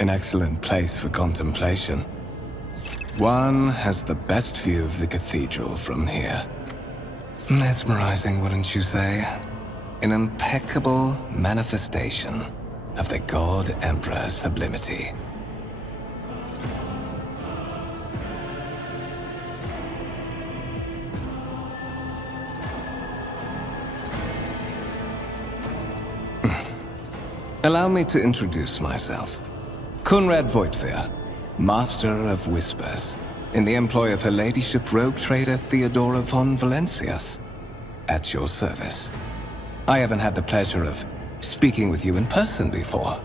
an excellent place for contemplation. One has the best view of the cathedral from here. Mesmerizing, wouldn't you say? An impeccable manifestation of the God Emperor's sublimity. Allow me to introduce myself. Kunrad Voitvir, Master of Whispers, in the employ of Her Ladyship Rogue Trader Theodora von Valencias, at your service. I haven't had the pleasure of speaking with you in person before.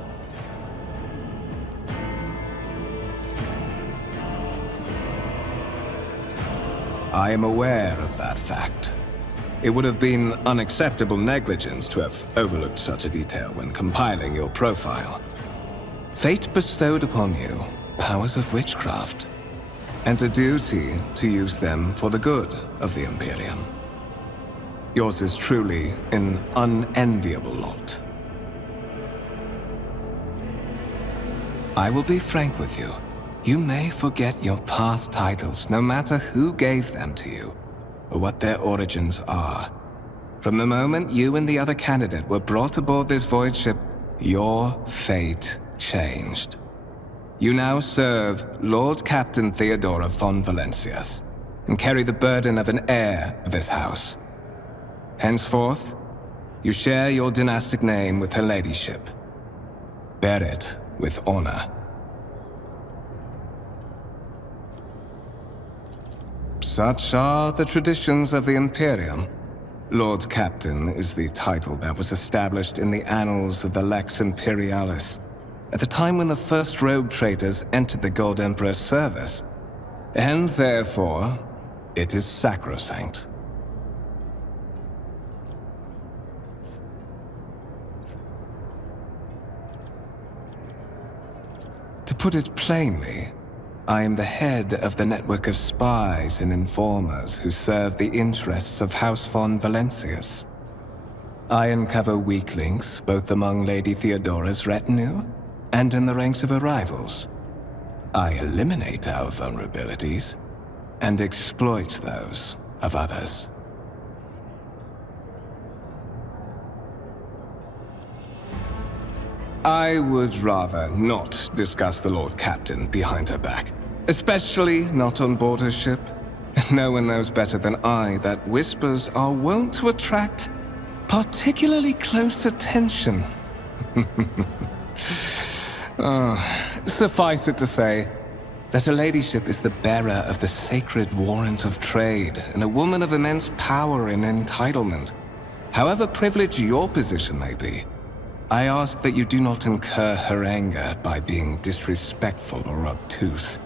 I am aware of that fact. It would have been unacceptable negligence to have overlooked such a detail when compiling your profile. Fate bestowed upon you powers of witchcraft, and a duty to use them for the good of the Imperium. Yours is truly an unenviable lot. I will be frank with you. You may forget your past titles, no matter who gave them to you, or what their origins are. From the moment you and the other candidate were brought aboard this void ship, your fate changed. You now serve Lord Captain Theodora von Valencias, and carry the burden of an heir of this house. Henceforth, you share your dynastic name with Her Ladyship. Bear it with honor. Such are the traditions of the Imperium. Lord Captain is the title that was established in the annals of the Lex Imperialis at the time when the first rogue traders entered the God Emperor's service, and therefore, it is sacrosanct. To put it plainly, I am the head of the network of spies and informers who serve the interests of House von Valencias. I uncover weak links both among Lady Theodora's retinue and in the ranks of her rivals. I eliminate our vulnerabilities and exploit those of others. I would rather not discuss the Lord Captain behind her back, especially not on board her ship. No one knows better than I that whispers are wont to attract particularly close attention. Suffice it to say that Her Ladyship is the bearer of the sacred warrant of trade and a woman of immense power and entitlement. However privileged your position may be, I ask that you do not incur her anger by being disrespectful or obtuse.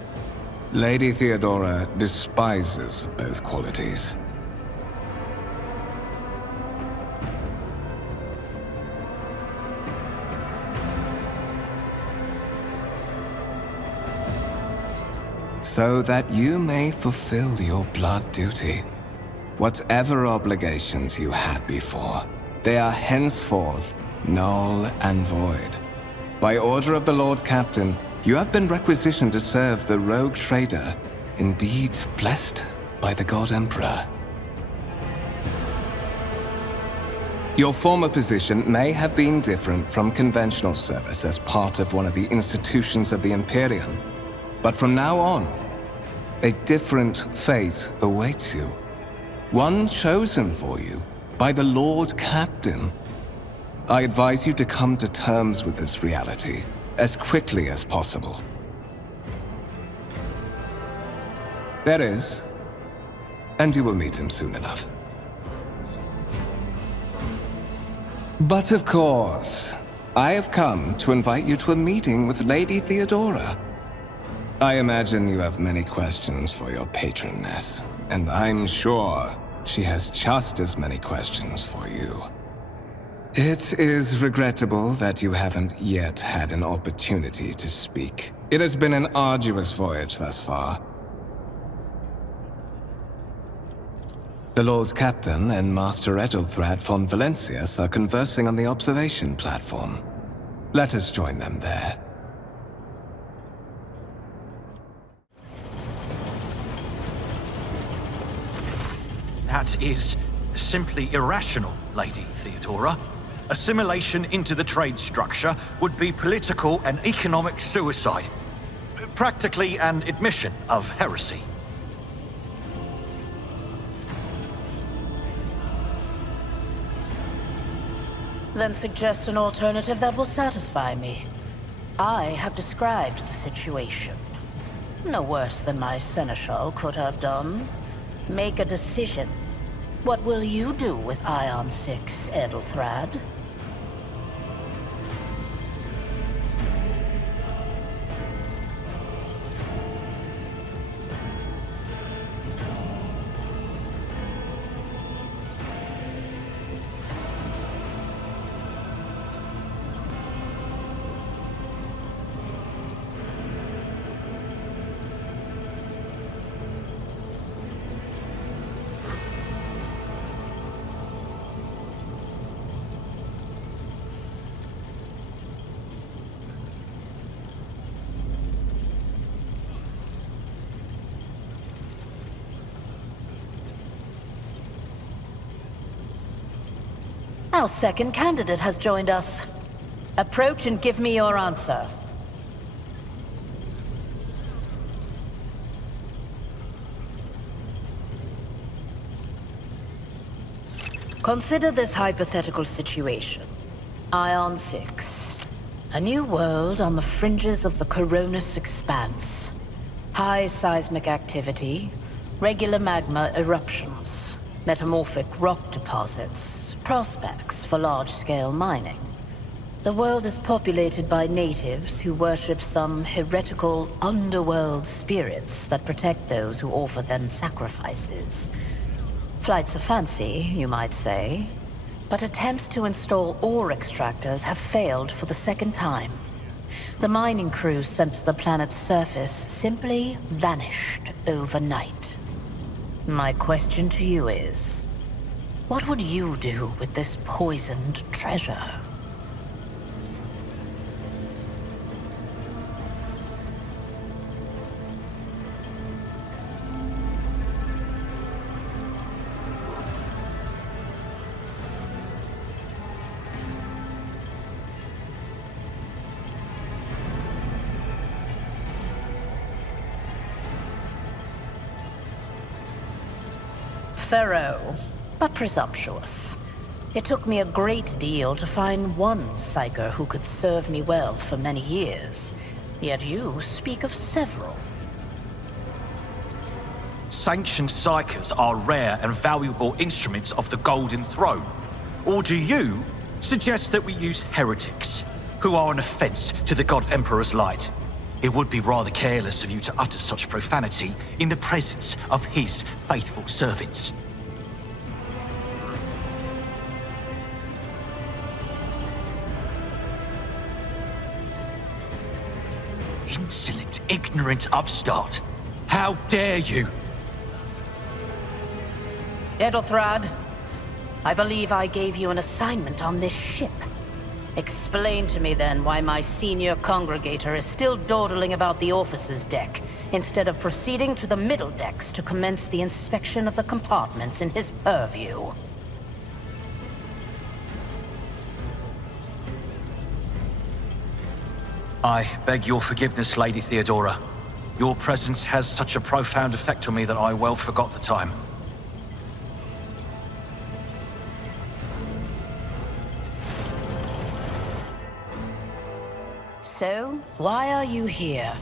Lady Theodora despises both qualities. So that you may fulfill your blood duty, whatever obligations you had before, they are henceforth null and void. By order of the Lord Captain, you have been requisitioned to serve the rogue trader, indeed blessed by the God Emperor. Your former position may have been different from conventional service as part of one of the institutions of the Imperium, but from now on, a different fate awaits you. One chosen for you by the Lord Captain. I advise you to come to terms with this reality as quickly as possible. There is, and you will meet him soon enough. But of course, I have come to invite you to a meeting with Lady Theodora. I imagine you have many questions for your patroness, and I'm sure she has just as many questions for you. It is regrettable that you haven't yet had an opportunity to speak. It has been an arduous voyage thus far. The Lord Captain and Master Ethelthrad von Valencias are conversing on the observation platform. Let us join them there. That is simply irrational, Lady Theodora. Assimilation into the trade structure would be political and economic suicide. Practically an admission of heresy. Then suggest an alternative that will satisfy me. I have described the situation. No worse than my seneschal could have done. Make a decision. What will you do with Ion 6, Edelthrad? Our second candidate has joined us. Approach and give me your answer. Consider this hypothetical situation. Ion 6. A new world on the fringes of the Coronis expanse. High seismic activity, regular magma eruptions, metamorphic rock deposits, prospects for large-scale mining. The world is populated by natives who worship some heretical underworld spirits that protect those who offer them sacrifices. Flights of fancy, you might say, but attempts to install ore extractors have failed for the second time. The mining crews sent to the planet's surface simply vanished overnight. My question to you is, what would you do with this poisoned treasure? Thorough, but presumptuous. It took me a great deal to find one psyker who could serve me well for many years. Yet you speak of several. Sanctioned psykers are rare and valuable instruments of the Golden Throne. Or do you suggest that we use heretics, who are an offense to the God Emperor's light? It would be rather careless of you to utter such profanity in the presence of his faithful servants. Insolent, ignorant upstart! How dare you! Edelthrad, I believe I gave you an assignment on this ship. Explain to me then why my senior congregator is still dawdling about the officer's deck, instead of proceeding to the middle decks to commence the inspection of the compartments in his purview. I beg your forgiveness, Lady Theodora. Your presence has such a profound effect on me that I well forgot the time. So, why are you here?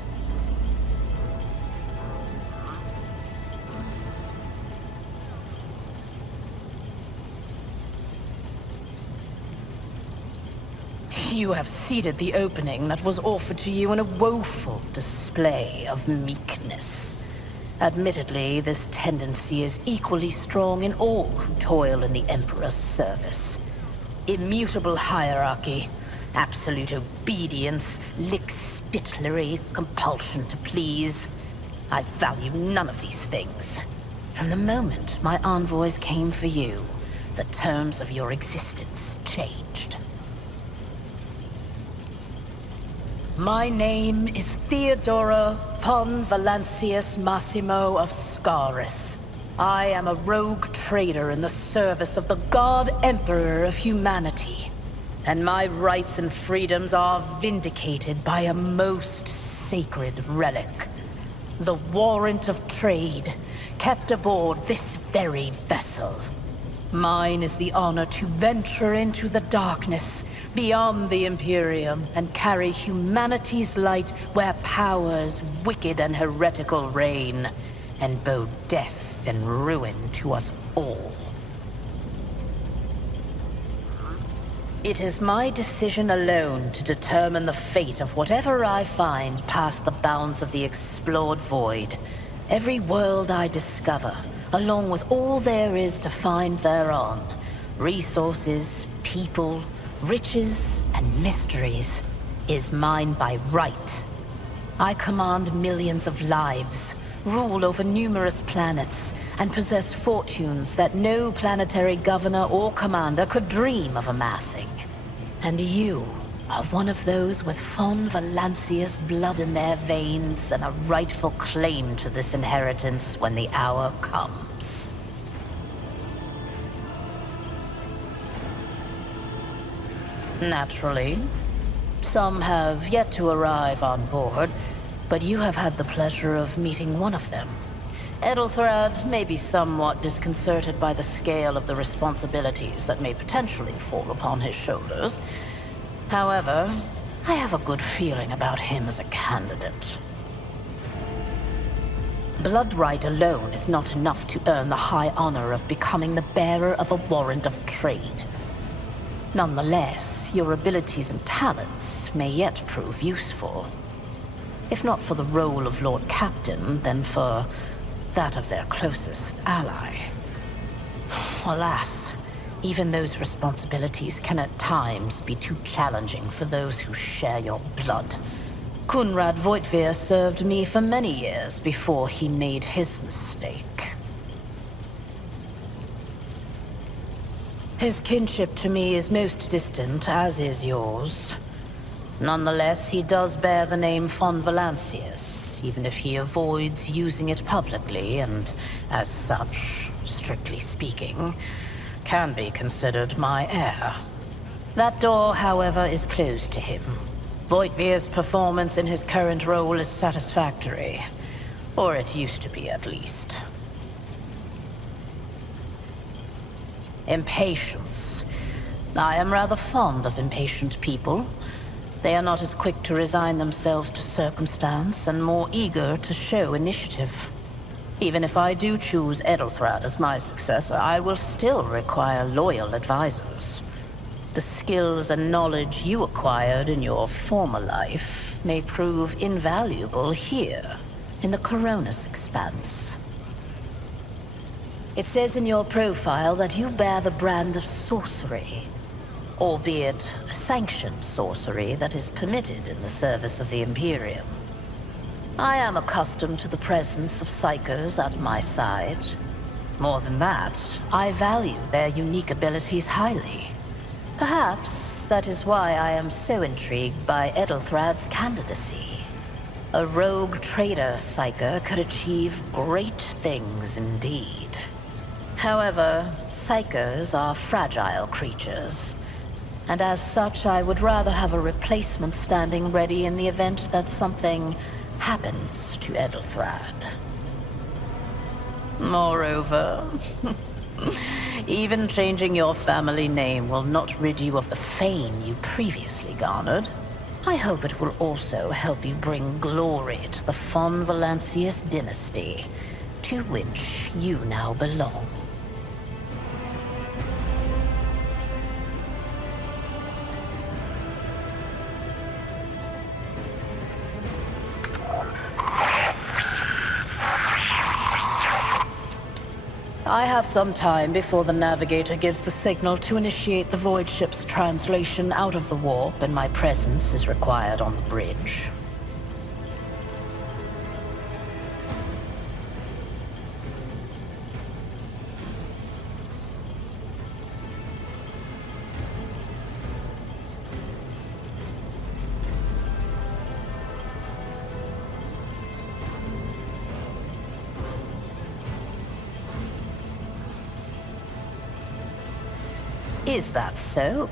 You have seeded the opening that was offered to you in a woeful display of meekness. Admittedly, this tendency is equally strong in all who toil in the Emperor's service. Immutable hierarchy, absolute obedience, lickspittlery, compulsion to please. I value none of these things. From the moment my envoys came for you, the terms of your existence changed. My name is Theodora von Valancius Massimo of Scaris. I am a rogue trader in the service of the God Emperor of humanity. And my rights and freedoms are vindicated by a most sacred relic. The warrant of trade, kept aboard this very vessel. Mine is the honor to venture into the darkness, beyond the Imperium, and carry humanity's light where powers wicked and heretical reign, and bow death and ruin to us all. It is my decision alone to determine the fate of whatever I find past the bounds of the explored void. Every world I discover, along with all there is to find thereon. Resources, people, riches, and mysteries, is mine by right. I command millions of lives, rule over numerous planets, and possess fortunes that no planetary governor or commander could dream of amassing. And you are one of those with Fon Valancius blood in their veins and a rightful claim to this inheritance when the hour comes. Naturally, some have yet to arrive on board, but you have had the pleasure of meeting one of them. Edelthrad may be somewhat disconcerted by the scale of the responsibilities that may potentially fall upon his shoulders. However, I have a good feeling about him as a candidate. Blood right alone is not enough to earn the high honor of becoming the bearer of a warrant of trade. Nonetheless, your abilities and talents may yet prove useful. If not for the role of Lord Captain, then for that of their closest ally. Alas, even those responsibilities can at times be too challenging for those who share your blood. Kunrad Voitvir served me for many years before he made his mistake. His kinship to me is most distant, as is yours. Nonetheless, he does bear the name Fon Valancius, even if he avoids using it publicly, and as such, strictly speaking, can be considered my heir. That door, however, is closed to him. Voitvir's performance in his current role is satisfactory. Or it used to be, at least. Impatience. I am rather fond of impatient people. They are not as quick to resign themselves to circumstance and more eager to show initiative. Even if I do choose Edelthrad as my successor, I will still require loyal advisors. The skills and knowledge you acquired in your former life may prove invaluable here, in the Coronis Expanse. It says in your profile that you bear the brand of sorcery. Albeit sanctioned sorcery that is permitted in the service of the Imperium. I am accustomed to the presence of psychers at my side. More than that, I value their unique abilities highly. Perhaps that is why I am so intrigued by Edelthrad's candidacy. A rogue trader psyker could achieve great things indeed. However, psychers are fragile creatures. And as such, I would rather have a replacement standing ready in the event that something happens to Edelthrad. Moreover, even changing your family name will not rid you of the fame you previously garnered. I hope it will also help you bring glory to the Fon Valancius dynasty, to which you now belong. I have some time before the navigator gives the signal to initiate the void ship's translation out of the warp, and my presence is required on the bridge. Is that so?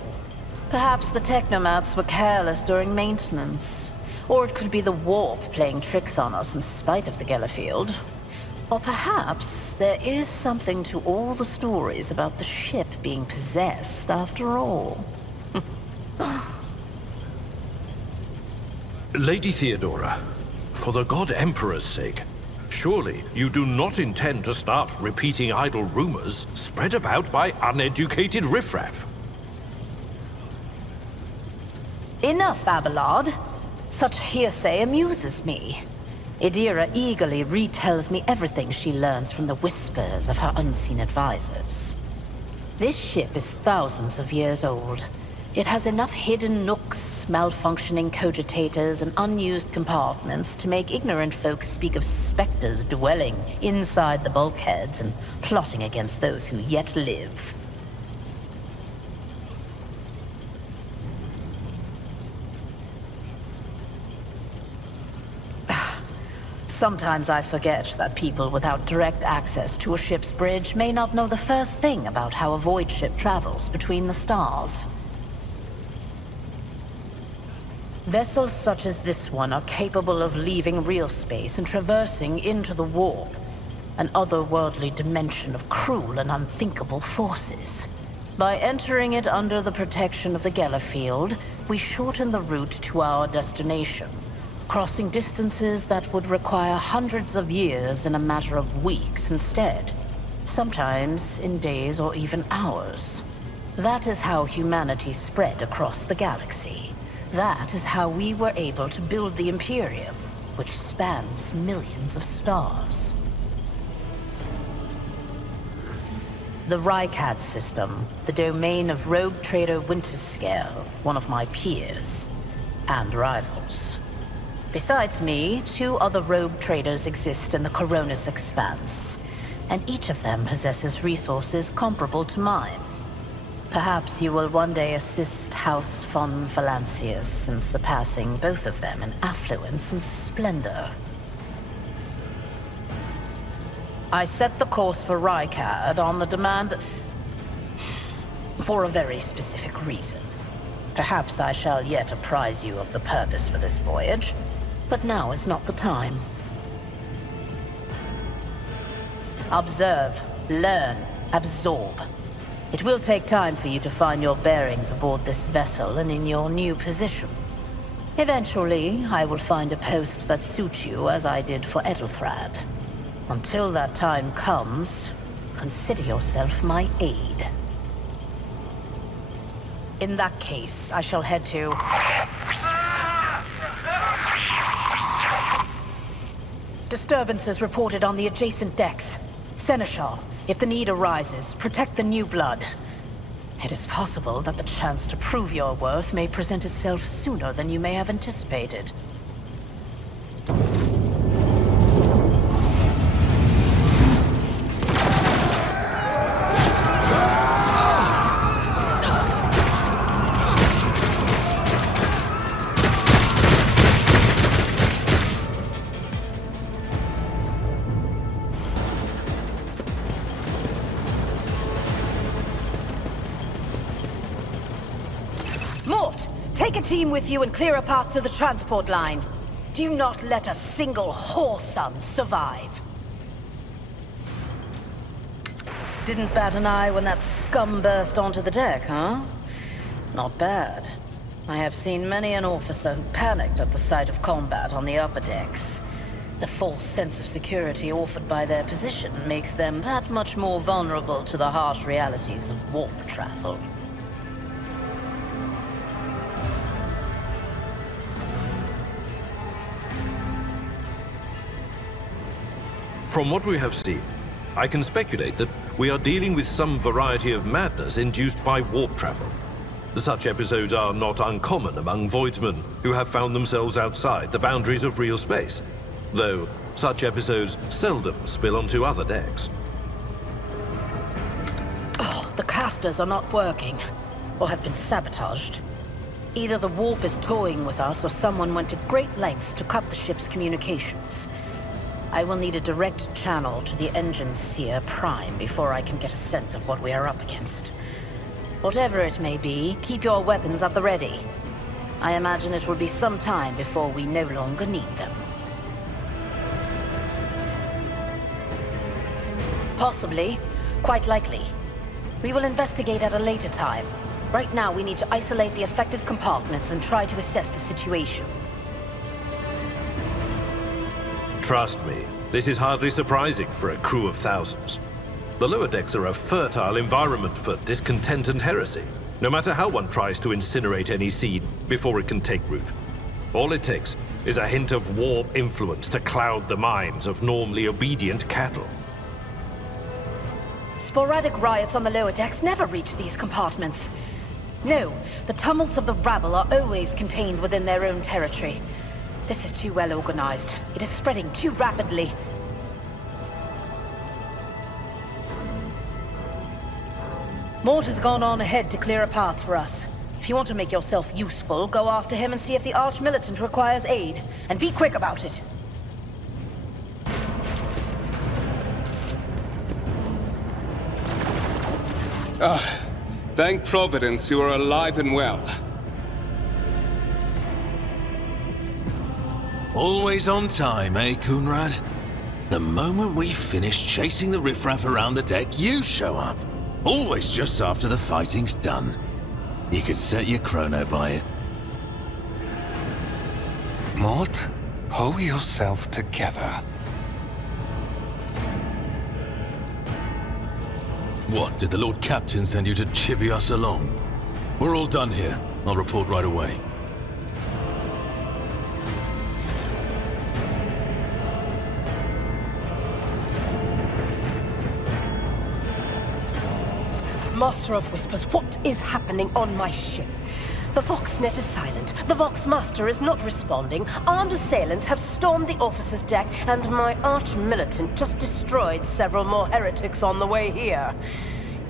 Perhaps the technomats were careless during maintenance. Or it could be the warp playing tricks on us in spite of the Gellerfield. Or perhaps there is something to all the stories about the ship being possessed after all. Lady Theodora, for the God Emperor's sake, surely you do not intend to start repeating idle rumors spread about by uneducated riffraff. Enough, Abelard. Such hearsay amuses me. Edirra eagerly retells me everything she learns from the whispers of her unseen advisors. This ship is thousands of years old. It has enough hidden nooks, malfunctioning cogitators, and unused compartments to make ignorant folks speak of specters dwelling inside the bulkheads and plotting against those who yet live. Sometimes I forget that people without direct access to a ship's bridge may not know the first thing about how a void ship travels between the stars. Vessels such as this one are capable of leaving real space and traversing into the warp, an otherworldly dimension of cruel and unthinkable forces. By entering it under the protection of the Gellerfield, we shorten the route to our destination, crossing distances that would require hundreds of years in a matter of weeks instead, sometimes in days or even hours. That is how humanity spread across the galaxy. That is how we were able to build the Imperium, which spans millions of stars. The Rykad system, the domain of rogue trader Winterscale, one of my peers, and rivals. Besides me, 2 other rogue traders exist in the Coronis Expanse, and each of them possesses resources comparable to mine. Perhaps you will one day assist House von Valancius in surpassing both of them in affluence and splendor. I set the course for Rykad on the demand for a very specific reason. Perhaps I shall yet apprise you of the purpose for this voyage, but now is not the time. Observe, learn, absorb. It will take time for you to find your bearings aboard this vessel and in your new position. Eventually, I will find a post that suits you as I did for Edelthrad. Until that time comes, consider yourself my aide. In that case, I shall head to... Disturbances reported on the adjacent decks. Seneschal, if the need arises, protect the new blood. It is possible that the chance to prove your worth may present itself sooner than you may have anticipated. Take a team with you and clear a path to the transport line. Do not let a single whoreson survive. Didn't bat an eye when that scum burst onto the deck, huh? Not bad. I have seen many an officer who panicked at the sight of combat on the upper decks. The false sense of security offered by their position makes them that much more vulnerable to the harsh realities of warp travel. From what we have seen, I can speculate that we are dealing with some variety of madness induced by warp travel. Such episodes are not uncommon among voidsmen who have found themselves outside the boundaries of real space, though such episodes seldom spill onto other decks. Oh, the casters are not working, or have been sabotaged. Either the warp is toying with us, or someone went to great lengths to cut the ship's communications. I will need a direct channel to the engine seer Prime before I can get a sense of what we are up against. Whatever it may be, keep your weapons at the ready. I imagine it will be some time before we no longer need them. Possibly. Quite likely. We will investigate at a later time. Right now, we need to isolate the affected compartments and try to assess the situation. Trust me, this is hardly surprising for a crew of thousands. The lower decks are a fertile environment for discontent and heresy, no matter how one tries to incinerate any seed before it can take root. All it takes is a hint of warp influence to cloud the minds of normally obedient cattle. Sporadic riots on the lower decks never reach these compartments. No, the tumults of the rabble are always contained within their own territory. This is too well organized. It is spreading too rapidly. Mort has gone on ahead to clear a path for us. If you want to make yourself useful, go after him and see if the Arch-Militant requires aid. And be quick about it. Thank Providence you are alive and well. Always on time, eh, Coonrad? The moment we finish chasing the riffraff around the deck, you show up. Always just after the fighting's done. You could set your chrono by it. Mort, pull yourself together. What, did the Lord Captain send you to chivvy us along? We're all done here. I'll report right away. Master of Whispers, what is happening on my ship? The Voxnet is silent. The Voxmaster is not responding. Armed assailants have stormed the officer's deck, and my arch-militant just destroyed several more heretics on the way here.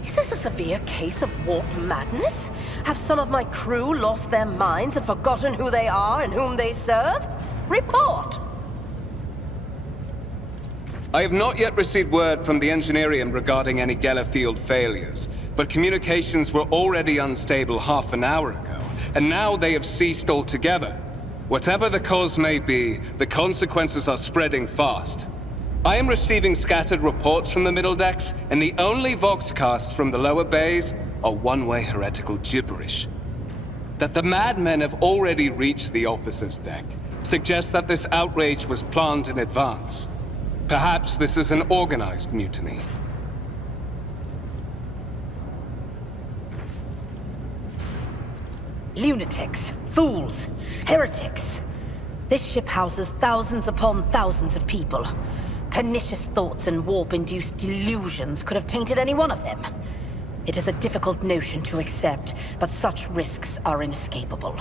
Is this a severe case of warp madness? Have some of my crew lost their minds and forgotten who they are and whom they serve? Report! I have not yet received word from the Engineerium regarding any Gellerfield failures, but communications were already unstable half an hour ago, and now they have ceased altogether. Whatever the cause may be, the consequences are spreading fast. I am receiving scattered reports from the middle decks, and the only voxcasts from the lower bays are one-way heretical gibberish. That the madmen have already reached the officer's deck suggests that this outrage was planned in advance. Perhaps this is an organized mutiny. Lunatics, fools, heretics. This ship houses thousands upon thousands of people. Pernicious thoughts and warp-induced delusions could have tainted any one of them. It is a difficult notion to accept, but such risks are inescapable.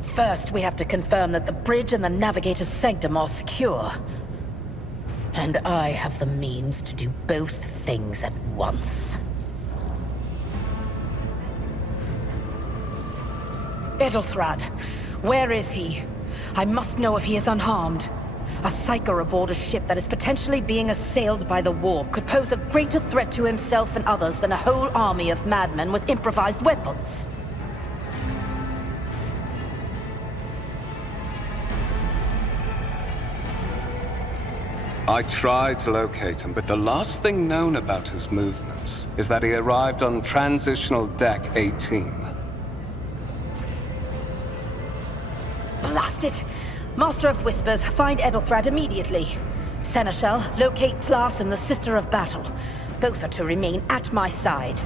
First, we have to confirm that the bridge and the navigator's sanctum are secure. And I have the means to do both things at once. Edelthrad, where is he? I must know if he is unharmed. A psyker aboard a ship that is potentially being assailed by the warp could pose a greater threat to himself and others than a whole army of madmen with improvised weapons. I tried to locate him, but the last thing known about his movements is that he arrived on Transitional Deck 18. Blast it! Master of Whispers, find Edelthrad immediately. Seneschal, locate Tlas and the Sister of Battle. Both are to remain at my side.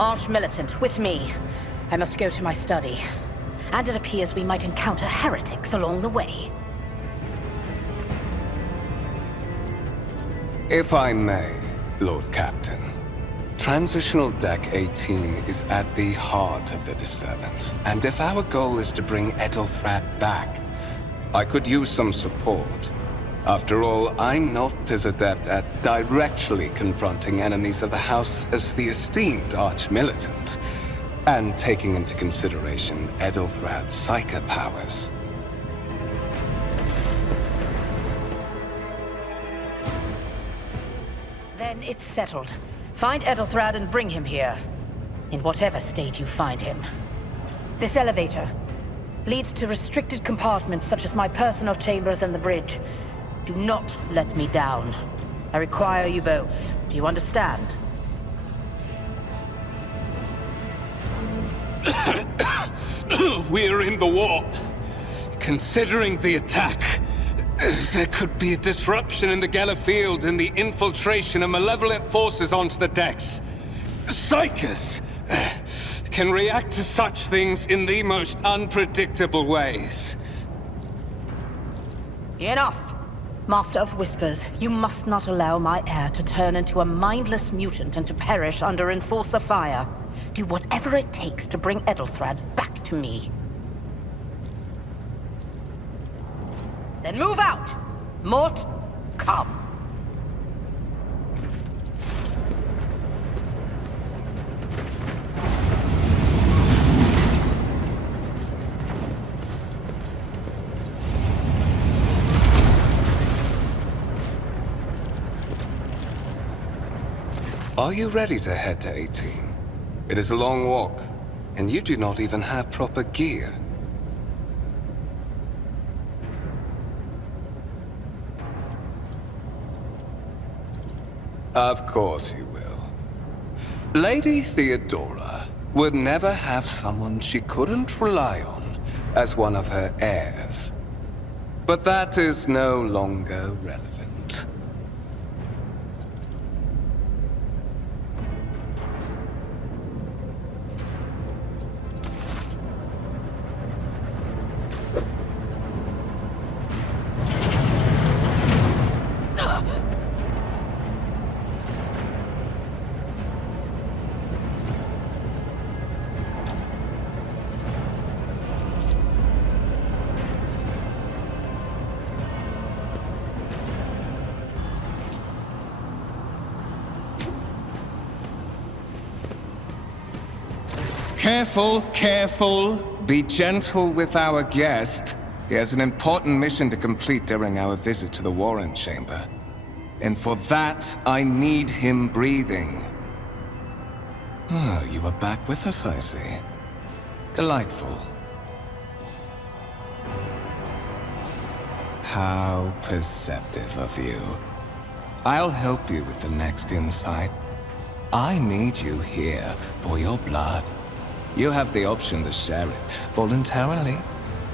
Arch-Militant, with me. I must go to my study. And it appears we might encounter heretics along the way. If I may, Lord Captain. Transitional Deck 18 is at the heart of the disturbance, and if our goal is to bring Edelthrad back, I could use some support. After all, I'm not as adept at directly confronting enemies of the House as the esteemed Arch-Militant, and taking into consideration Edelthrad's psychic powers. Then it's settled. Find Ethelthrad and bring him here. In whatever state you find him. This elevator leads to restricted compartments such as my personal chambers and the bridge. Do not let me down. I require you both. Do you understand? We're in the warp. Considering the attack, there could be a disruption in the Geller field and the infiltration of malevolent forces onto the decks. Psychers can react to such things in the most unpredictable ways. Enough! Master of Whispers, you must not allow my heir to turn into a mindless mutant and to perish under Enforcer fire. Do whatever it takes to bring Ethelthrad back to me. Then move out! Mort, come! Are you ready to head to 18? It is a long walk, and you do not even have proper gear. Of course you will. Lady Theodora would never have someone she couldn't rely on as one of her heirs. But that is no longer relevant. Careful, careful. Be gentle with our guest. He has an important mission to complete during our visit to the Warren Chamber. And for that, I need him breathing. Oh, you are back with us, I see. Delightful. How perceptive of you. I'll help you with the next insight. I need you here for your blood. You have the option to share it voluntarily,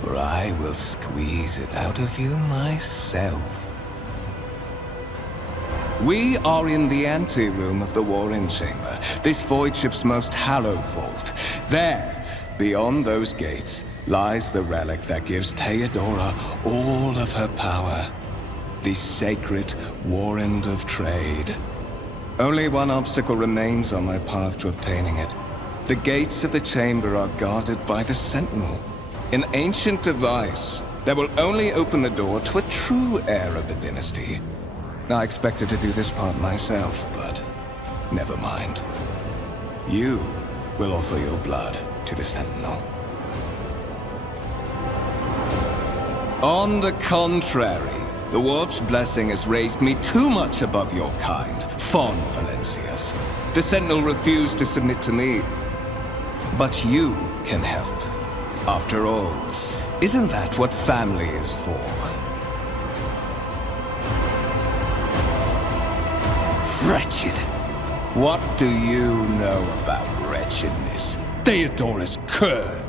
or I will squeeze it out of you myself. We are in the anteroom of the Warren Chamber, this void ship's most hallowed vault. There, beyond those gates, lies the relic that gives Theodora all of her power. The sacred Warrant of Trade. Only one obstacle remains on my path to obtaining it. The gates of the chamber are guarded by the Sentinel, an ancient device that will only open the door to a true heir of the dynasty. I expected to do this part myself, but never mind. You will offer your blood to the Sentinel. On the contrary, the Warp's blessing has raised me too much above your kind, Fon Valencius. The Sentinel refused to submit to me. But you can help. After all, isn't that what family is for? Wretched. What do you know about wretchedness? Theodora's cur.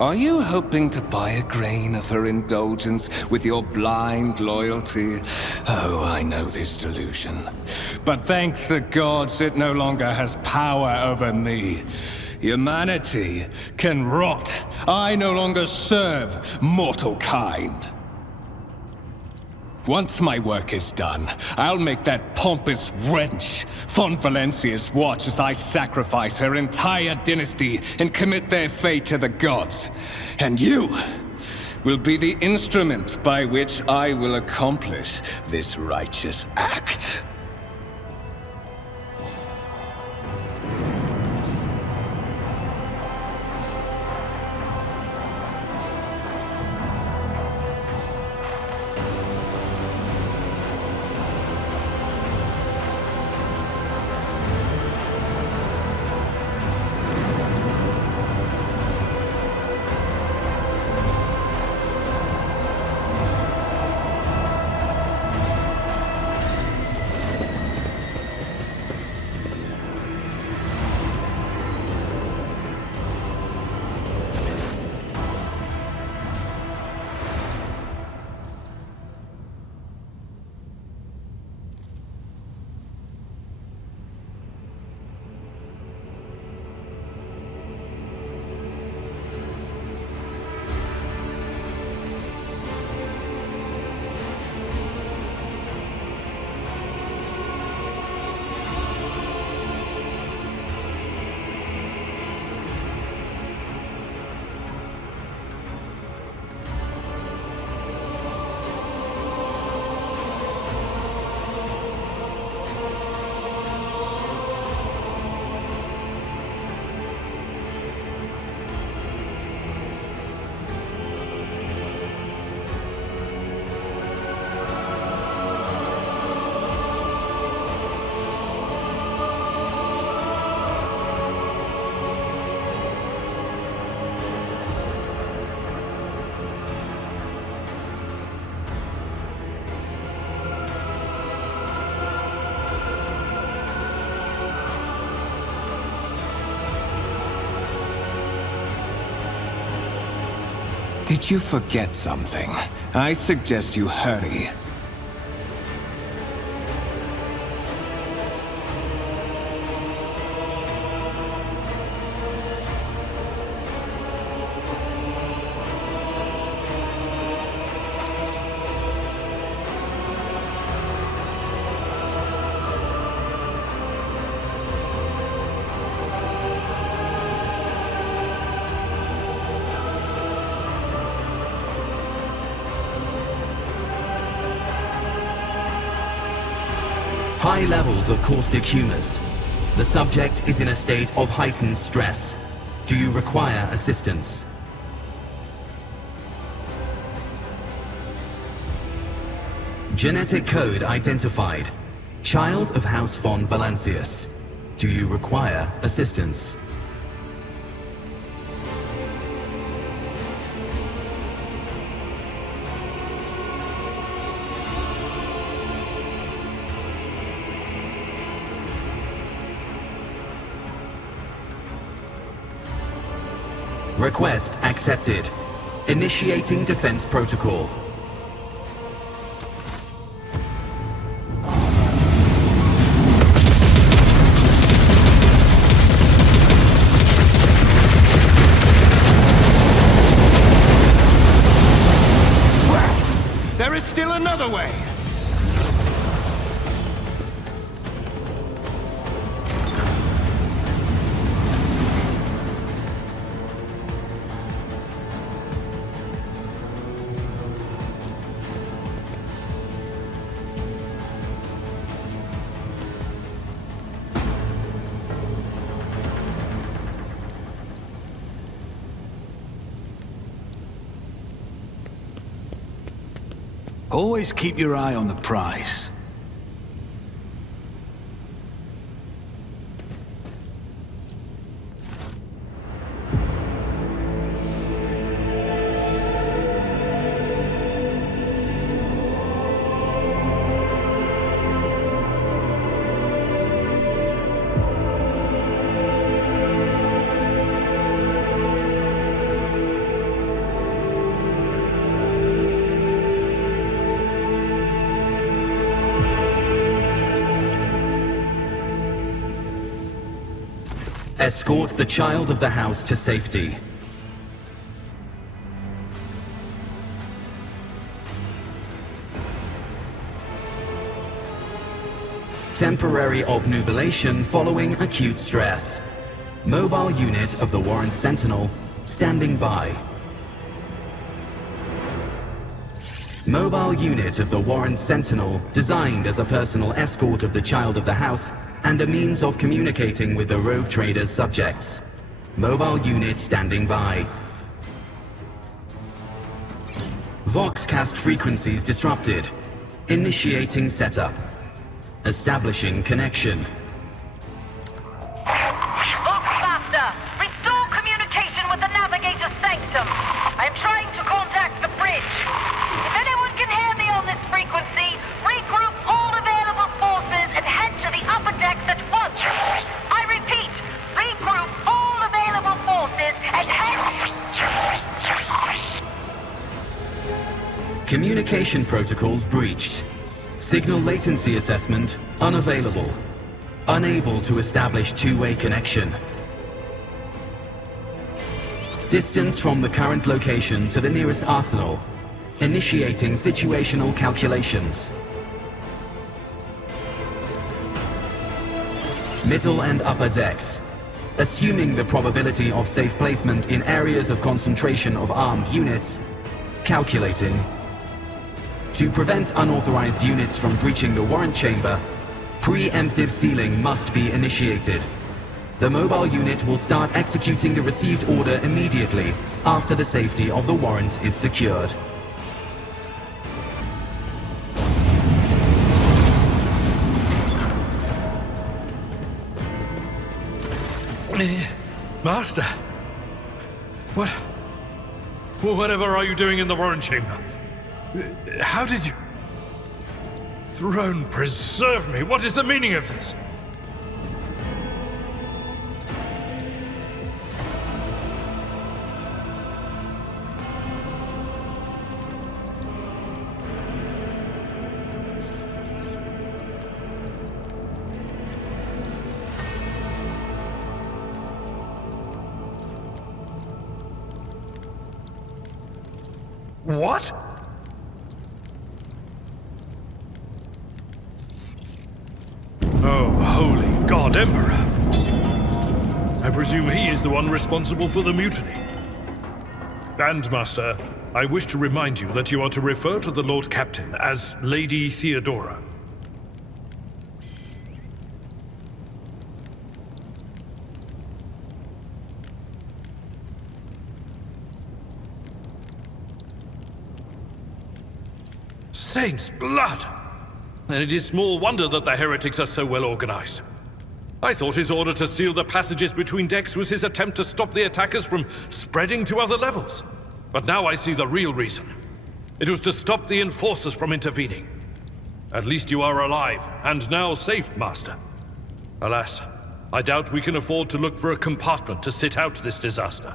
Are you hoping to buy a grain of her indulgence with your blind loyalty? Oh, I know this delusion. But thank the gods it no longer has power over me. Humanity can rot. I no longer serve mortal kind. Once my work is done, I'll make that pompous wench Fon Valencius watch as I sacrifice her entire dynasty and commit their fate to the gods. And you will be the instrument by which I will accomplish this righteous act. did you forget something? I suggest you hurry. High levels of caustic humors. The subject is in a state of heightened stress. Do you require assistance? Genetic code identified. Child of House von Valancius. Do you require assistance? Request accepted. Initiating defense protocol. There is still another way! Always keep your eye on the prize. Escort the child of the house to safety. Temporary obnubilation following acute stress. Mobile unit of the Warrant Sentinel standing by. Mobile unit of the Warrant Sentinel designed as a personal escort of the child of the house and a means of communicating with the rogue trader's subjects. Mobile unit standing by. Voxcast frequencies disrupted. Initiating setup. Establishing connection. Voxmaster, restore communication with the navigator's sanctum. I am trying to contact the bridge. If anyone can hear me on this frequency, regroup all available forces and head to the upper decks at once. I repeat, regroup all available forces and head... Communication protocols breached. Signal latency assessment unavailable. Unable to establish two-way connection. Distance from the current location to the nearest arsenal. Initiating situational calculations. Middle and upper decks. Assuming the probability of safe placement in areas of concentration of armed units. Calculating. To prevent unauthorized units from breaching the warrant chamber, preemptive sealing must be initiated. The mobile unit will start executing the received order immediately after the safety of the warrant is secured. Master! Whatever are you doing in the warrant chamber? How did you... Throne preserve me! What is the meaning of this? What? Oh, holy God, Emperor. I presume he is the one responsible for the mutiny. And, Master, I wish to remind you that you are to refer to the Lord Captain as Lady Theodora. Saints' blood! And it is small wonder that the heretics are so well organized. I thought his order to seal the passages between decks was his attempt to stop the attackers from spreading to other levels. But now I see the real reason. It was to stop the enforcers from intervening. At least you are alive, and now safe, Master. Alas, I doubt we can afford to look for a compartment to sit out this disaster.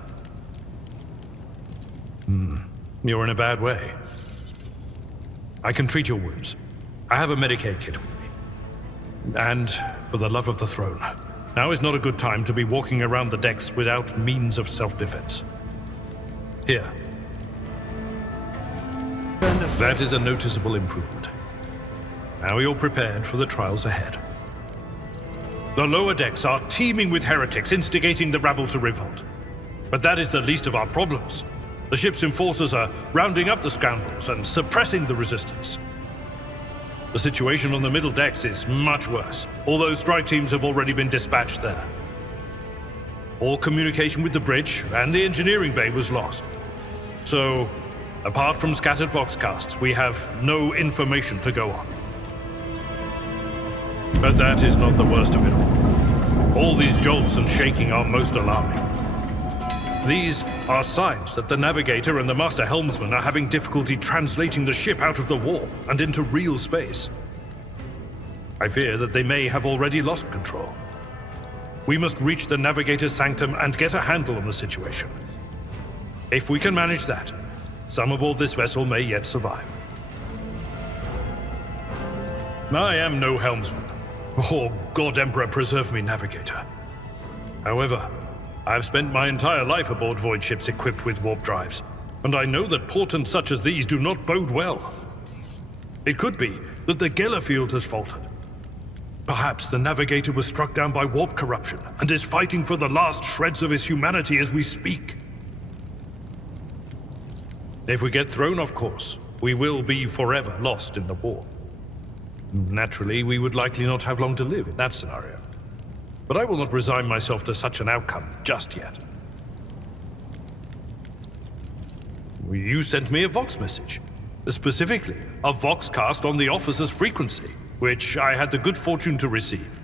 You're in a bad way. I can treat your wounds. I have a Medicaid kit with me. And, for the love of the throne, now is not a good time to be walking around the decks without means of self-defense. Here. That is a noticeable improvement. Now you're prepared for the trials ahead. The lower decks are teeming with heretics instigating the rabble to revolt. But that is the least of our problems. The ship's enforcers are rounding up the scoundrels and suppressing the resistance. The situation on the middle decks is much worse, although strike teams have already been dispatched there. All communication with the bridge and the engineering bay was lost. So, apart from scattered voxcasts, we have no information to go on. But that is not the worst of it all. All these jolts and shaking are most alarming. These are signs that the navigator and the master helmsman are having difficulty translating the ship out of the warp and into real space. I fear that they may have already lost control. We must reach the navigator's sanctum and get a handle on the situation. If we can manage that, some aboard this vessel may yet survive. I am no helmsman. Oh, God Emperor preserve me, navigator. However, I have spent my entire life aboard void ships equipped with warp drives, and I know that portents such as these do not bode well. It could be that the Gellerfield has faltered. Perhaps the navigator was struck down by warp corruption and is fighting for the last shreds of his humanity as we speak. If we get thrown off course, we will be forever lost in the warp. Naturally, we would likely not have long to live in that scenario. But I will not resign myself to such an outcome just yet. You sent me a Vox message. Specifically, a Voxcast on the officer's frequency, which I had the good fortune to receive.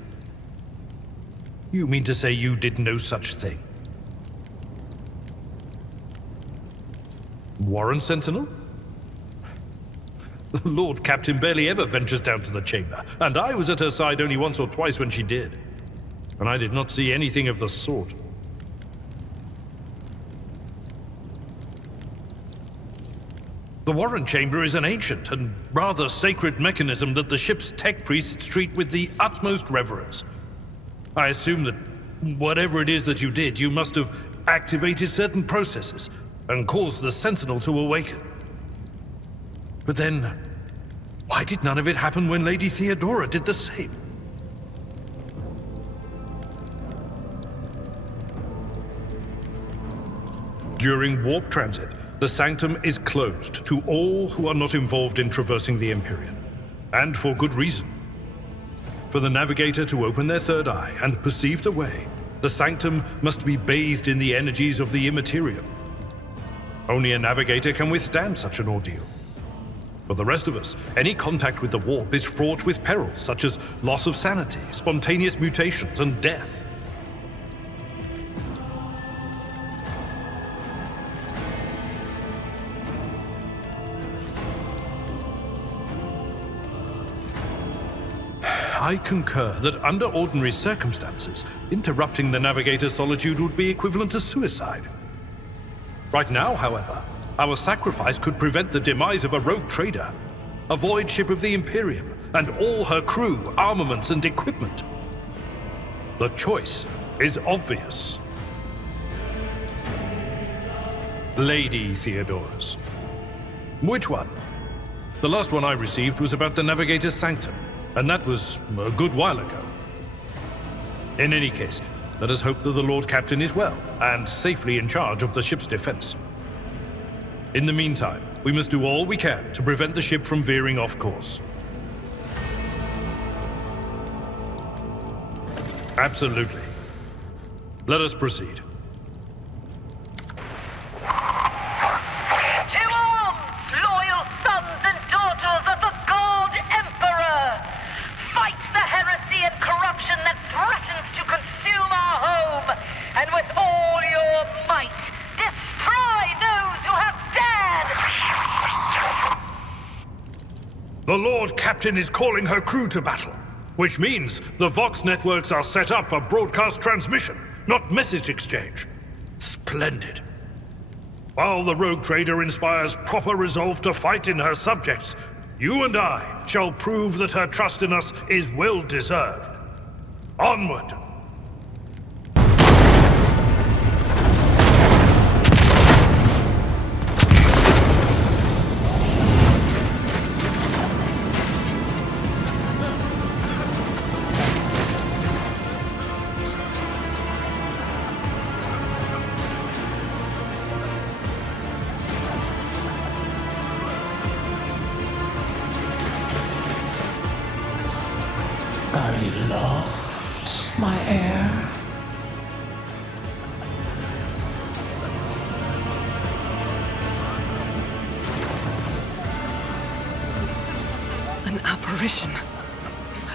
You mean to say you did no such thing? Warren Sentinel? The Lord Captain barely ever ventures down to the chamber, and I was at her side only once or twice when she did. And I did not see anything of the sort. The Warren Chamber is an ancient and rather sacred mechanism that the ship's tech priests treat with the utmost reverence. I assume that whatever it is that you did, you must have activated certain processes and caused the Sentinel to awaken. But then, why did none of it happen when Lady Theodora did the same? During warp transit, the sanctum is closed to all who are not involved in traversing the Empyrean. And for good reason. For the navigator to open their third eye and perceive the way, the sanctum must be bathed in the energies of the immaterial. Only a navigator can withstand such an ordeal. For the rest of us, any contact with the warp is fraught with perils such as loss of sanity, spontaneous mutations, and death. I concur that under ordinary circumstances, interrupting the navigator's solitude would be equivalent to suicide. Right now, however, our sacrifice could prevent the demise of a rogue trader, a void ship of the Imperium, and all her crew, armaments, and equipment. The choice is obvious. Lady Theodora's. Which one? The last one I received was about the Navigator's Sanctum, and that was a good while ago. In any case, let us hope that the Lord Captain is well, and safely in charge of the ship's defense. In the meantime, we must do all we can to prevent the ship from veering off course. Absolutely. Let us proceed. The Lord Captain is calling her crew to battle, which means the Vox networks are set up for broadcast transmission, not message exchange. Splendid. While the rogue trader inspires proper resolve to fight in her subjects, you and I shall prove that her trust in us is well deserved. Onward! Are you lost, my heir? An apparition.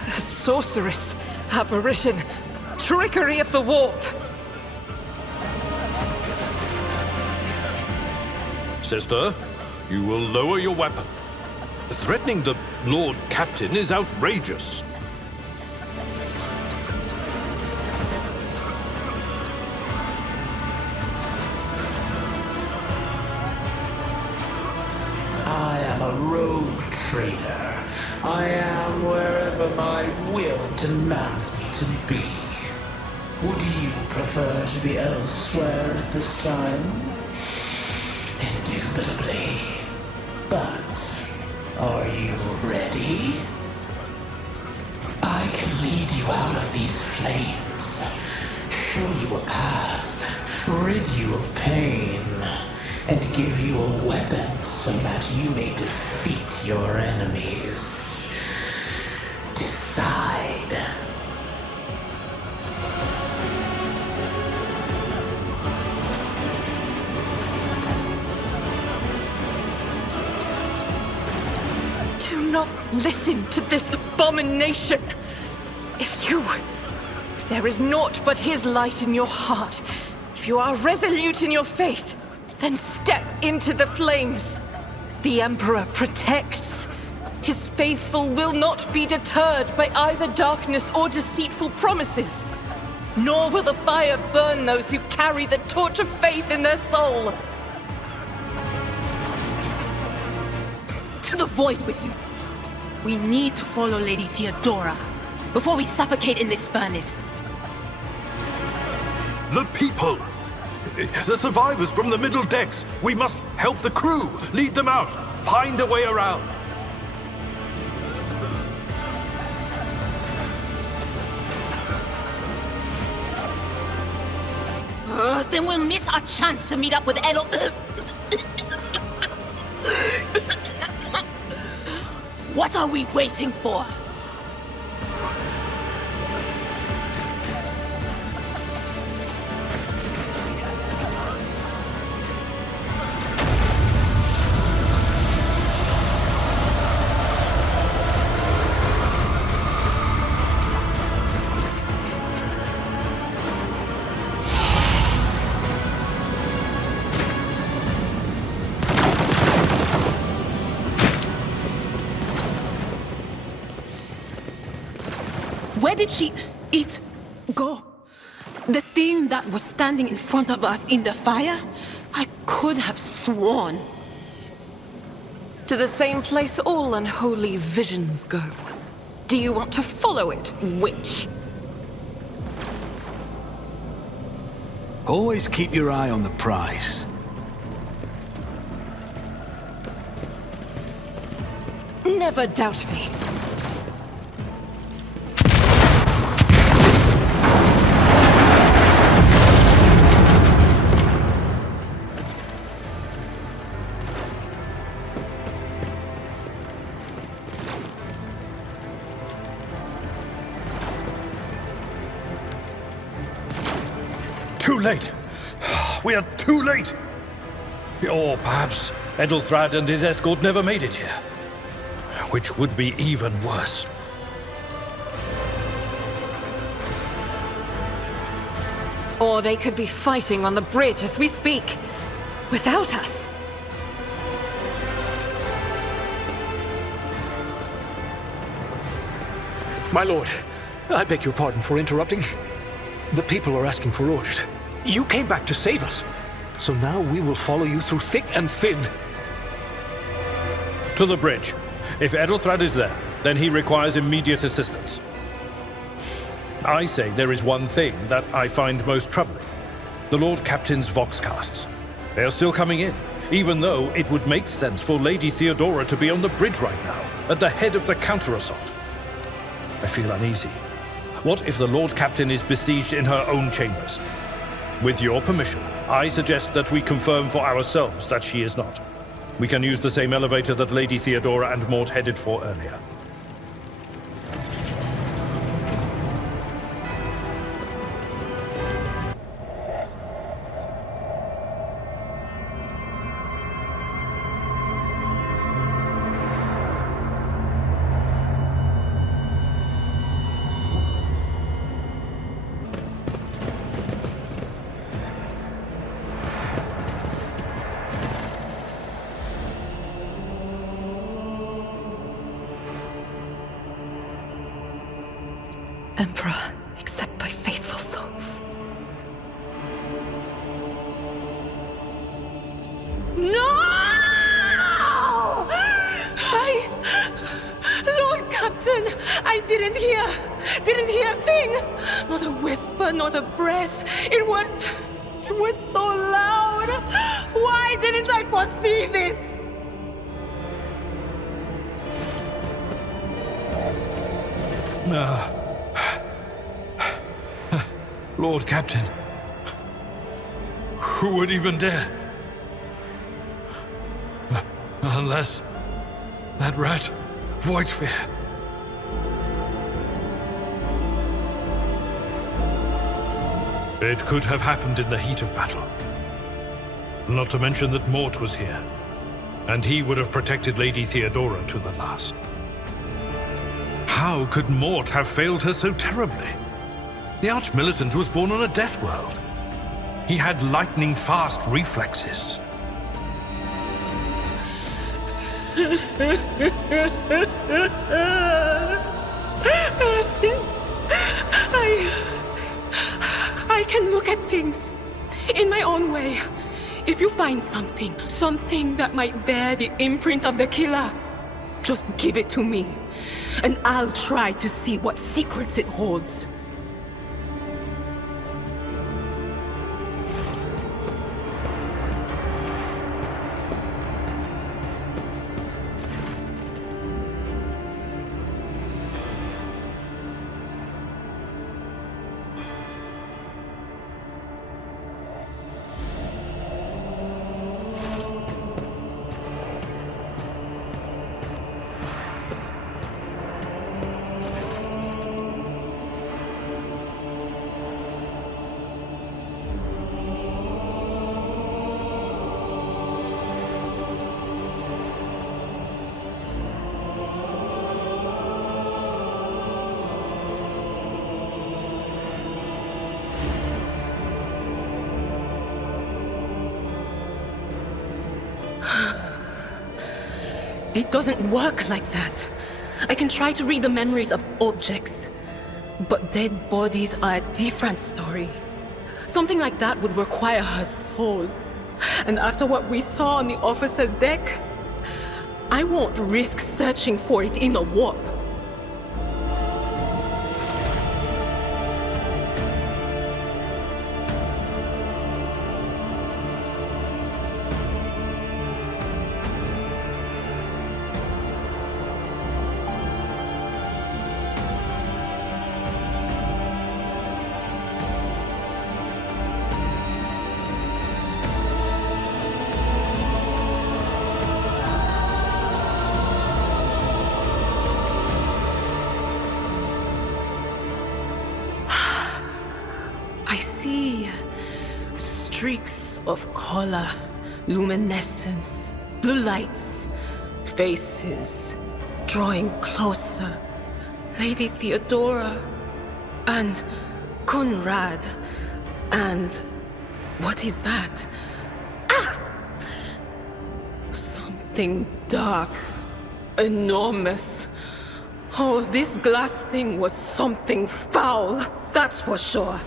A sorceress. Apparition. Trickery of the warp. Sister, you will lower your weapon. Threatening the Lord Captain is outrageous. I am a rogue trader. I am wherever my will demands me to be. Would you prefer to be elsewhere at this time? Indubitably. But are you ready? I can lead you out of these flames, show you a path, rid you of pain, and give you a weapon so that you may defeat your enemies. Decide. Do not listen to this abomination. If there is naught but his light in your heart, if you are resolute in your faith, then step into the flames. The Emperor protects. His faithful will not be deterred by either darkness or deceitful promises. Nor will the fire burn those who carry the torch of faith in their soul. To the void with you. We need to follow Lady Theodora before we suffocate in this furnace. The people! The survivors from the middle decks! We must help the crew! Lead them out! Find a way around! Then we'll miss our chance to meet up with Elo. What are we waiting for? Where did it go? The thing that was standing in front of us in the fire? I could have sworn. To the same place all unholy visions go. Do you want to follow it, witch? Always keep your eye on the prize. never doubt me. Too late! We are too late! Or perhaps Edelthrad and his escort never made it here. Which would be even worse. Or they could be fighting on the bridge as we speak, without us. My lord, I beg your pardon for interrupting. The people are asking for orders. You came back to save us. So now we will follow you through thick and thin. To the bridge. If Edelthrad is there, then he requires immediate assistance. I say there is one thing that I find most troubling. The Lord Captain's Voxcasts. They are still coming in, even though it would make sense for Lady Theodora to be on the bridge right now, at the head of the counter-assault. I feel uneasy. What if the Lord Captain is besieged in her own chambers? With your permission, I suggest that we confirm for ourselves that she is not. We can use the same elevator that Lady Theodora and Mort headed for earlier. Emperor, accept thy faithful souls. No! Lord Captain, I didn't hear a thing. Not a whisper, not a breath. It was so loud. Why didn't I foresee this? Lord Captain, who would even dare? Unless that rat, Voidsphere. It could have happened in the heat of battle. Not to mention that Mort was here, and he would have protected Lady Theodora to the last. How could Mort have failed her so terribly? The Arch-Militant was born on a death world. He had lightning-fast reflexes. I can look at things in my own way. If you find something that might bear the imprint of the killer, just give it to me, and I'll try to see what secrets it holds. It doesn't work like that. I can try to read the memories of objects, but dead bodies are a different story. Something like that would require her soul. And after what we saw on the officer's deck, I won't risk searching for it in a warp. see streaks of color, luminescence, blue lights, faces drawing closer. Lady Theodora and Conrad and what is that? Ah! Something dark, enormous. Oh, this glass thing was something foul, that's for sure.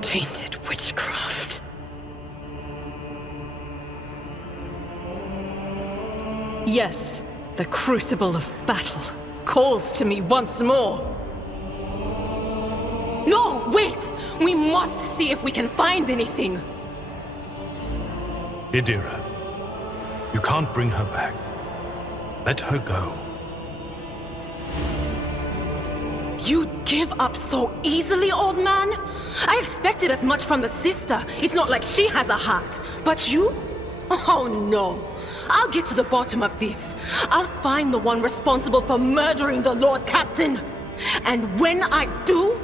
Tainted witchcraft. Yes, the crucible of battle calls to me once more. No, wait! We must see if we can find anything. Idira, you can't bring her back. Let her go. You'd give up so easily, old man? I expected as much from the sister. It's not like she has a heart. But you? Oh no. I'll get to the bottom of this. I'll find the one responsible for murdering the Lord Captain. And when I do,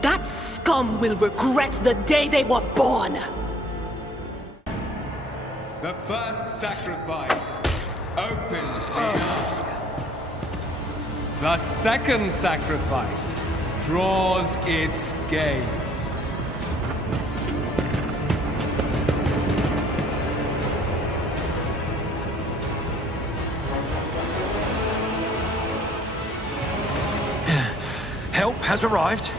that scum will regret the day they were born. The first sacrifice opens the ark. The second sacrifice draws its gaze. Help has arrived.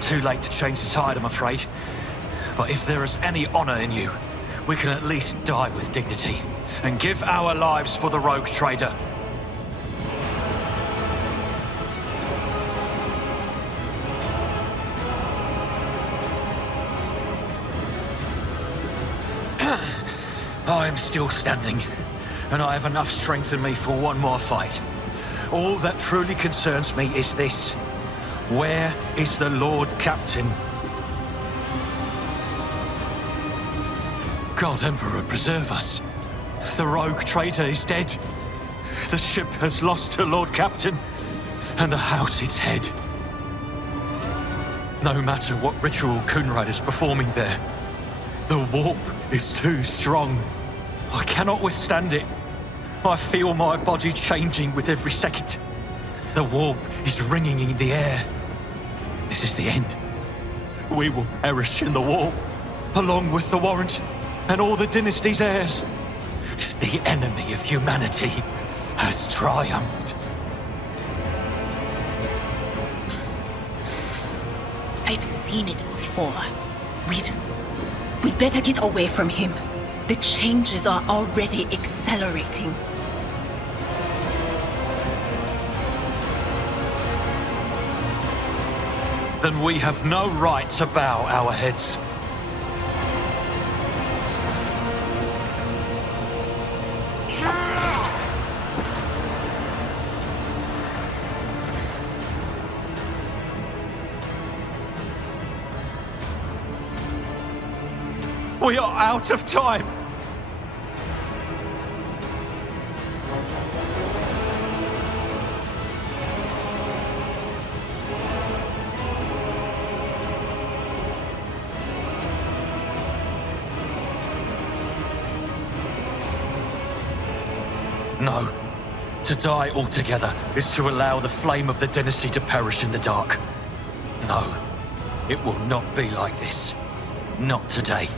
Too late to change the tide, I'm afraid. But if there is any honor in you, we can at least die with dignity and give our lives for the rogue trader. I am still standing, and I have enough strength in me for one more fight. All that truly concerns me is this. Where is the Lord Captain? God Emperor, preserve us. The rogue traitor is dead. The ship has lost her Lord Captain, and the house its head. No matter what ritual Conrad is performing there, the warp is too strong. I cannot withstand it. I feel my body changing with every second. The warp is ringing in the air. This is the end. We will perish in the warp, along with the warrant and all the dynasty's heirs. The enemy of humanity has triumphed. I've seen it before. We'd better get away from him. The changes are already accelerating. Then we have no right to bow our heads. We are out of time! No. To die altogether is to allow the flame of the dynasty to perish in the dark. No. It will not be like this. Not today.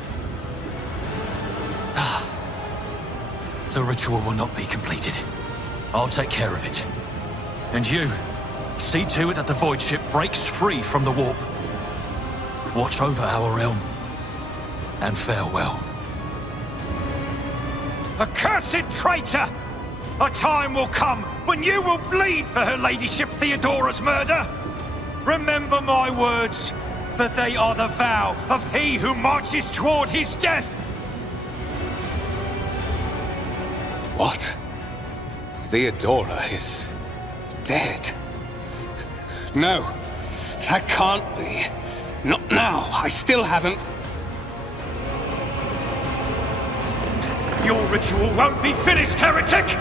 The ritual will not be completed. I'll take care of it. And you, see to it that the void ship breaks free from the warp. Watch over our realm. And farewell. Accursed traitor! A time will come when you will bleed for her ladyship Theodora's murder. Remember my words, for they are the vow of he who marches toward his death. What? Theodora is dead? No, that can't be. Not now. I still haven't. Your ritual won't be finished, heretic!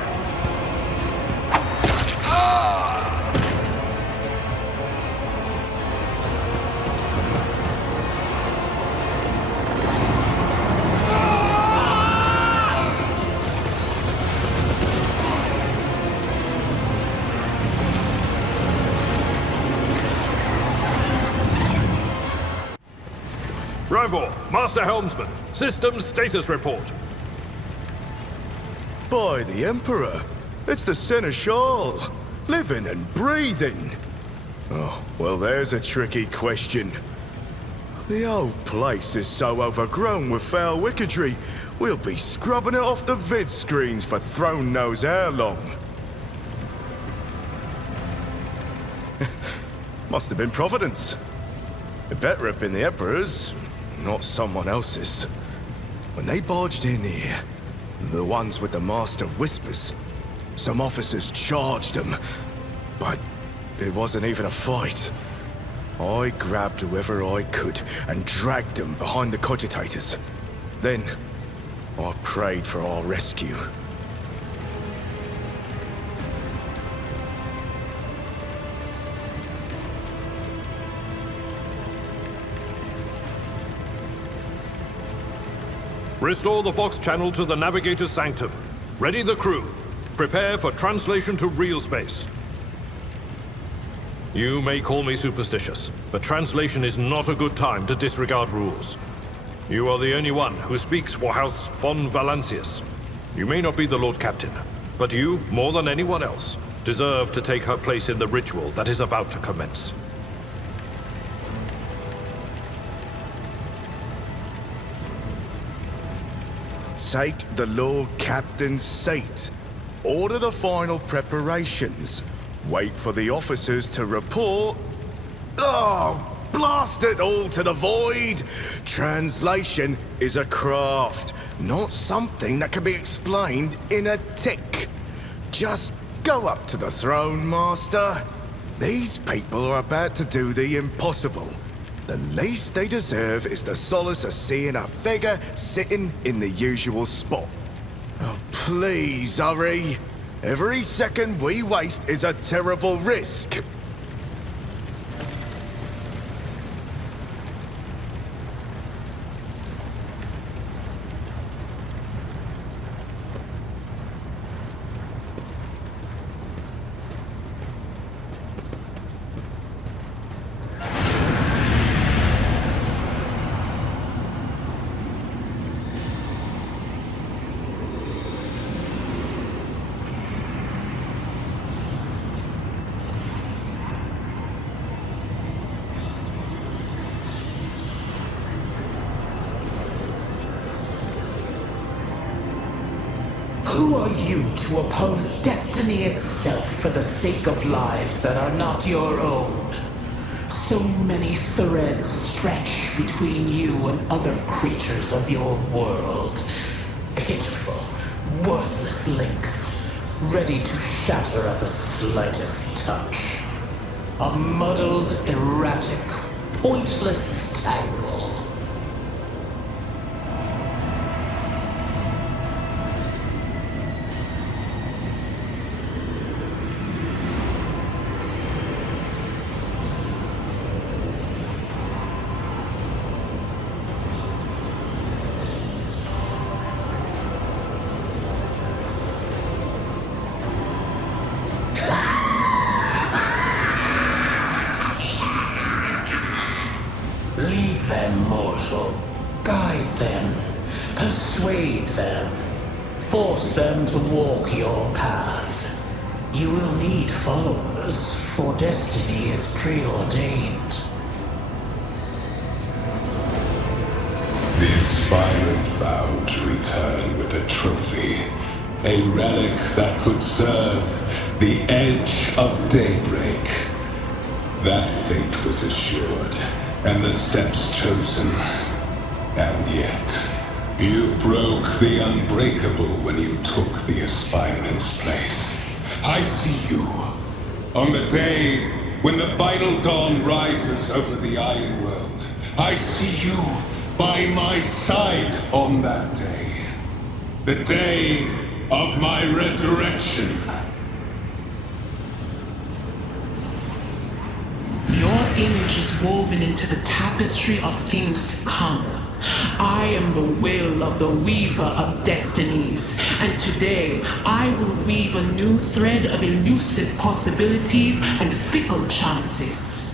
Trevor, Master Helmsman, Systems Status Report. By the Emperor, it's the Seneschal, living and breathing. Oh, well, there's a tricky question. The old place is so overgrown with foul wickedry, we'll be scrubbing it off the vid screens for throne knows how long. Must have been Providence. It better have been the Emperor's, not someone else's. When they barged in here, the ones with the Master of Whispers, some officers charged them, but it wasn't even a fight. I grabbed whoever I could and dragged them behind the cogitators. Then, I prayed for our rescue. Restore the Vox channel to the Navigator's Sanctum. Ready the crew. Prepare for translation to real space. You may call me superstitious, but translation is not a good time to disregard rules. You are the only one who speaks for House von Valancius. You may not be the Lord Captain, but you, more than anyone else, deserve to take her place in the ritual that is about to commence. Take the Lord Captain's seat. Order the final preparations. Wait for the officers to report. Oh, blast it all to the void! Translation is a craft, not something that can be explained in a tick. Just go up to the throne, Master. These people are about to do the impossible. The least they deserve is the solace of seeing a figure sitting in the usual spot. Oh, please, hurry. Every second we waste is a terrible risk. Who are you to oppose destiny itself for the sake of lives that are not your own? So many threads stretch between you and other creatures of your world. Pitiful, worthless links, ready to shatter at the slightest touch. A muddled, erratic, pointless tangle. Lead them, mortal. Guide them. Persuade them. Force them to walk your path. You will need followers, for destiny is preordained. The aspirant vowed to return with a trophy, a relic that could serve the edge of daybreak. That fate was assured, and the steps chosen. And yet, you broke the unbreakable when you took the aspirant's place. I see you. On the day when the final dawn rises over the Iron World, I see you by my side on that day. The day of my resurrection. Your image is woven into the tapestry of things to come. I am the will of the weaver of destinies, and today I will weave a new thread of elusive possibilities and fickle chances.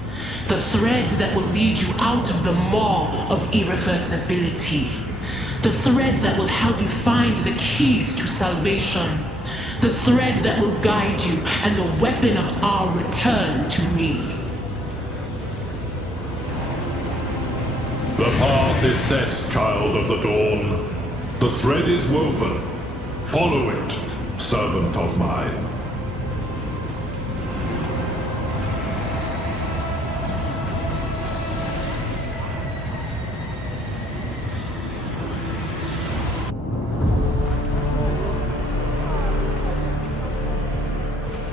The thread that will lead you out of the maw of irreversibility. The thread that will help you find the keys to salvation. The thread that will guide you and the weapon of our return to me. The path is set, child of the dawn. The thread is woven. Follow it, servant of mine.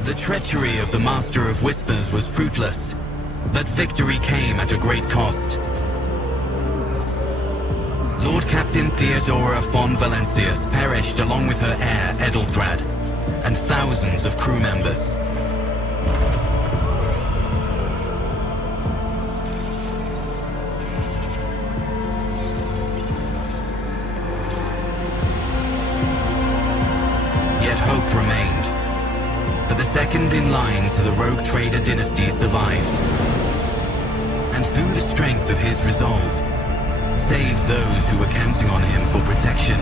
The treachery of the Master of Whispers was fruitless, but victory came at a great cost. Lord Captain Theodora von Valencius perished along with her heir Edelthrad, and thousands of crew members. Yet hope remained. For the second in line to the rogue trader dynasty survived, and through the strength of his resolve, saved those who were counting on him for protection.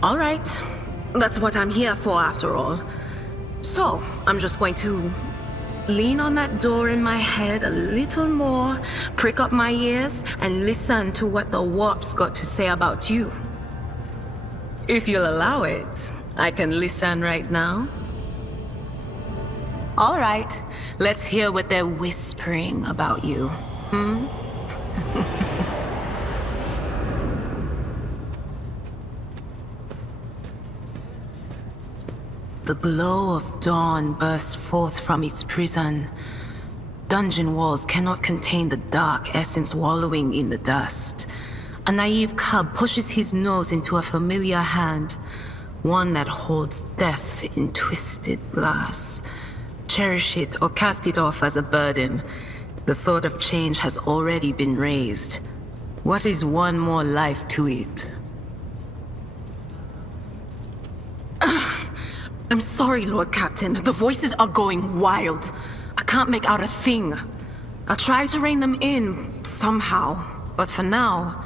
All right. That's what I'm here for, after all. So, I'm just going to lean on that door in my head a little more, prick up my ears, and listen to what the warp's got to say about you. If you'll allow it, I can listen right now. All right, let's hear what they're whispering about you, The glow of dawn bursts forth from its prison. Dungeon walls cannot contain the dark essence wallowing in the dust. A naive cub pushes his nose into a familiar hand, one that holds death in twisted glass. Cherish it or cast it off as a burden. The sword of change has already been raised. What is one more life to it? I'm sorry, Lord Captain. The voices are going wild. I can't make out a thing. I'll try to rein them in, somehow. But for now...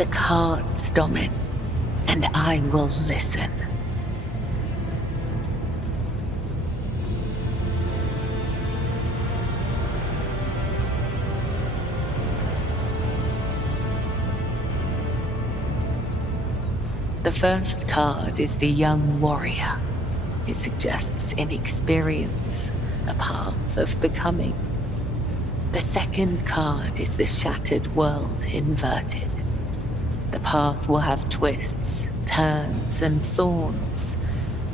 the cards, Domin, and I will listen. The first card is the young warrior. It suggests inexperience, a path of becoming. The second card is the shattered world inverted. The path will have twists, turns, and thorns,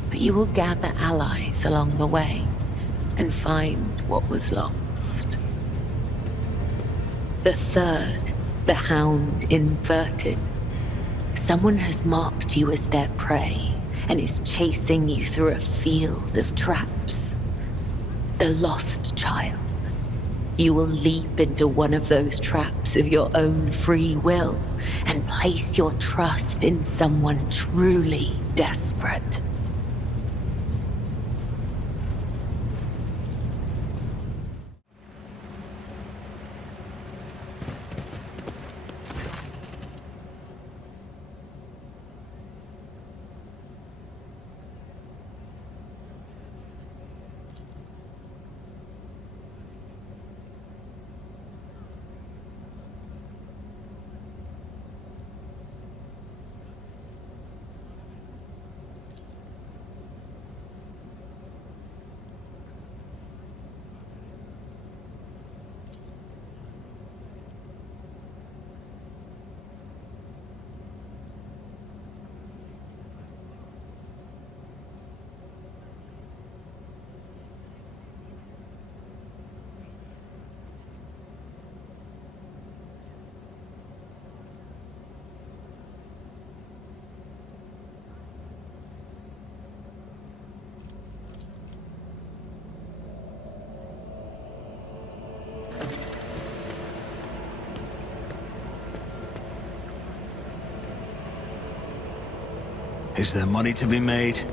but you will gather allies along the way and find what was lost. The third, the hound inverted. Someone has marked you as their prey and is chasing you through a field of traps. The lost child. You will leap into one of those traps of your own free will and place your trust in someone truly desperate. Is there money to be made?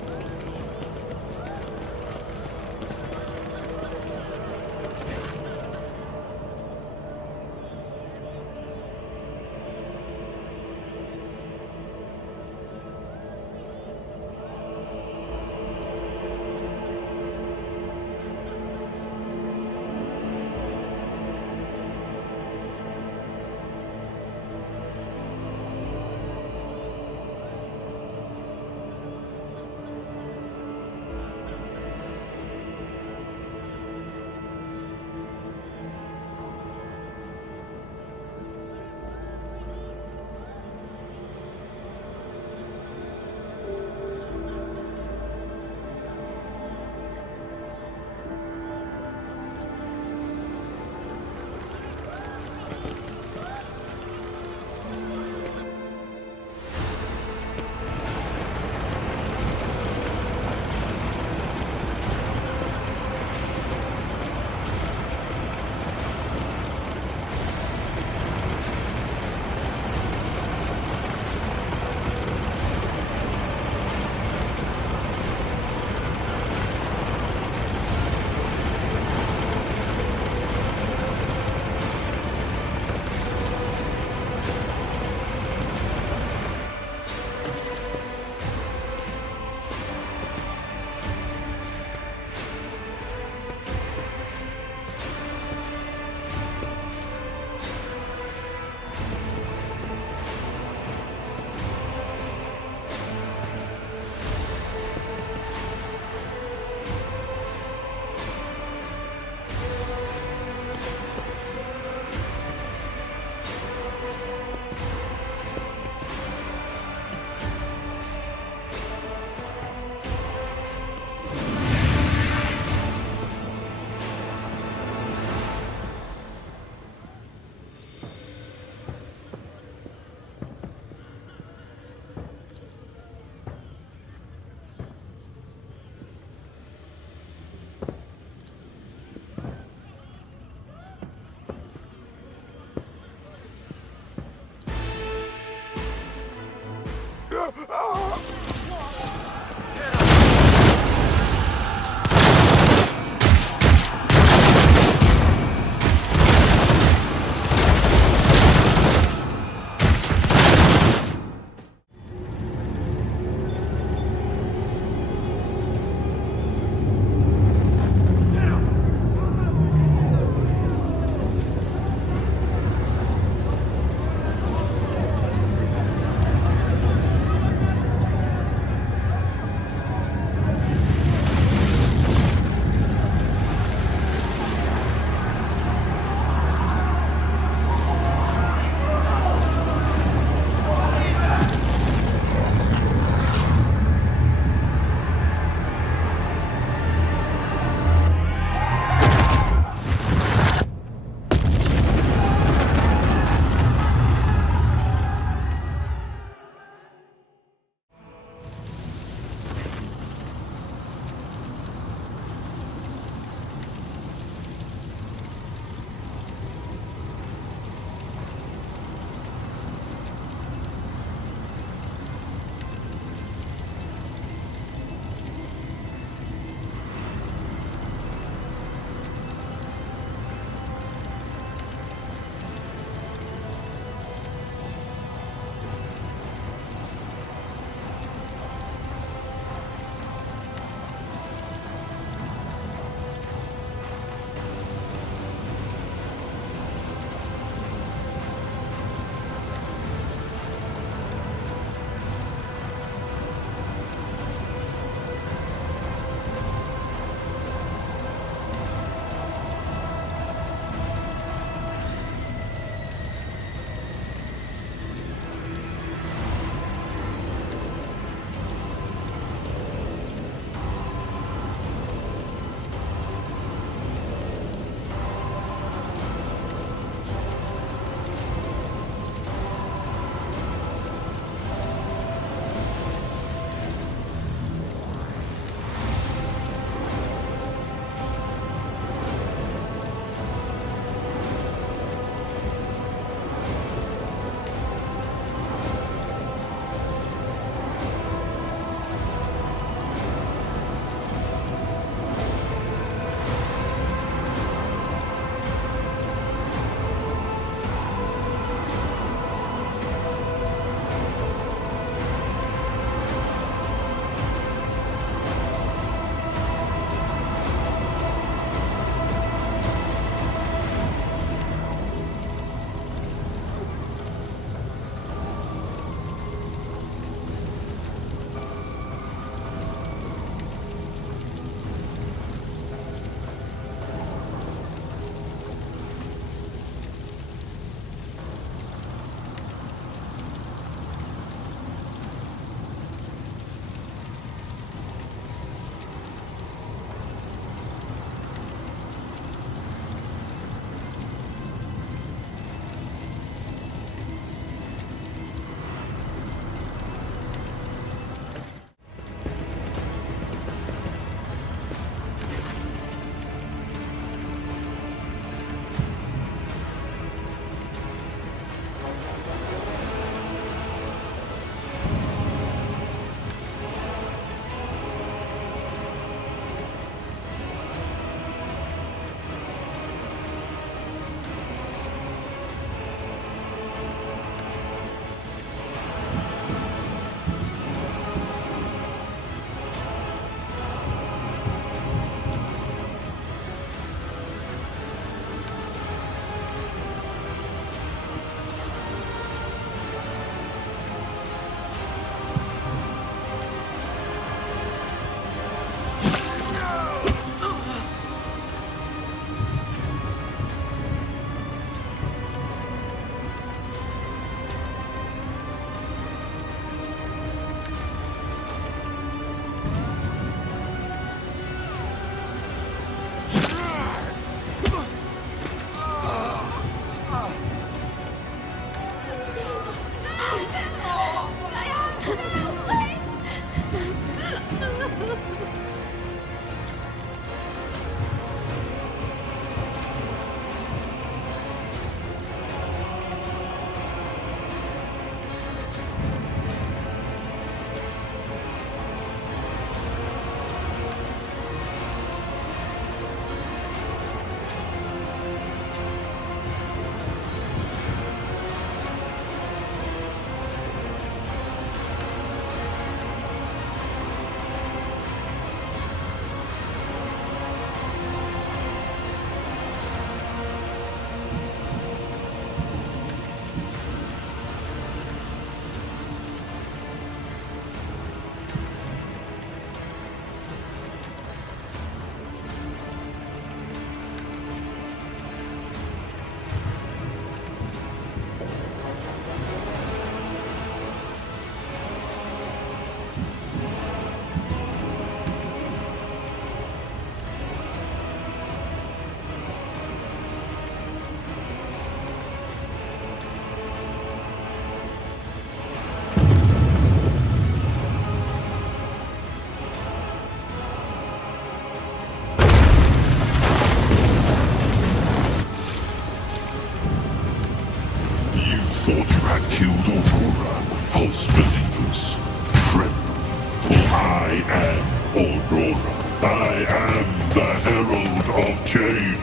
I am Aurora. I am the herald of change.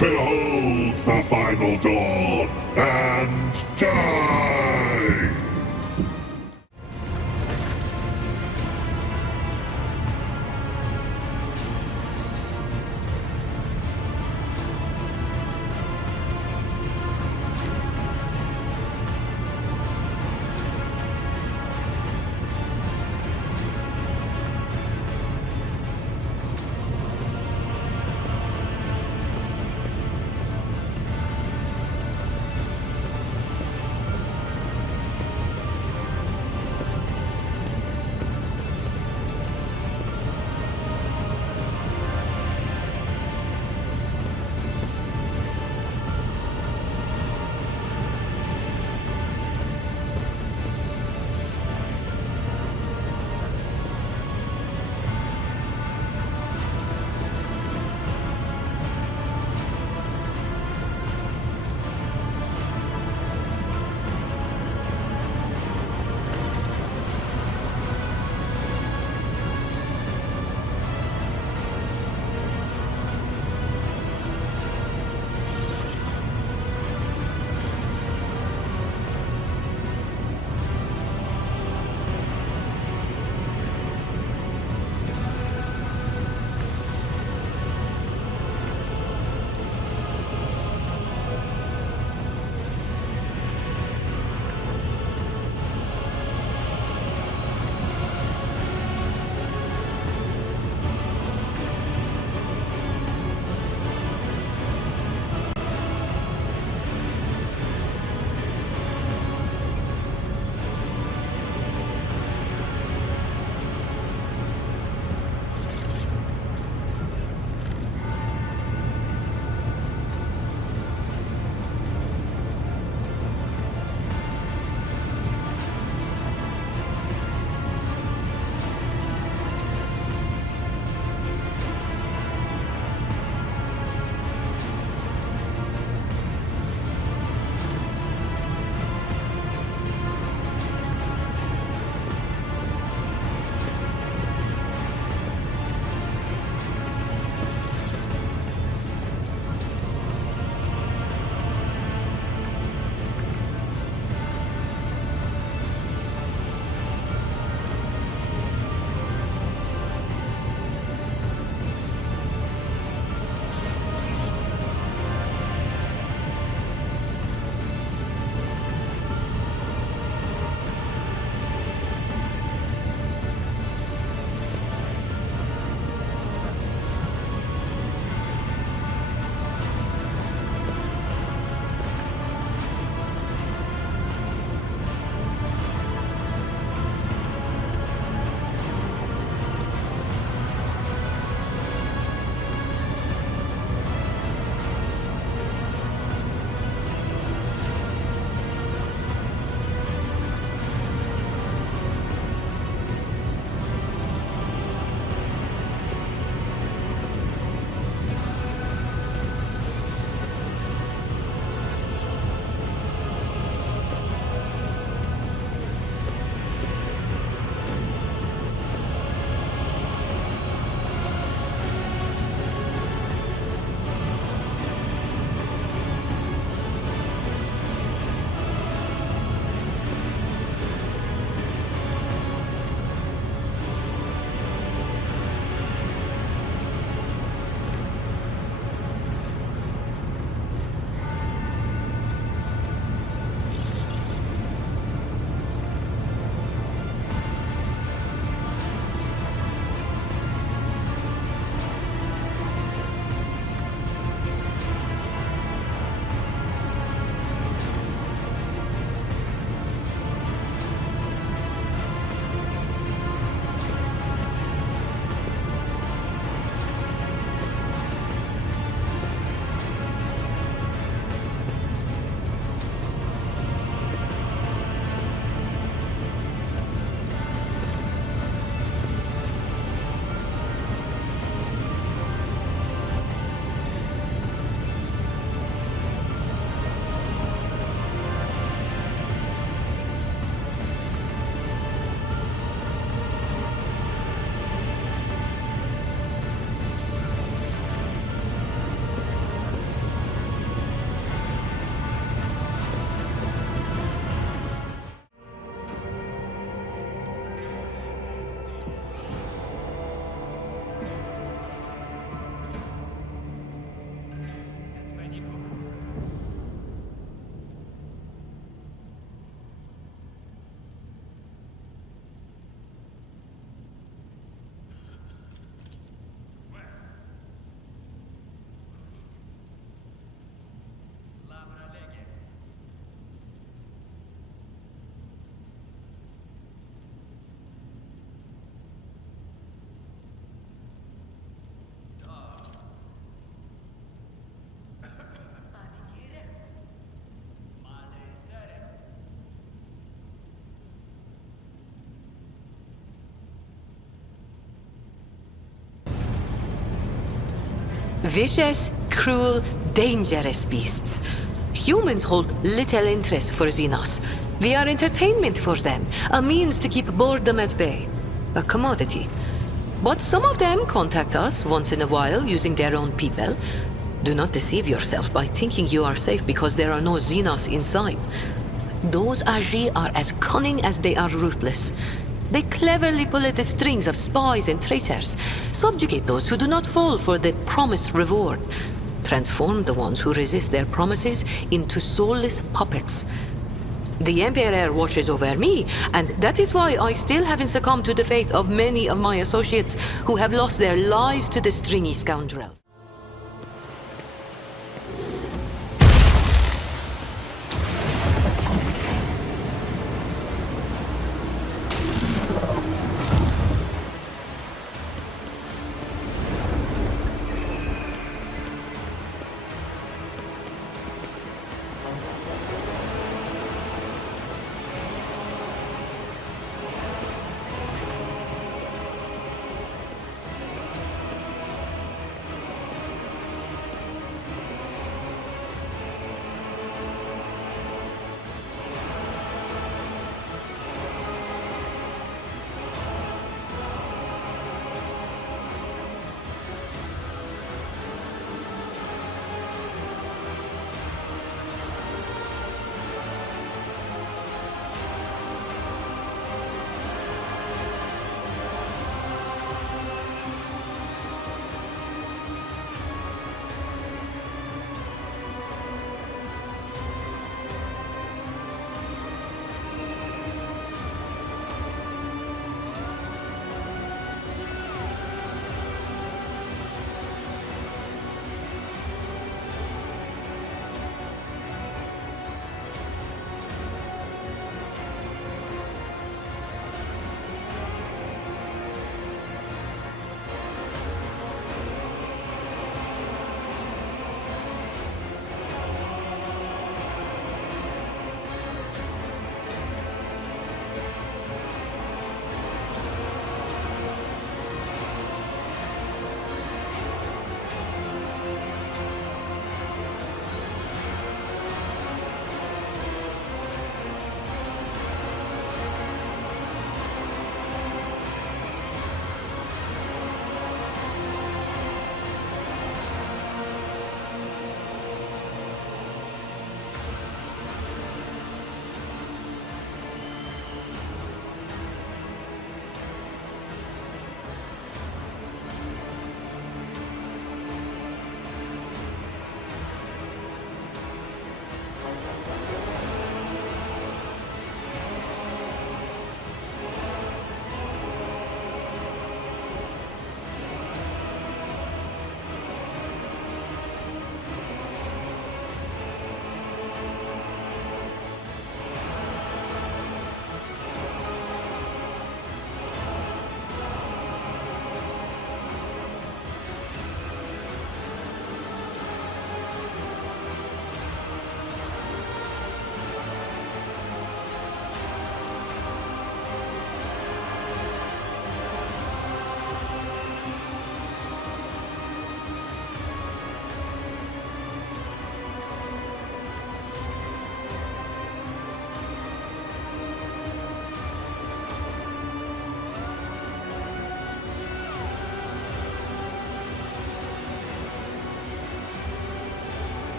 Behold the final dawn and die! Vicious, cruel, dangerous beasts. Humans hold little interest for Xenos. We are entertainment for them, a means to keep boredom at bay. A commodity. But some of them contact us once in a while using their own people. Do not deceive yourself by thinking you are safe because there are no Xenos inside. Those Agi are as cunning as they are ruthless. They cleverly pull at the strings of spies and traitors, subjugate those who do not fall for the promised reward, transform the ones who resist their promises into soulless puppets. The Emperor watches over me, and that is why I still haven't succumbed to the fate of many of my associates who have lost their lives to the stringy scoundrels.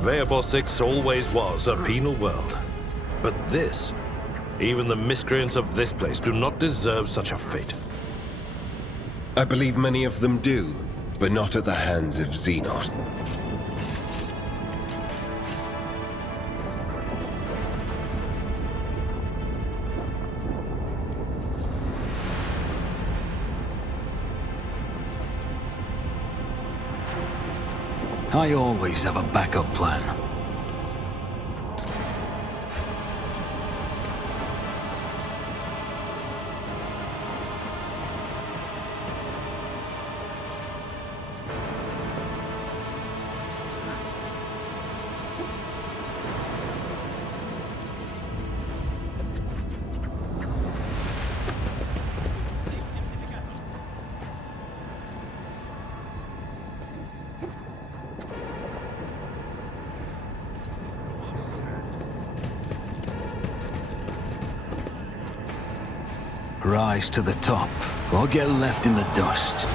Veabos 6 always was a penal world. But this, even the miscreants of this place do not deserve such a fate. I believe many of them do, but not at the hands of Xenos. I always have a backup plan. Rise to the top, or get left in the dust.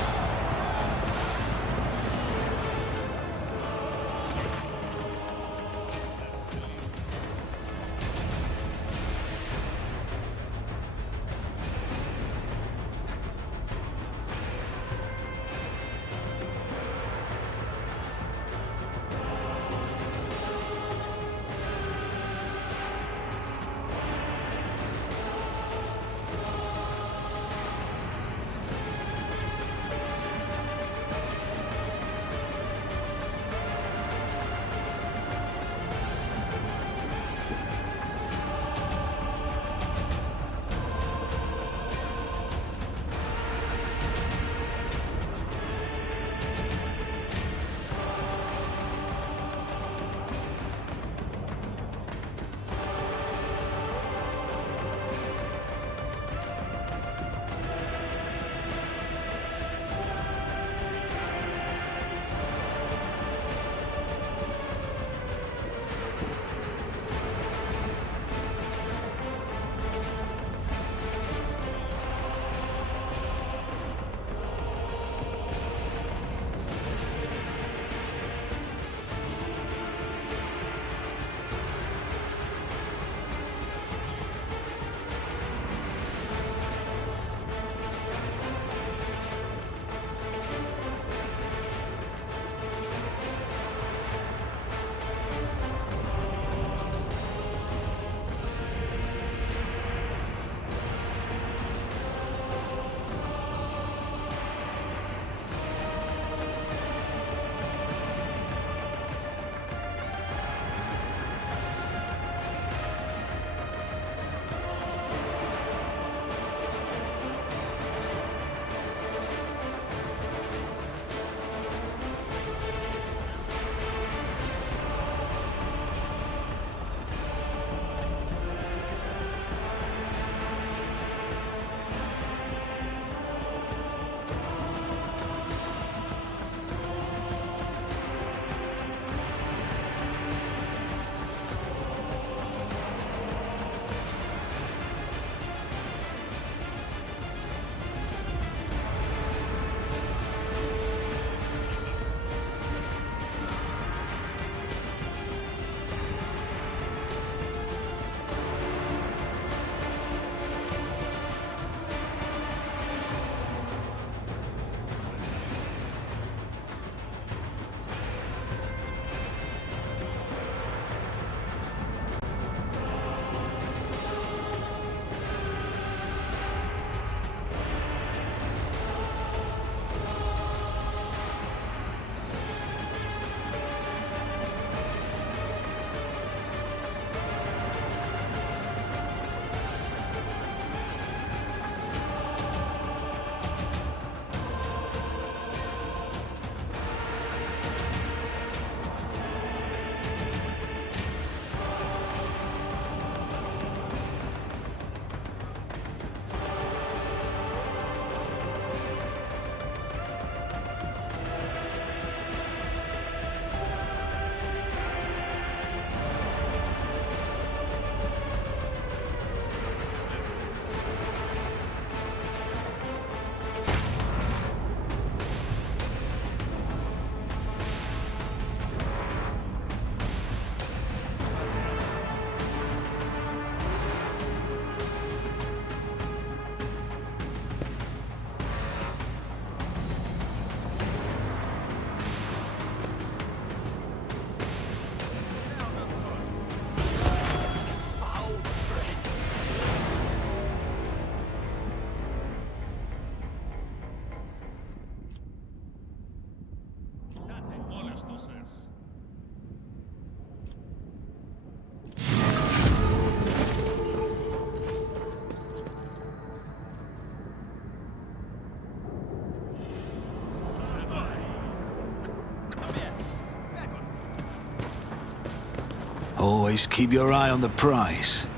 Always keep your eye on the prize.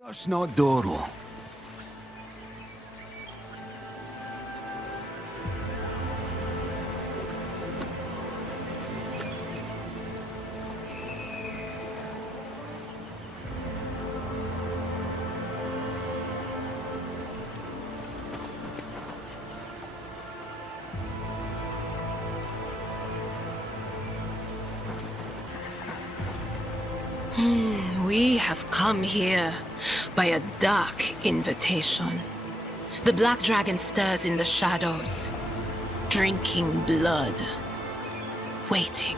That's not dawdle. We have come here by a dark invitation. The black dragon stirs in the shadows, drinking blood, waiting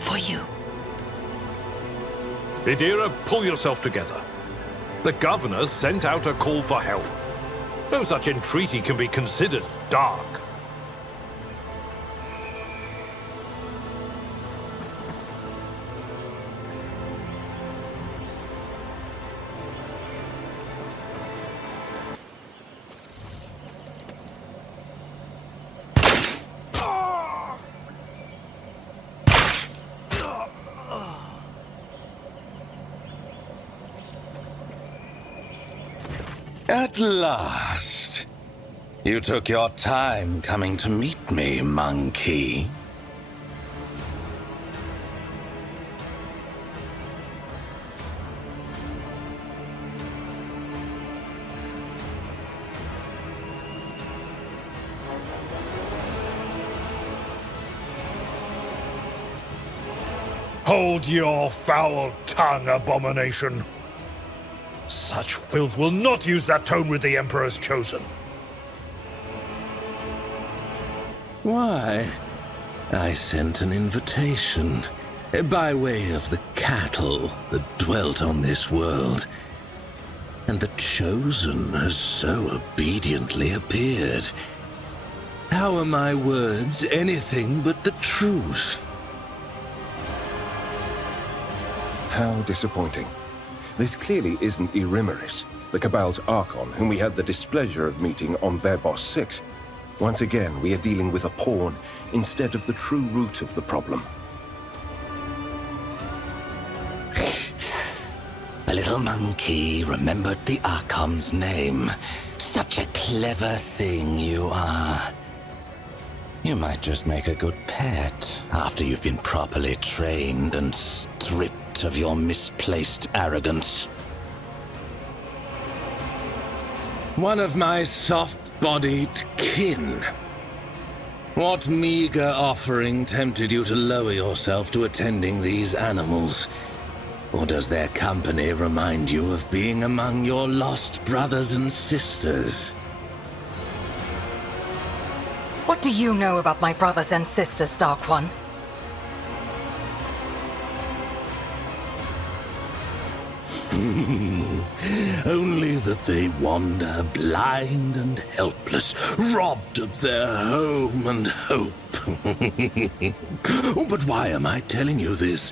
for you. Idira, pull yourself together. The governor sent out a call for help. No such entreaty can be considered dark. At last. You took your time coming to meet me, monkey. Hold your foul tongue, abomination. Such filth will not use that tone with the Emperor's chosen. Why? I sent an invitation by way of the cattle that dwelt on this world. And the chosen has so obediently appeared. How are my words anything but the truth? How disappointing. This clearly isn't Eurimerys, the Cabal's Archon, whom we had the displeasure of meeting on Verbos 6. Once again, we are dealing with a pawn instead of the true root of the problem. The little monkey remembered the Archon's name. Such a clever thing you are. You might just make a good pet after you've been properly trained and stripped of your misplaced arrogance. One of my soft-bodied kin. What meager offering tempted you to lower yourself to attending these animals? Or does their company remind you of being among your lost brothers and sisters? What do you know about my brothers and sisters, Dark One? Only that they wander blind and helpless, robbed of their home and hope. But why am I telling you this?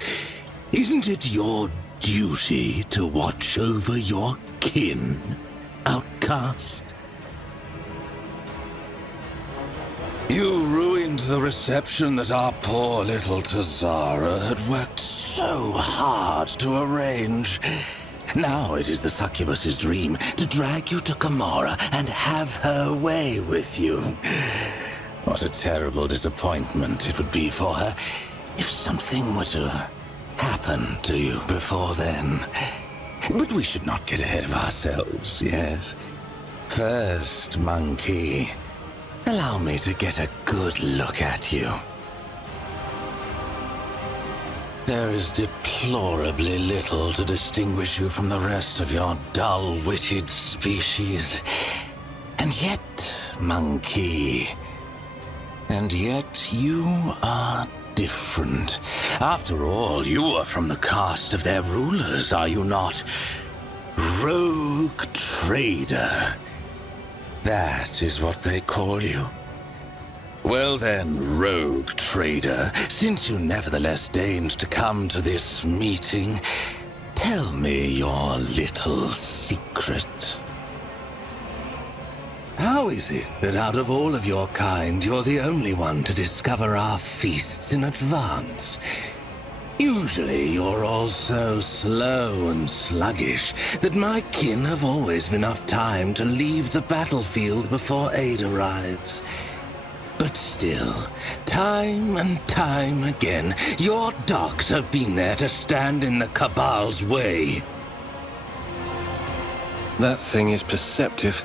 Isn't it your duty to watch over your kin, outcast? You ruined And the reception that our poor little Tazara had worked so hard to arrange. Now it is the succubus's dream to drag you to Gamora and have her way with you. What a terrible disappointment it would be for her if something were to happen to you before then. But we should not get ahead of ourselves, yes? First, monkey, allow me to get a good look at you. There is deplorably little to distinguish you from the rest of your dull-witted species. And yet, monkey, and yet you are different. After all, you are from the caste of their rulers, are you not? Rogue trader. That is what they call you. Well then, rogue trader, since you nevertheless deigned to come to this meeting, tell me your little secret. How is it that out of all of your kind, you're the only one to discover our feasts in advance? Usually you're all so slow and sluggish that my kin have always enough time to leave the battlefield before aid arrives. But still, time and time again, your dogs have been there to stand in the Cabal's way. That thing is perceptive.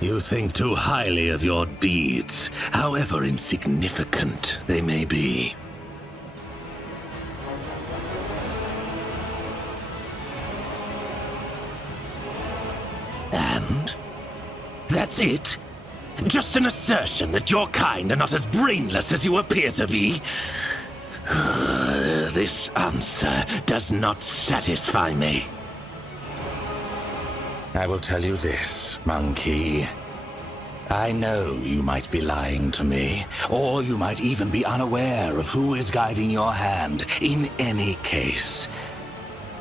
You think too highly of your deeds, however insignificant they may be. And? That's it? Just an assertion that your kind are not as brainless as you appear to be? This answer does not satisfy me. I will tell you this, monkey. I know you might be lying to me, or you might even be unaware of who is guiding your hand. In any case,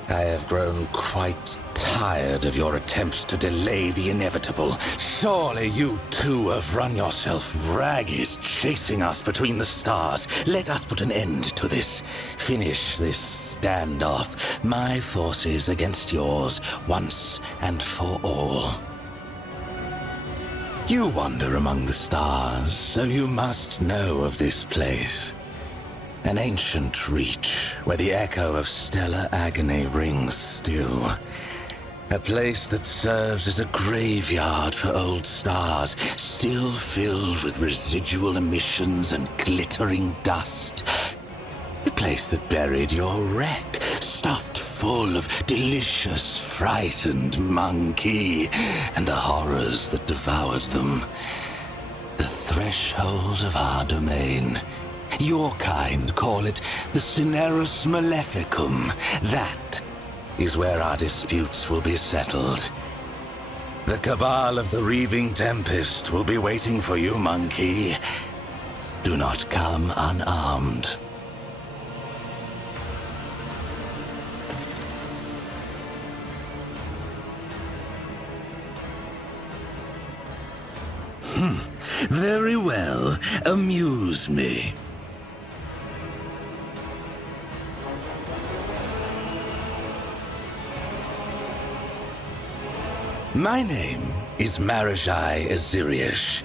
I have grown quite tired of your attempts to delay the inevitable. Surely you too have run yourself ragged, chasing us between the stars. Let us put an end to this. Finish this standoff. My forces against yours, once and for all. You wander among the stars, so you must know of this place. An ancient reach, where the echo of stellar agony rings still. A place that serves as a graveyard for old stars, still filled with residual emissions and glittering dust. The place that buried your wreck, stuffed full of delicious, frightened monkey, and the horrors that devoured them. The threshold of our domain. Your kind call it the Cinerus Maleficum. That is where our disputes will be settled. The cabal of the Reaving Tempest will be waiting for you, monkey. Do not come unarmed. Very well. Amuse me. My name is Marazhai Ezirraesh,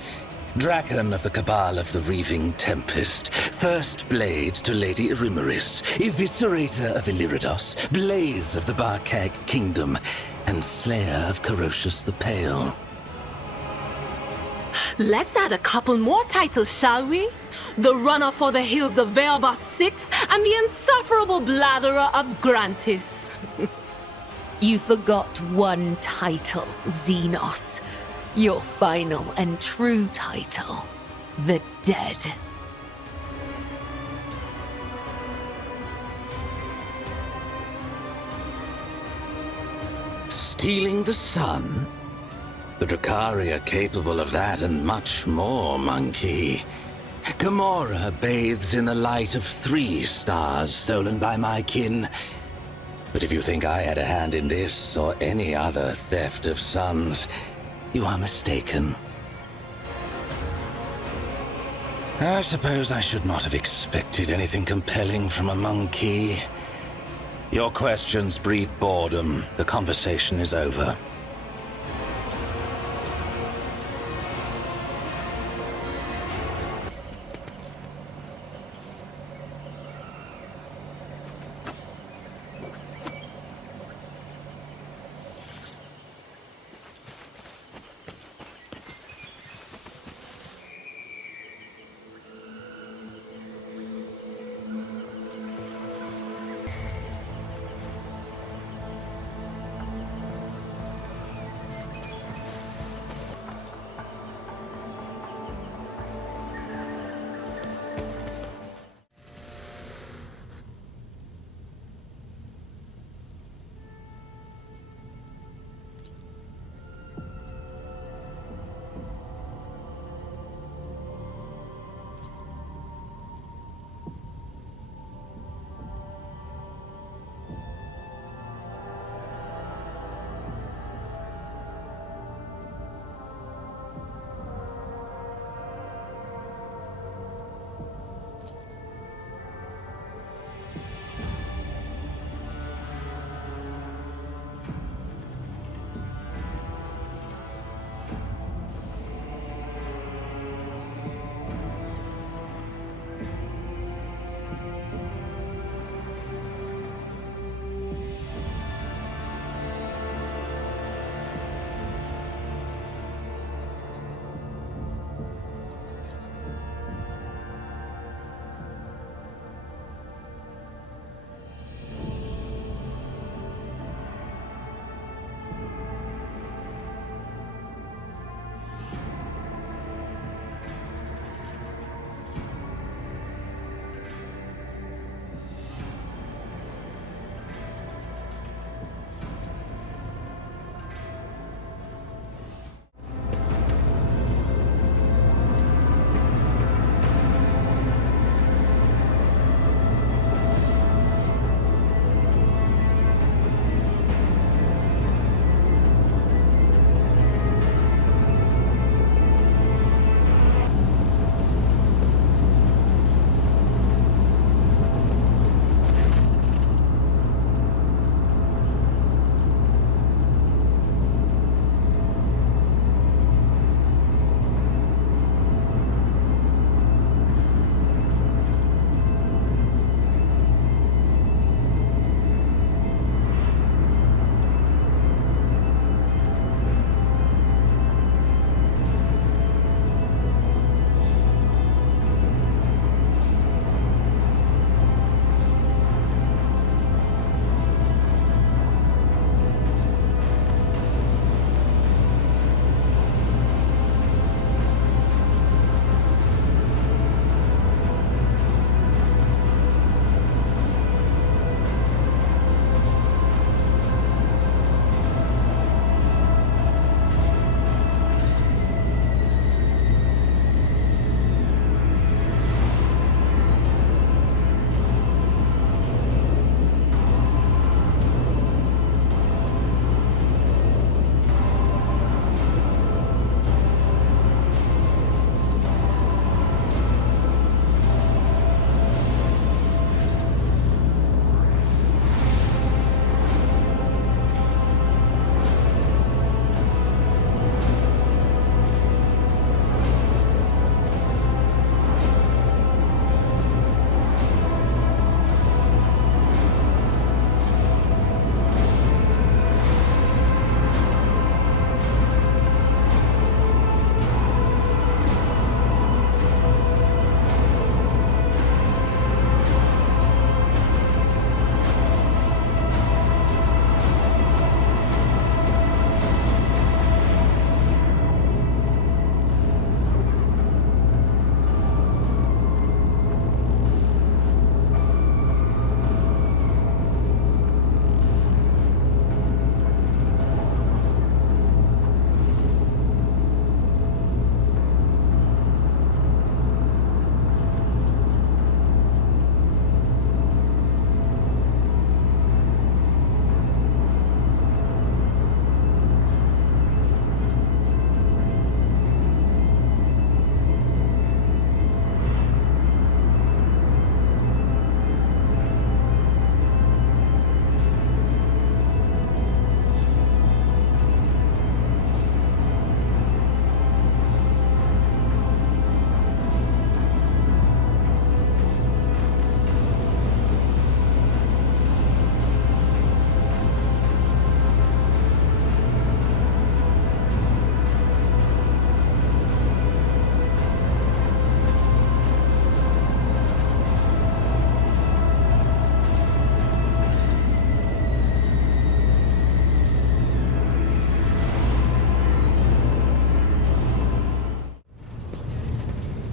Dragon of the Cabal of the Reaving Tempest, First Blade to Lady Irimeris, Eviscerator of Illyridos, Blaze of the Barkag Kingdom, and Slayer of Corocius the Pale. Let's add a couple more titles, shall we? The runner for the hills of Verbos 6 and the insufferable blatherer of Grantis. You forgot one title, Xenos. Your final and true title, the Dead. Stealing the sun? The Drakkari are capable of that and much more, monkey. Gamora bathes in the light of 3 stars stolen by my kin. But if you think I had a hand in this or any other theft of sons, you are mistaken. I suppose I should not have expected anything compelling from a monkey. Your questions breed boredom. The conversation is over.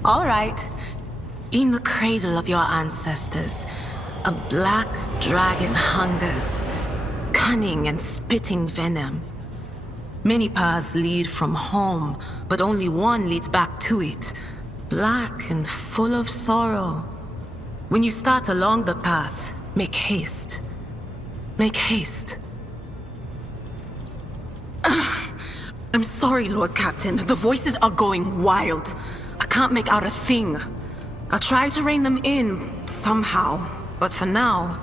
All right. In the cradle of your ancestors, a black dragon hungers, cunning and spitting venom. Many paths lead from home, but only one leads back to it. Black and full of sorrow. When you start along the path, make haste. Make haste. I'm sorry, Lord Captain. The voices are going wild. I can't make out a thing. I'll try to rein them in, somehow. But for now...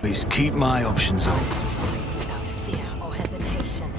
Please keep my options open. Without fear or hesitation.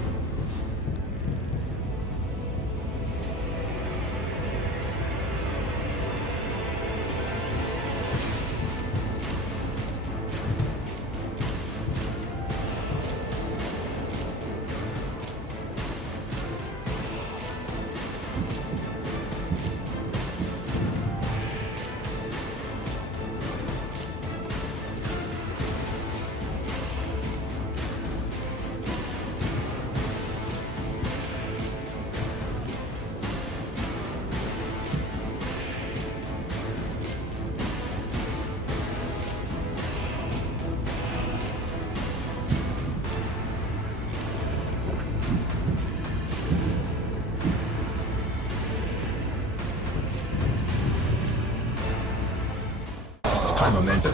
High momentum.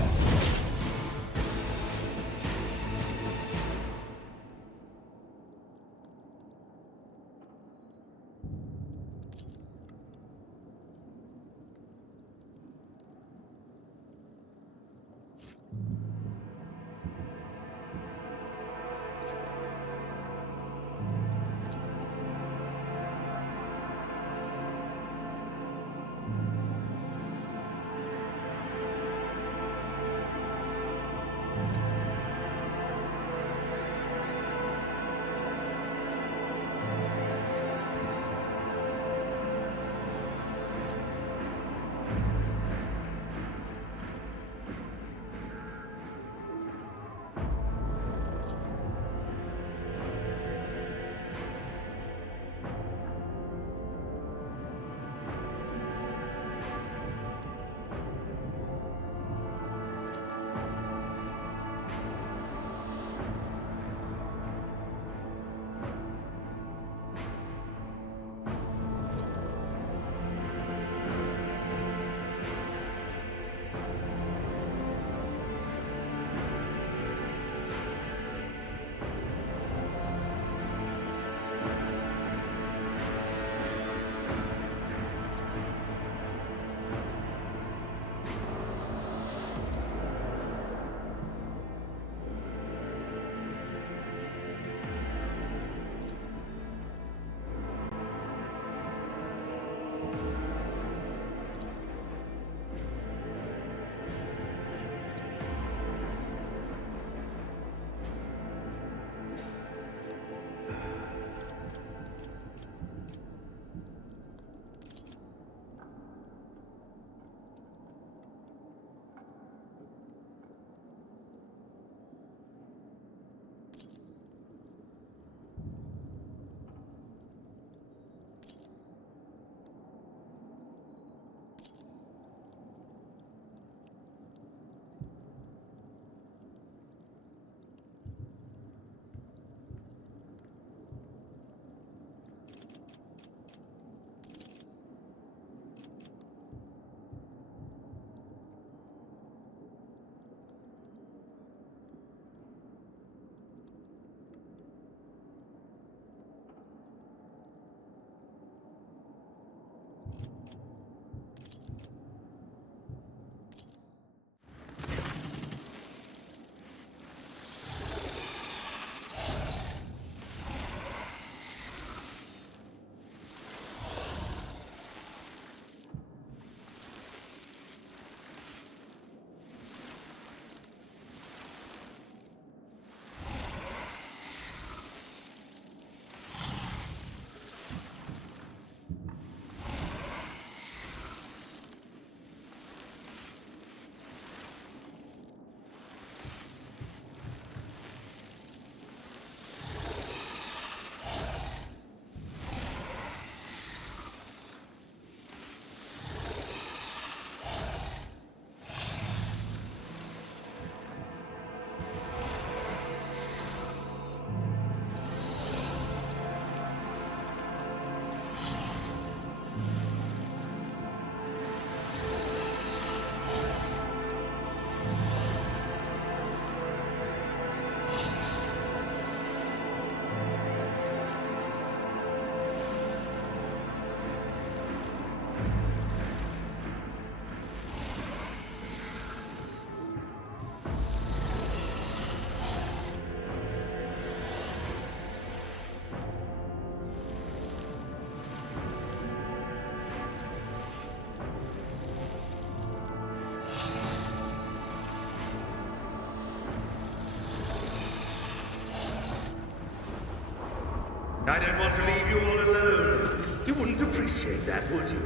I don't want to leave you all alone. You wouldn't appreciate that, would you?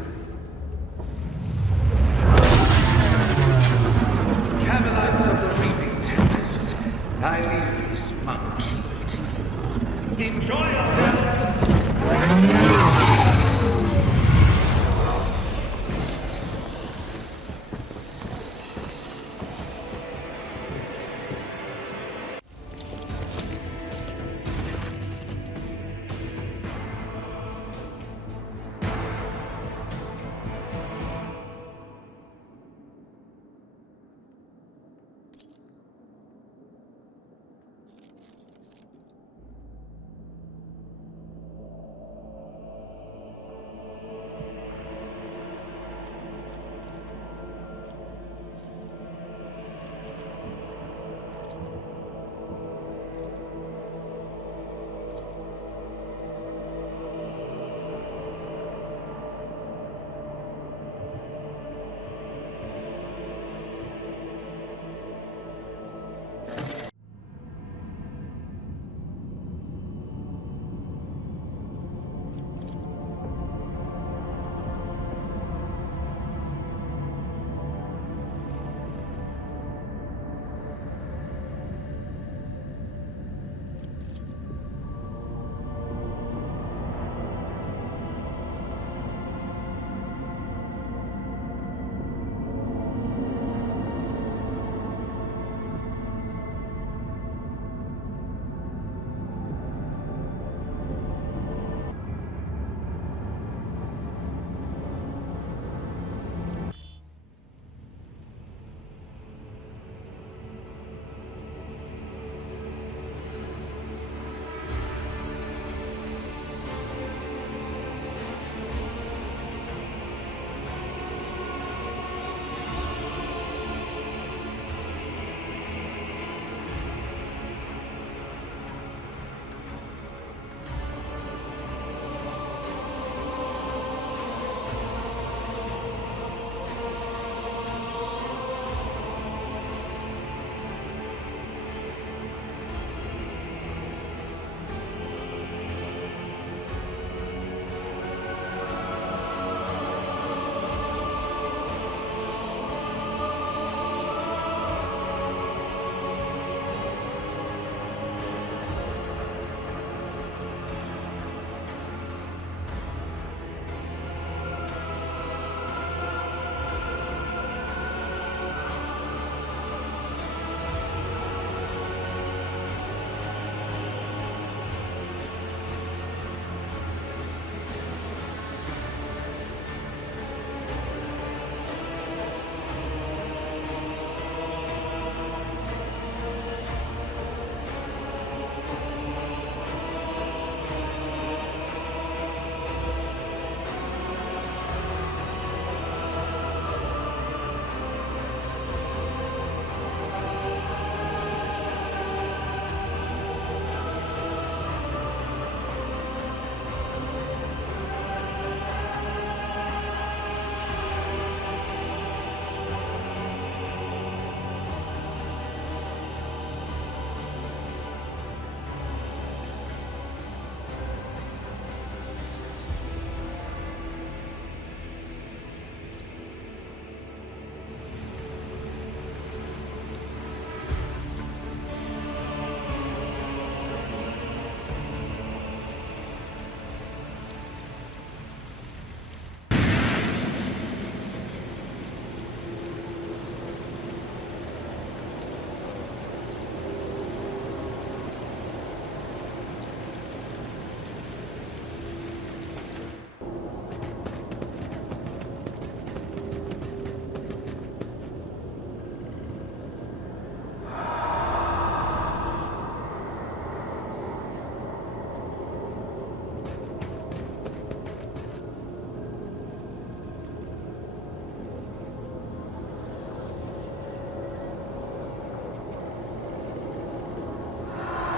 Camelites of the Reaping Tempest, I leave this monk key to you. Enjoy yourselves!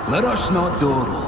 Let us not dawdle.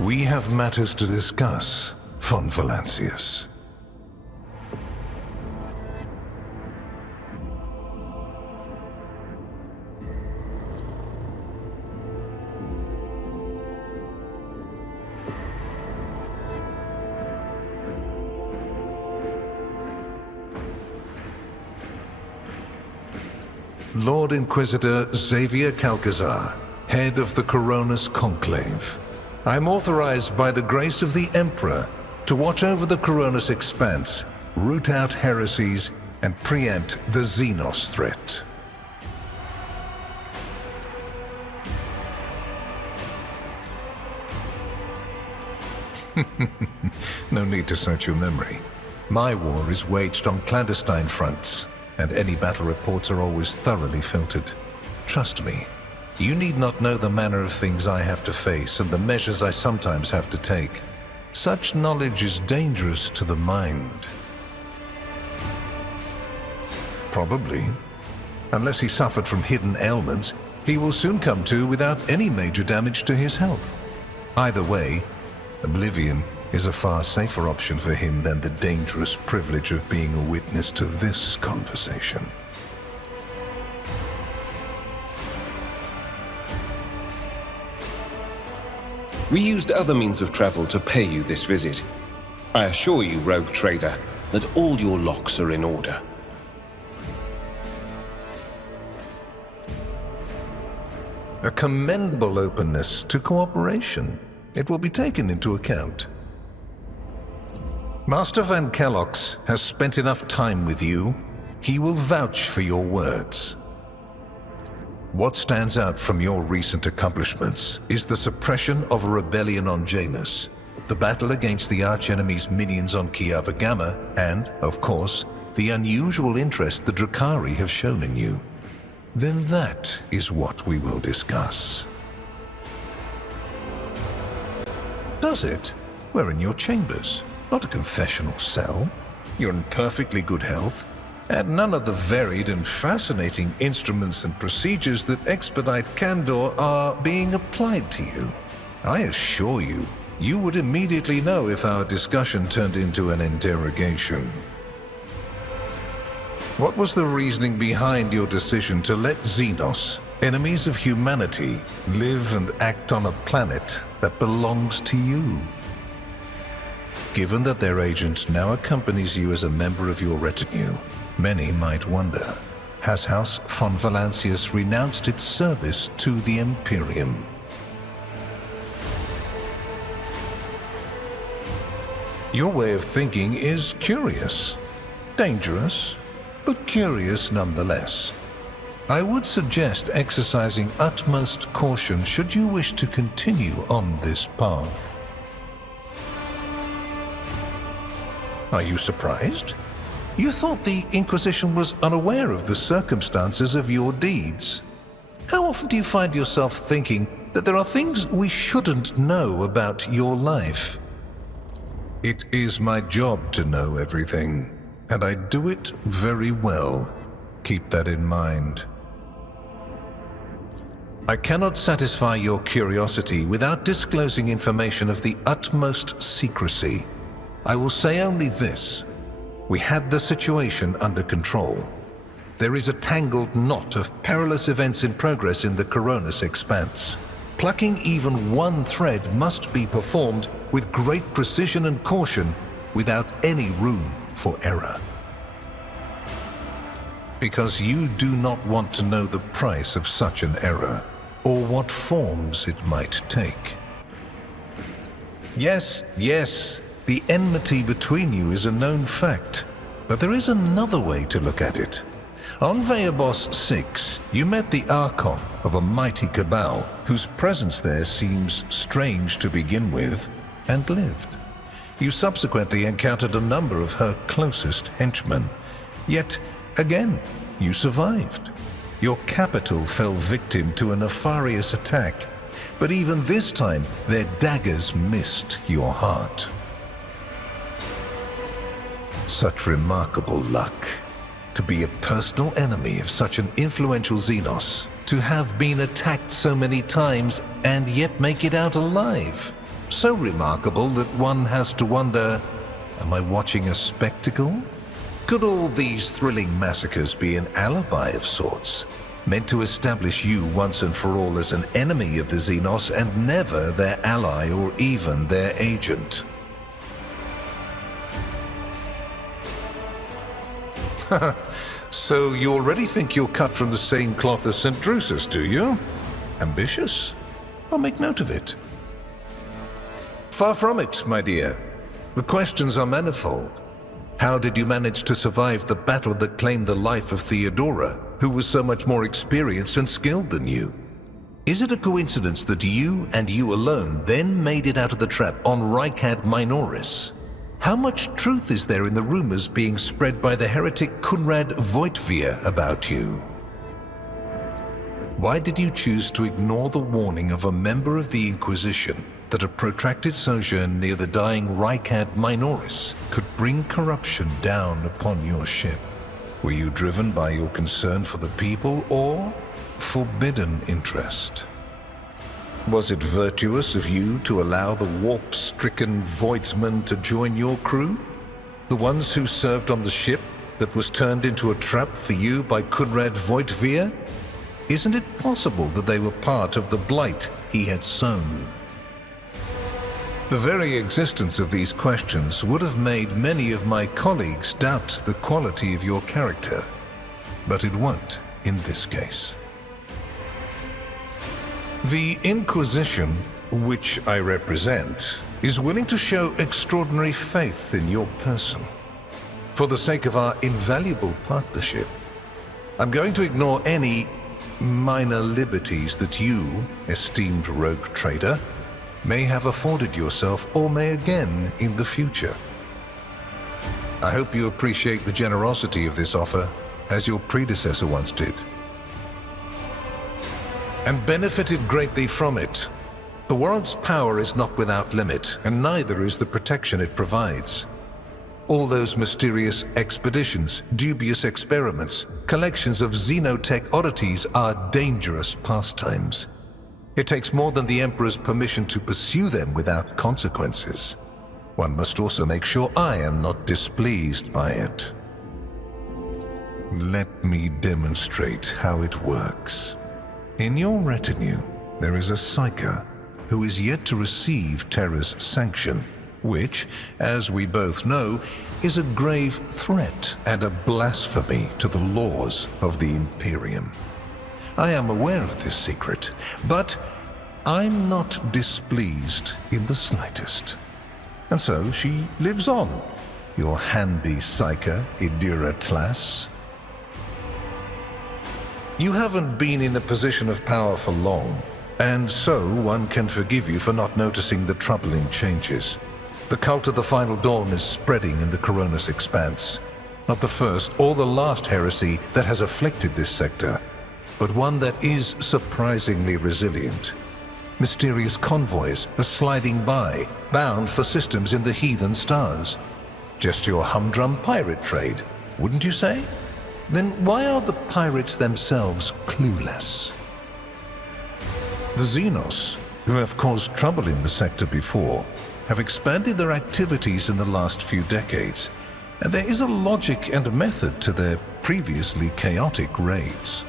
We have matters to discuss, von Valancius. Lord Inquisitor Xavier Calcazar, head of the Coronis Conclave. I am authorized by the grace of the Emperor to watch over the Coronis expanse, root out heresies, and preempt the Xenos threat. No need to search your memory. My war is waged on clandestine fronts, and any battle reports are always thoroughly filtered. Trust me, you need not know the manner of things I have to face and the measures I sometimes have to take. Such knowledge is dangerous to the mind. Probably. Unless he suffered from hidden ailments, he will soon come to without any major damage to his health. Either way, oblivion is a far safer option for him than the dangerous privilege of being a witness to this conversation. We used other means of travel to pay you this visit. I assure you, rogue trader, that all your locks are in order. A commendable openness to cooperation. It will be taken into account. Master Van Kellox has spent enough time with you. He will vouch for your words. What stands out from your recent accomplishments is the suppression of a rebellion on Janus, the battle against the archenemy's minions on Kiava Gamma, and, of course, the unusual interest the Drakari have shown in you. Then that is what we will discuss. Does it? We're in your chambers, not a confessional cell. You're in perfectly good health, and none of the varied and fascinating instruments and procedures that expedite candor are being applied to you. I assure you, you would immediately know if our discussion turned into an interrogation. What was the reasoning behind your decision to let Xenos, enemies of humanity, live and act on a planet that belongs to you? Given that their agent now accompanies you as a member of your retinue, many might wonder, has House von Valancius renounced its service to the Imperium? Your way of thinking is curious, dangerous, but curious nonetheless. I would suggest exercising utmost caution should you wish to continue on this path. Are you surprised? You thought the Inquisition was unaware of the circumstances of your deeds. How often do you find yourself thinking that there are things we shouldn't know about your life? It is my job to know everything, and I do it very well. Keep that in mind. I cannot satisfy your curiosity without disclosing information of the utmost secrecy. I will say only this. We had the situation under control. There is a tangled knot of perilous events in progress in the Coronis expanse. Plucking even one thread must be performed with great precision and caution, without any room for error. Because you do not want to know the price of such an error, or what forms it might take. Yes, the enmity between you is a known fact, but there is another way to look at it. On Veabos 6, you met the Archon of a mighty cabal, whose presence there seems strange to begin with, and lived. You subsequently encountered a number of her closest henchmen, yet, again, you survived. Your capital fell victim to a nefarious attack, but even this time, their daggers missed your heart. Such remarkable luck. To be a personal enemy of such an influential Xenos, to have been attacked so many times and yet make it out alive. so remarkable that one has to wonder, am I watching a spectacle? Could all these thrilling massacres be an alibi of sorts, meant to establish you once and for all as an enemy of the Xenos and never their ally or even their agent? So you already think you're cut from the same cloth as St. Drusus, do you? Ambitious? I'll make note of it. Far from it, my dear. The questions are manifold. How did you manage to survive the battle that claimed the life of Theodora, who was so much more experienced and skilled than you? Is it a coincidence that you and you alone then made it out of the trap on Rykad Minoris? How much truth is there in the rumors being spread by the heretic Kunrad Voitvir about you? Why did you choose to ignore the warning of a member of the Inquisition that a protracted sojourn near the dying Rykad Minoris could bring corruption down upon your ship? Were you driven by your concern for the people or forbidden interest? Was it virtuous of you to allow the warp-stricken Voidsmen to join your crew? The ones who served on the ship that was turned into a trap for you by Kunrad Voitvir? Isn't it possible that they were part of the blight he had sown? The very existence of these questions would have made many of my colleagues doubt the quality of your character, but it won't in this case. The Inquisition, which I represent, is willing to show extraordinary faith in your person. For the sake of our invaluable partnership, I'm going to ignore any minor liberties that you, esteemed rogue trader, may have afforded yourself or may again in the future. I hope you appreciate the generosity of this offer, as your predecessor once did, and benefited greatly from it. The world's power is not without limit, and neither is the protection it provides. All those mysterious expeditions, dubious experiments, collections of xenotech oddities are dangerous pastimes. It takes more than the Emperor's permission to pursue them without consequences. One must also make sure I am not displeased by it. Let me demonstrate how it works. In your retinue, there is a Psyker who is yet to receive Terra's sanction, which, as we both know, is a grave threat and a blasphemy to the laws of the Imperium. I am aware of this secret, but I'm not displeased in the slightest. And so she lives on, your handy Psyker, Idira Tlass. You haven't been in a position of power for long, and so one can forgive you for not noticing the troubling changes. The cult of the Final Dawn is spreading in the Coronis Expanse. Not the first or the last heresy that has afflicted this sector, but one that is surprisingly resilient. Mysterious convoys are sliding by, bound for systems in the heathen stars. Just your humdrum pirate trade, wouldn't you say? Then why are the pirates themselves clueless? The Xenos, who have caused trouble in the sector before, have expanded their activities in the last few decades, and there is a logic and method to their previously chaotic raids.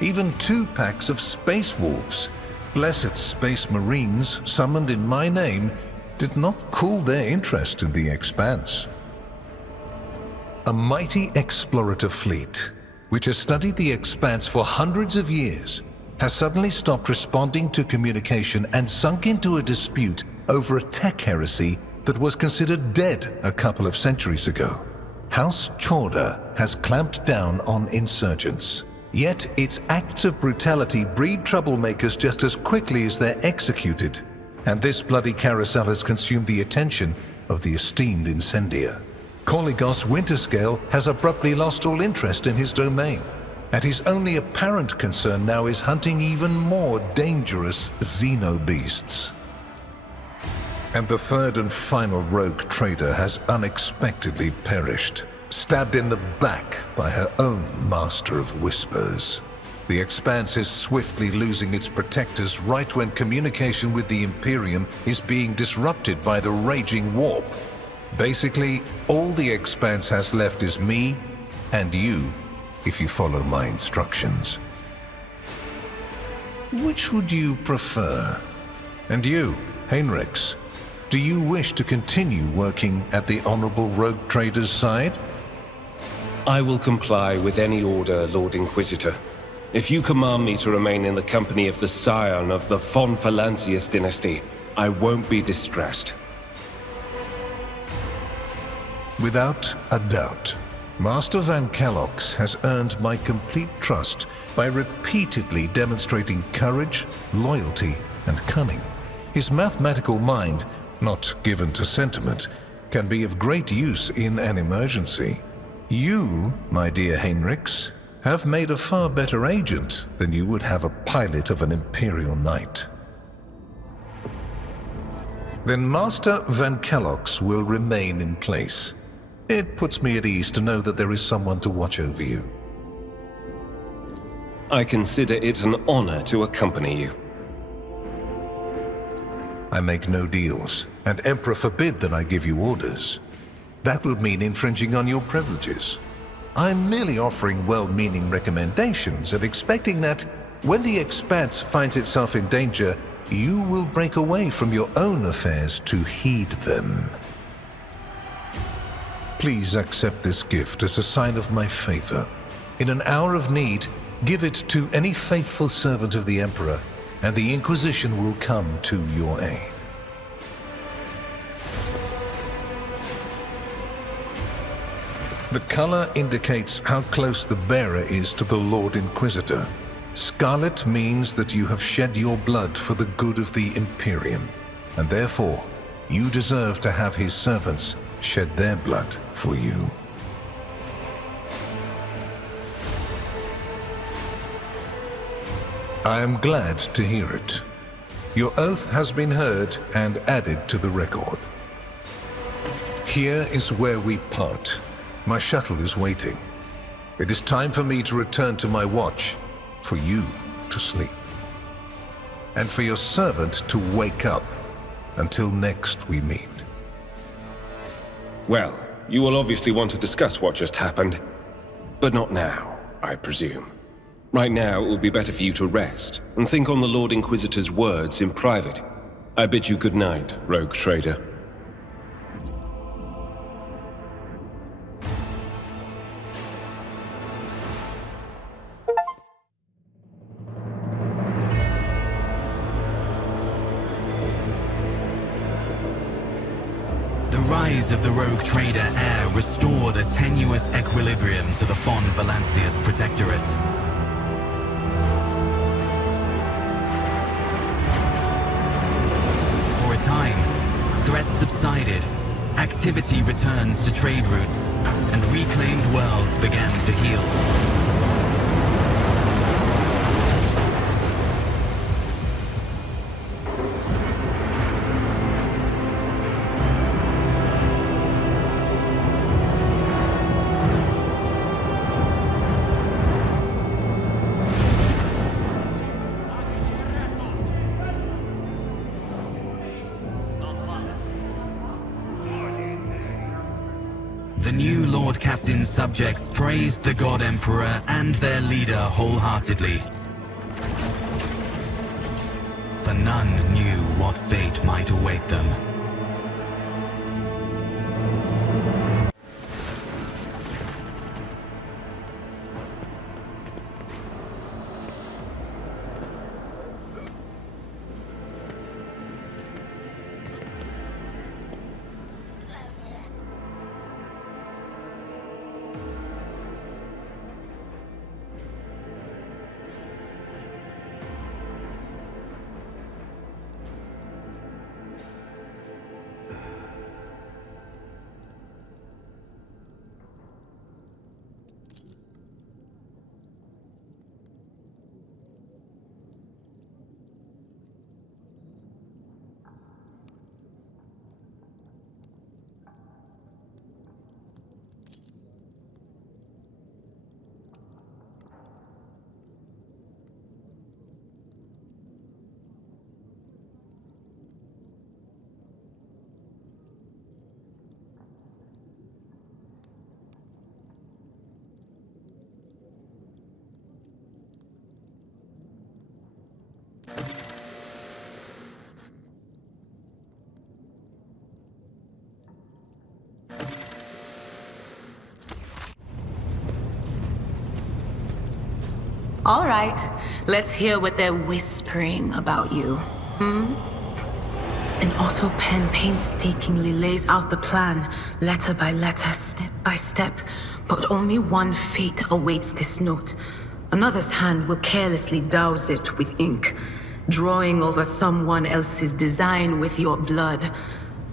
Even 2 packs of space wolves, blessed space marines summoned in my name, did not cool their interest in the Expanse. A mighty explorative fleet, which has studied the Expanse for hundreds of years, has suddenly stopped responding to communication and sunk into a dispute over a tech heresy that was considered dead a couple of centuries ago. House Chorda has clamped down on insurgents, yet its acts of brutality breed troublemakers just as quickly as they're executed, and this bloody carousel has consumed the attention of the esteemed incendiar. Korligos Winterscale has abruptly lost all interest in his domain, and his only apparent concern now is hunting even more dangerous xenobeasts. And the third and final rogue trader has unexpectedly perished, stabbed in the back by her own Master of Whispers. The Expanse is swiftly losing its protectors right when communication with the Imperium is being disrupted by the raging warp. Basically, all the Expanse has left is me and you, if you follow my instructions. Which would you prefer? And you, Heinrichs, do you wish to continue working at the Honorable Rogue Trader's side? I will comply with any order, Lord Inquisitor. If you command me to remain in the company of the scion of the von Valancius dynasty, I won't be distressed. Without a doubt, Master Van Kellogg's has earned my complete trust by repeatedly demonstrating courage, loyalty, and cunning. His mathematical mind, not given to sentiment, can be of great use in an emergency. You, my dear Heinrichs, have made a far better agent than you would have a pilot of an Imperial Knight. Then Master Van Kellogg's will remain in place. It puts me at ease to know that there is someone to watch over you. I consider it an honor to accompany you. I make no deals, and Emperor forbid that I give you orders. That would mean infringing on your privileges. I'm merely offering well-meaning recommendations and expecting that, when the Expanse finds itself in danger, you will break away from your own affairs to heed them. Please accept this gift as a sign of my favor. In an hour of need, give it to any faithful servant of the Emperor, and the Inquisition will come to your aid. The color indicates how close the bearer is to the Lord Inquisitor. Scarlet means that you have shed your blood for the good of the Imperium, and therefore, you deserve to have his servants shed their blood for you. I am glad to hear it. Your oath has been heard and added to the record. Here is where we part. My shuttle is waiting. It is time for me to return to my watch, for you to sleep, and for your servant to wake up. Until next we meet. Well, you will obviously want to discuss what just happened, but not now, I presume. Right now, it would be better for you to rest and think on the Lord Inquisitor's words in private. I bid you good night, Rogue Trader. The rise of the Rogue Trader heir restored a tenuous equilibrium to the von Valancius Protectorate. For a time, threats subsided, activity returned to trade routes, and reclaimed worlds began to heal. The new Lord Captain's subjects praised the God Emperor and their leader wholeheartedly. For none knew what fate might await them. All right, let's hear what they're whispering about you. An auto pen painstakingly lays out the plan, letter by letter, step by step. But only one fate awaits this note. Another's hand will carelessly douse it with ink, drawing over someone else's design with your blood.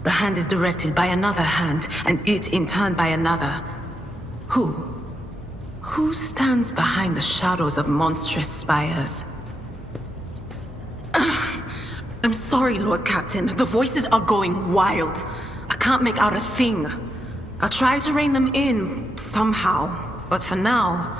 The hand is directed by another hand, and it in turn by another. Who stands behind the shadows of monstrous spires? I'm sorry, Lord Captain. The voices are going wild. I can't make out a thing. I'll try to rein them in, somehow. But for now...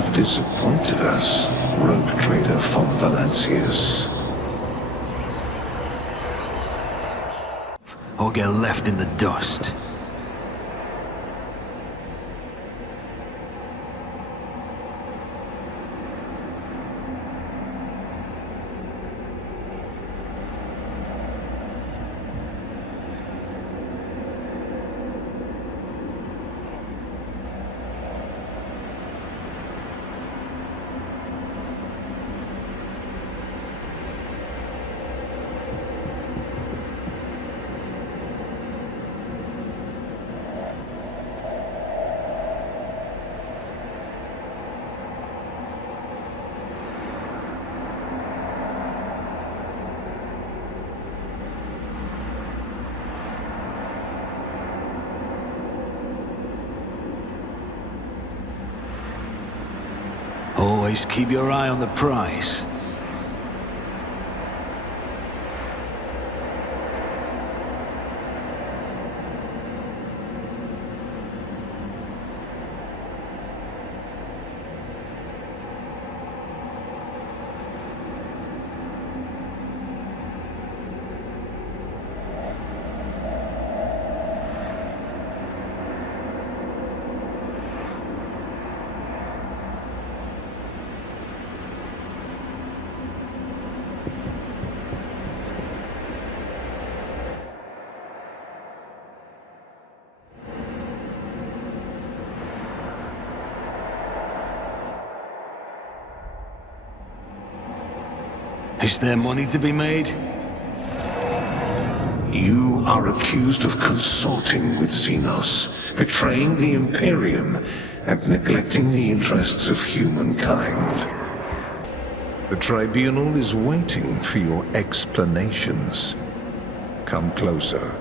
have disappointed us, rogue trader von Valancius. Or get left in the dust. Always keep your eye on the prize. Is there money to be made? You are accused of consorting with Xenos, betraying the Imperium, and neglecting the interests of humankind. The Tribunal is waiting for your explanations. Come closer.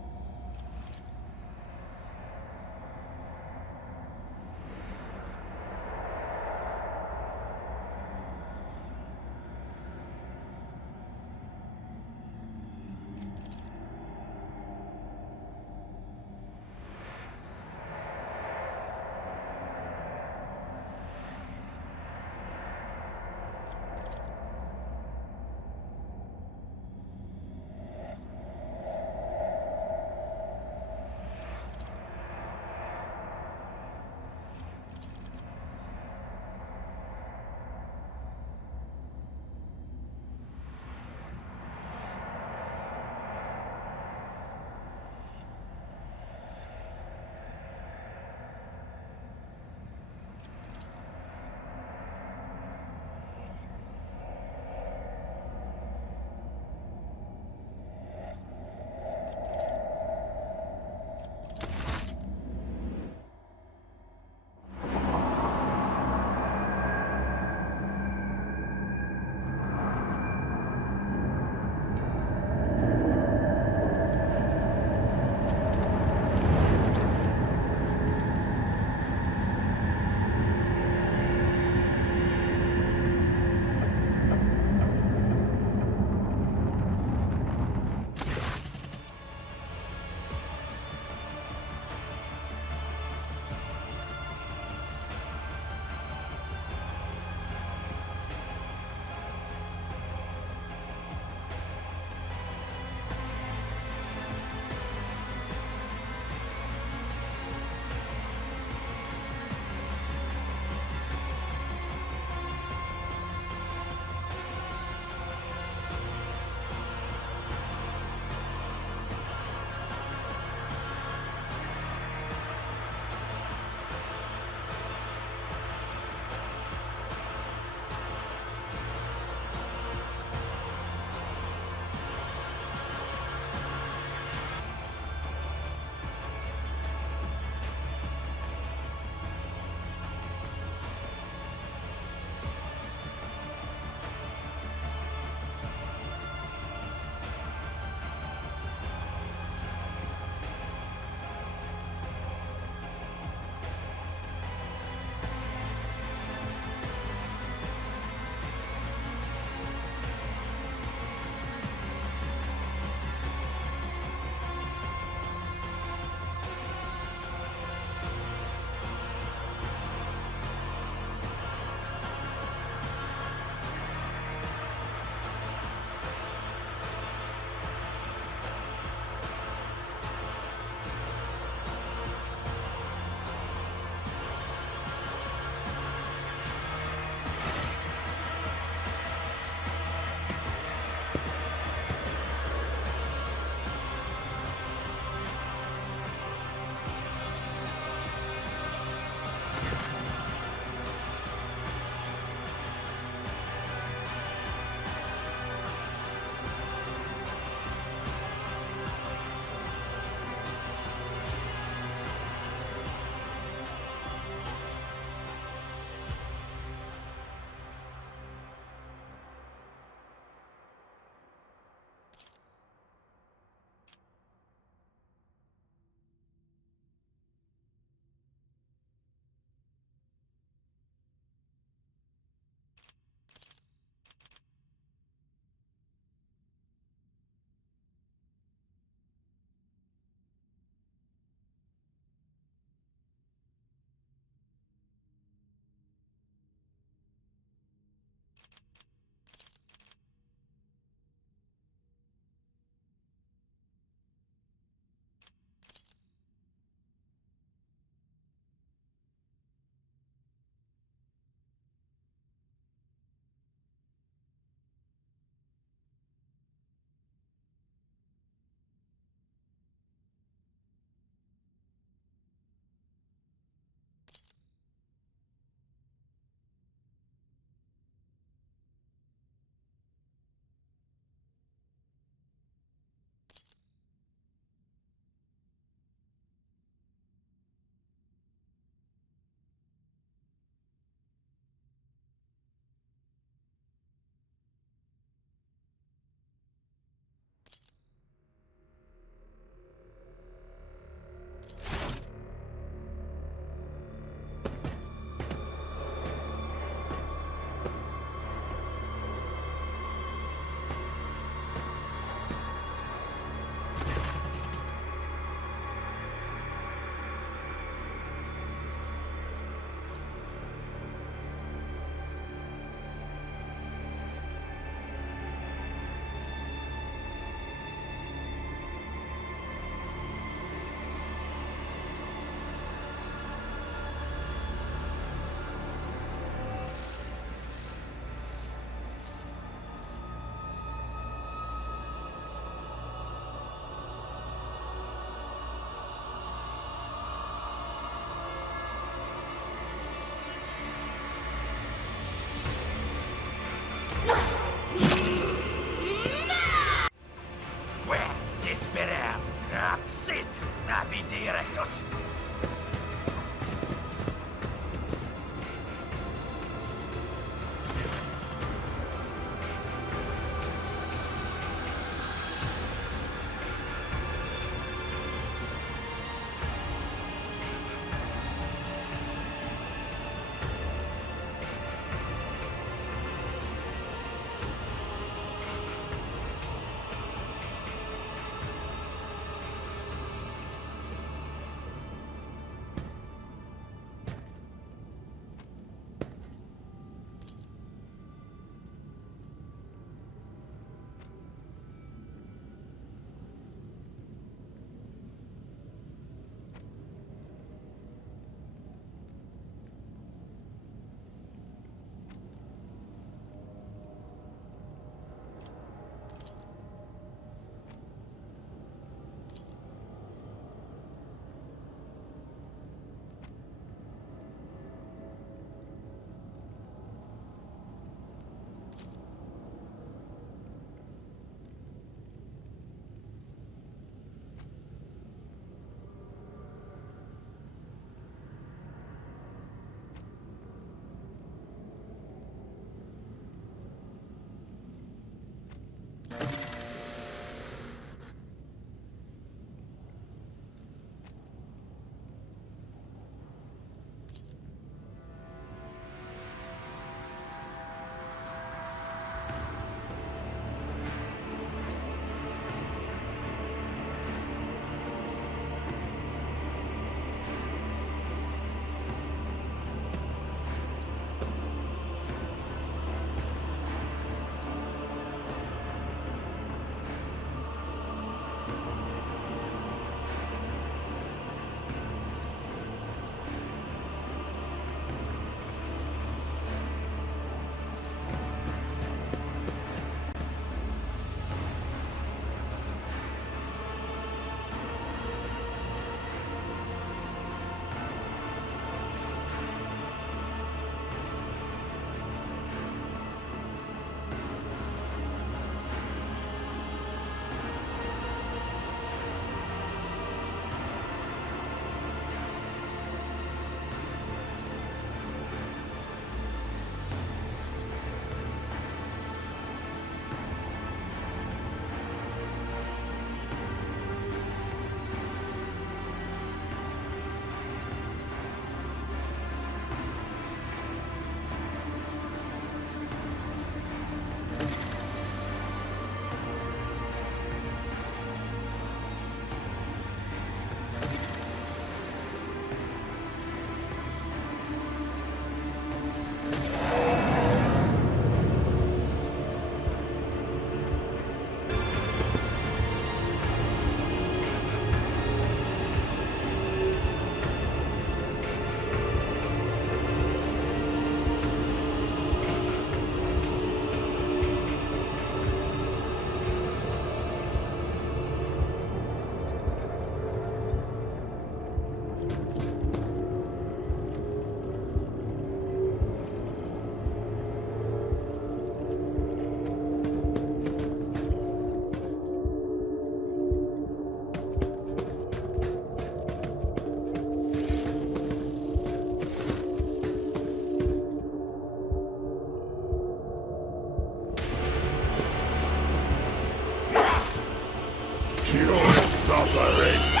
You're suffering.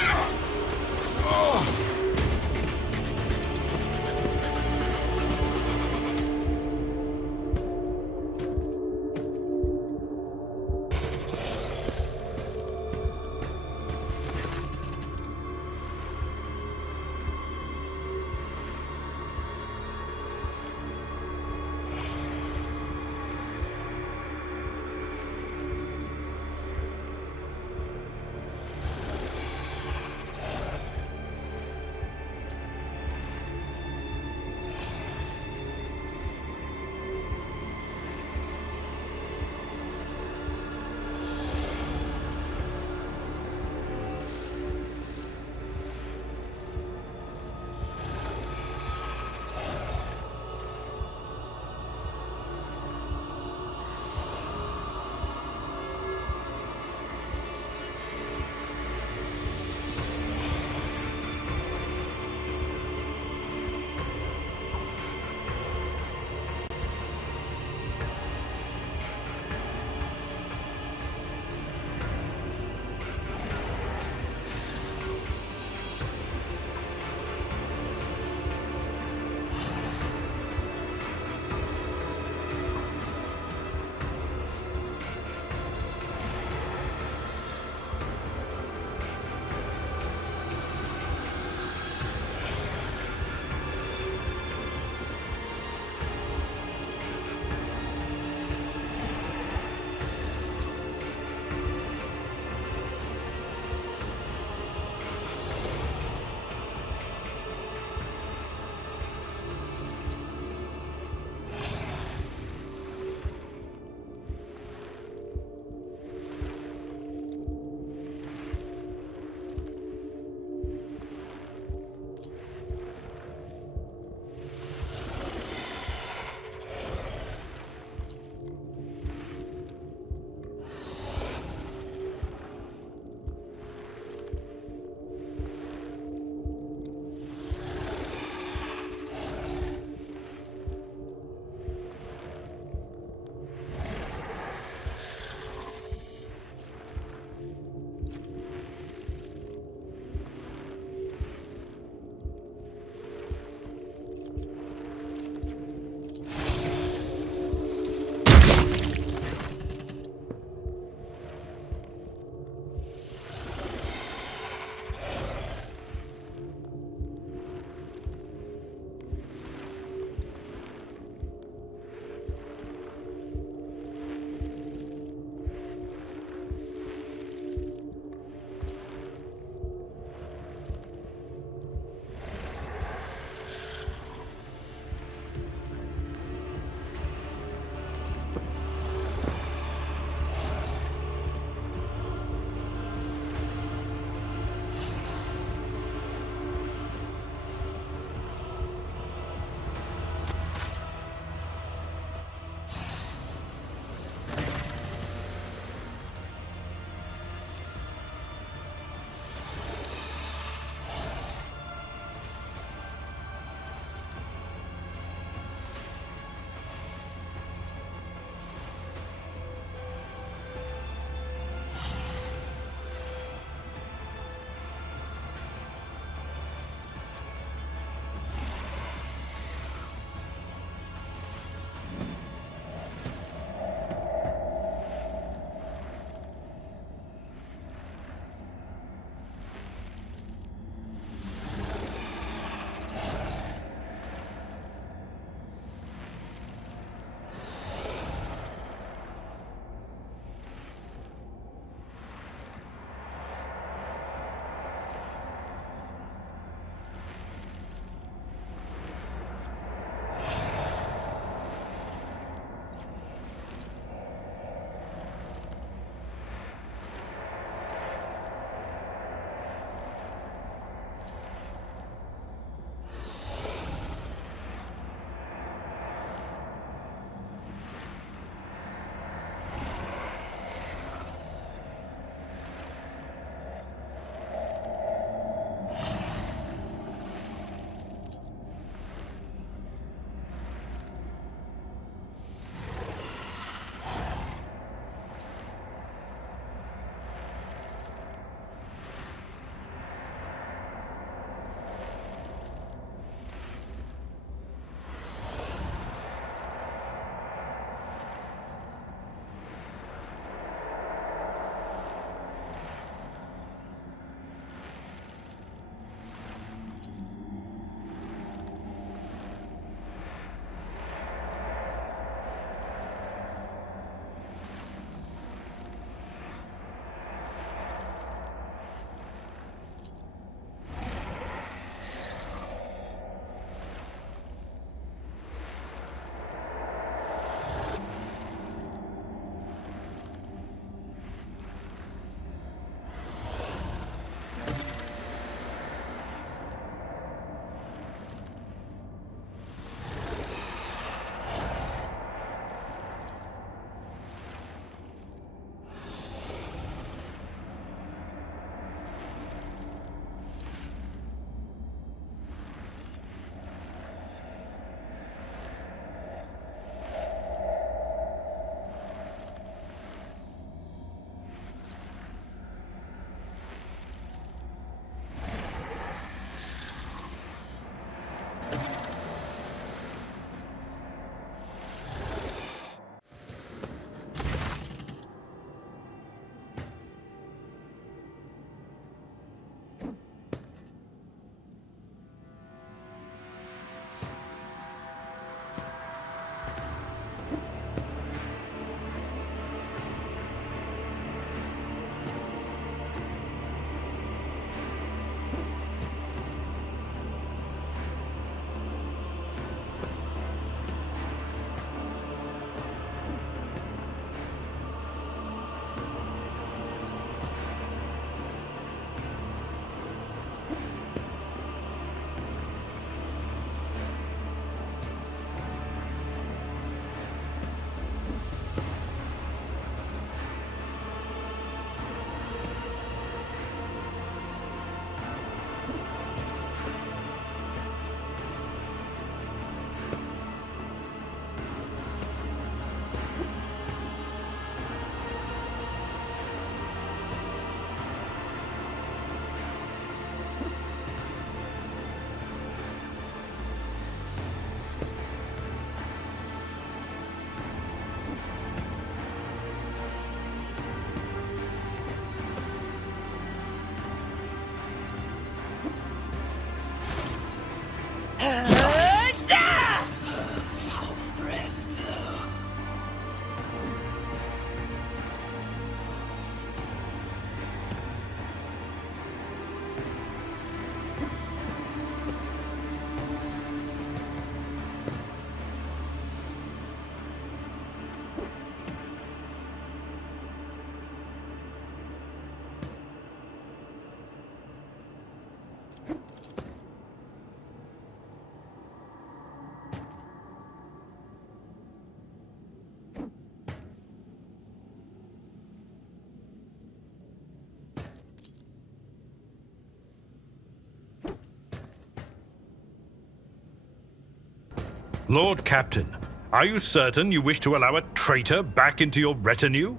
Lord Captain, are you certain you wish to allow a traitor back into your retinue?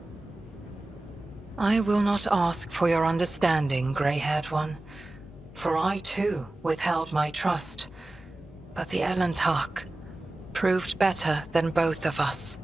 I will not ask for your understanding, grey-haired one. For I, too, withheld my trust. But the Elentarch proved better than both of us.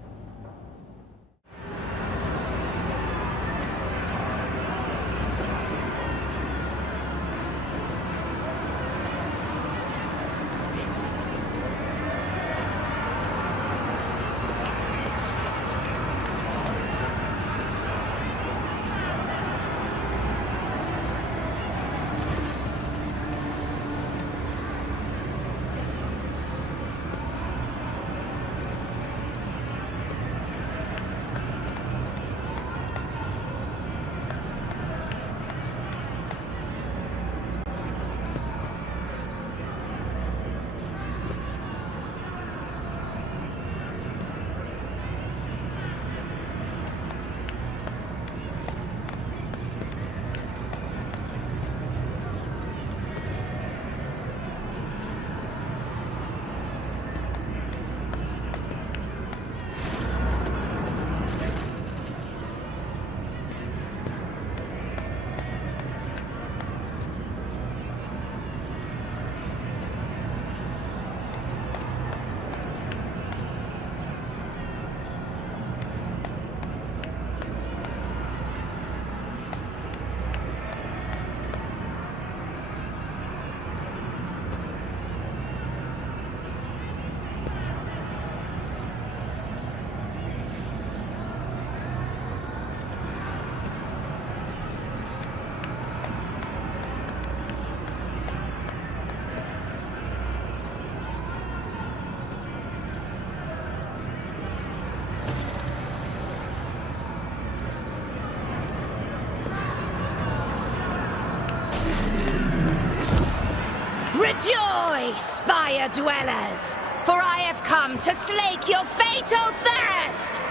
Rejoice, spire dwellers, for I have come to slake your fatal thirst!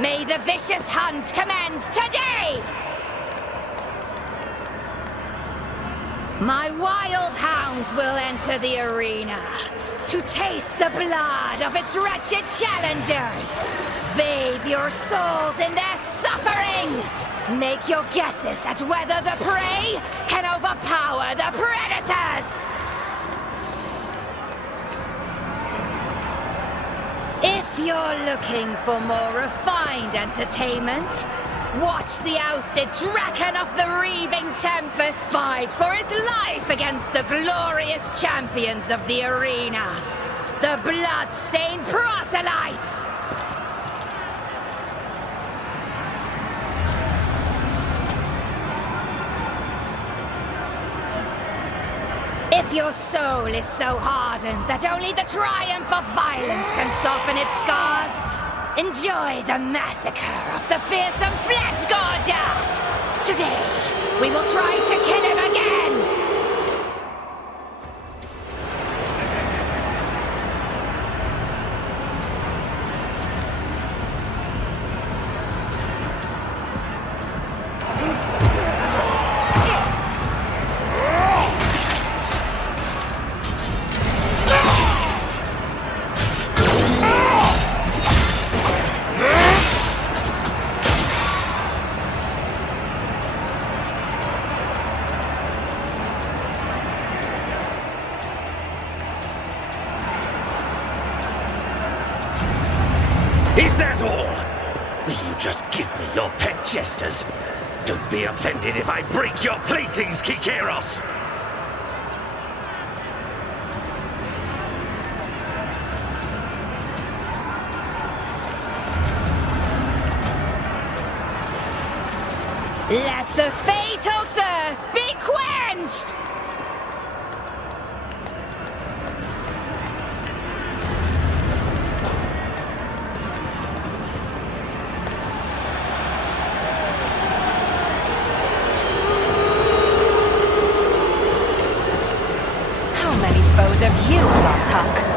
May the vicious hunt commence today! My wild hounds will enter the arena to taste the blood of its wretched challengers. Bathe your souls in their suffering! Make your guesses at whether the prey can overpower the predators! If you're looking for more refined entertainment, watch the ousted Draken of the Reaving Tempest fight for his life against the glorious champions of the arena, the blood-stained proselytes! If your soul is so hardened that only the triumph of violence can soften its scars, enjoy the massacre of the fearsome Flesh Gorger! Today, we will try to kill him again! Is that all? Will you just give me your pet jesters? Don't be offended if I break your playthings, Kikeros! Let the fatal thirst be quenched! Foes of you, Lartuk.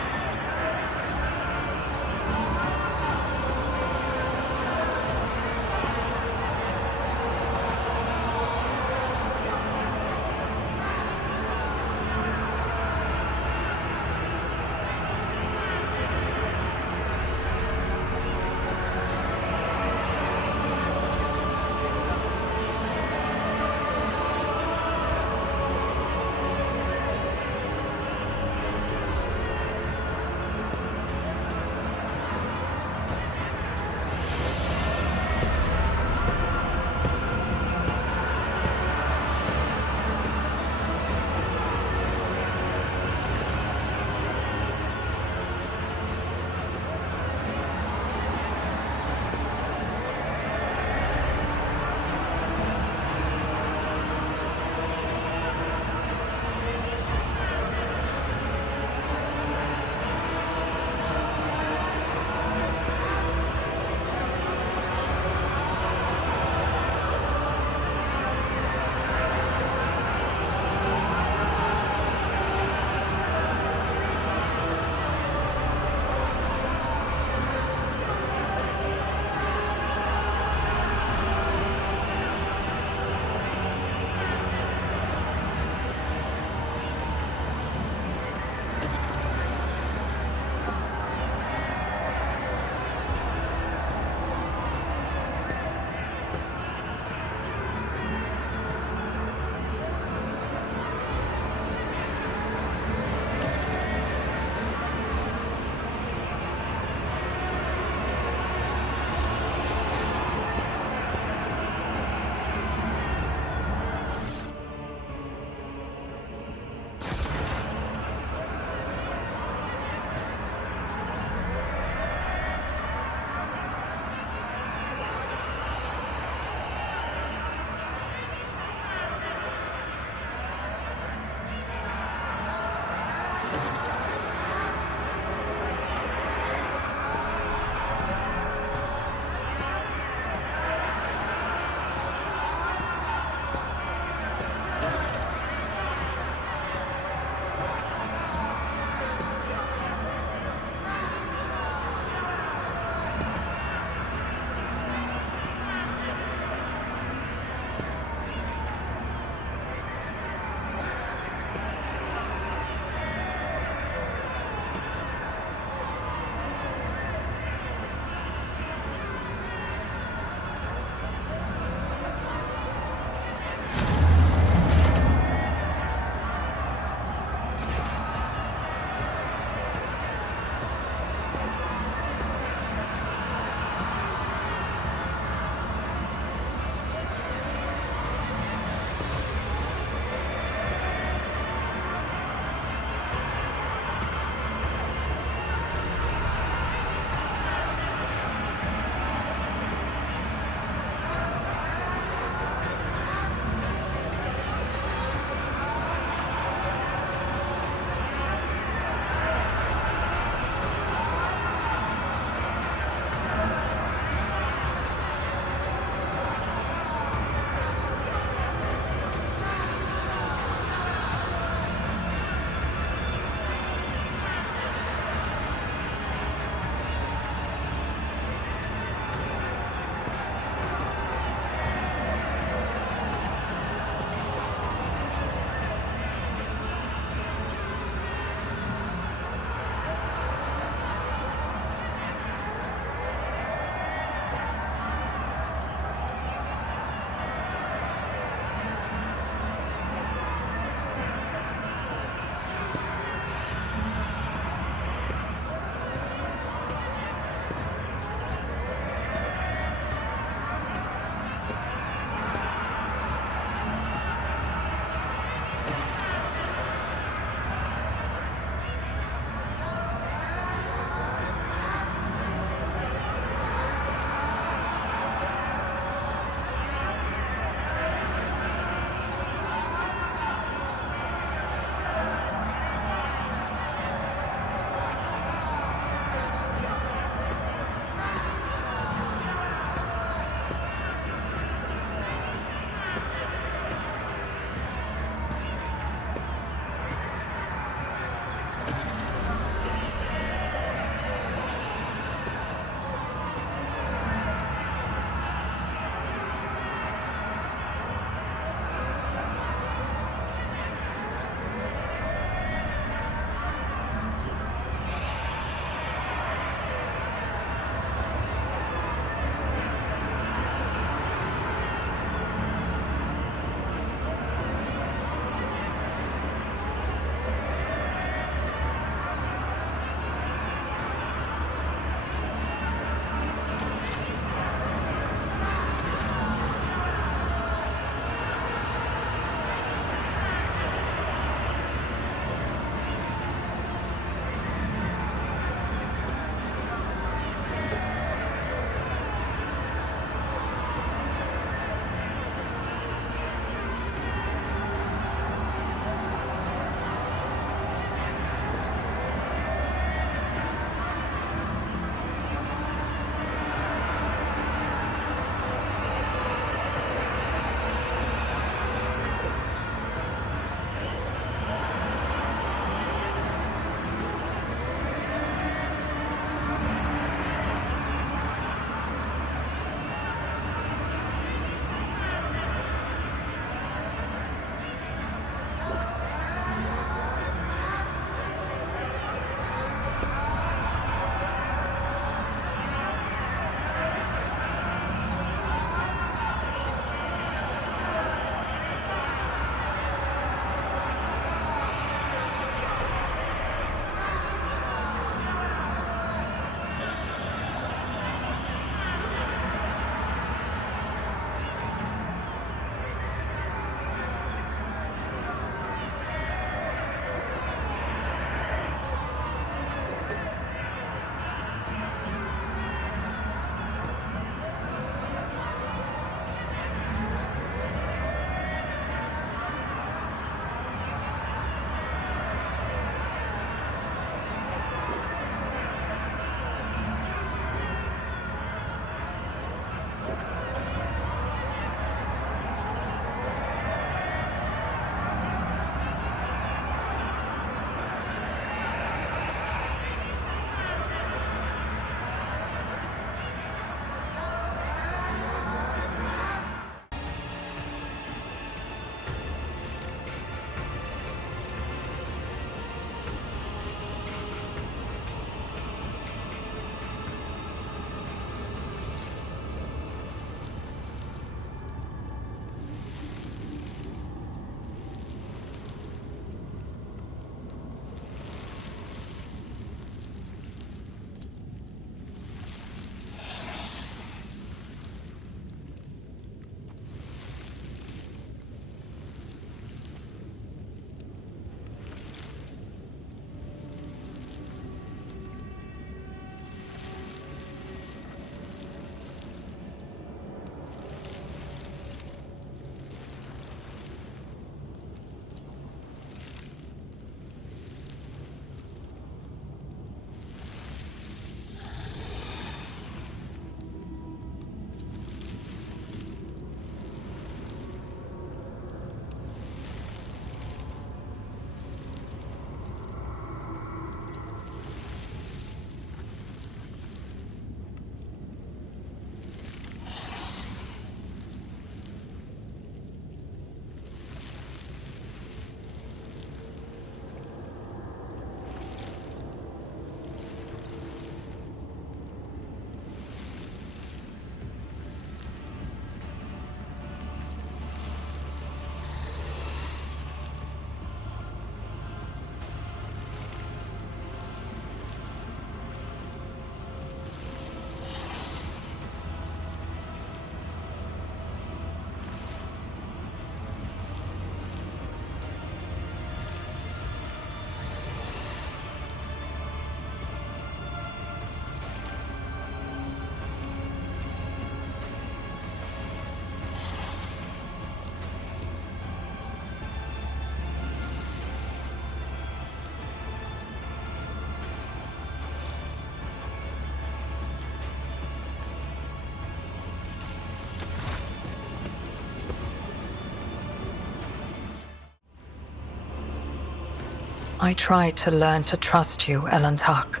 I tried to learn to trust you, Elantark.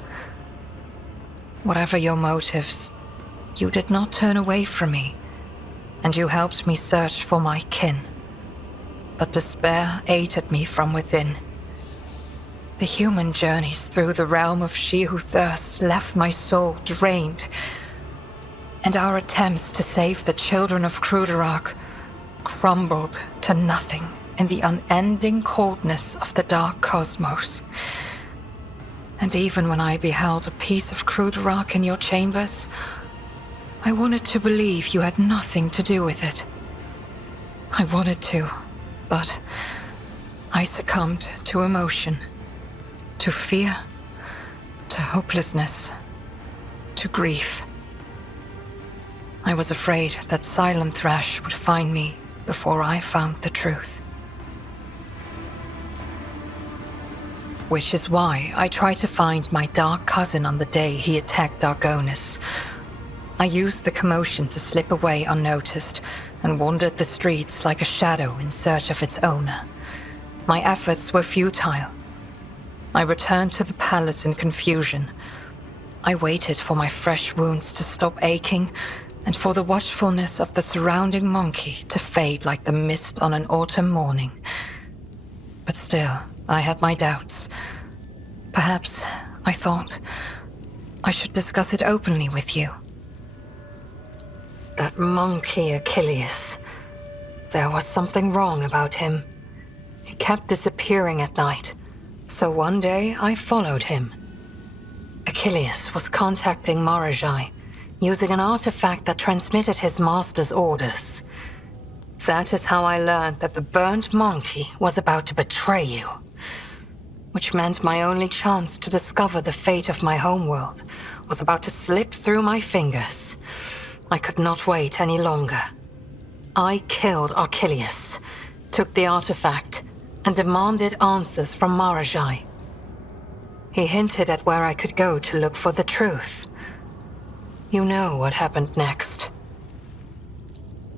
Whatever your motives, you did not turn away from me, and you helped me search for my kin. But despair ate at me from within. The human journeys through the realm of she who thirsts left my soul drained, and our attempts to save the children of Kruderak crumbled to nothing in the unending coldness of the dark cosmos. And even when I beheld a piece of Kruderak in your chambers, I wanted to believe you had nothing to do with it. I wanted to, but I succumbed to emotion, to fear, to hopelessness, to grief. I was afraid that Silent Thrash would find me before I found the truth. Which is why I tried to find my dark cousin on the day he attacked Argonis. I used the commotion to slip away unnoticed and wandered the streets like a shadow in search of its owner. My efforts were futile. I returned to the palace in confusion. I waited for my fresh wounds to stop aching and for the watchfulness of the surrounding monkey to fade like the mist on an autumn morning. But still, I had my doubts. Perhaps, I thought, I should discuss it openly with you. That monkey Achilles. There was something wrong about him. He kept disappearing at night, so one day I followed him. Achilles was contacting Maражai, using an artifact that transmitted his master's orders. That is how I learned that the burnt monkey was about to betray you. Which meant my only chance to discover the fate of my homeworld was about to slip through my fingers. I could not wait any longer. I killed Achilles, took the artifact, and demanded answers from Marazhai. He hinted at where I could go to look for the truth. You know what happened next.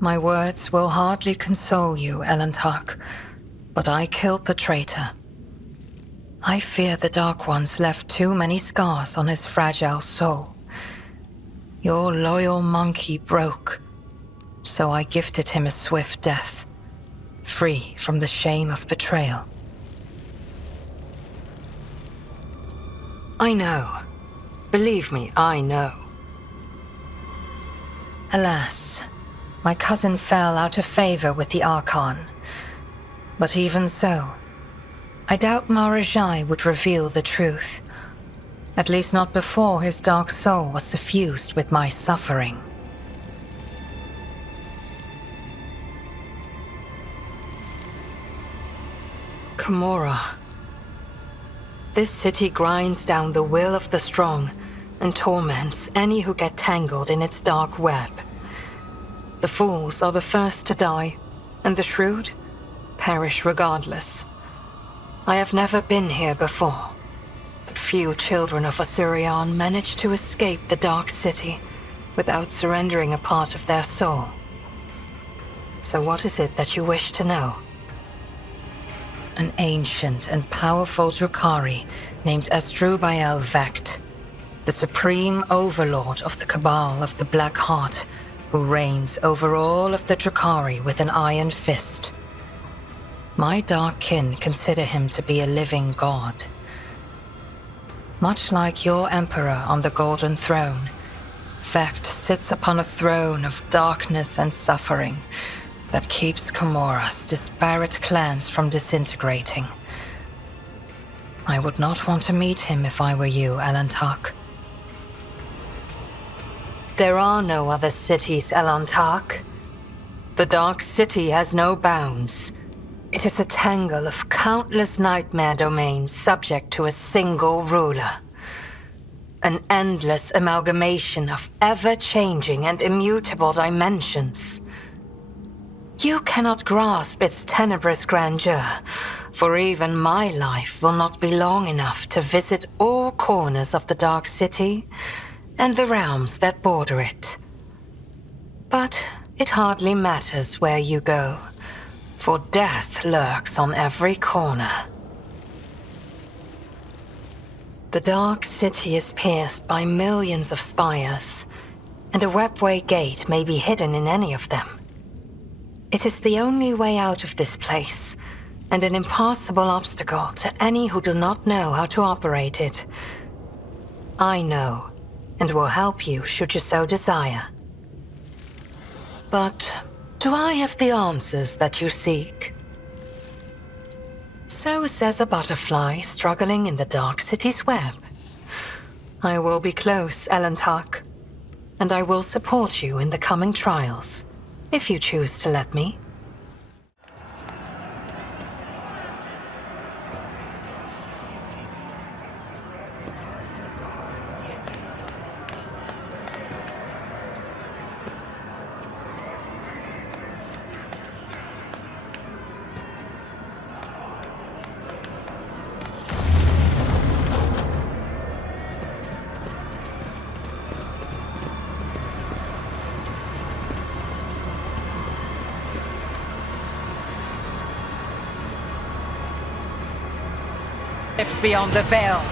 My words will hardly console you, Elantark, but I killed the traitor. I fear the Dark Ones left too many scars on his fragile soul. Your loyal monkey broke, so I gifted him a swift death, free from the shame of betrayal. I know. Believe me, I know. Alas, my cousin fell out of favor with the Archon. But even so, I doubt Marazhai would reveal the truth. At least not before his dark soul was suffused with my suffering. Kamora. This city grinds down the will of the strong and torments any who get tangled in its dark web. The fools are the first to die, and the shrewd perish regardless. I have never been here before, but few children of Osirion manage to escape the Dark City without surrendering a part of their soul. So what is it that you wish to know? An ancient and powerful Drukhari named Asdrubael Vect, the supreme overlord of the Cabal of the Black Heart, who reigns over all of the Drukhari with an iron fist. My dark kin consider him to be a living god. Much like your emperor on the Golden Throne, Vect sits upon a throne of darkness and suffering that keeps Comora's disparate clans from disintegrating. I would not want to meet him if I were you, Elantark. There are no other cities, Elantark. The Dark City has no bounds. It is a tangle of countless nightmare domains subject to a single ruler. An endless amalgamation of ever-changing and immutable dimensions. You cannot grasp its tenebrous grandeur, for even my life will not be long enough to visit all corners of the Dark City and the realms that border it. But it hardly matters where you go, for death lurks on every corner. The Dark City is pierced by millions of spires, and a webway gate may be hidden in any of them. It is the only way out of this place, and an impassable obstacle to any who do not know how to operate it. I know, and will help you should you so desire. But do I have the answers that you seek? So says a butterfly struggling in the Dark City's web. I will be close, Elentak, and I will support you in the coming trials, if you choose to let me. Lips beyond the veil.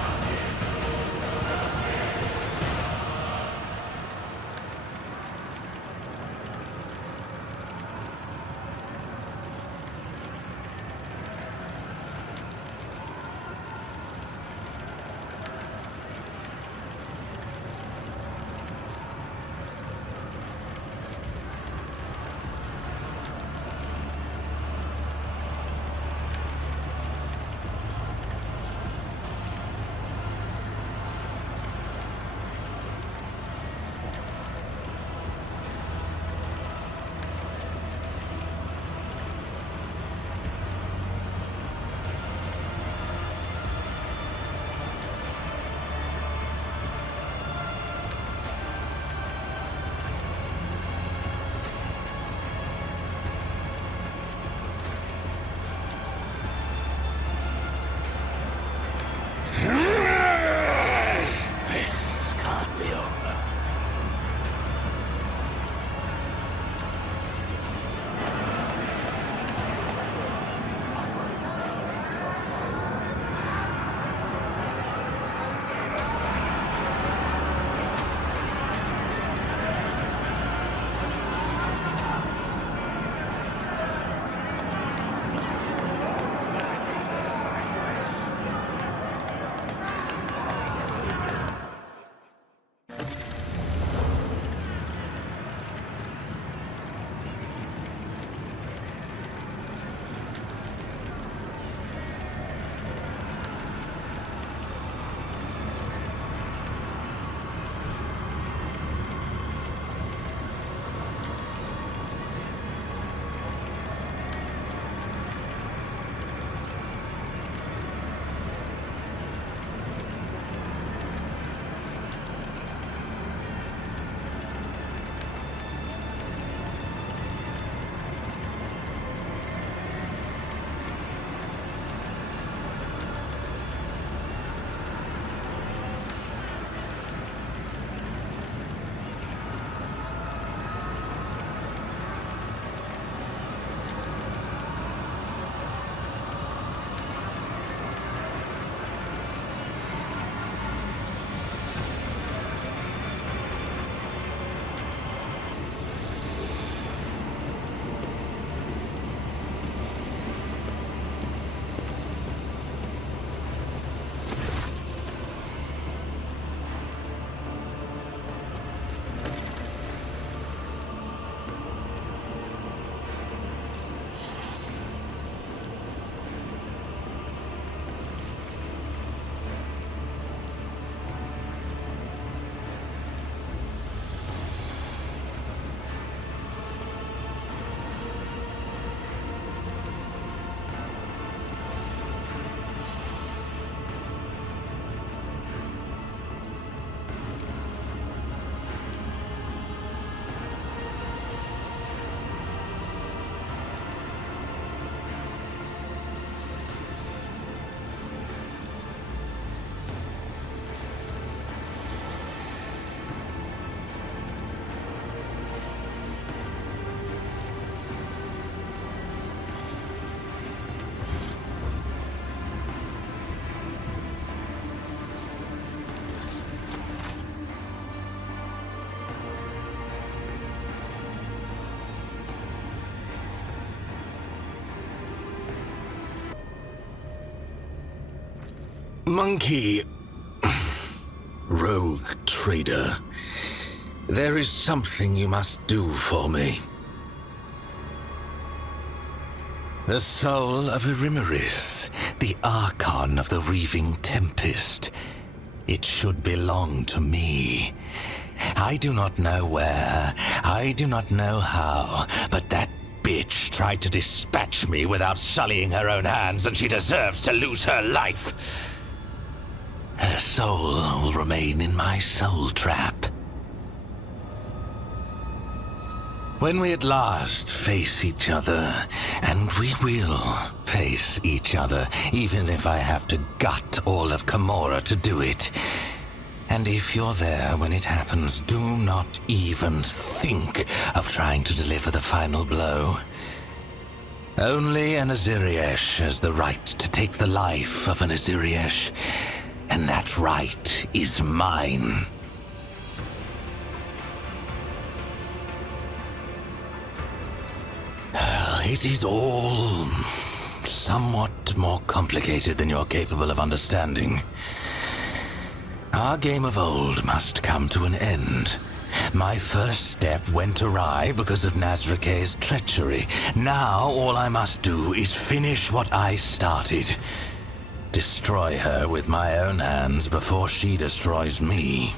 Monkey... rogue trader. There is something you must do for me. The soul of Irimiris, the Archon of the Reaving Tempest. It should belong to me. I do not know where, I do not know how, but that bitch tried to dispatch me without sullying her own hands, and she deserves to lose her life. Her soul will remain in my soul trap. When we at last face each other, and we will face each other, even if I have to gut all of Camorra to do it. And if you're there when it happens, do not even think of trying to deliver the final blow. Only an Ezirraesh has the right to take the life of an Ezirraesh, and that right is mine. It is all somewhat more complicated than you're capable of understanding. Our game of old must come to an end. My first step went awry because of Nazrake's treachery. Now all I must do is finish what I started. Destroy her with my own hands before she destroys me.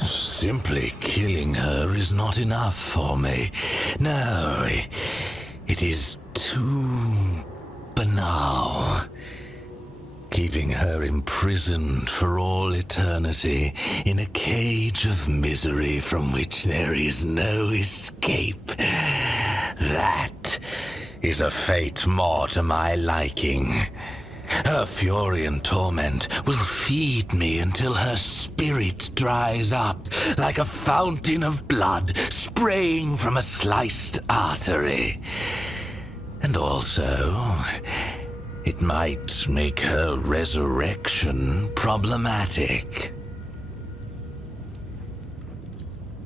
Simply killing her is not enough for me. No, it is too banal. Keeping her imprisoned for all eternity in a cage of misery from which there is no escape. That is a fate more to my liking. Her fury and torment will feed me until her spirit dries up like a fountain of blood spraying from a sliced artery. And also, it might make her resurrection problematic.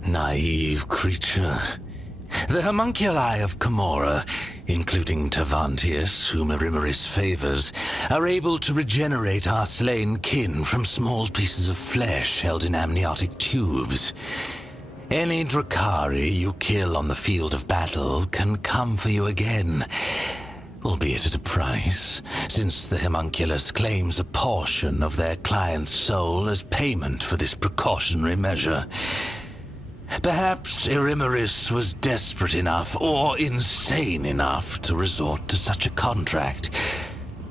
Naive creature. The homunculi of Camorra, including Tavantius, whom Irimiris favors, are able to regenerate our slain kin from small pieces of flesh held in amniotic tubes. Any Drakari you kill on the field of battle can come for you again, albeit at a price, since the homunculus claims a portion of their client's soul as payment for this precautionary measure. Perhaps Irimiris was desperate enough or insane enough to resort to such a contract.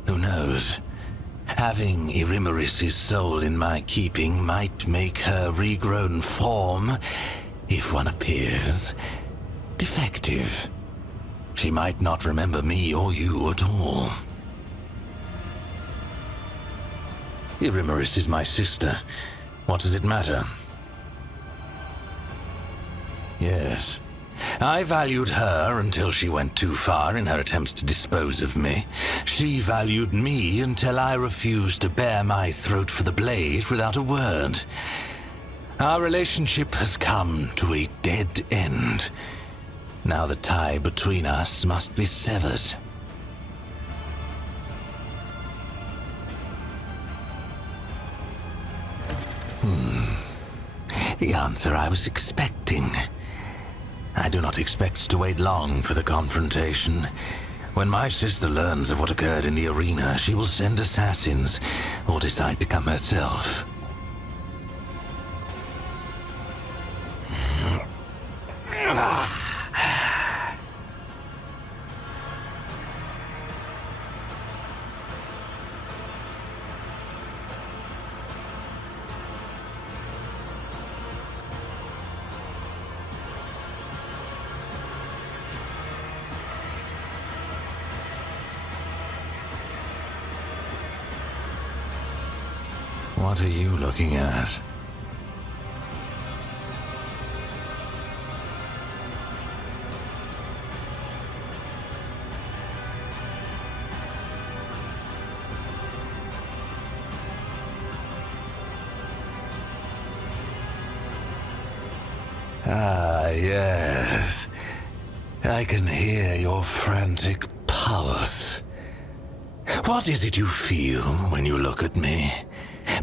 Who knows? Having Irimiris' soul in my keeping might make her regrown form, if one appears, defective. She might not remember me or you at all. Irimiris is my sister. What does it matter? Yes. I valued her until she went too far in her attempts to dispose of me. She valued me until I refused to bare my throat for the blade without a word. Our relationship has come to a dead end. Now the tie between us must be severed. The answer I was expecting. I do not expect to wait long for the confrontation. When my sister learns of what occurred in the arena, she will send assassins, or decide to come herself. What are you looking at? Ah, yes. I can hear your frantic pulse. What is it you feel when you look at me?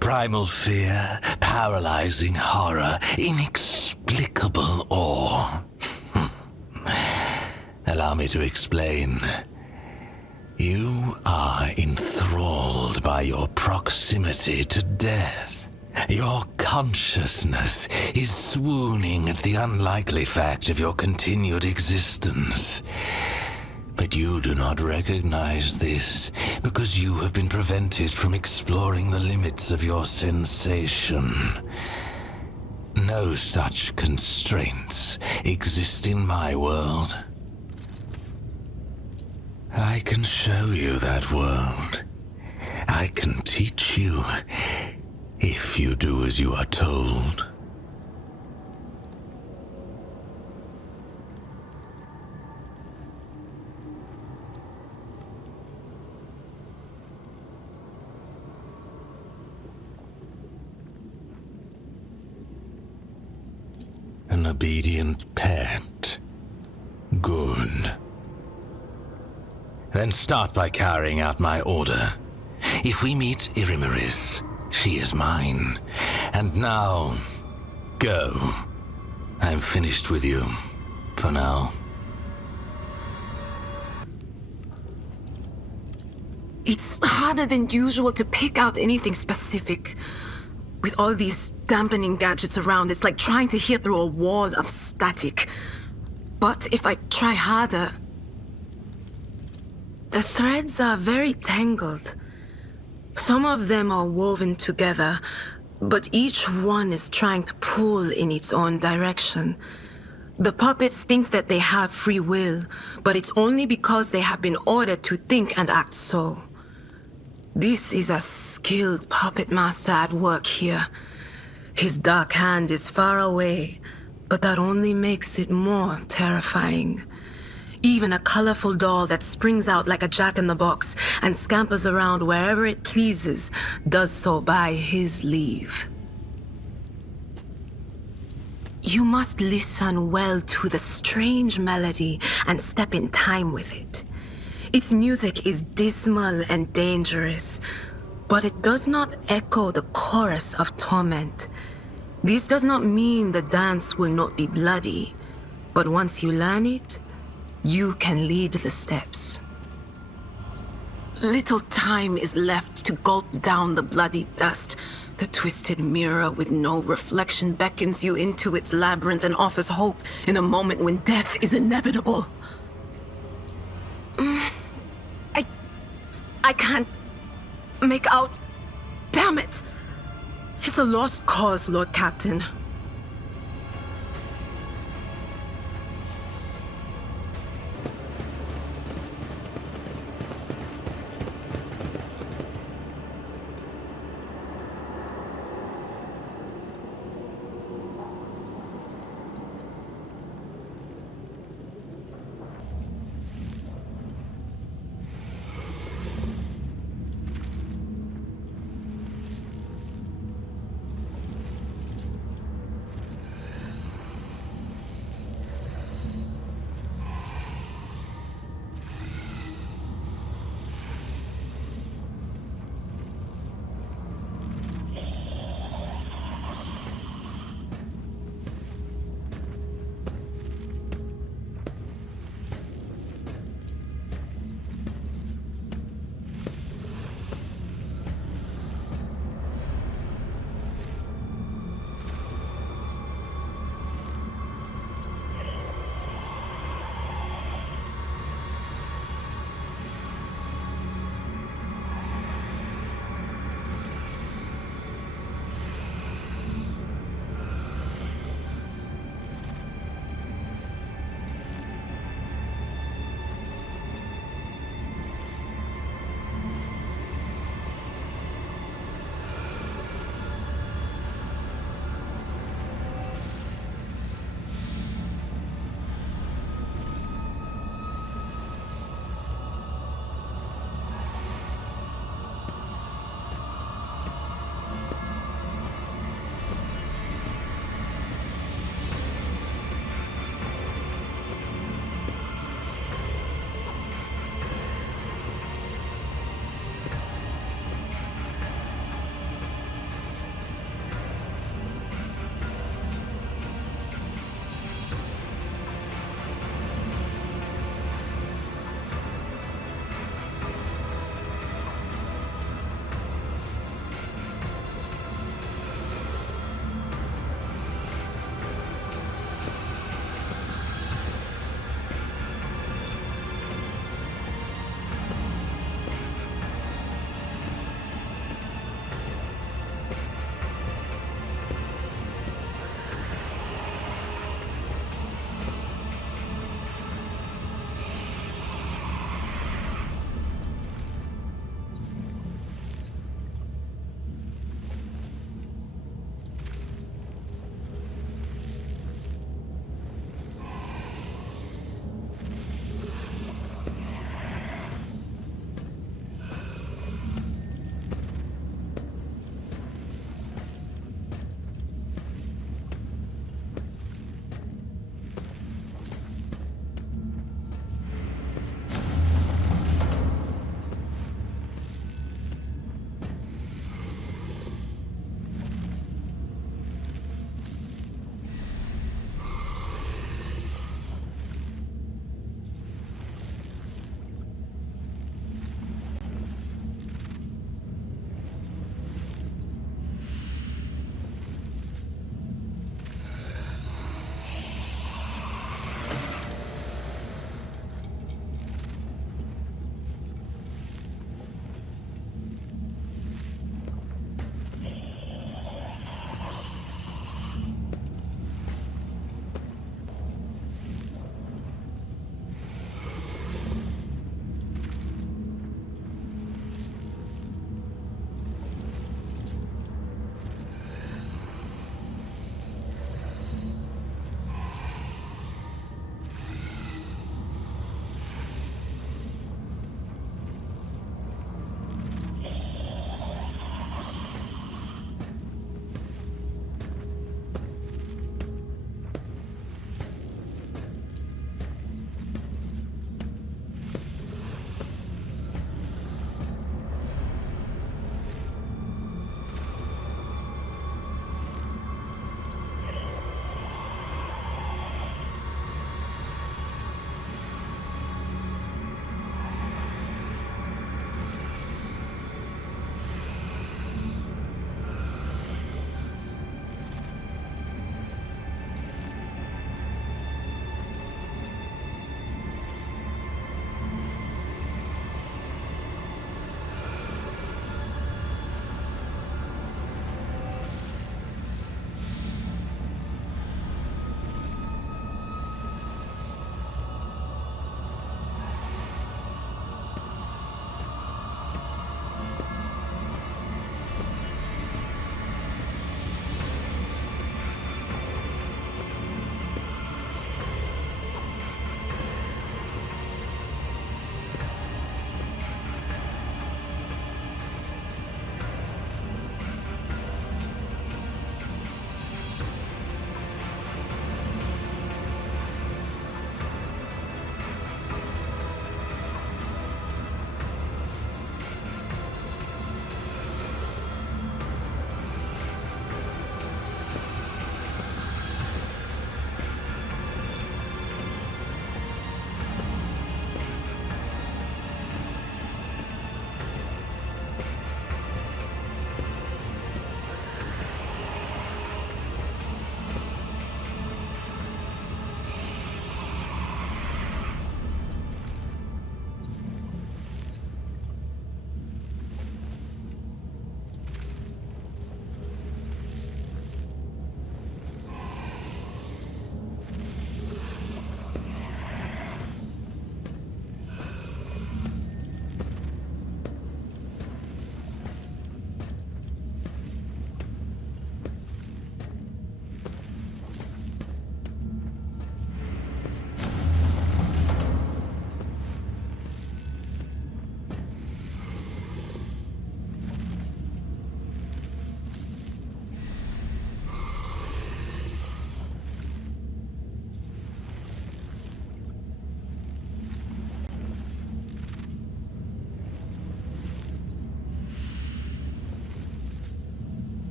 Primal fear, paralyzing horror, inexplicable awe. Allow me to explain. You are enthralled by your proximity to death. Your consciousness is swooning at the unlikely fact of your continued existence. But you do not recognize this because you have been prevented from exploring the limits of your sensation. No such constraints exist in my world. I can show you that world. I can teach you, if you do as you are told. An obedient pet. Good. Then start by carrying out my order. If we meet Irimeris, she is mine. And now, go. I'm finished with you, for now. It's harder than usual to pick out anything specific. With all these dampening gadgets around, it's like trying to hear through a wall of static. But if I try harder... The threads are very tangled. Some of them are woven together, but each one is trying to pull in its own direction. The puppets think that they have free will, but it's only because they have been ordered to think and act so. This is a skilled puppet master at work here. His dark hand is far away, but that only makes it more terrifying. Even a colorful doll that springs out like a jack-in-the-box and scampers around wherever it pleases does so by his leave. You must listen well to the strange melody and step in time with it. Its music is dismal and dangerous, but it does not echo the chorus of torment. This does not mean the dance will not be bloody, but once you learn it, you can lead the steps. Little time is left to gulp down the bloody dust. The twisted mirror with no reflection beckons you into its labyrinth and offers hope in a moment when death is inevitable. I can't make out. Damn it! It's a lost cause, Lord Captain.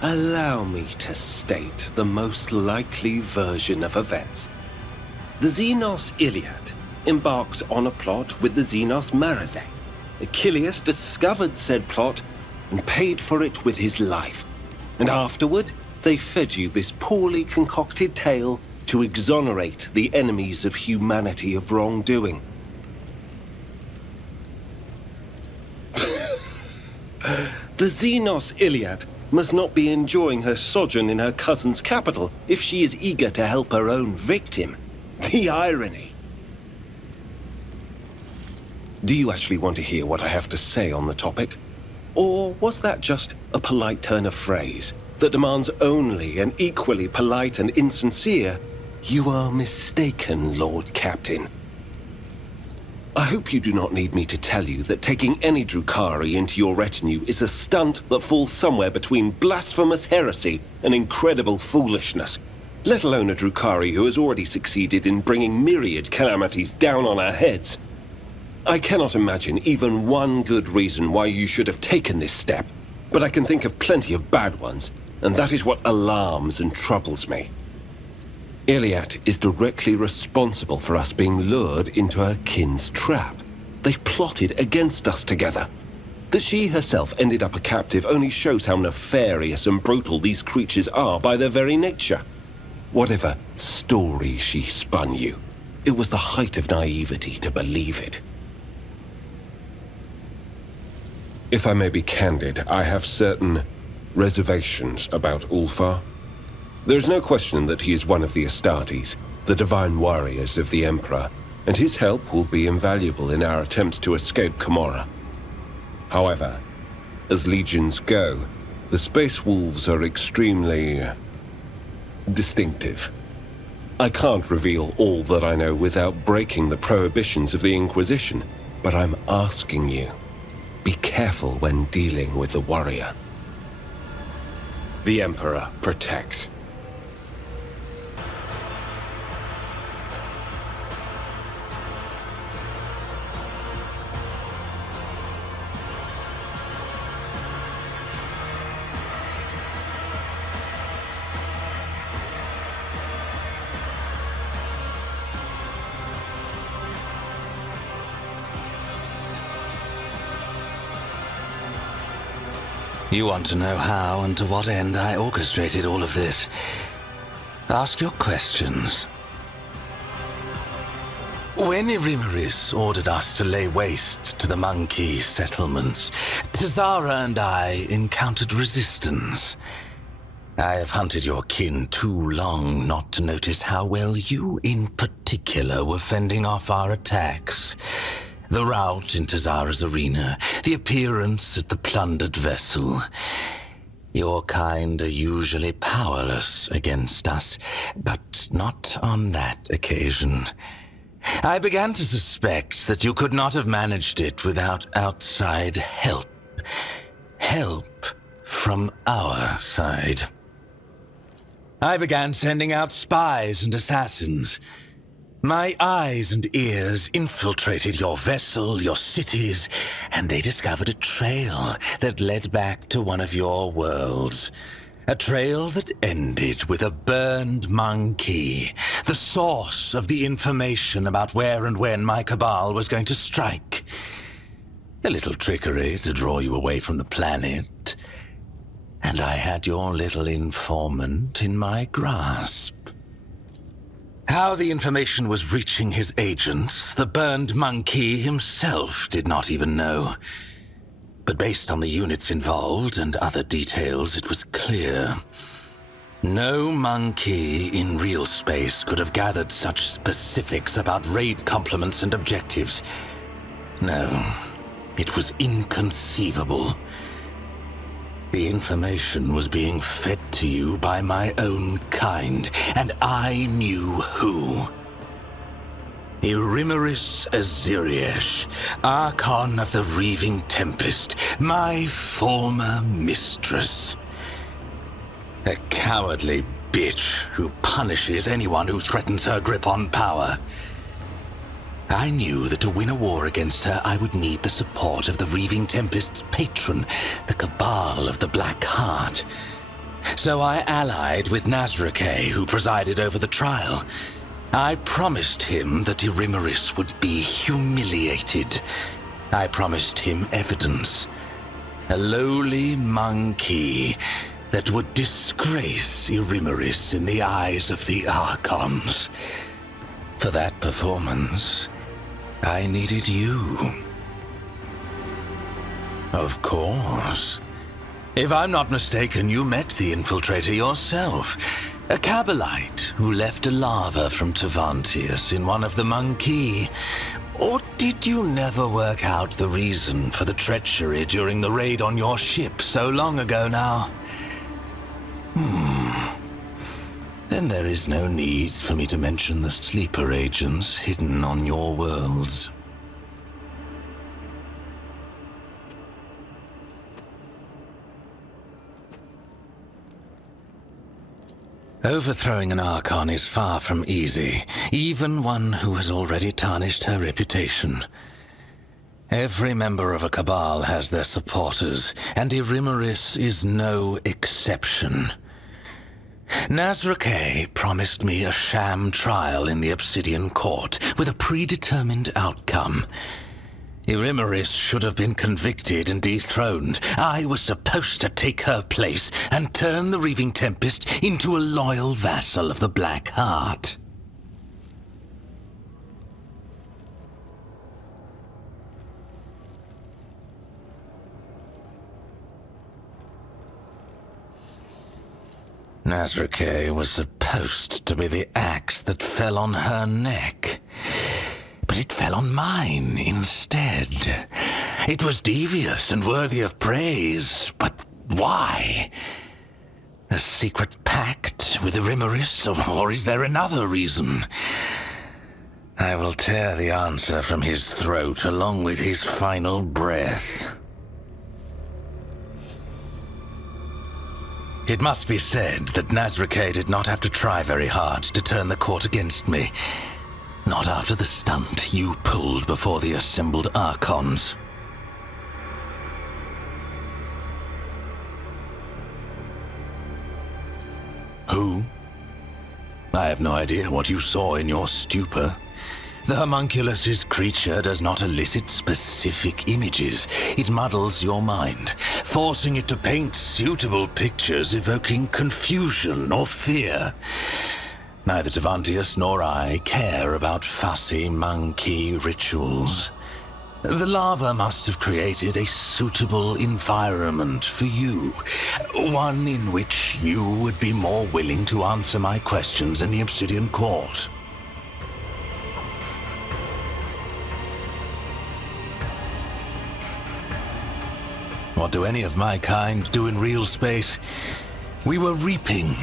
Allow me to state the most likely version of events. The Xenos Iliad embarked on a plot with the Xenos Marazhai. Achilles discovered said plot and paid for it with his life. And afterward, they fed you this poorly concocted tale to exonerate the enemies of humanity of wrongdoing. The Xenos Iliad must not be enjoying her sojourn in her cousin's capital if she is eager to help her own victim. The irony. Do you actually want to hear what I have to say on the topic? Or was that just a polite turn of phrase that demands only an equally polite and insincere, "You are mistaken, Lord Captain"? I hope you do not need me to tell you that taking any Drukhari into your retinue is a stunt that falls somewhere between blasphemous heresy and incredible foolishness, let alone a Drukhari who has already succeeded in bringing myriad calamities down on our heads. I cannot imagine even one good reason why you should have taken this step, but I can think of plenty of bad ones, and that is what alarms and troubles me. Iliad is directly responsible for us being lured into her kin's trap. They plotted against us together. That she herself ended up a captive only shows how nefarious and brutal these creatures are by their very nature. Whatever story she spun you, it was the height of naivety to believe it. If I may be candid, I have certain reservations about Ulfar. There is no question that he is one of the Astartes, the divine warriors of the Emperor, and his help will be invaluable in our attempts to escape Camorra. However, as legions go, the Space Wolves are extremely distinctive. I can't reveal all that I know without breaking the prohibitions of the Inquisition, but I'm asking you, be careful when dealing with the warrior. The Emperor protects. You want to know how and to what end I orchestrated all of this? Ask your questions. When Irimeris ordered us to lay waste to the monkey settlements, Tazara and I encountered resistance. I have hunted your kin too long not to notice how well you in particular were fending off our attacks. The rout in Tazara's arena, the appearance at the plundered vessel. Your kind are usually powerless against us, but not on that occasion. I began to suspect that you could not have managed it without outside help. Help from our side. I began sending out spies and assassins. My eyes and ears infiltrated your vessel, your cities, and they discovered a trail that led back to one of your worlds. A trail that ended with a burned monkey, the source of the information about where and when my cabal was going to strike. A little trickery to draw you away from the planet. And I had your little informant in my grasp. How the information was reaching his agents, the burned monkey himself did not even know. But based on the units involved and other details, it was clear. No monkey in real space could have gathered such specifics about raid complements and objectives. No, it was inconceivable. The information was being fed to you by my own kind, and I knew who. Irimeris Ezirraesh, Archon of the Reaving Tempest, my former mistress. A cowardly bitch who punishes anyone who threatens her grip on power. I knew that to win a war against her, I would need the support of the Reaving Tempest's patron, the Cabal of the Black Heart. So I allied with Nazrake, who presided over the trial. I promised him that Irrimeris would be humiliated. I promised him evidence. A lowly monkey that would disgrace Irrimeris in the eyes of the Archons. For that performance, I needed you. Of course. If I'm not mistaken, you met the infiltrator yourself. A Cabalite who left a lava from Tavantius in one of the monkey. Or did you never work out the reason for the treachery during the raid on your ship so long ago now? Then there is no need for me to mention the sleeper agents hidden on your worlds. Overthrowing an Archon is far from easy, even one who has already tarnished her reputation. Every member of a Cabal has their supporters, and Irrimeris is no exception. Nazrake promised me a sham trial in the Obsidian Court with a predetermined outcome. Irrimeris should have been convicted and dethroned. I was supposed to take her place and turn the Reaving Tempest into a loyal vassal of the Black Heart. Nazrake was supposed to be the axe that fell on her neck. But it fell on mine instead. It was devious and worthy of praise, but why? A secret pact with Irrimeris, or is there another reason? I will tear the answer from his throat along with his final breath. It must be said that Nazrake did not have to try very hard to turn the court against me. Not after the stunt you pulled before the assembled Archons. Who? I have no idea what you saw in your stupor. The homunculus's creature does not elicit specific images. It muddles your mind, forcing it to paint suitable pictures evoking confusion or fear. Neither Tavantius nor I care about fussy monkey rituals. The lava must have created a suitable environment for you, one in which you would be more willing to answer my questions in the Obsidian Court. What do any of my kind do in real space? We were reaping.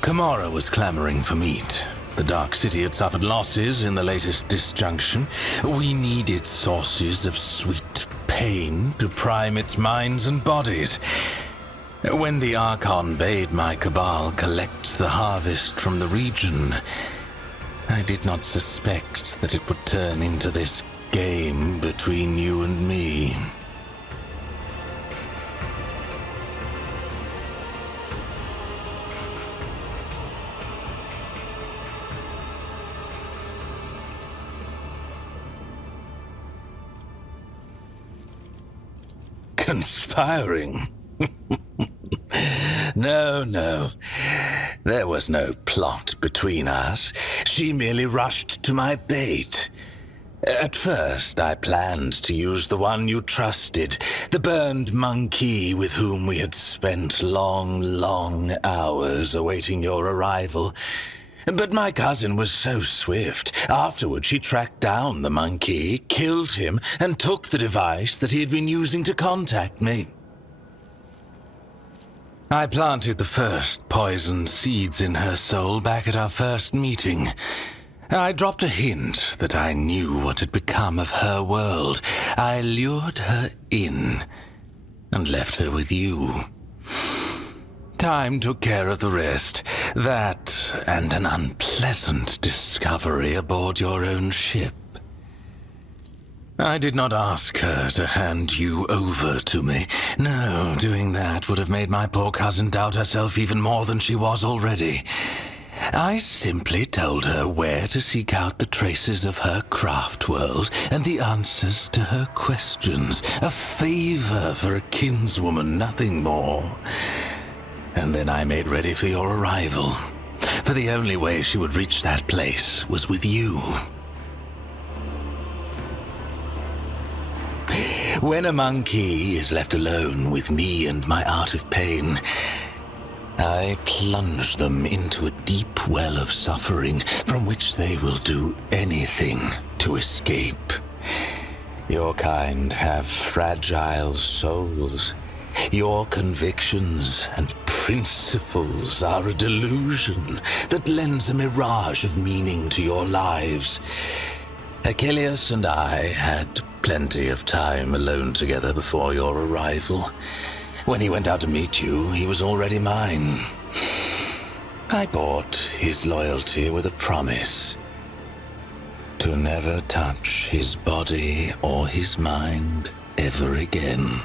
Kamara was clamoring for meat. The Dark City had suffered losses in the latest disjunction. We needed sources of sweet pain to prime its minds and bodies. When the Archon bade my Cabal collect the harvest from the region, I did not suspect that it would turn into this game between you and me. Conspiring? No. There was no plot between us. She merely rushed to my bait. At first, I planned to use the one you trusted, the burned monkey with whom we had spent long hours awaiting your arrival. But my cousin was so swift. Afterward, she tracked down the monkey, killed him, and took the device that he had been using to contact me. I planted the first poisoned seeds in her soul back at our first meeting. I dropped a hint that I knew what had become of her world. I lured her in and left her with you. Time took care of the rest. That and an unpleasant discovery aboard your own ship. I did not ask her to hand you over to me. No, doing that would have made my poor cousin doubt herself even more than she was already. I simply told her where to seek out the traces of her craft world and the answers to her questions. A favor for a kinswoman, nothing more. And then I made ready for your arrival. For the only way she would reach that place was with you. When a monkey is left alone with me and my art of pain, I plunge them into a deep well of suffering from which they will do anything to escape. Your kind have fragile souls. Your convictions and principles are a delusion that lends a mirage of meaning to your lives. Achilles and I had plenty of time alone together before your arrival. When he went out to meet you, he was already mine. I bought his loyalty with a promise to never touch his body or his mind ever again.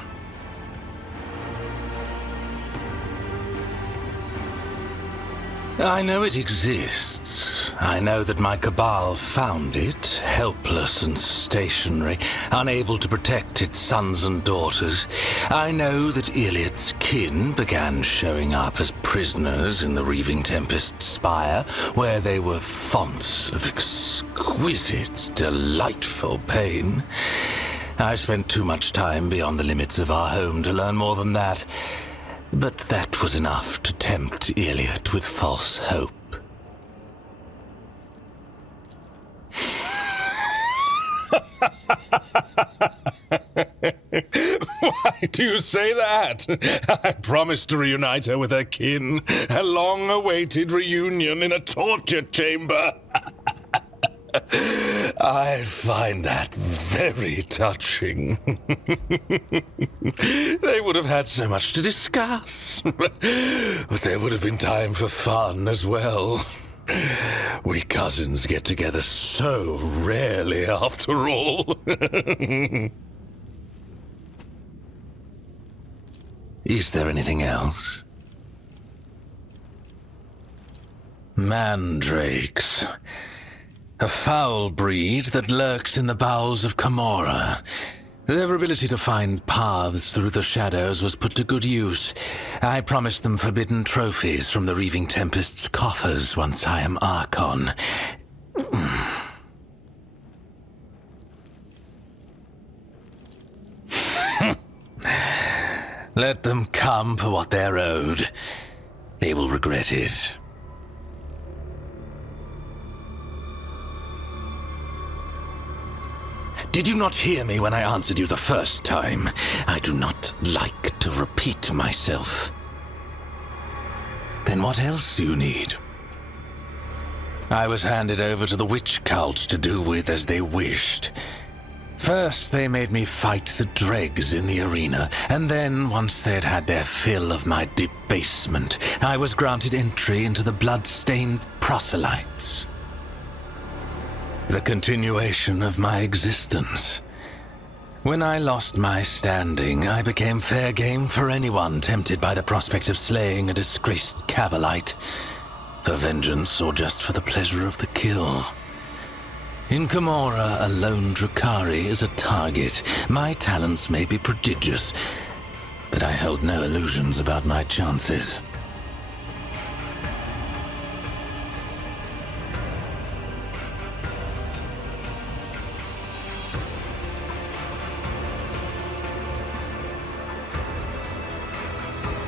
I know it exists. I know that my cabal found it, helpless and stationary, unable to protect its sons and daughters. I know that Iliad's kin began showing up as prisoners in the Reaving Tempest's spire, where they were fonts of exquisite, delightful pain. I spent too much time beyond the limits of our home to learn more than that. But that was enough to tempt Iliad with false hope. Why do you say that? I promised to reunite her with her kin. A long-awaited reunion in a torture chamber. I find that very touching. They would have had so much to discuss. But there would have been time for fun as well. We cousins get together so rarely, after all. Is there anything else? Mandrakes. A foul breed that lurks in the bowels of Camorra. Their ability to find paths through the shadows was put to good use. I promised them forbidden trophies from the Reaving Tempest's coffers once I am Archon. Let them come for what they're owed. They will regret it. Did you not hear me when I answered you the first time? I do not like to repeat myself. Then what else do you need? I was handed over to the witch cult to do with as they wished. First, they made me fight the dregs in the arena, and then, once they had had their fill of my debasement, I was granted entry into the blood-stained proselytes. The continuation of my existence. When I lost my standing, I became fair game for anyone tempted by the prospect of slaying a disgraced Cavalite, for vengeance or just for the pleasure of the kill. In Camorra, a lone Drukhari is a target. My talents may be prodigious, but I held no illusions about my chances.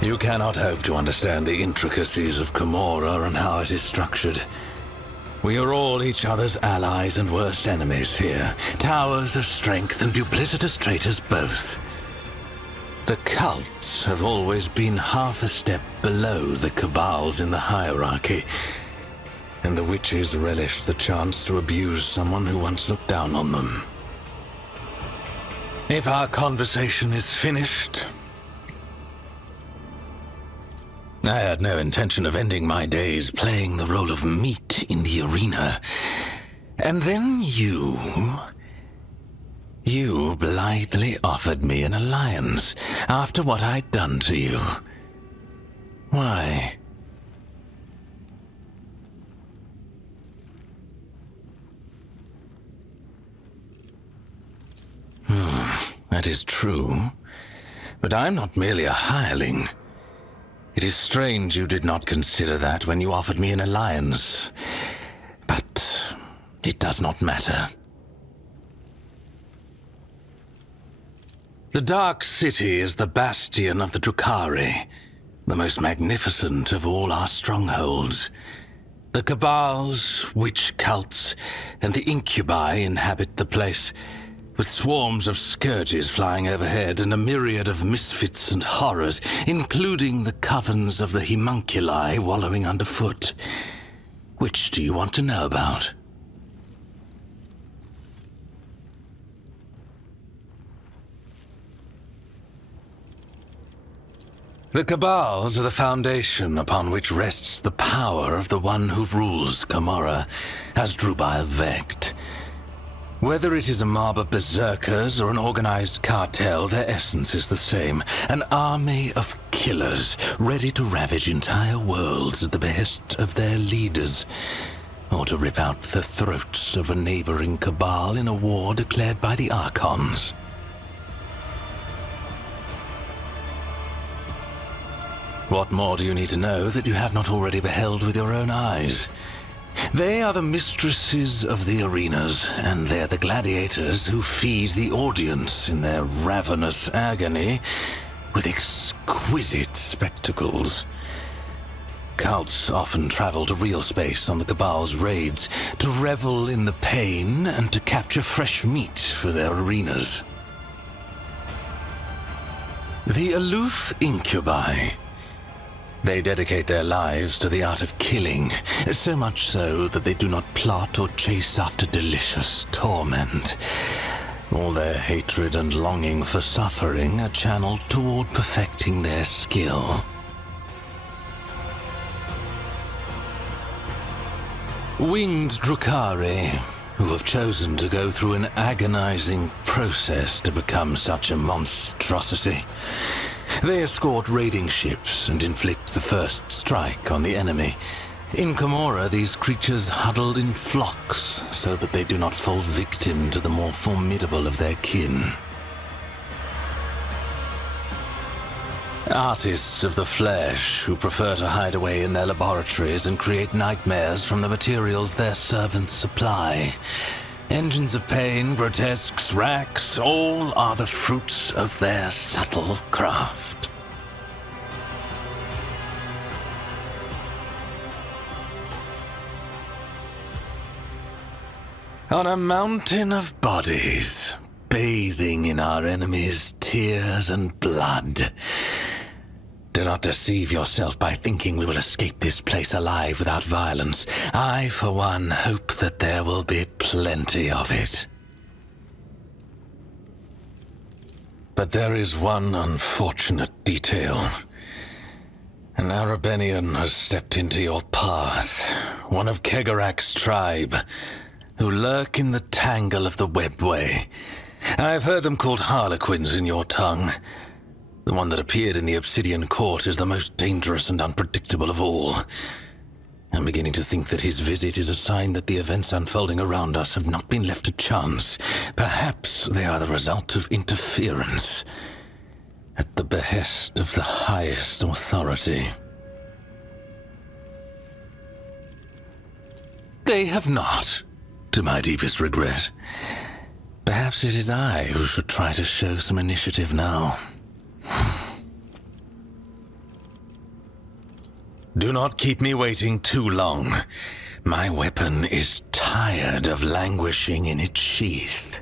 You cannot hope to understand the intricacies of Camorra and how it is structured. We are all each other's allies and worst enemies here. Towers of strength and duplicitous traitors both. The cults have always been half a step below the cabals in the hierarchy, and the witches relished the chance to abuse someone who once looked down on them. If our conversation is finished, I had no intention of ending my days playing the role of meat in the arena. And then you You blithely offered me an alliance after what I'd done to you. Why? That is true. But I'm not merely a hireling. It is strange you did not consider that when you offered me an alliance. But it does not matter. The Dark City is the bastion of the Drukhari, the most magnificent of all our strongholds. The Cabals, witch cults, and the Incubi inhabit the place, with swarms of scourges flying overhead and a myriad of misfits and horrors, including the covens of the homunculi wallowing underfoot. Which do you want to know about? The Cabals are the foundation upon which rests the power of the one who rules Camorra, Asdrubal Vecht. Whether it is a mob of berserkers or an organized cartel, their essence is the same. An army of killers, ready to ravage entire worlds at the behest of their leaders, or to rip out the throats of a neighboring cabal in a war declared by the Archons. What more do you need to know that you have not already beheld with your own eyes? They are the mistresses of the arenas, and they're the gladiators who feed the audience in their ravenous agony with exquisite spectacles. Cults often travel to real space on the Cabal's raids to revel in the pain and to capture fresh meat for their arenas. The aloof Incubi. They dedicate their lives to the art of killing, so much so that they do not plot or chase after delicious torment. All their hatred and longing for suffering are channeled toward perfecting their skill. Winged Drukhari, who have chosen to go through an agonizing process to become such a monstrosity. They escort raiding ships and inflict the first strike on the enemy. In Camorra, these creatures huddle in flocks so that they do not fall victim to the more formidable of their kin. Artists of the flesh who prefer to hide away in their laboratories and create nightmares from the materials their servants supply. Engines of pain, grotesques, racks, all are the fruits of their subtle craft. On a mountain of bodies, bathing in our enemies' tears and blood. Do not deceive yourself by thinking we will escape this place alive without violence. I, for one, hope that there will be plenty of it. But there is one unfortunate detail. An Arabenian has stepped into your path, one of Kegarak's tribe, who lurk in the tangle of the webway. I have heard them called harlequins in your tongue. The one that appeared in the Obsidian Court is the most dangerous and unpredictable of all. I'm beginning to think that his visit is a sign that the events unfolding around us have not been left to chance. Perhaps they are the result of interference at the behest of the highest authority. They have not, to my deepest regret. Perhaps it is I who should try to show some initiative now. Do not keep me waiting too long. My weapon is tired of languishing in its sheath.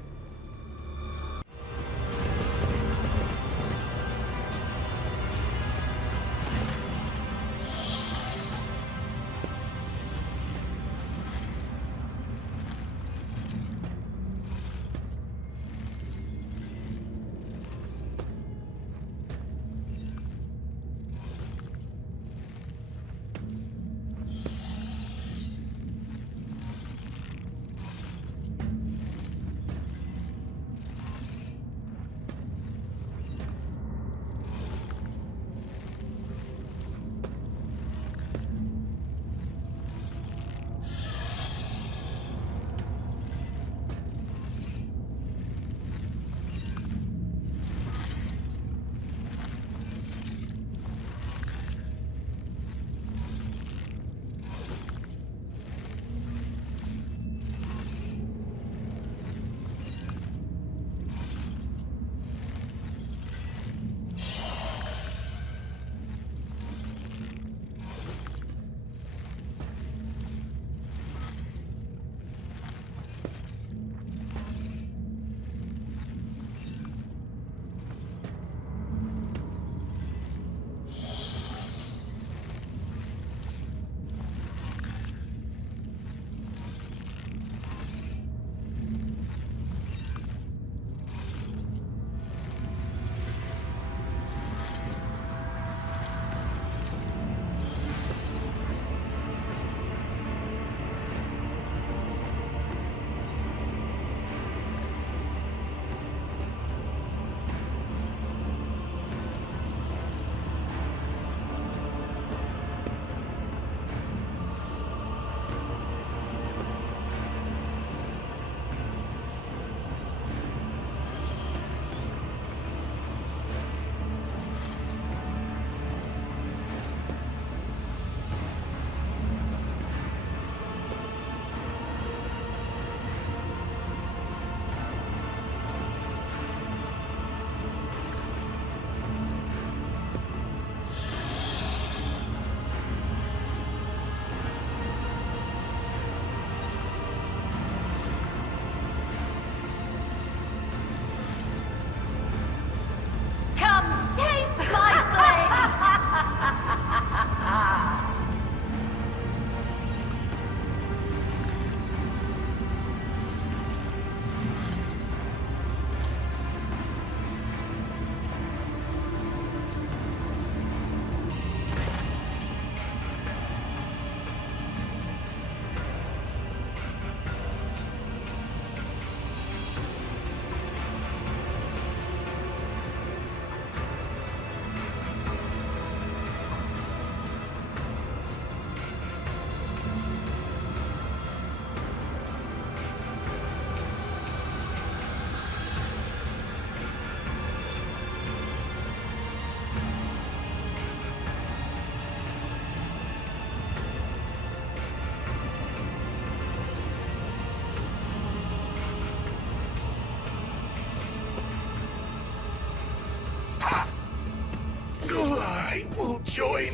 I will join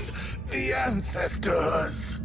the ancestors.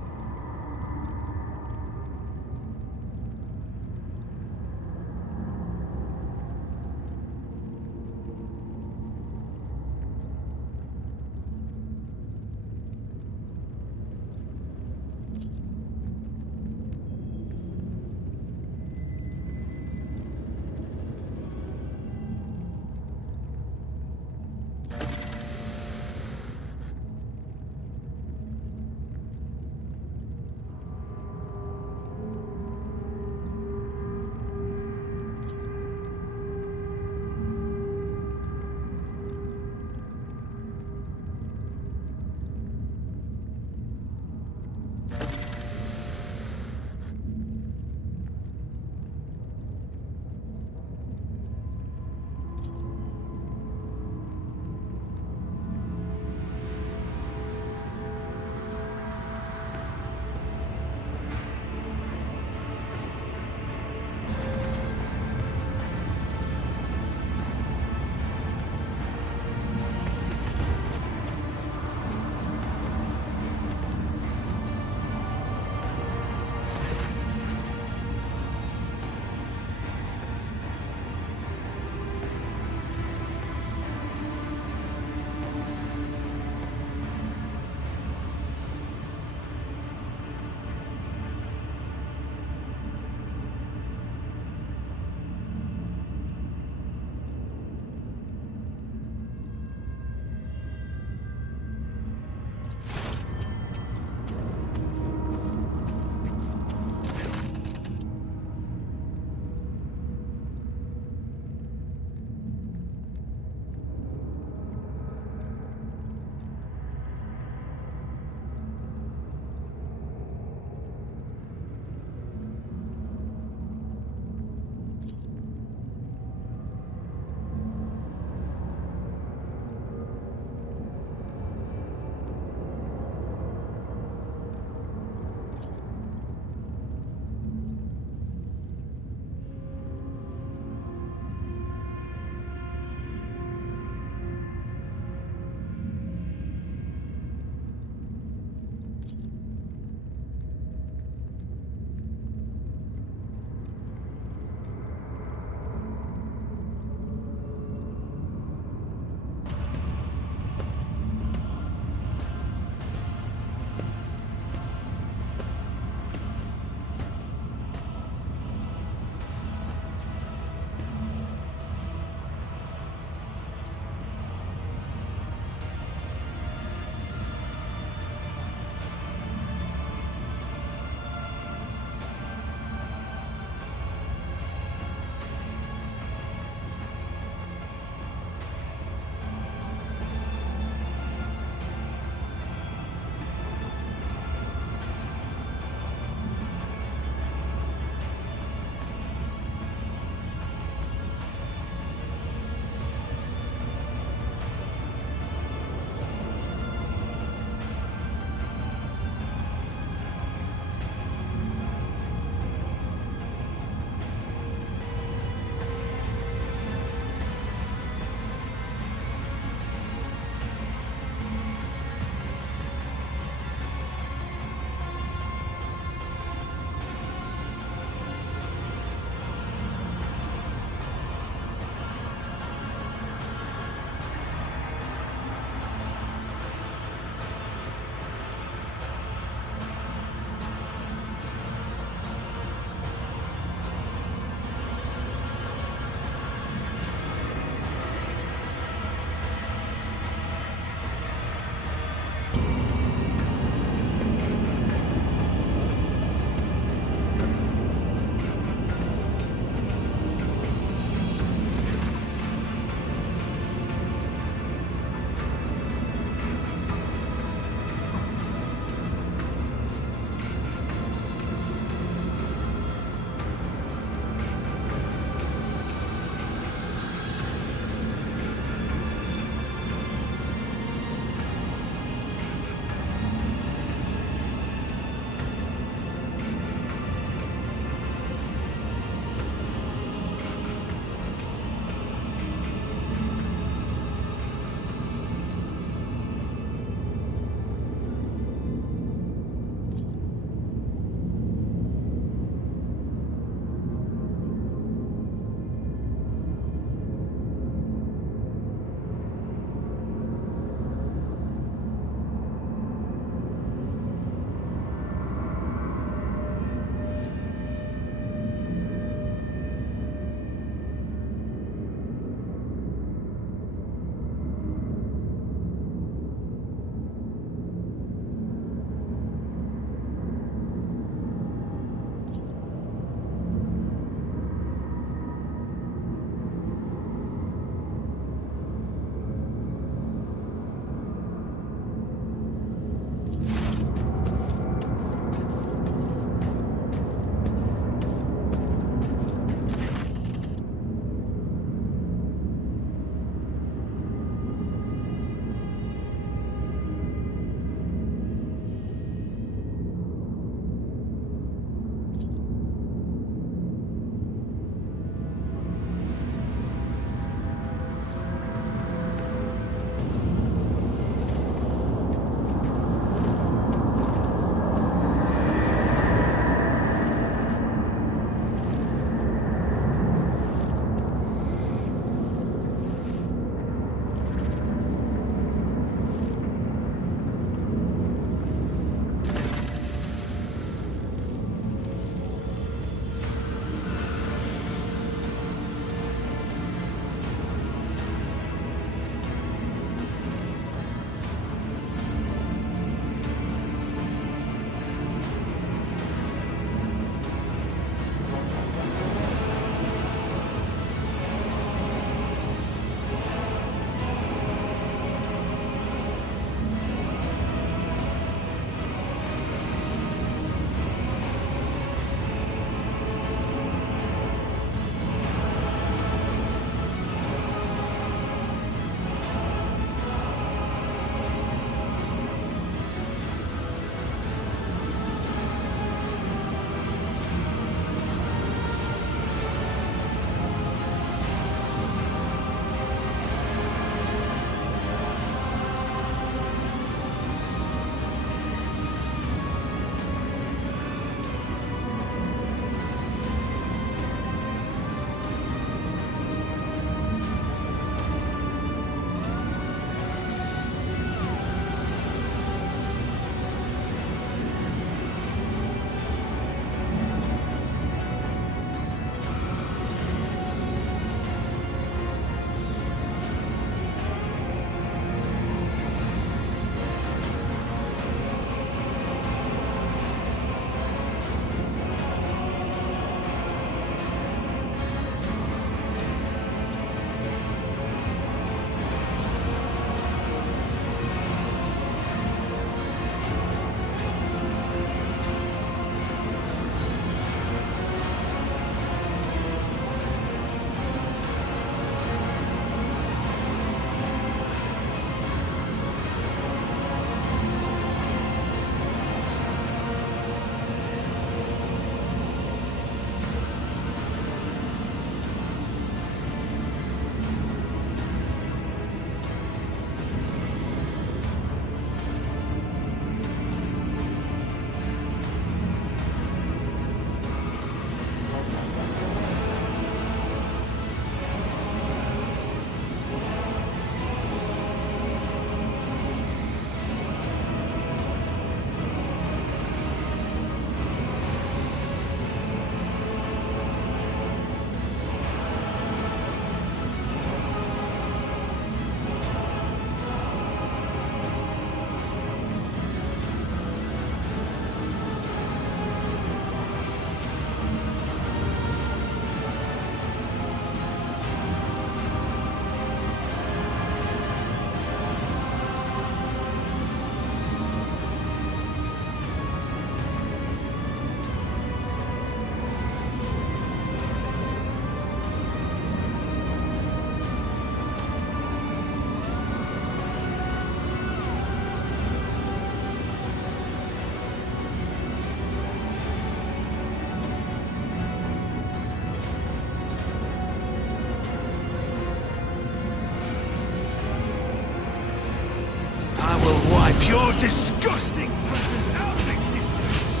will wipe your disgusting presence out of existence.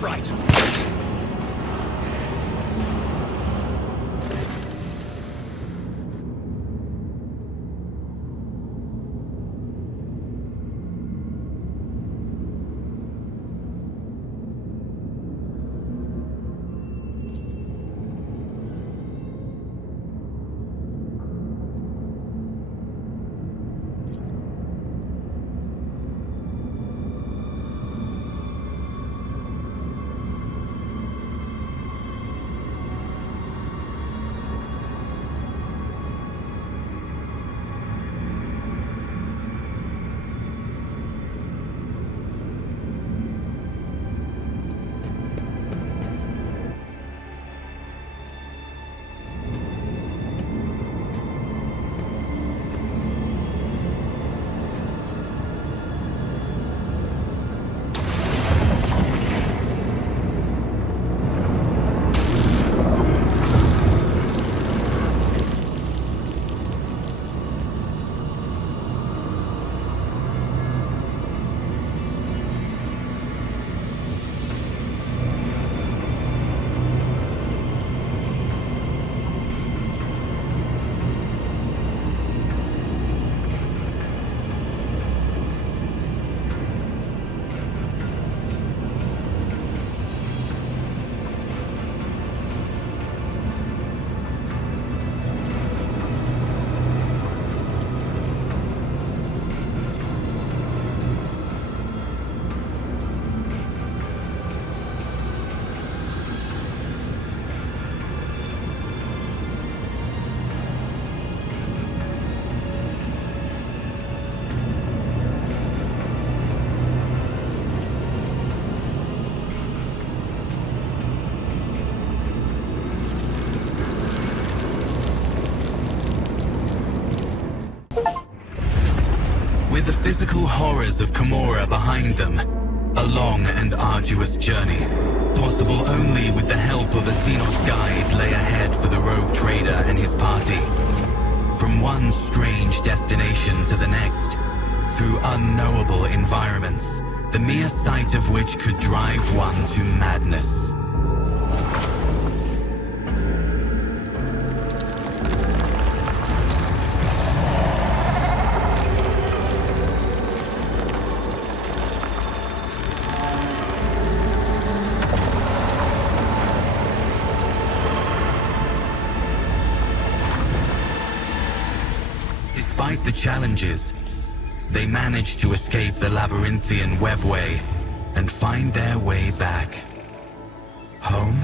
Right. With the physical horrors of Camorra behind them, a long and arduous journey, possible only with the help of a Xenos guide, lay ahead for the rogue trader and his party. From one strange destination to the next, through unknowable environments, the mere sight of which could drive one to madness. Despite the challenges, they managed to escape the labyrinthian webway and find their way back home.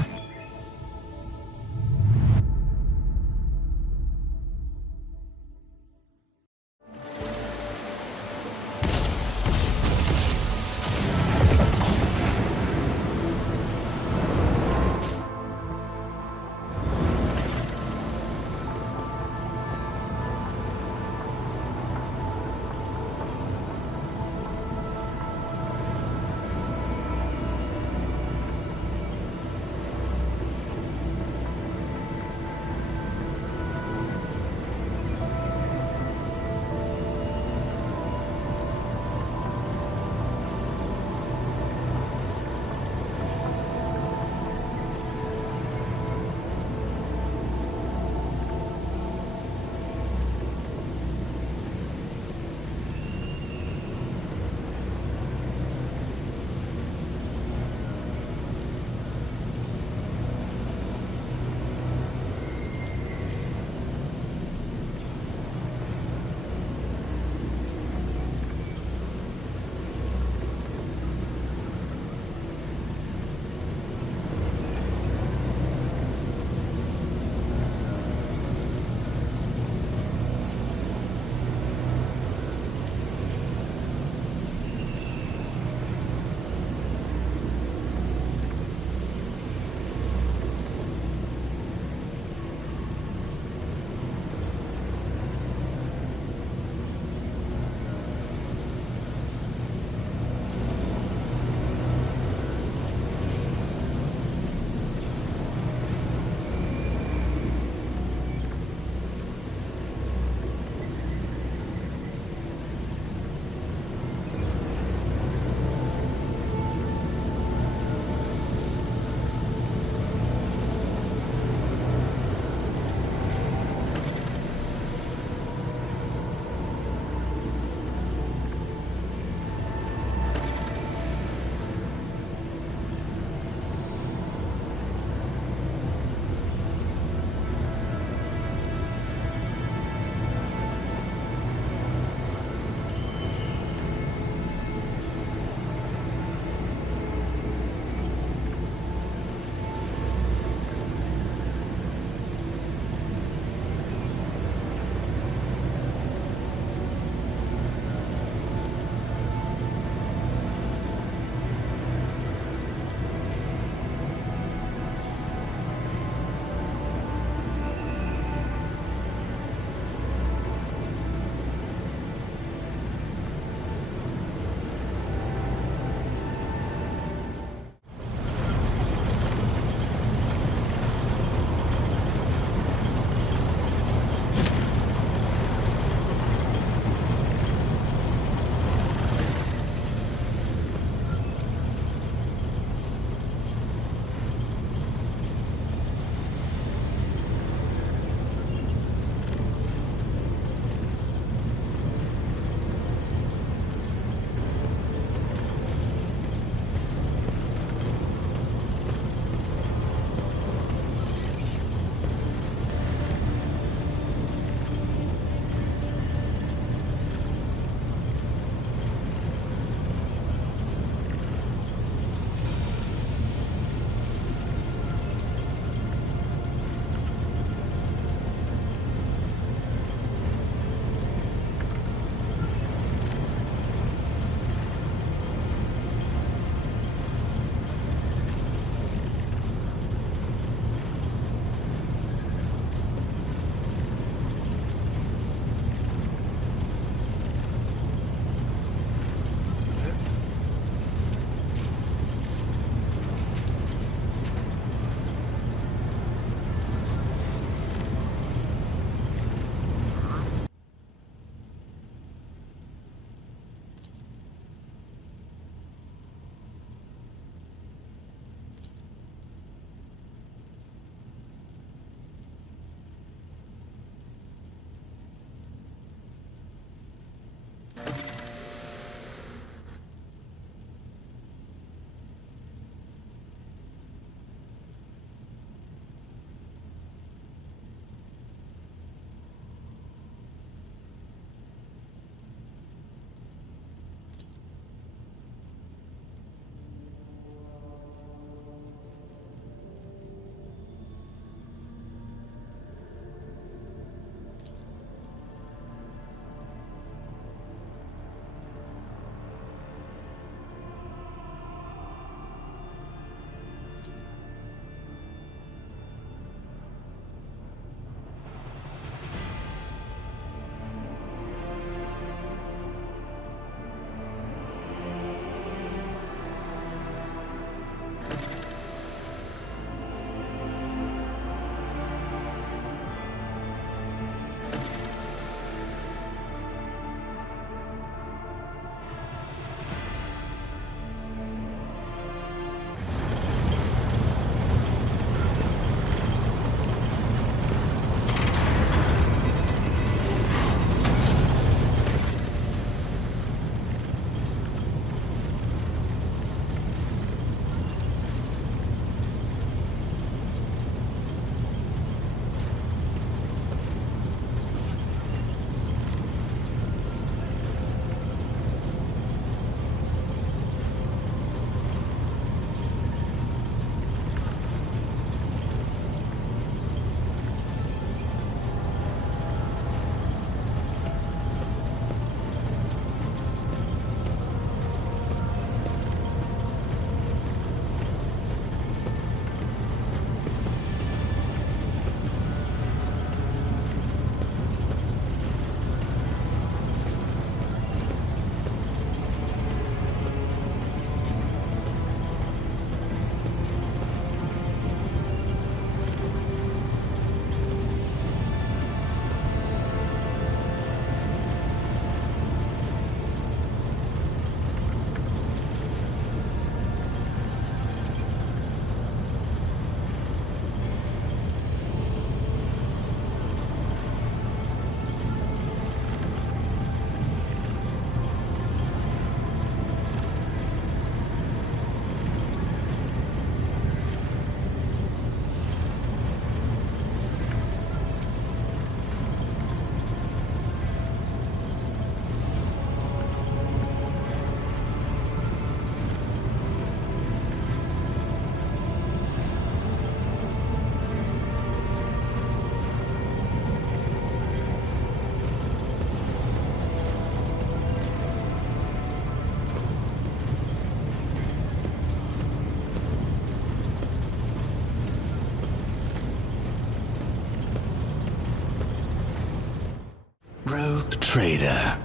trader.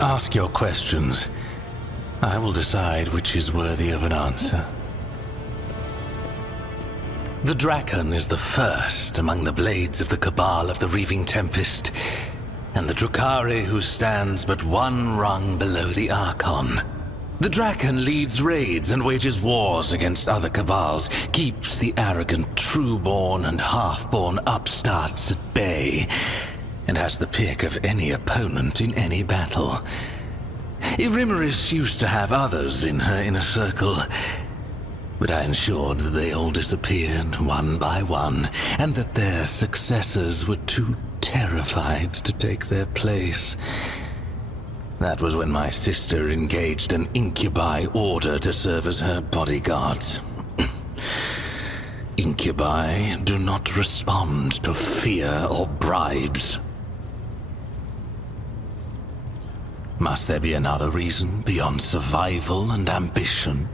Ask your questions. I will decide which is worthy of an answer. The Draken is the first among the blades of the Cabal of the Reaving Tempest, and the Drukhari who stands but one rung below the Archon. The Draken leads raids and wages wars against other Cabals, keeps the arrogant true-born and half-born upstarts at bay, and has the pick of any opponent in any battle. Erymeris used to have others in her inner circle, but I ensured that they all disappeared one by one, and that their successors were too terrified to take their place. That was when my sister engaged an incubi order to serve as her bodyguards. Incubi do not respond to fear or bribes. Must there be another reason beyond survival and ambition?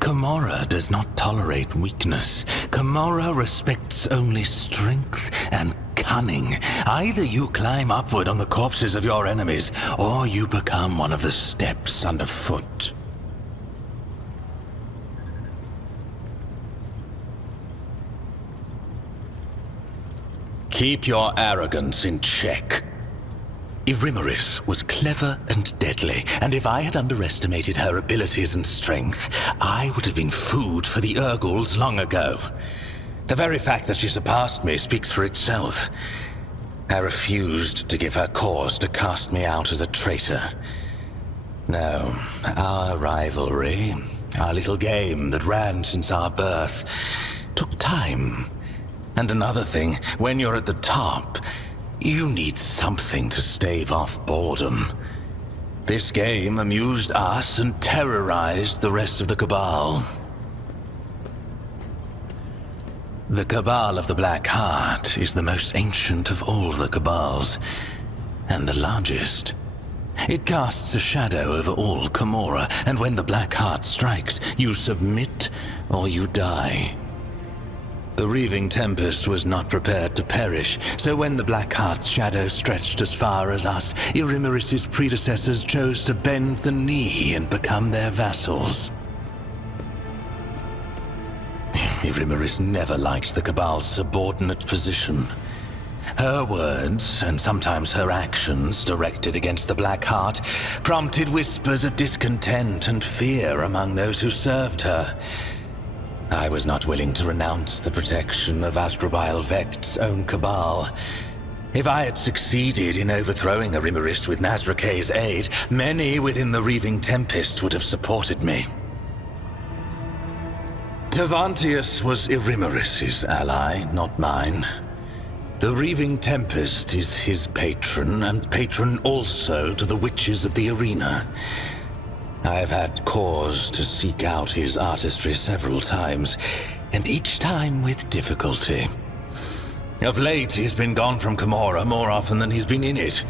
Camorra does not tolerate weakness. Camorra respects only strength and cunning. Either you climb upward on the corpses of your enemies, or you become one of the steps underfoot. Keep your arrogance in check. Erymeris was clever and deadly, and if I had underestimated her abilities and strength, I would have been food for the Urguls long ago. The very fact that she surpassed me speaks for itself. I refused to give her cause to cast me out as a traitor. No, our rivalry, our little game that ran since our birth, took time. And another thing, when you're at the top, you need something to stave off boredom. This game amused us and terrorized the rest of the Cabal. The Cabal of the Black Heart is the most ancient of all the Cabals, and the largest. It casts a shadow over all Camorra, and when the Black Heart strikes, you submit or you die. The Reaving Tempest was not prepared to perish, so when the Black Heart's shadow stretched as far as us, Erymeris' predecessors chose to bend the knee and become their vassals. Erymeris never liked the Cabal's subordinate position. Her words, and sometimes her actions directed against the Black Heart, prompted whispers of discontent and fear among those who served her. I was not willing to renounce the protection of Asdrubal Vekt's own Cabal. If I had succeeded in overthrowing Erymeris with Nazrakay's aid, many within the Reaving Tempest would have supported me. Tavantius was Erymeris' ally, not mine. The Reaving Tempest is his patron, and patron also to the witches of the arena. I've had cause to seek out his artistry several times, and each time with difficulty. Of late, he's been gone from Camorra more often than he's been in it.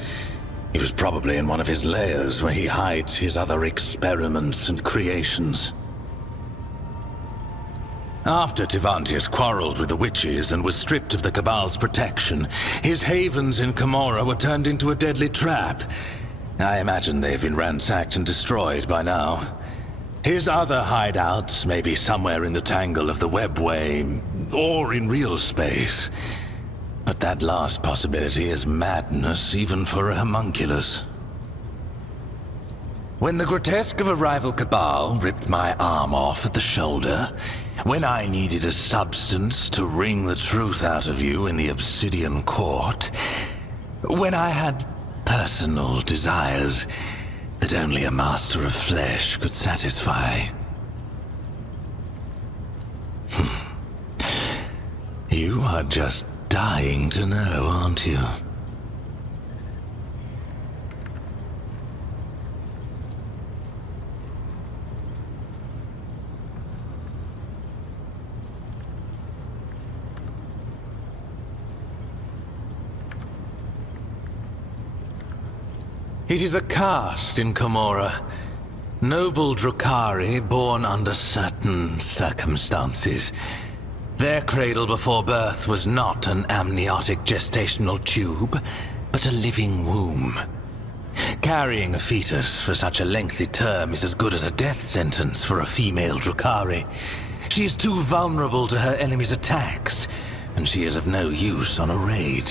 He was probably in one of his lairs where he hides his other experiments and creations. After Tavantius quarreled with the witches and was stripped of the Cabal's protection, his havens in Camorra were turned into a deadly trap. I imagine they've been ransacked and destroyed by now. His other hideouts may be somewhere in the tangle of the webway, or in real space. But that last possibility is madness even for a homunculus. When the grotesque of a rival Cabal ripped my arm off at the shoulder, when I needed a substance to wring the truth out of you in the Obsidian Court, when I had personal desires that only a master of flesh could satisfy. You are just dying to know, aren't you? It is a caste in Camorra. Noble Drukhari born under certain circumstances. Their cradle before birth was not an amniotic gestational tube, but a living womb. Carrying a fetus for such a lengthy term is as good as a death sentence for a female Drukhari. She is too vulnerable to her enemy's attacks, and she is of no use on a raid.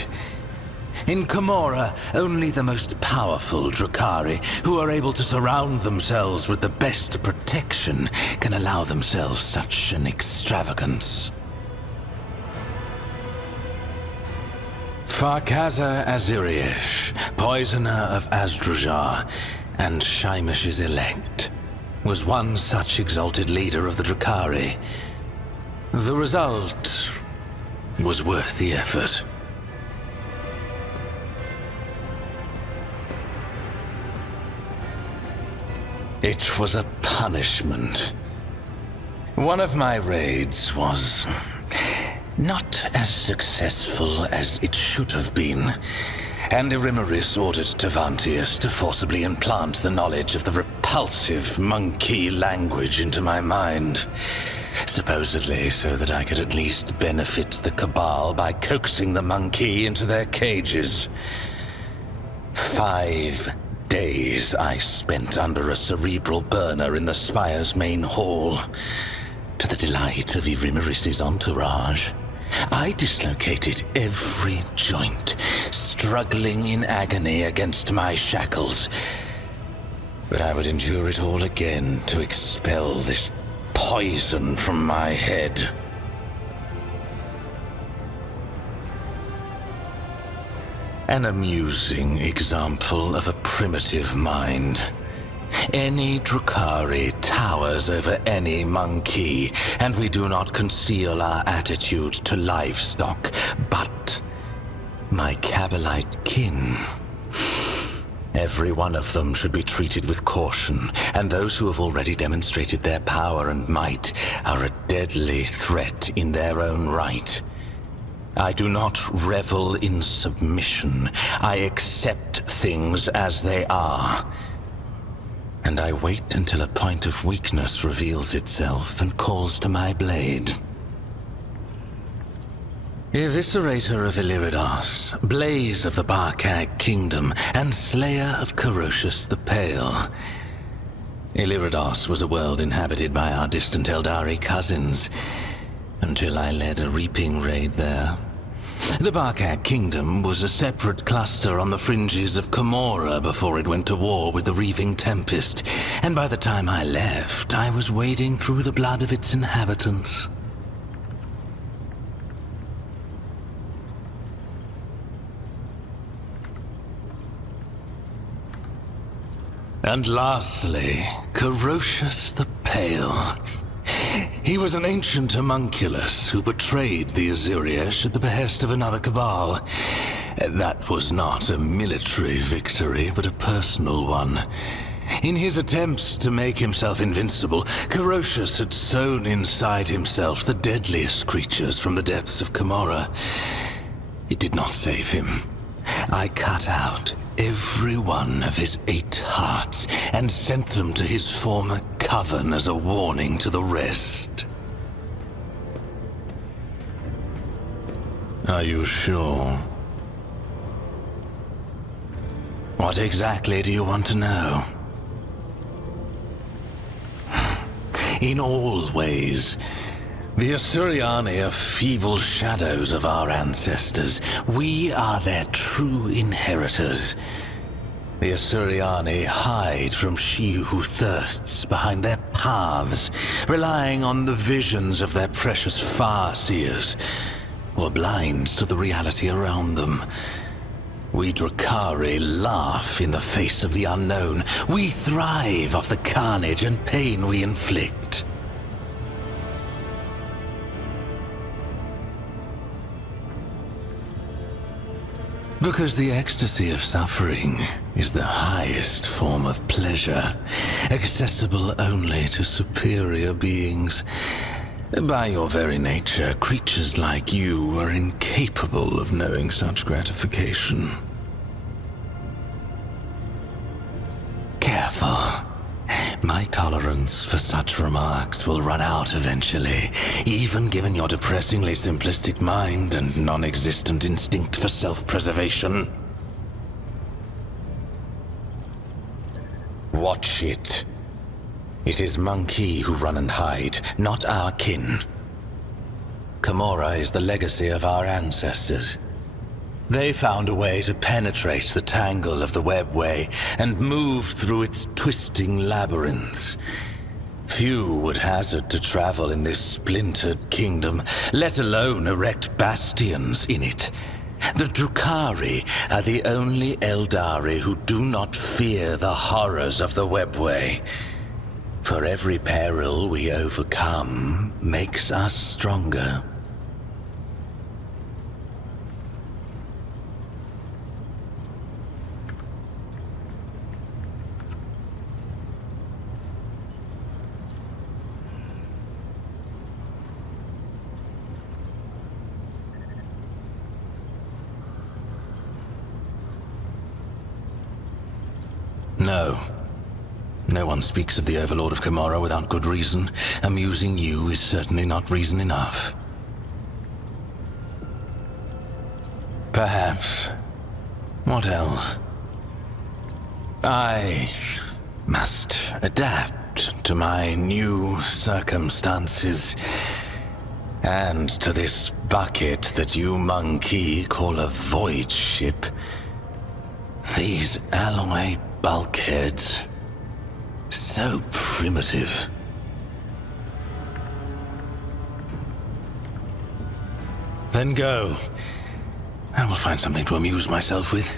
In Camorra, only the most powerful Drukhari, who are able to surround themselves with the best protection, can allow themselves such an extravagance. Farkaza Aziraesh, poisoner of Azdrujar, and Shaimish's elect, was one such exalted leader of the Drukhari. The result was worth the effort. It was a punishment. One of my raids was not as successful as it should have been, and Erimeris ordered Tavantius to forcibly implant the knowledge of the repulsive monkey language into my mind, supposedly so that I could at least benefit the Cabal by coaxing the monkey into their cages. 5 days I spent under a cerebral burner in the Spire's main hall, to the delight of Erimeris' entourage. I dislocated every joint, struggling in agony against my shackles. But I would endure it all again to expel this poison from my head. An amusing example of a primitive mind. Any Drukhari towers over any monkey, and we do not conceal our attitude to livestock, but my Kabbalite kin. Every one of them should be treated with caution, and those who have already demonstrated their power and might are a deadly threat in their own right. I do not revel in submission. I accept things as they are. And I wait until a point of weakness reveals itself and calls to my blade. Eviscerator of Illiridas, Blaze of the Barkag Kingdom, and Slayer of Corocius the Pale. Illiridas was a world inhabited by our distant Eldari cousins, until I led a reaping raid there. The Barkag Kingdom was a separate cluster on the fringes of Camorra before it went to war with the Reaving Tempest, and by the time I left, I was wading through the blood of its inhabitants. And lastly, Corocius the Pale. He was an ancient homunculus who betrayed the Ezirraesh at the behest of another Cabal. That was not a military victory, but a personal one. In his attempts to make himself invincible, Corocius had sown inside himself the deadliest creatures from the depths of Camorra. It did not save him. I cut out every one of his 8 hearts and sent them to his former coven as a warning to the rest. Are you sure? What exactly do you want to know? In all ways, the Asuriani are feeble shadows of our ancestors. We are their true inheritors. The Asuriani hide from she who thirsts behind their paths, relying on the visions of their precious far-seers, or blind to the reality around them. We Drukhari laugh in the face of the unknown. We thrive off the carnage and pain we inflict. Because the ecstasy of suffering is the highest form of pleasure, accessible only to superior beings. By your very nature, creatures like you are incapable of knowing such gratification. Careful. My tolerance for such remarks will run out eventually, even given your depressingly simplistic mind and non-existent instinct for self-preservation. Watch it. It is monkey who run and hide, not our kin. Camorra is the legacy of our ancestors. They found a way to penetrate the tangle of the webway and move through its twisting labyrinths. Few would hazard to travel in this splintered kingdom, let alone erect bastions in it. The Drukhari are the only Eldari who do not fear the horrors of the webway. For every peril we overcome makes us stronger. No. No one speaks of the Overlord of Camorra without good reason. Amusing you is certainly not reason enough. Perhaps. What else? I must adapt to my new circumstances. And to this bucket that you monkey call a void ship. These alloy bulkheads. So primitive. Then go. I will find something to amuse myself with.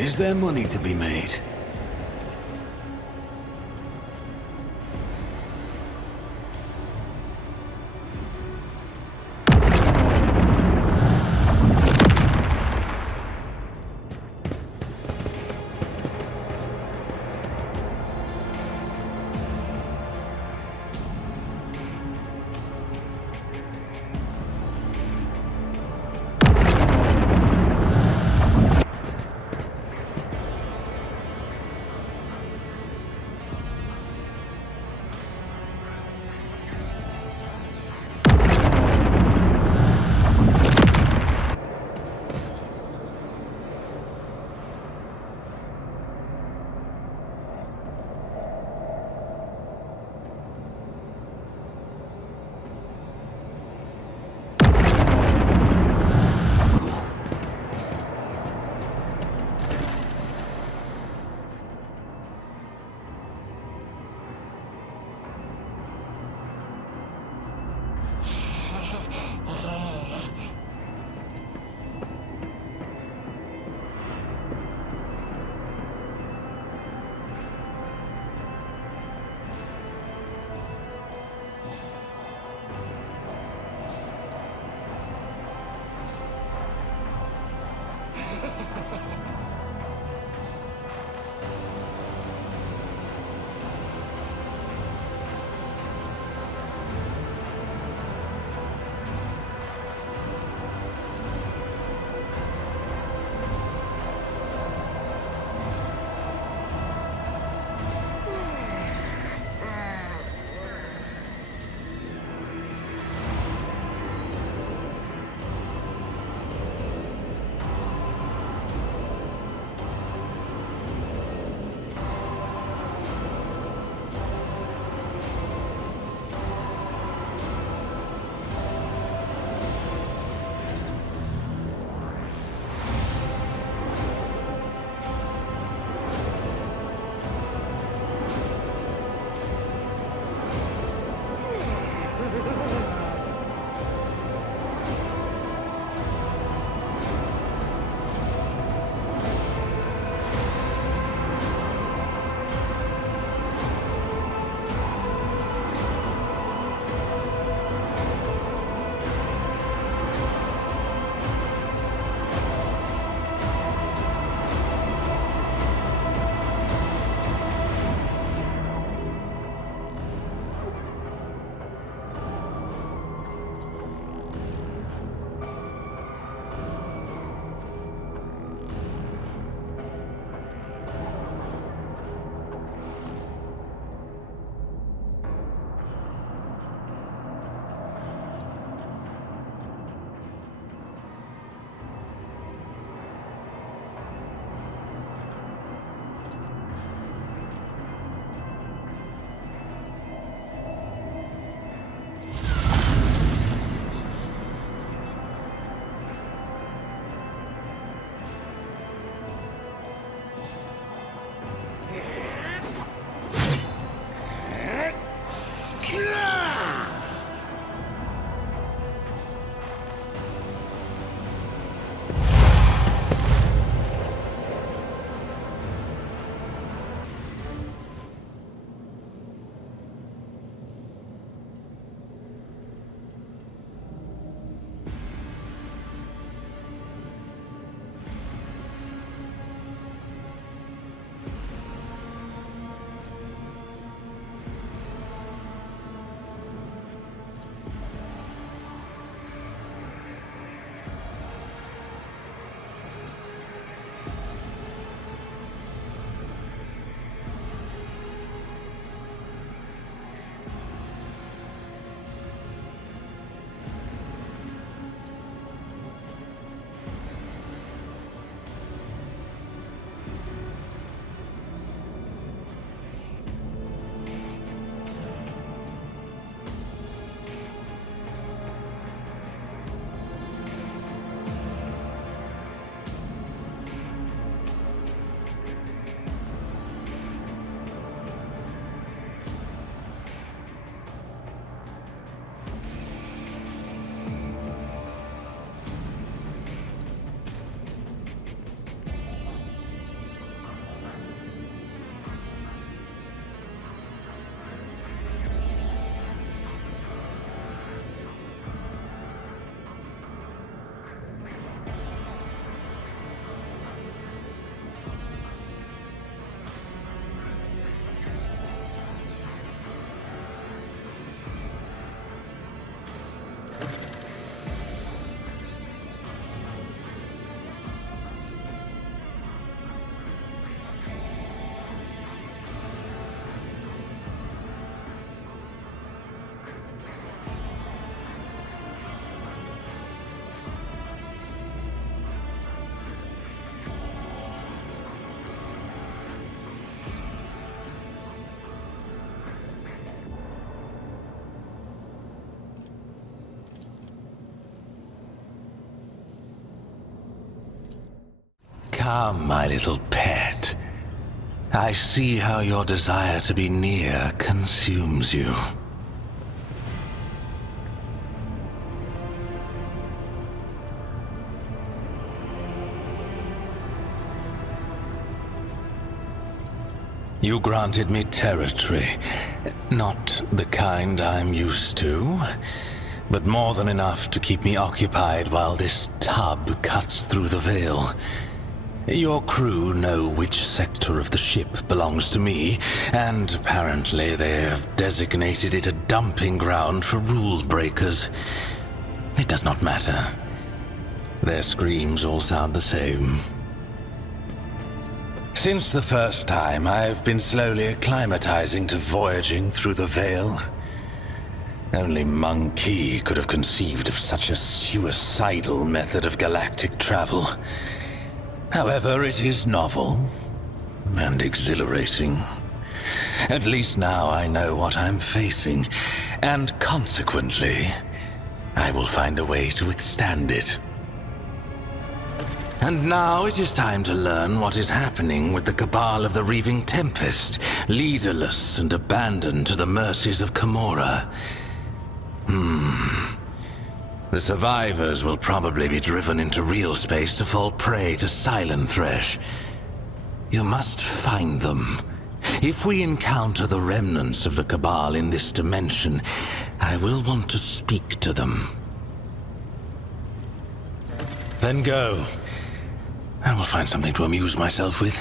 Is there money to be made? Come, my little pet. I see how your desire to be near consumes you. You granted me territory. Not the kind I'm used to, but more than enough to keep me occupied while this tub cuts through the veil. Your crew know which sector of the ship belongs to me, and apparently they have designated it a dumping ground for rule breakers. It does not matter. Their screams all sound the same. Since the first time, I've been slowly acclimatizing to voyaging through the veil. Only Monkey could have conceived of such a suicidal method of galactic travel. However, it is novel and exhilarating. At least now I know what I'm facing, and consequently, I will find a way to withstand it. And now it is time to learn what is happening with the Cabal of the Reaving Tempest, leaderless and abandoned to the mercies of Camorra. The survivors will probably be driven into real space to fall prey to Silent Thresh. You must find them. If we encounter the remnants of the Cabal in this dimension, I will want to speak to them. Then go. I will find something to amuse myself with.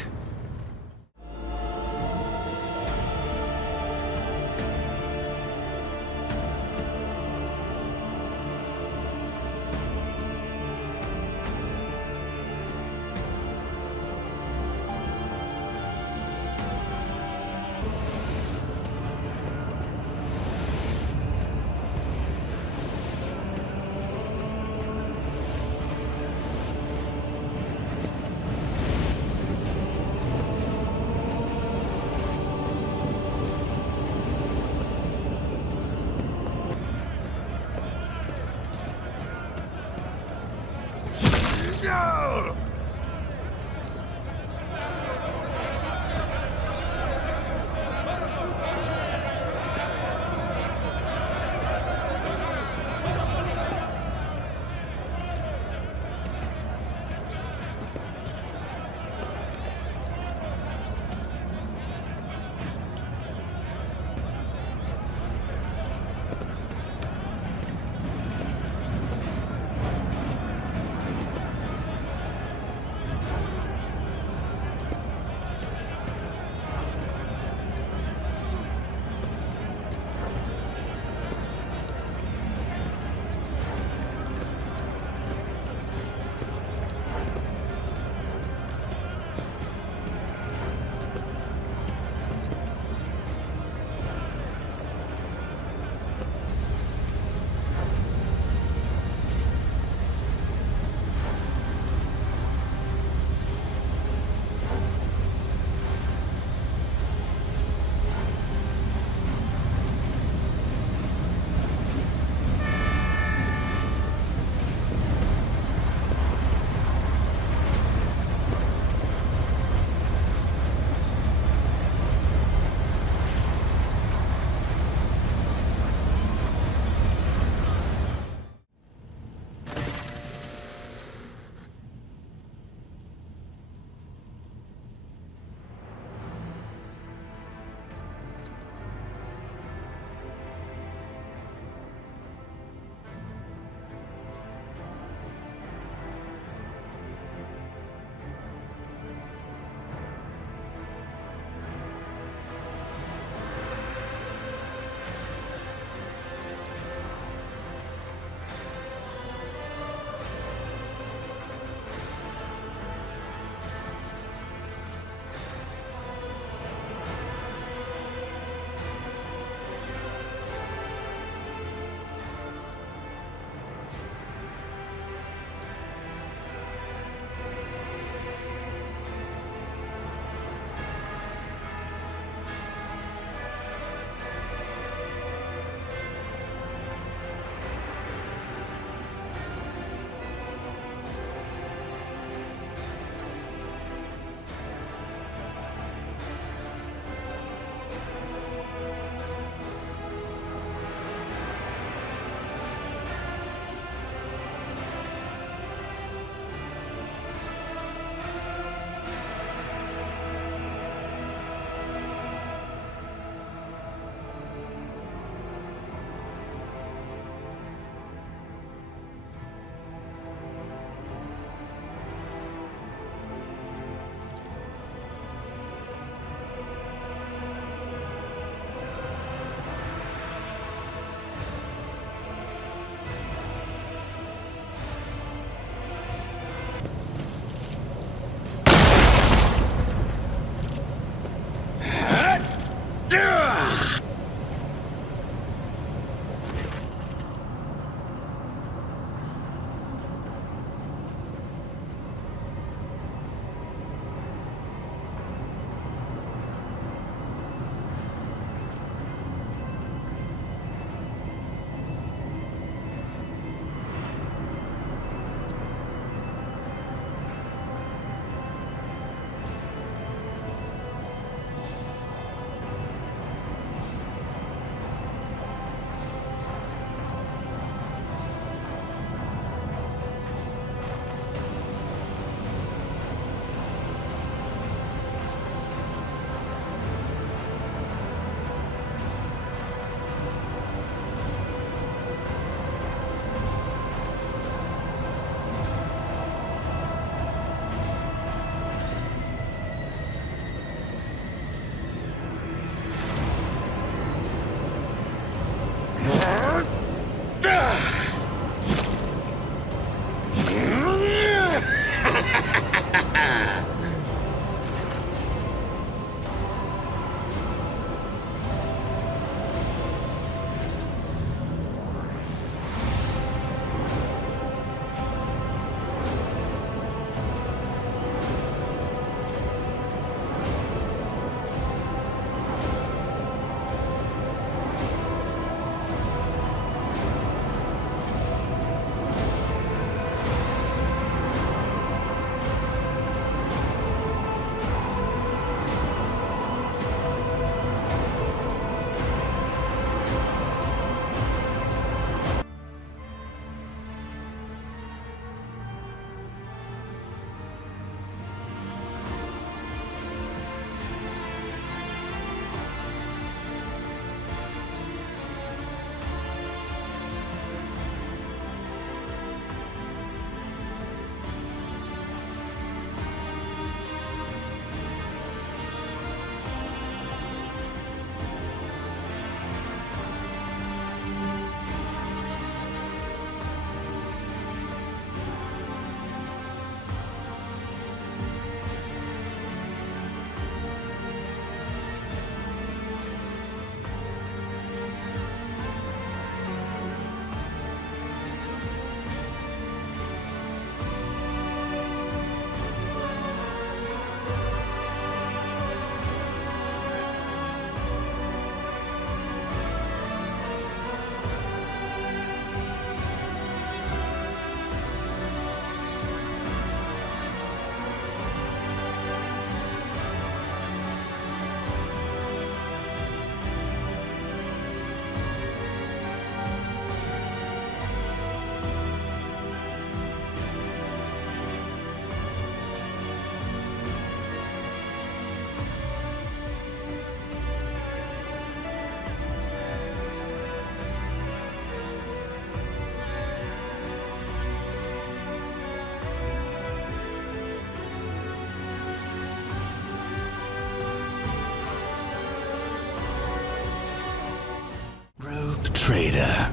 trader.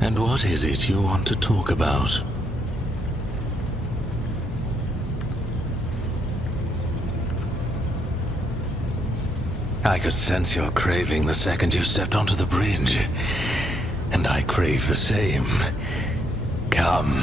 And what is it you want to talk about? I could sense your craving the second you stepped onto the bridge. And I crave the same. Come.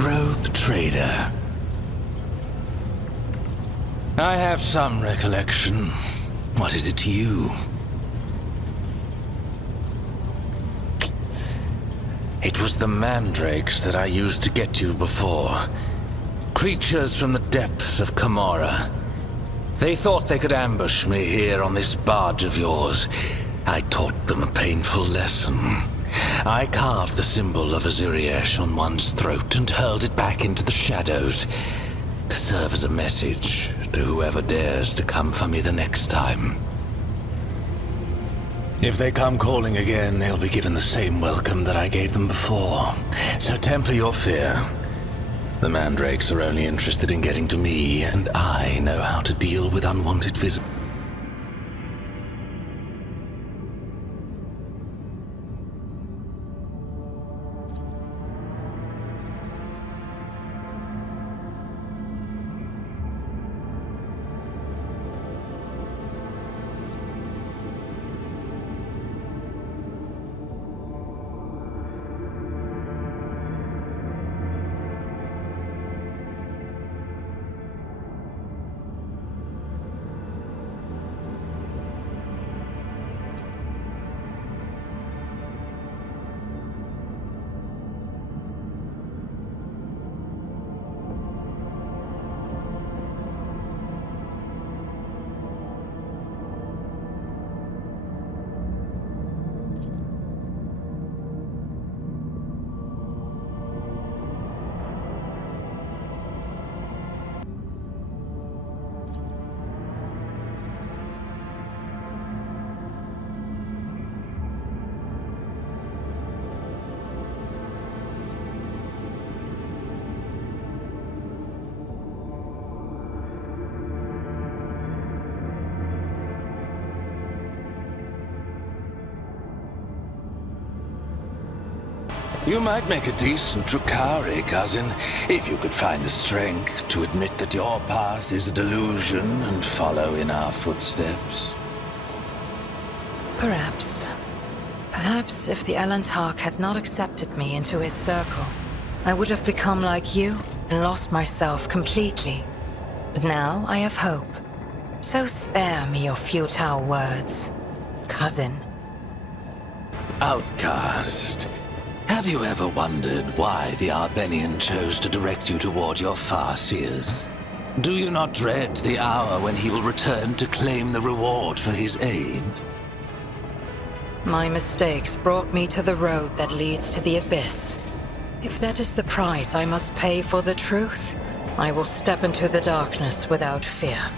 Rogue trader. I have some recollection. What is it to you? It was the mandrakes that I used to get you before. Creatures from the depths of Camorra. They thought they could ambush me here on this barge of yours. I taught them a painful lesson. I carved the symbol of Ezirraesh on one's throat and hurled it back into the shadows to serve as a message to whoever dares to come for me the next time. If they come calling again, they'll be given the same welcome that I gave them before. So temper your fear. The mandrakes are only interested in getting to me, and I know how to deal with unwanted visitors. You might make a decent Drukhari, cousin, if you could find the strength to admit that your path is a delusion and follow in our footsteps. Perhaps. Perhaps if the Elantark had not accepted me into his circle, I would have become like you and lost myself completely. But now I have hope. So spare me your futile words, cousin. Outcast. Have you ever wondered why the Arbenian chose to direct you toward your farseers? Do you not dread the hour when he will return to claim the reward for his aid? My mistakes brought me to the road that leads to the abyss. If that is the price I must pay for the truth, I will step into the darkness without fear.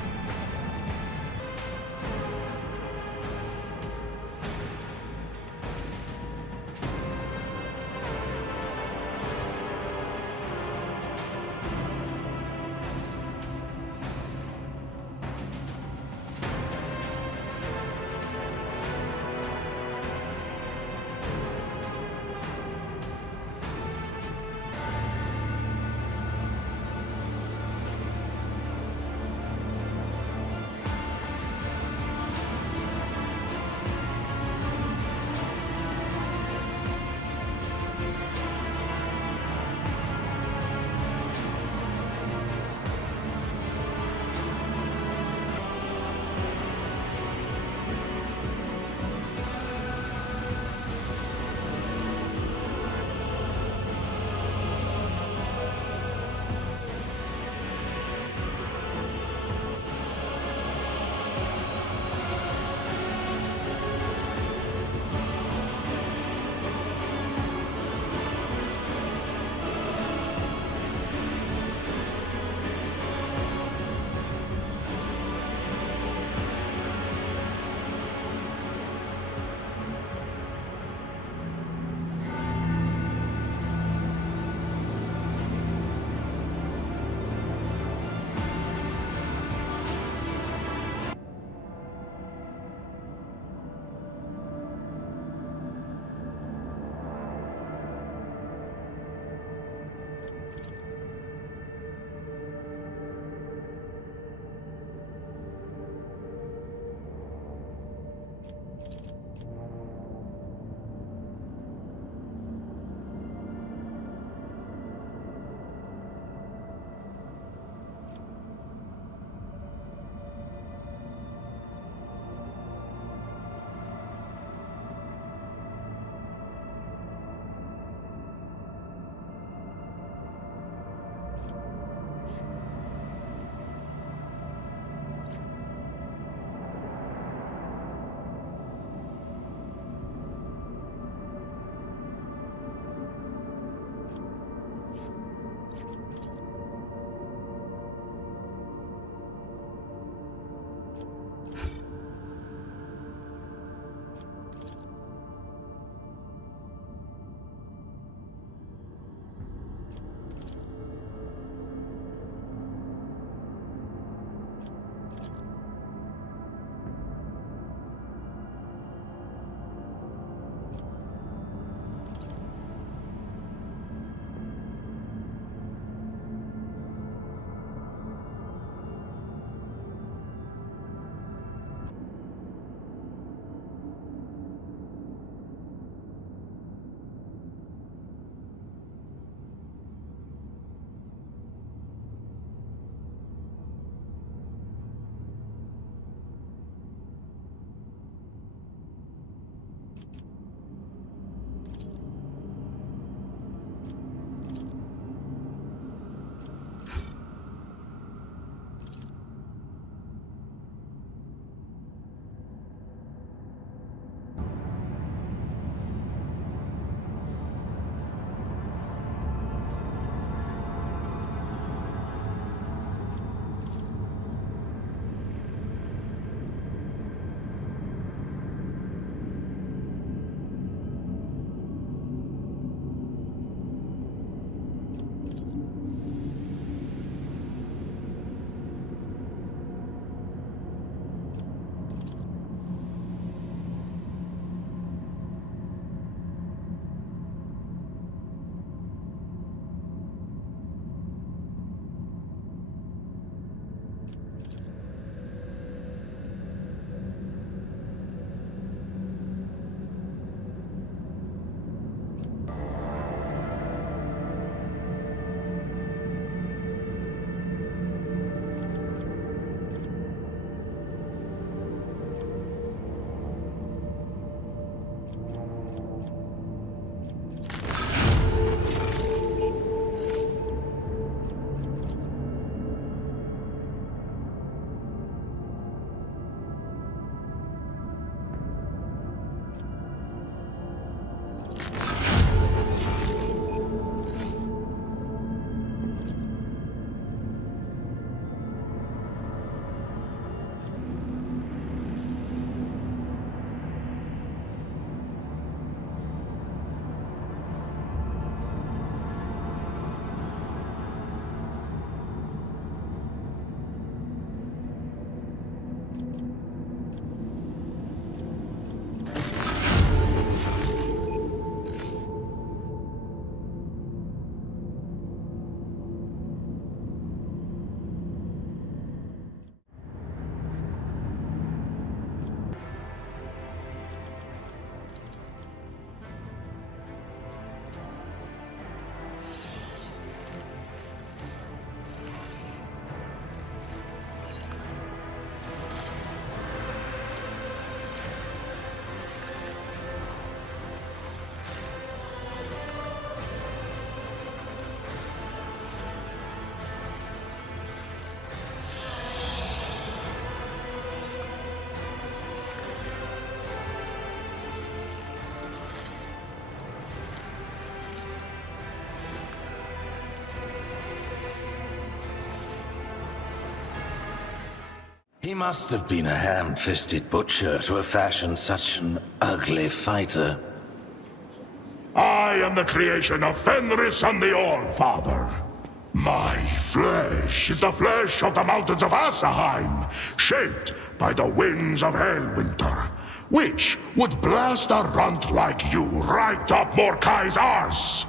He must have been a ham-fisted butcher to have fashioned such an ugly fighter. I am the creation of Fenris and the All-Father. My flesh is the flesh of the mountains of Asaheim, shaped by the winds of Hellwinter, which would blast a runt like you right up Mordecai's arse.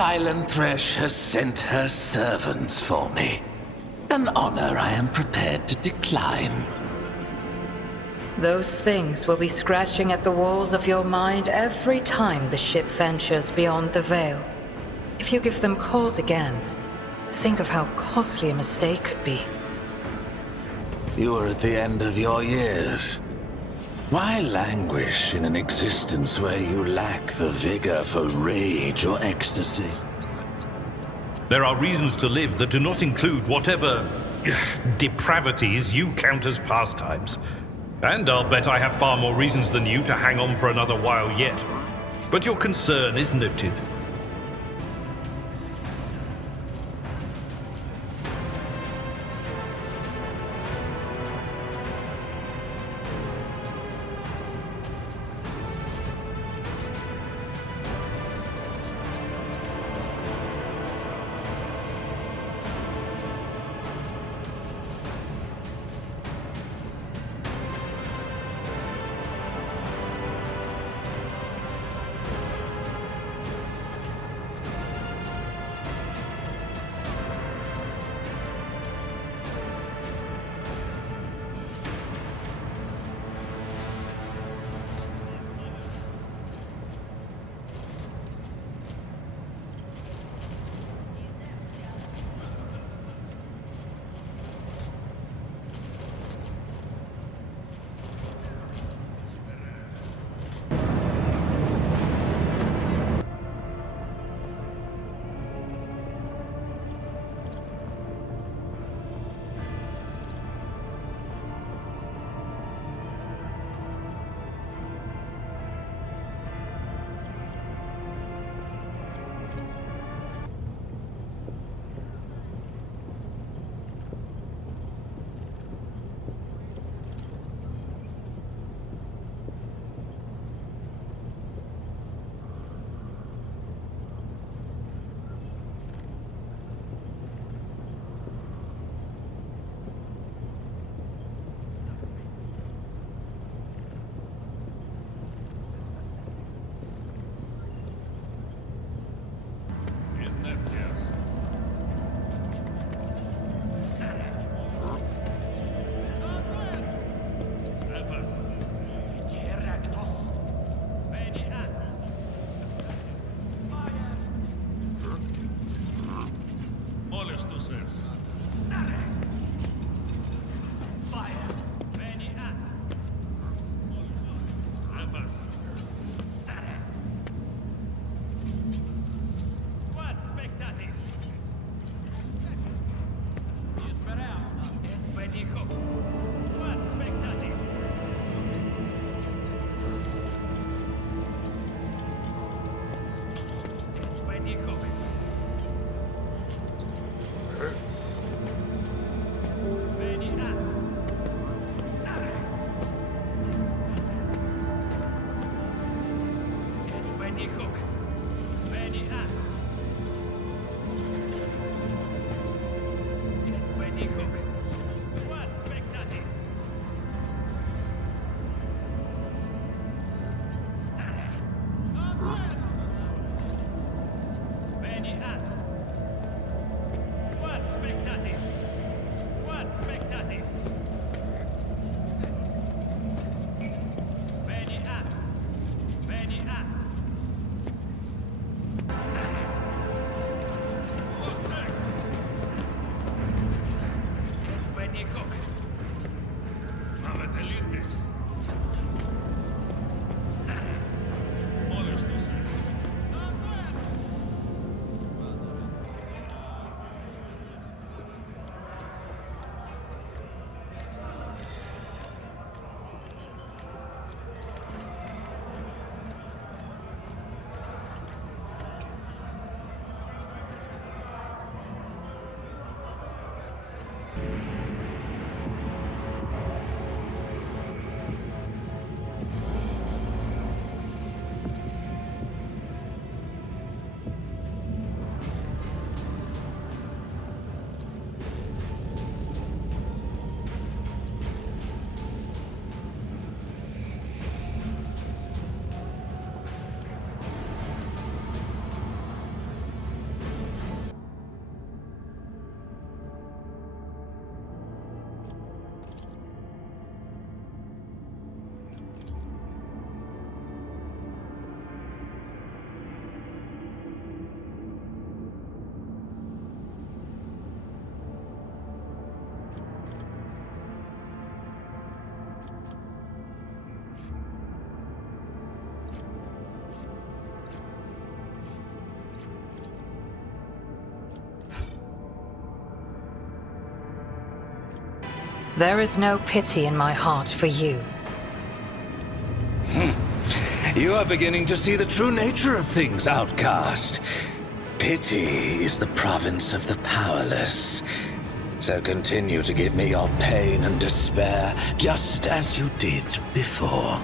Silent Thresh has sent her servants for me. An honor I am prepared to decline. Those things will be scratching at the walls of your mind every time the ship ventures beyond the veil. If you give them cause again, think of how costly a mistake could be. You are at the end of your years. Why languish in an existence where you lack the vigor for rage or ecstasy? There are reasons to live that do not include whatever depravities you count as pastimes. And I'll bet I have far more reasons than you to hang on for another while yet. But your concern is noted. Benny Cook. Benny At. Et Benny Cook. What spectatis? Stare. Benny At. What spectatis? What spectatis? Benny At. Benny At. Stare. Wosek. Et Benny Cook. Mamy te lidbis. Stare. Możesz tu się. There is no pity in my heart for you. You are beginning to see the true nature of things, outcast. Pity is the province of the powerless. So continue to give me your pain and despair, just as you did before.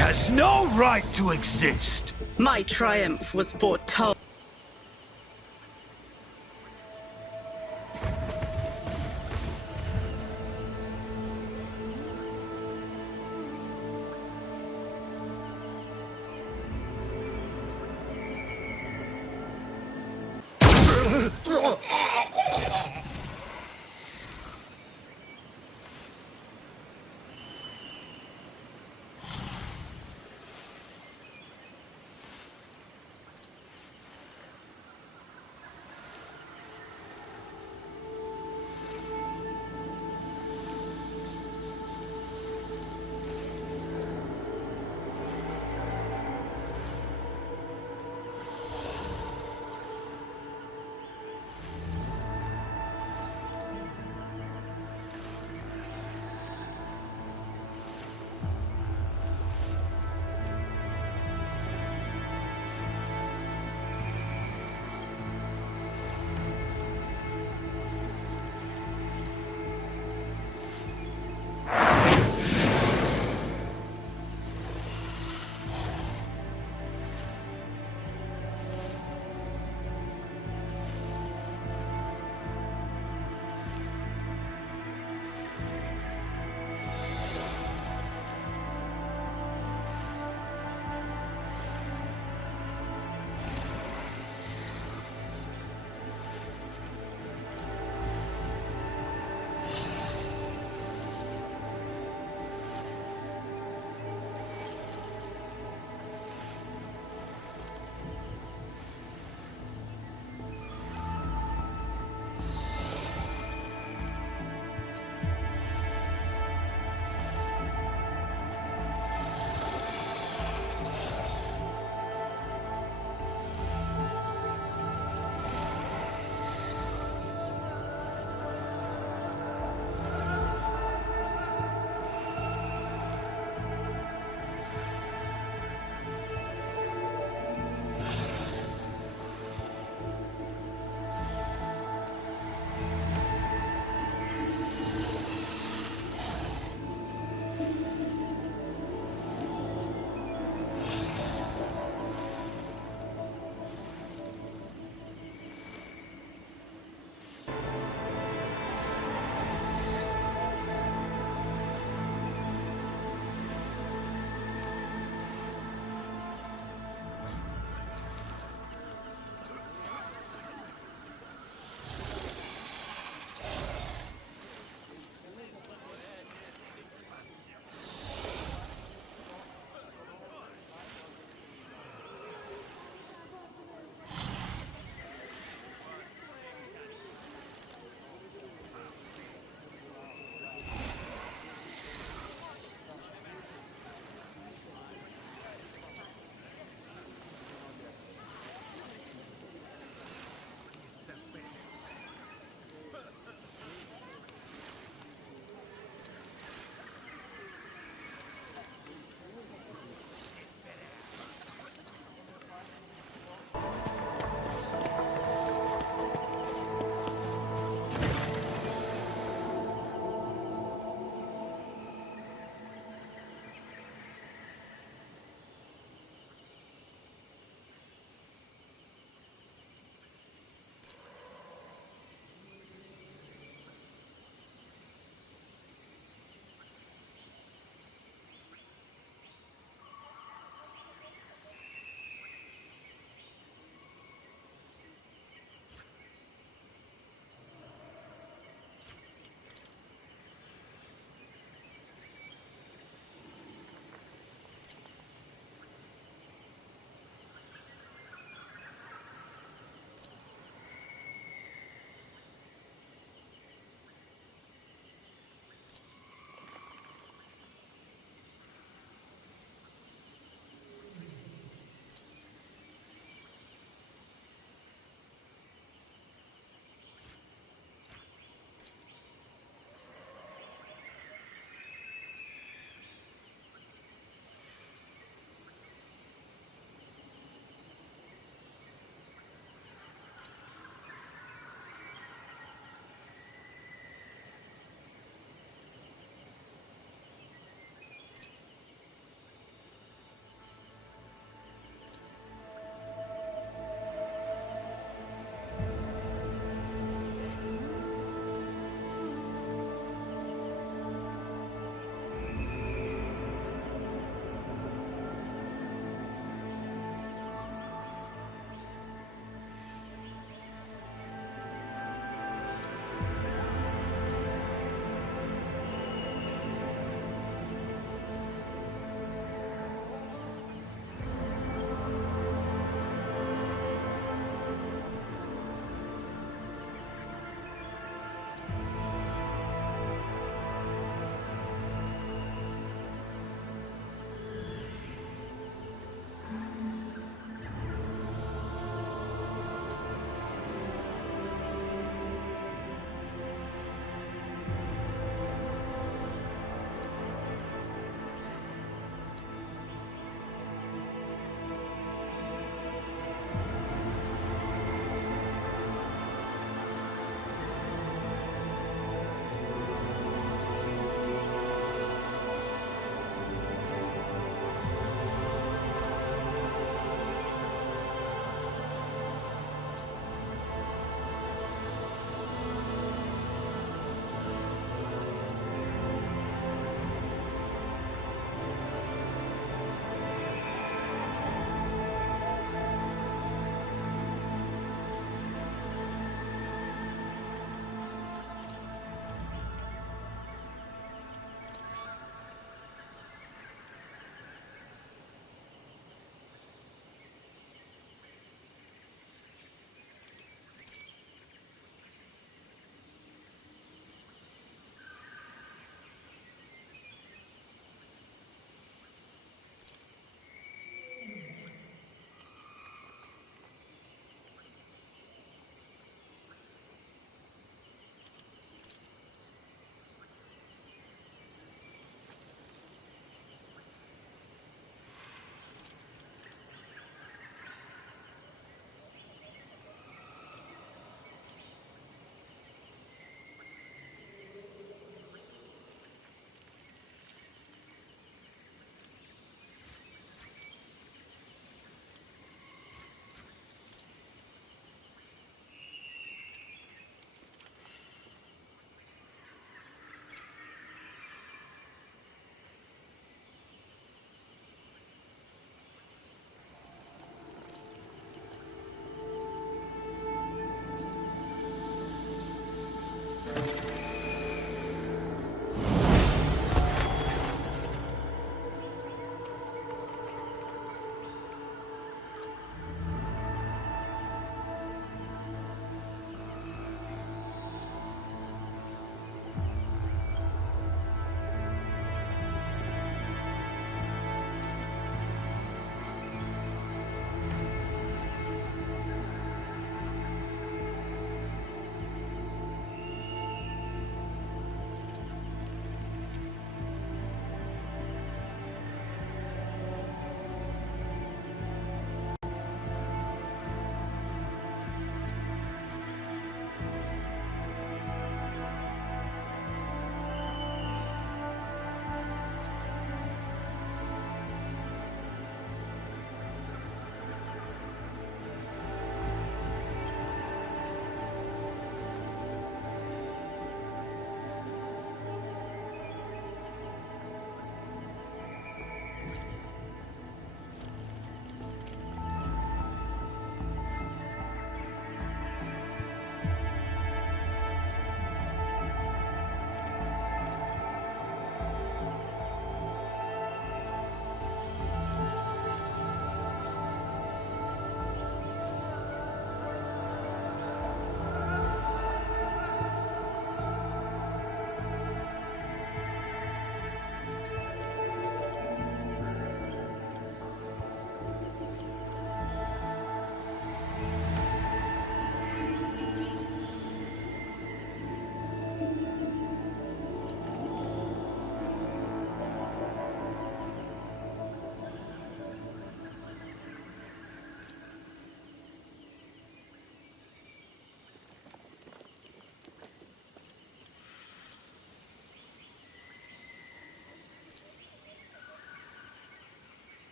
Has no right to exist. My triumph was foretold.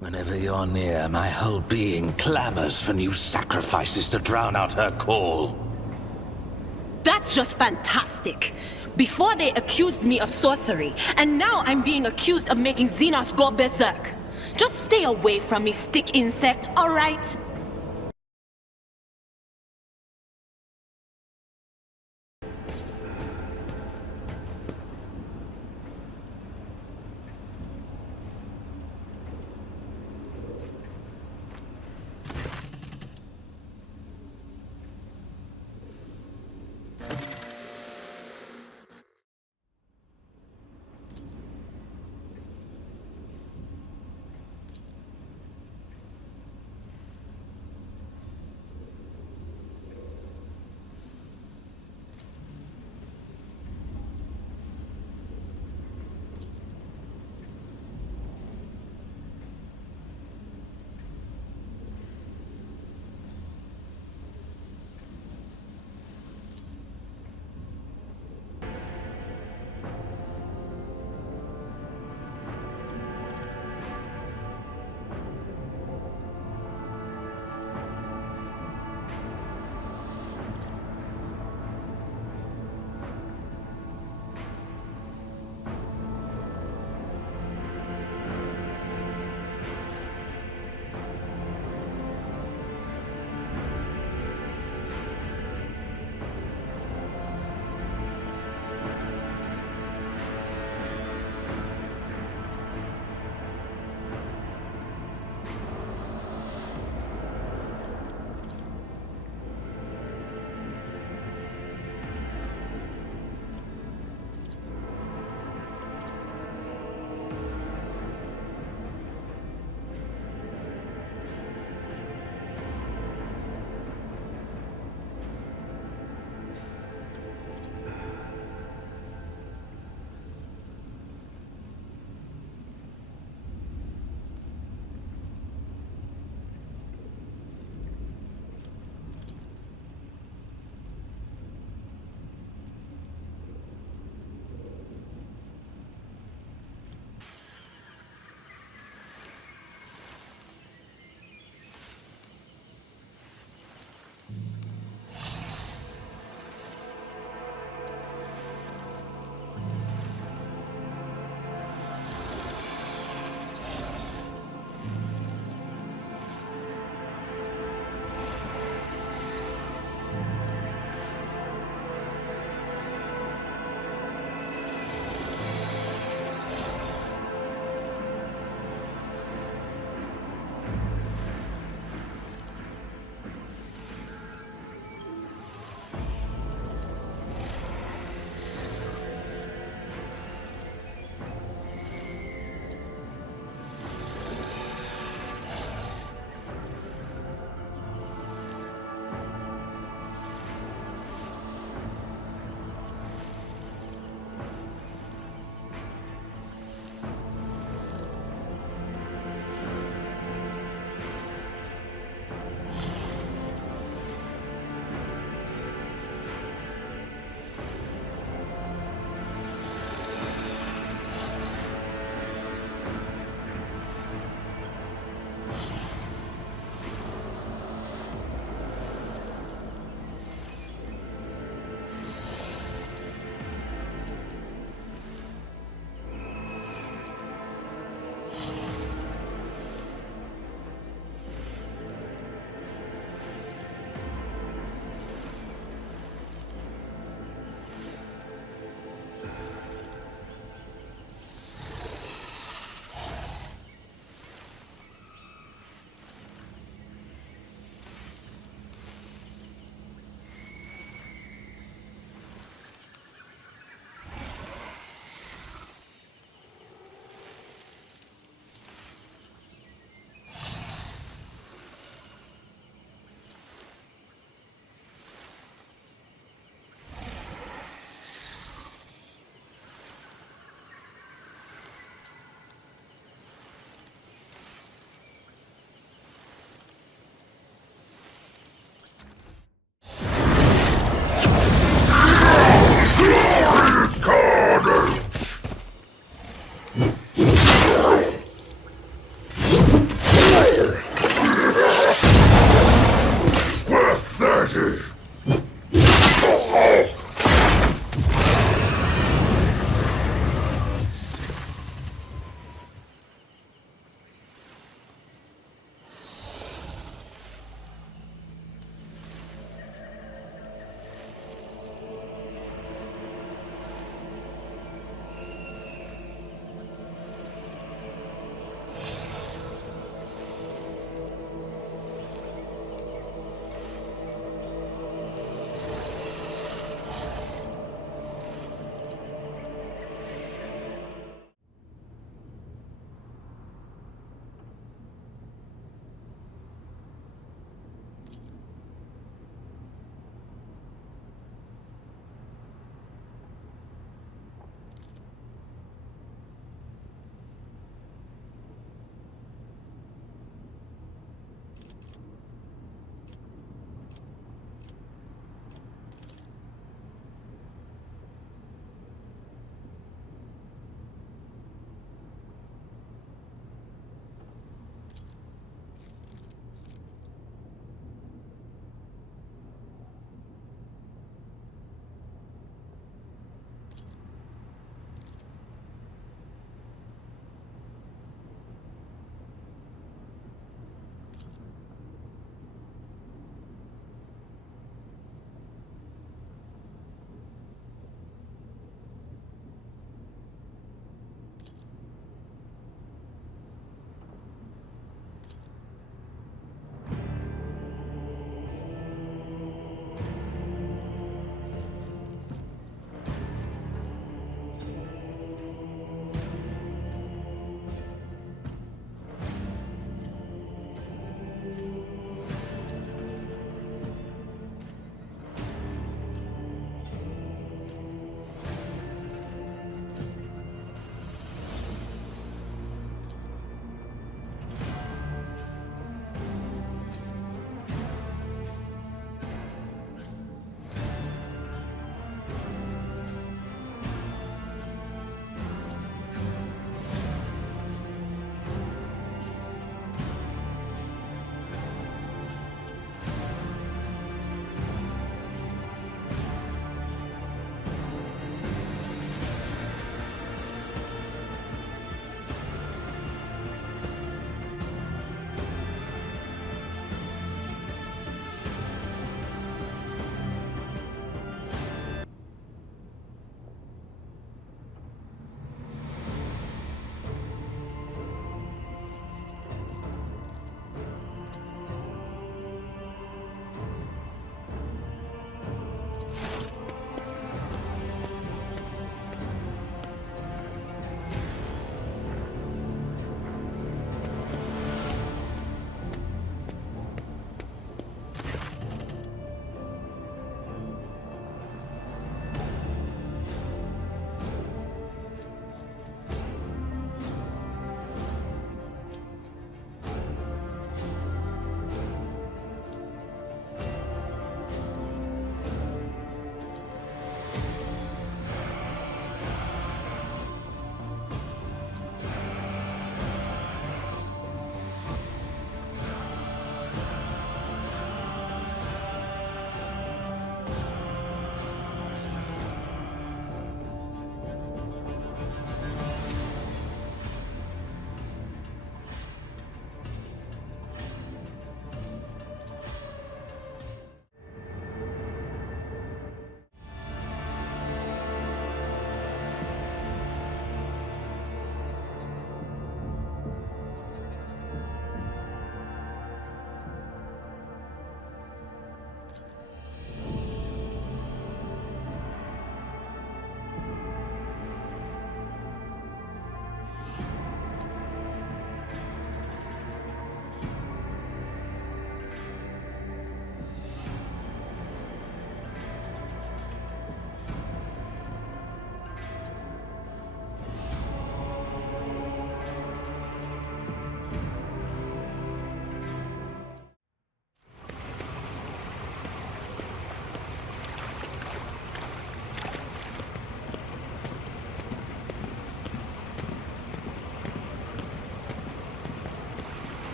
Whenever you're near, my whole being clamors for new sacrifices to drown out her call. That's just fantastic. Before they accused me of sorcery, and now I'm being accused of making Xenos go berserk. Just stay away from me, stick insect, alright?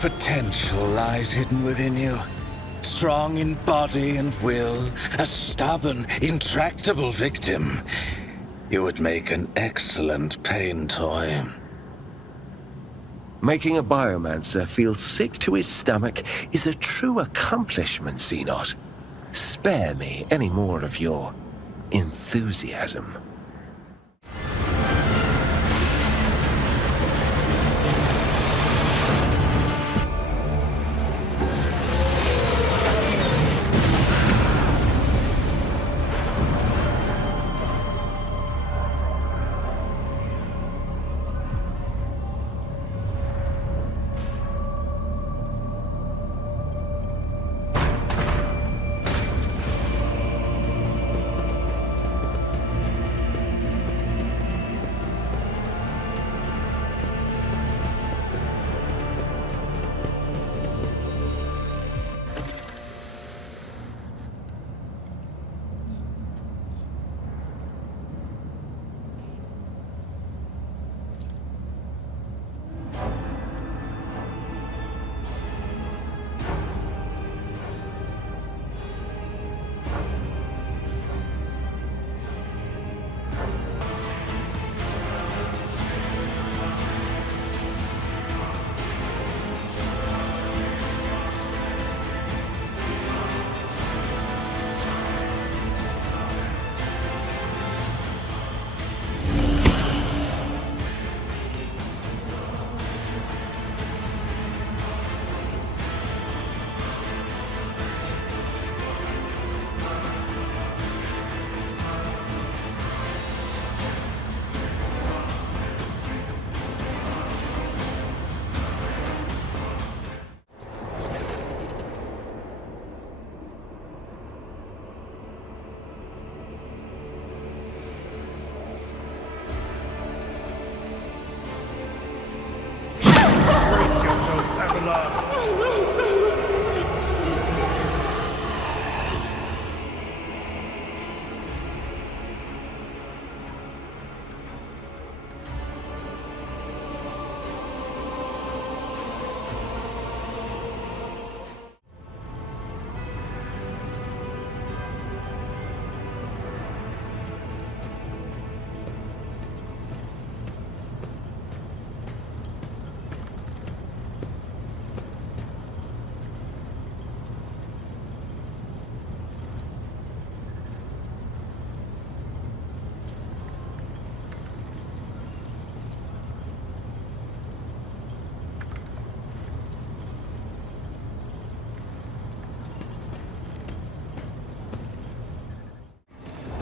potential lies hidden within you. Strong in body and will, a stubborn, intractable victim. You would make an excellent pain toy. Making a biomancer feel sick to his stomach is a true accomplishment, Xenos. Spare me any more of your enthusiasm.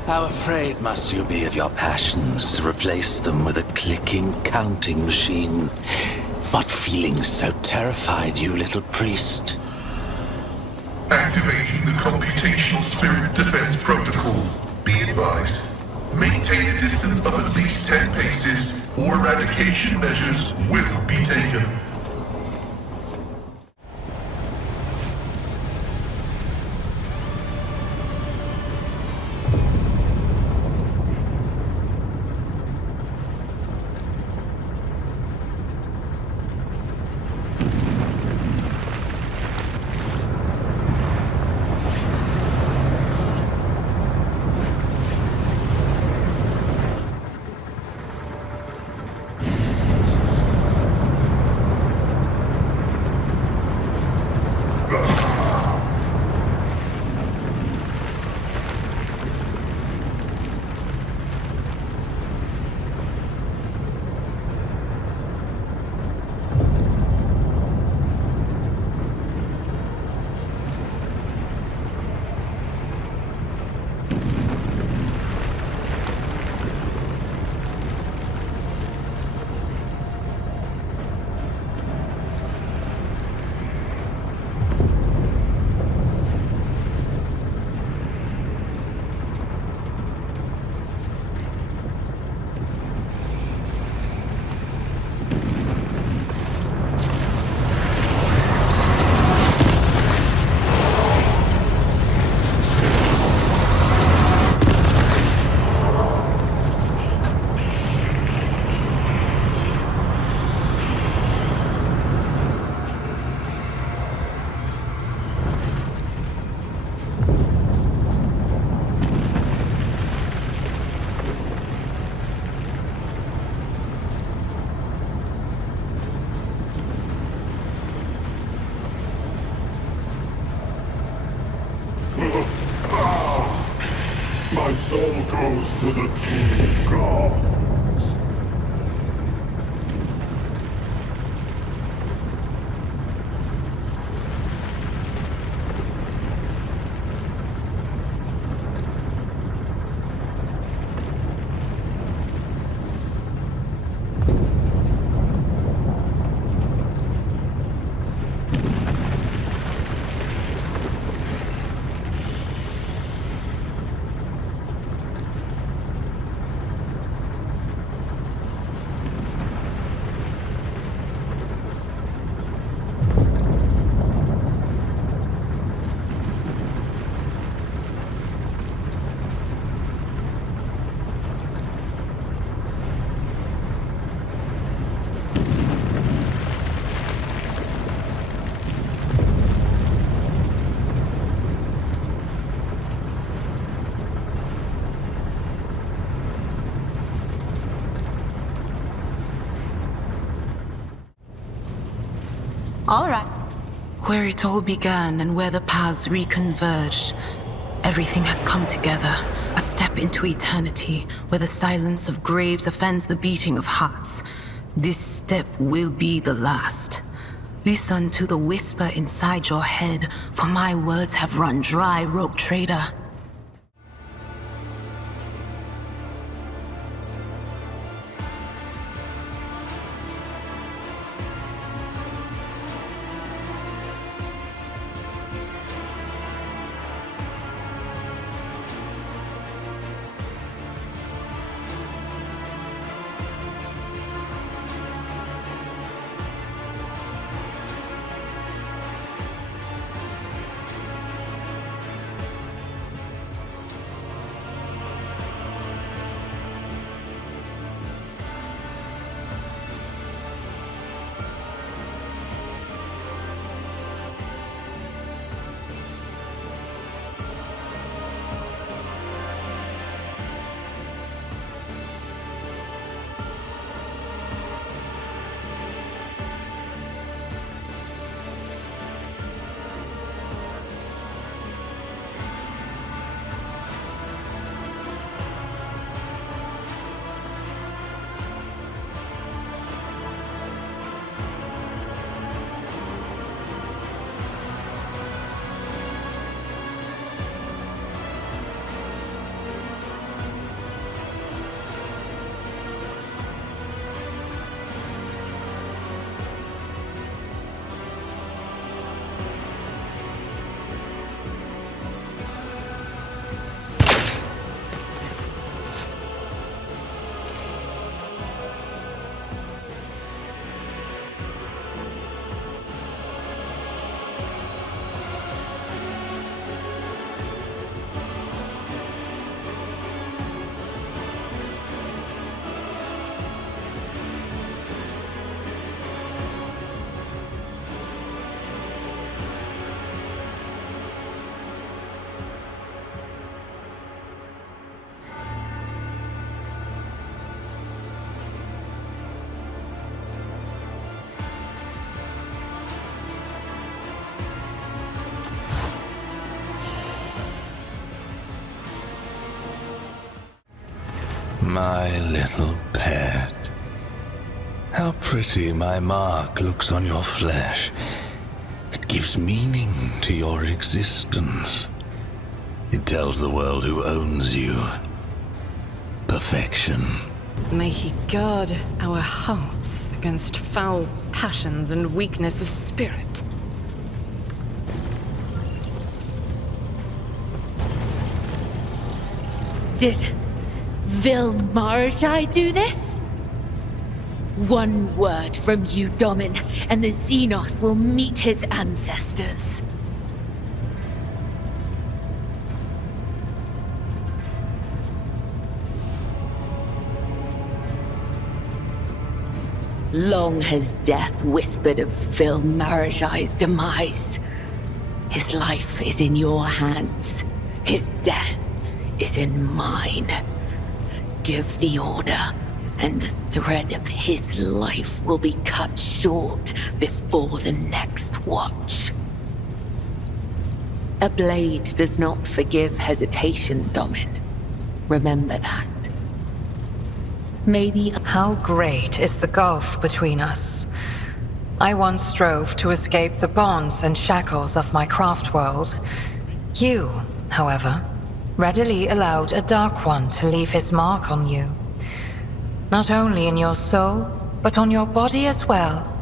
How afraid must you be of your passions to replace them with a clicking counting machine? What feelings so terrified you, little priest? Activating the computational spirit defense protocol. Be advised. Maintain a distance of at least 10 paces, or eradication measures will be taken. My soul goes to the true gods. All right. Where it all began and where the paths reconverged, everything has come together. A step into eternity, where the silence of graves offends the beating of hearts. This step will be the last. Listen to the whisper inside your head, for my words have run dry, rogue trader. My little pet. How pretty my mark looks on your flesh. It gives meaning to your existence. It tells the world who owns you. Perfection. May he guard our hearts against foul passions and weakness of spirit. Did Vil Marazhai do this? One word from you, Domin, and the Xenos will meet his ancestors. Long has death whispered of Vil Marazhai's demise. His life is in your hands. His death is in mine. Give the order, and the thread of his life will be cut short before the next watch. A blade does not forgive hesitation, Domin. Remember that. May the... How great is the gulf between us? I once strove to escape the bonds and shackles of my craft world. You, however, readily allowed a Dark One to leave his mark on you. Not only in your soul, but on your body as well.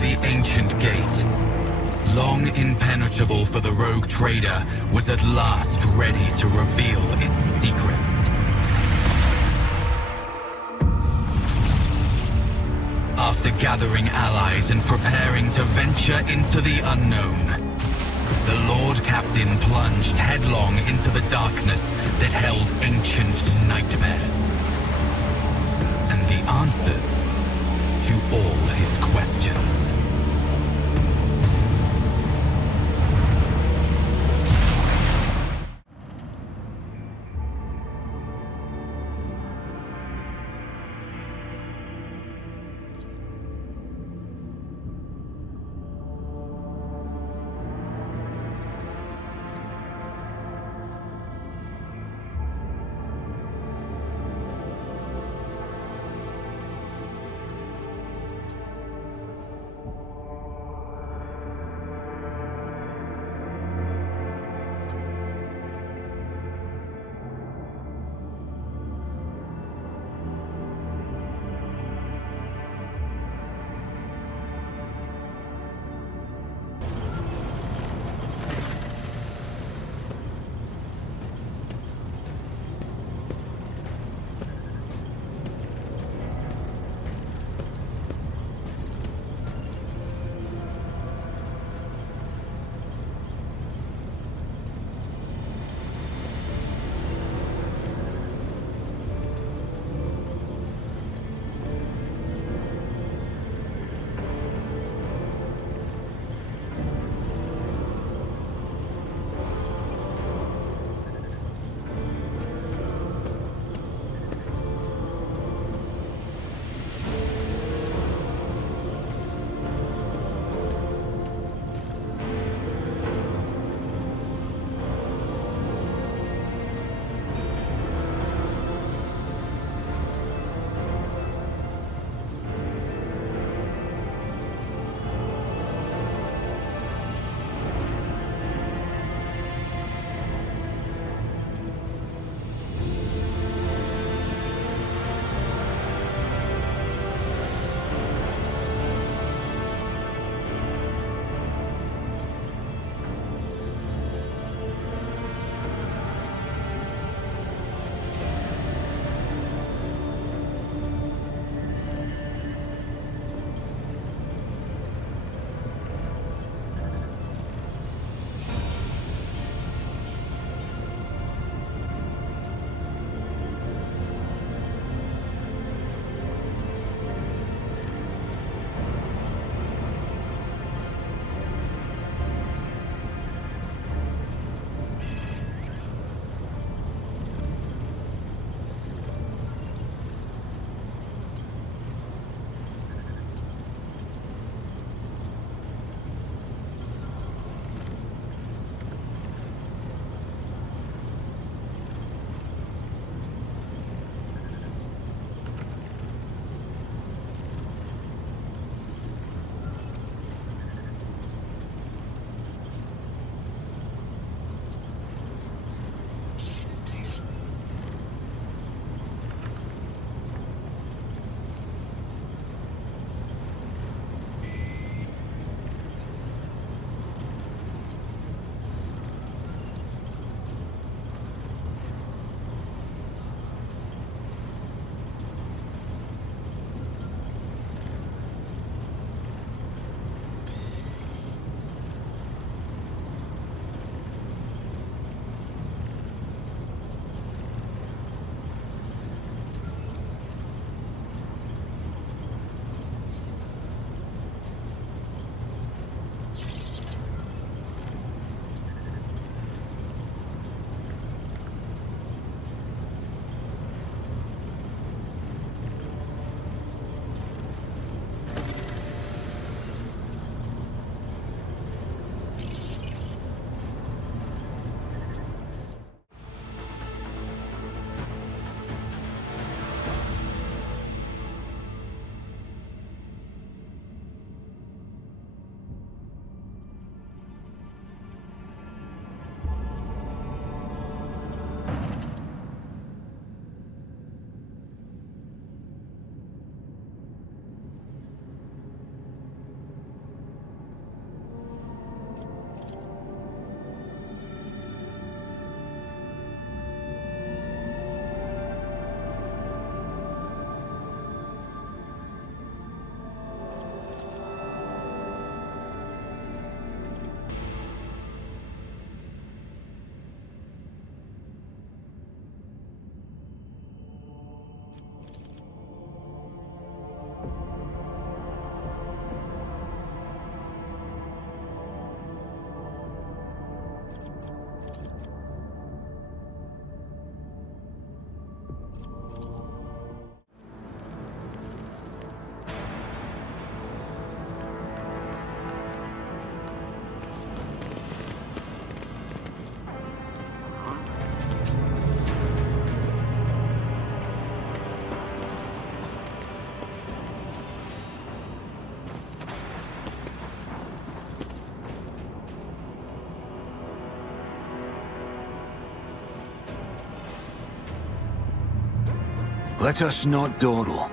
The ancient gate, long impenetrable for the rogue trader, was at last ready to reveal its secrets. After gathering allies and preparing to venture into the unknown, the Lord Captain plunged headlong into the darkness that held ancient nightmares. And the answers to all his questions. Let us not dawdle.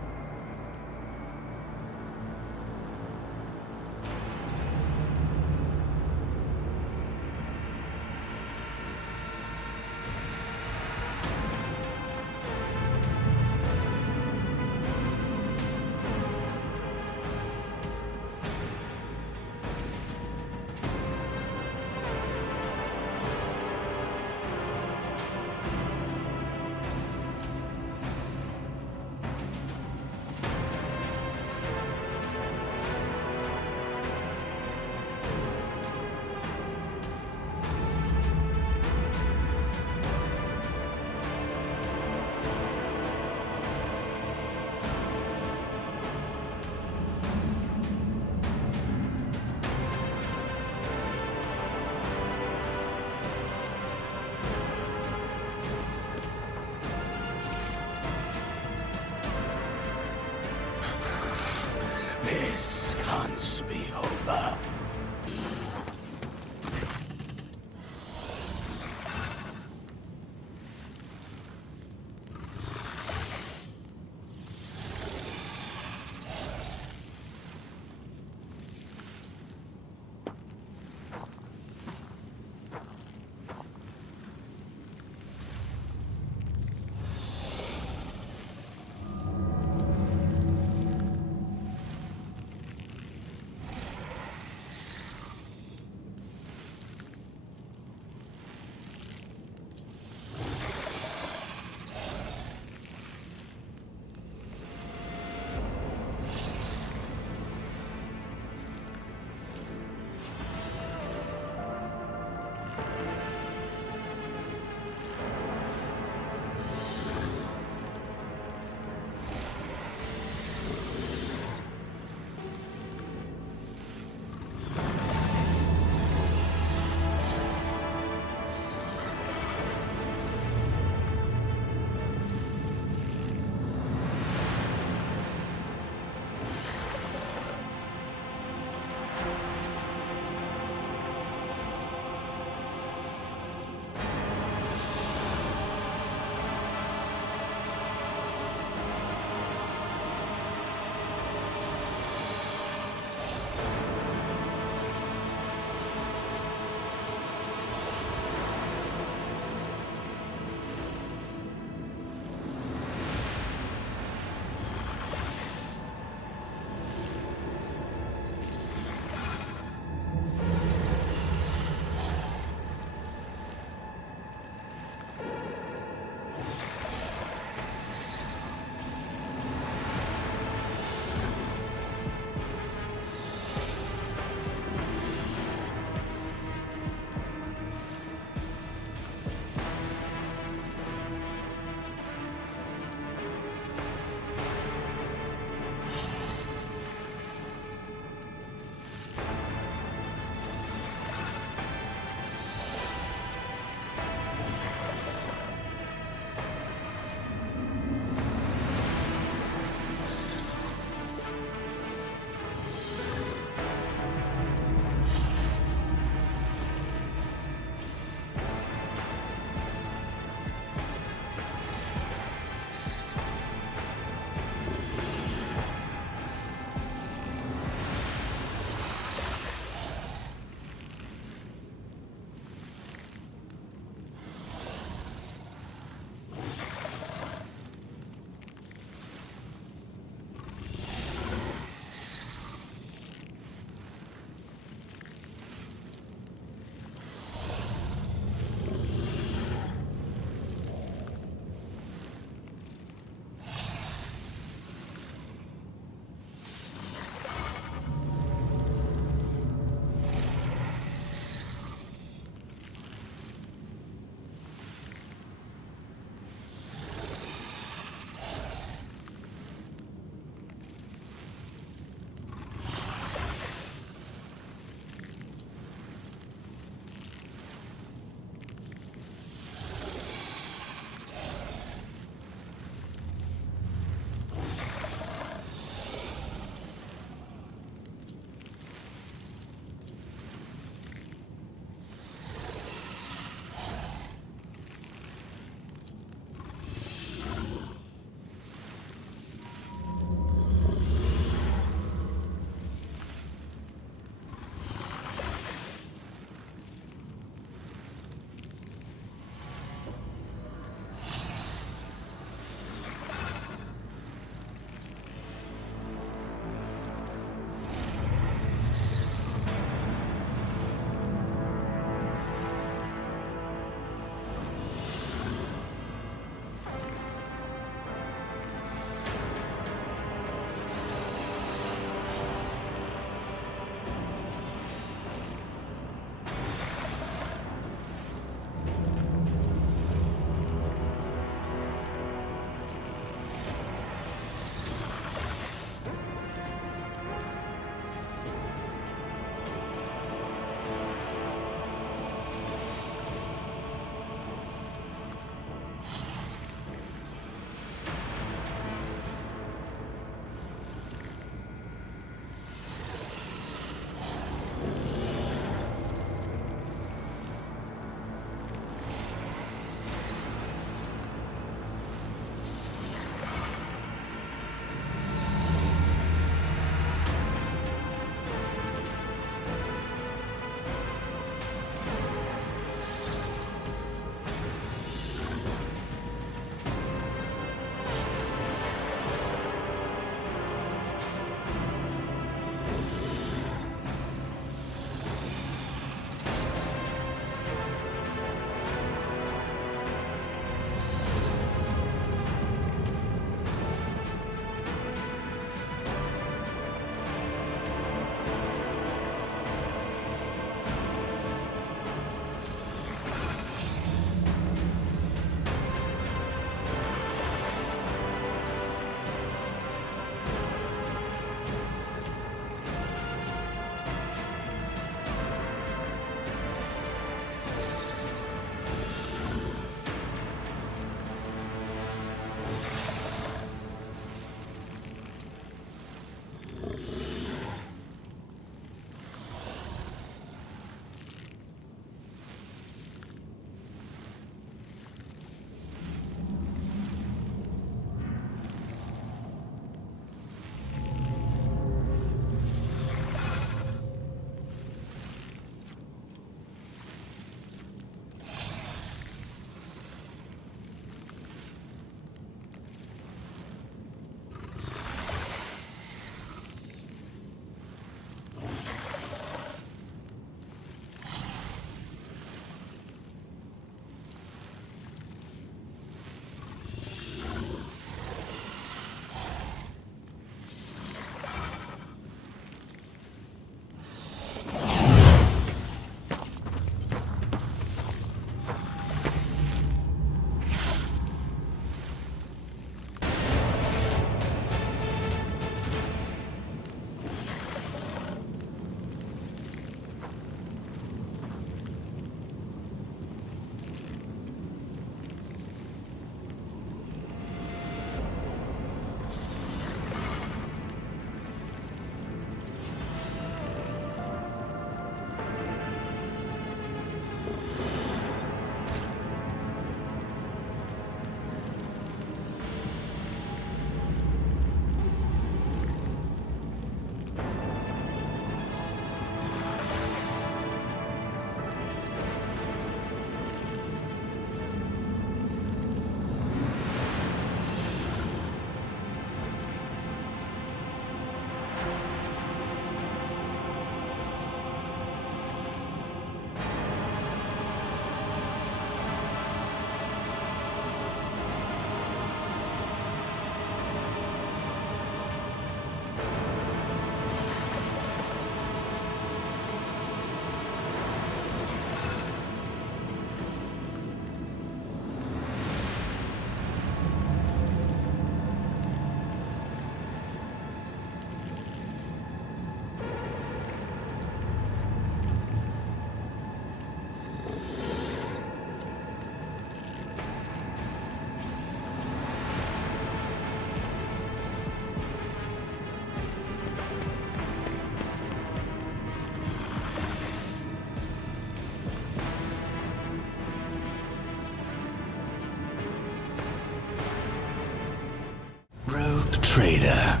traitor.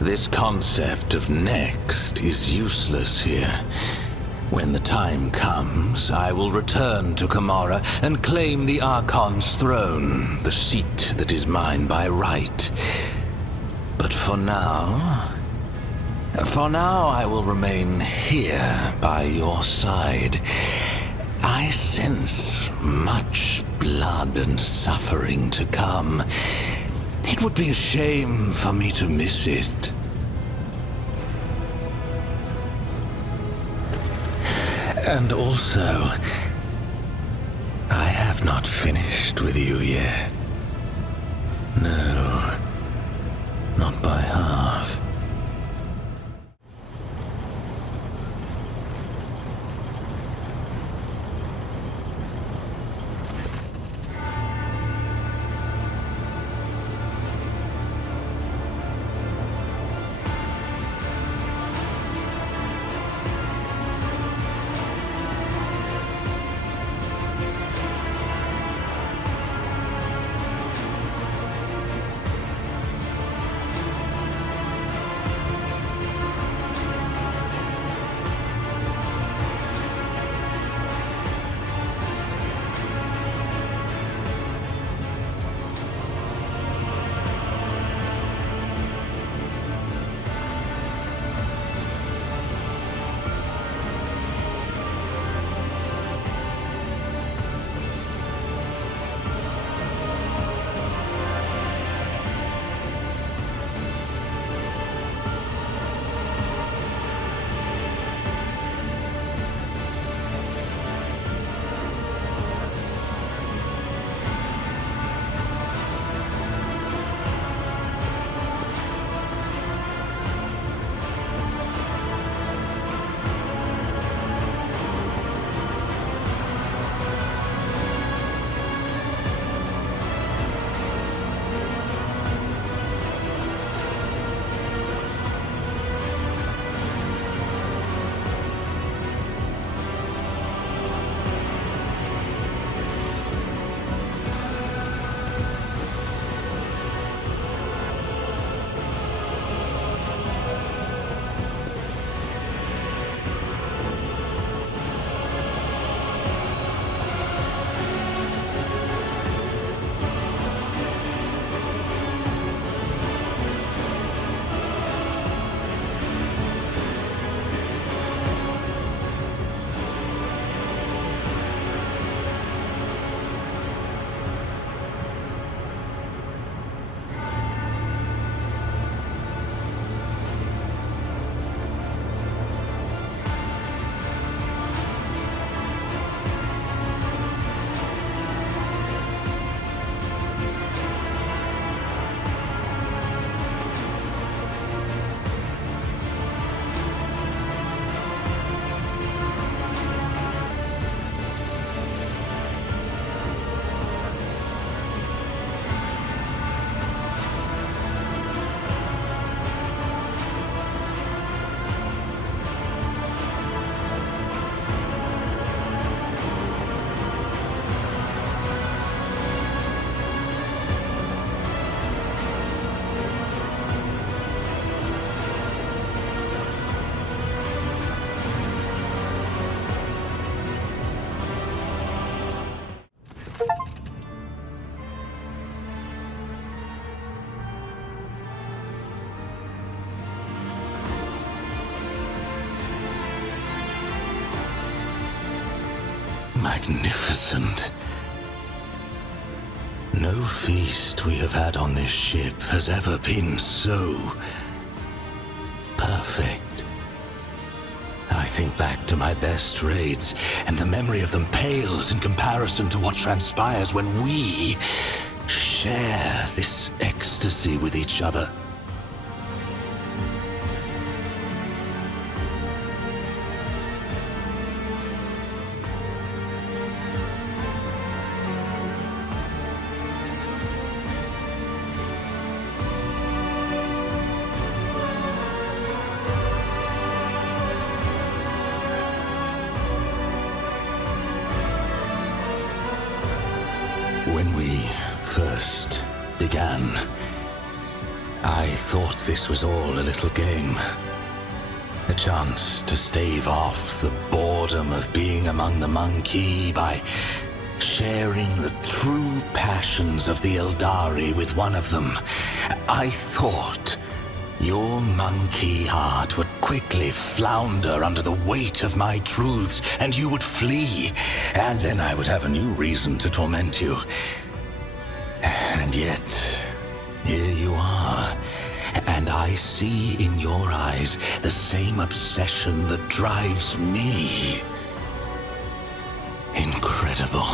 This concept of next is useless here. When the time comes, I will return to Kamara and claim the Archon's throne, the seat that is mine by right. But for now I will remain here by your side. I sense much blood and suffering to come. It would be a shame for me to miss it. And also, I have not finished with you yet. No, not by half. Magnificent. No feast we have had on this ship has ever been so perfect. I think back to my best raids, and the memory of them pales in comparison to what transpires when we share this ecstasy with each other. When we first began. I thought this was all a little game. A chance to stave off the boredom of being among the monkey by sharing the true passions of the Eldari with one of them. I thought your monkey heart would quickly flounder under the weight of my truths, and you would flee, and then I would have a new reason to torment you. And yet, here you are, and I see in your eyes the same obsession that drives me. Incredible.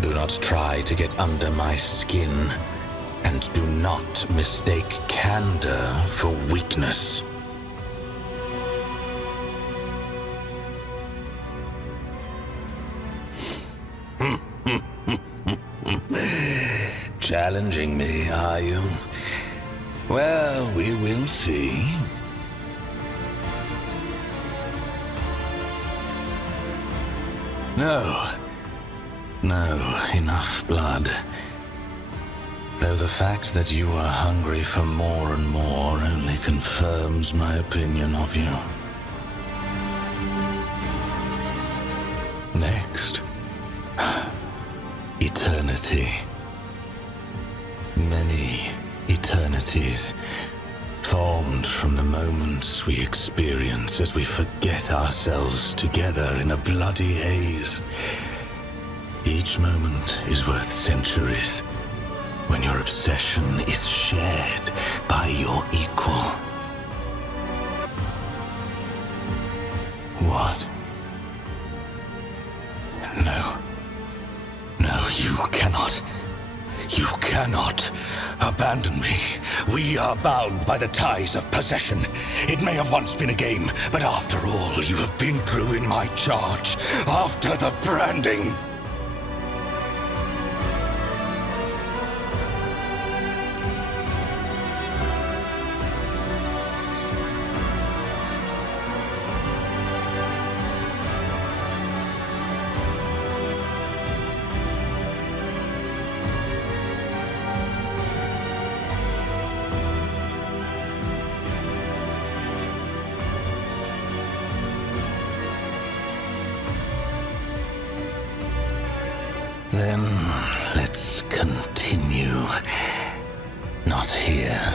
Do not try to get under my skin, and do not mistake candor for weakness. Challenging me, are you? Well, we will see. No. No, enough blood. Though the fact that you are hungry for more and more only confirms my opinion of you. Next. Eternity. Many eternities, formed from the moments we experience as we forget ourselves together in a bloody haze. Each moment is worth centuries, when your obsession is shared by your equal. What? No. No, you cannot. You cannot abandon me. We are bound by the ties of possession. It may have once been a game, but after all you have been through in my charge, after the branding. Then let's continue. Not here.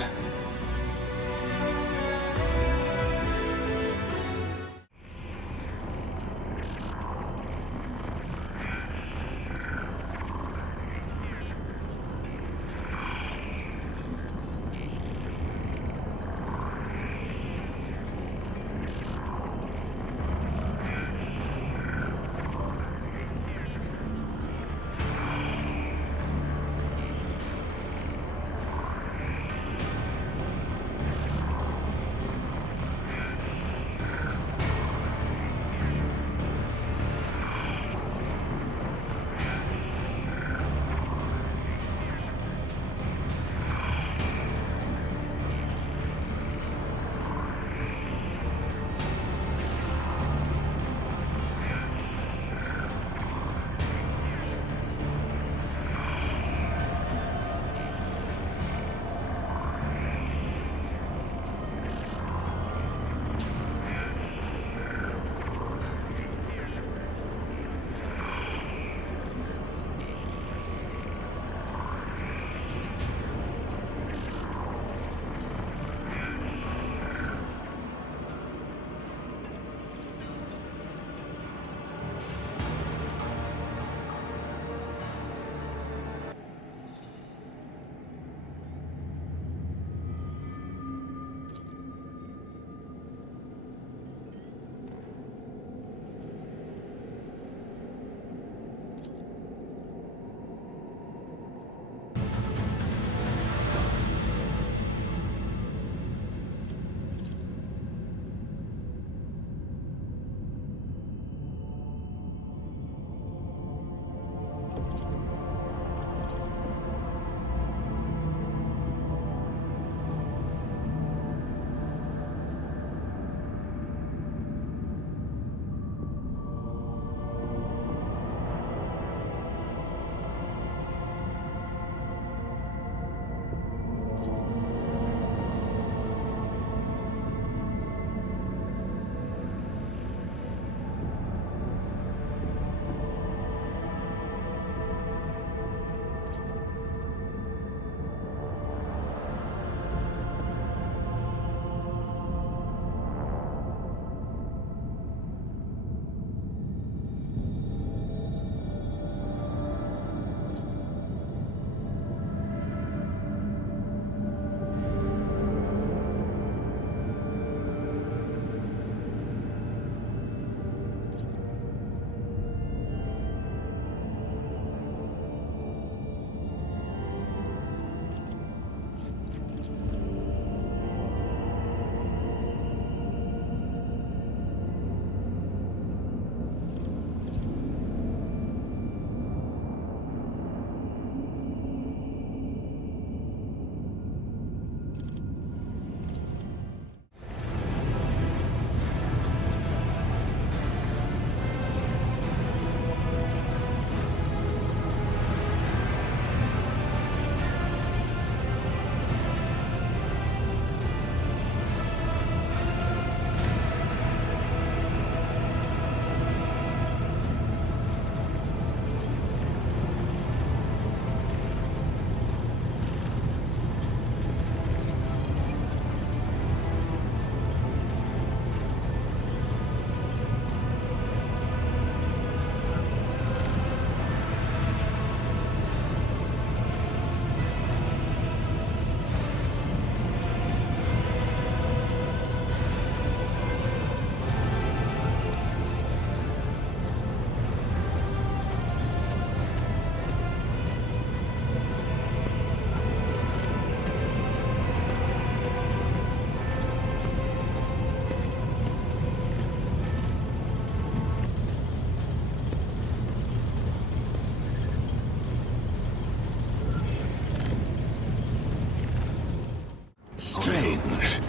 Strange.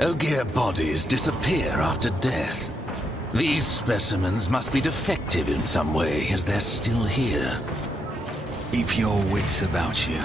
Ogier bodies disappear after death. These specimens must be defective in some way, as they're still here. Keep your wits about you.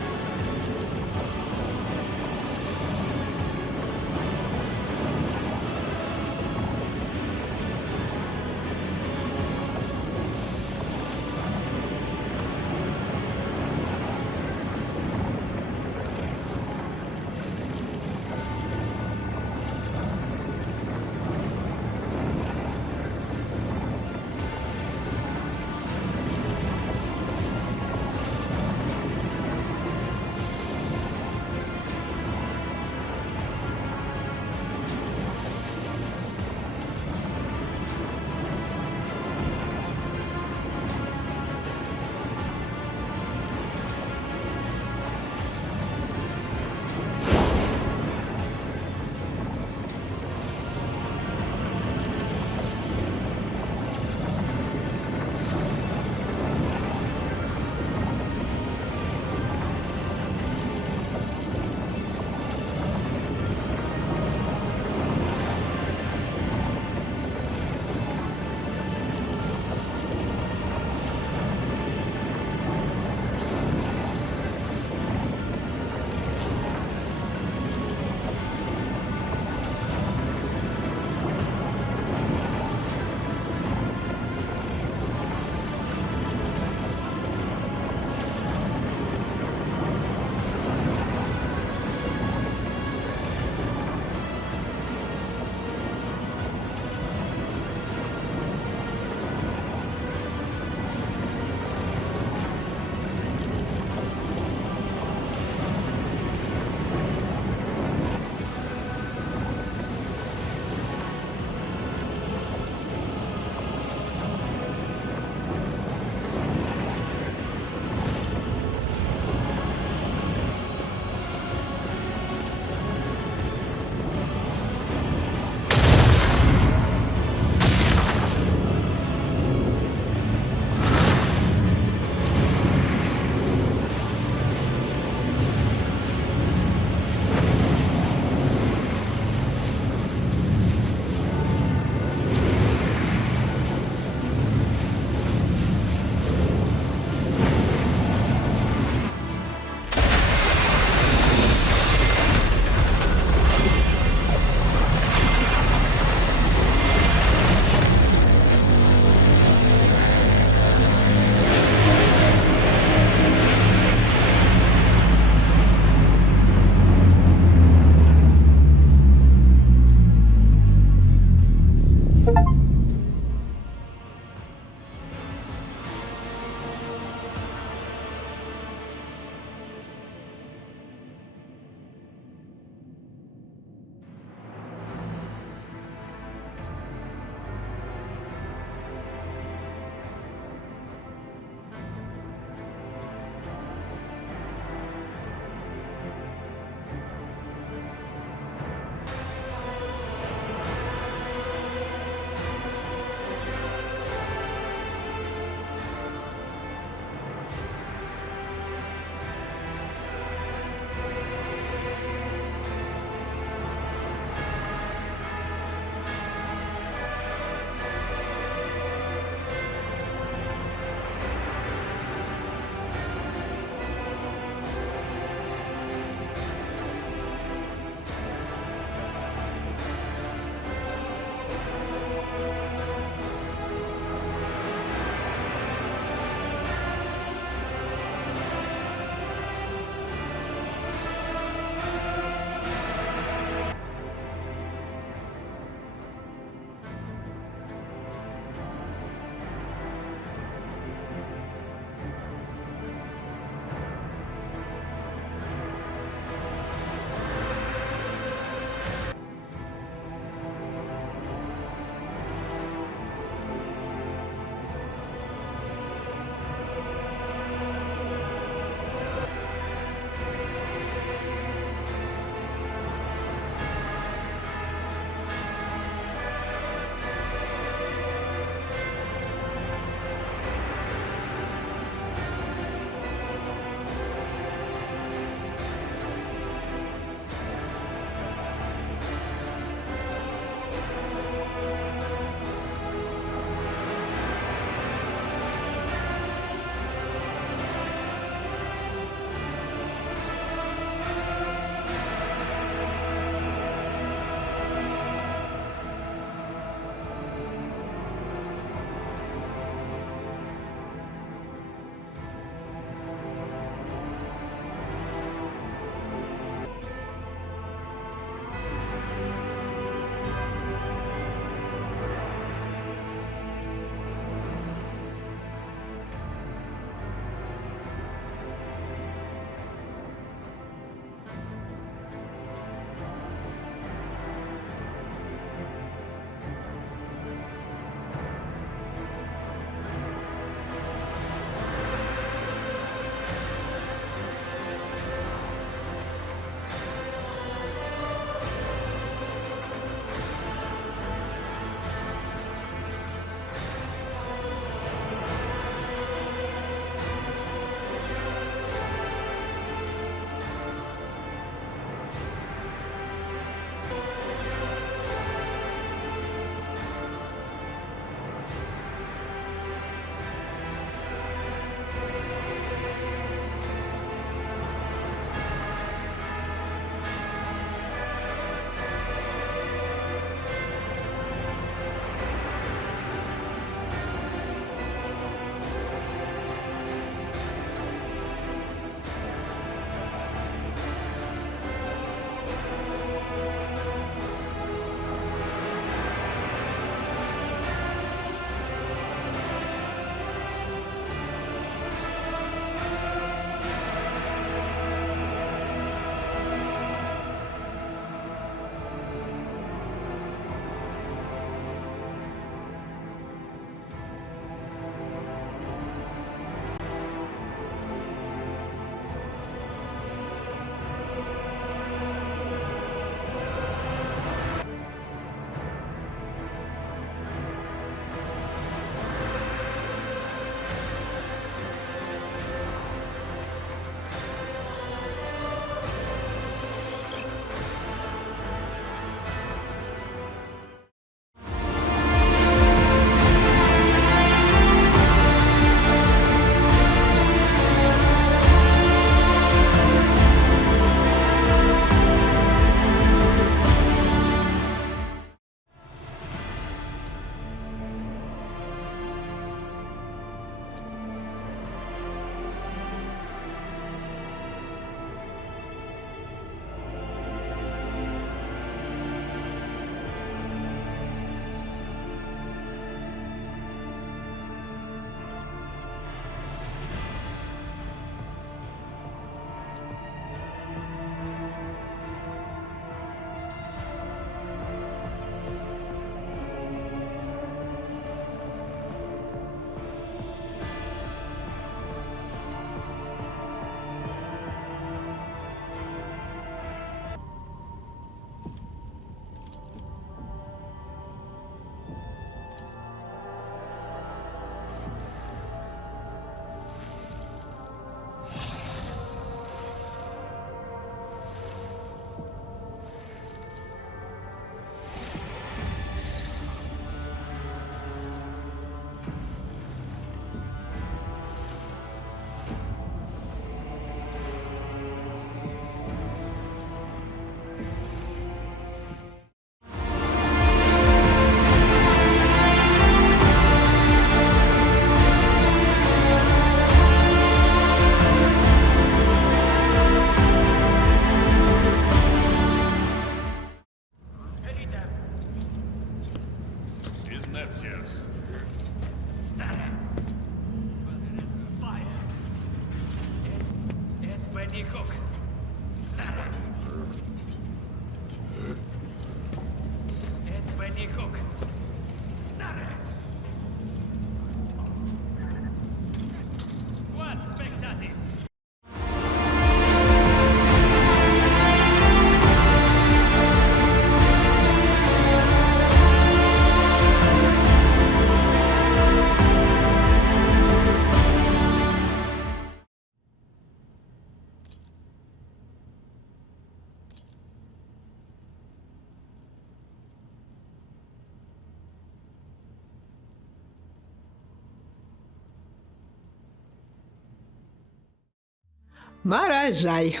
Маражай.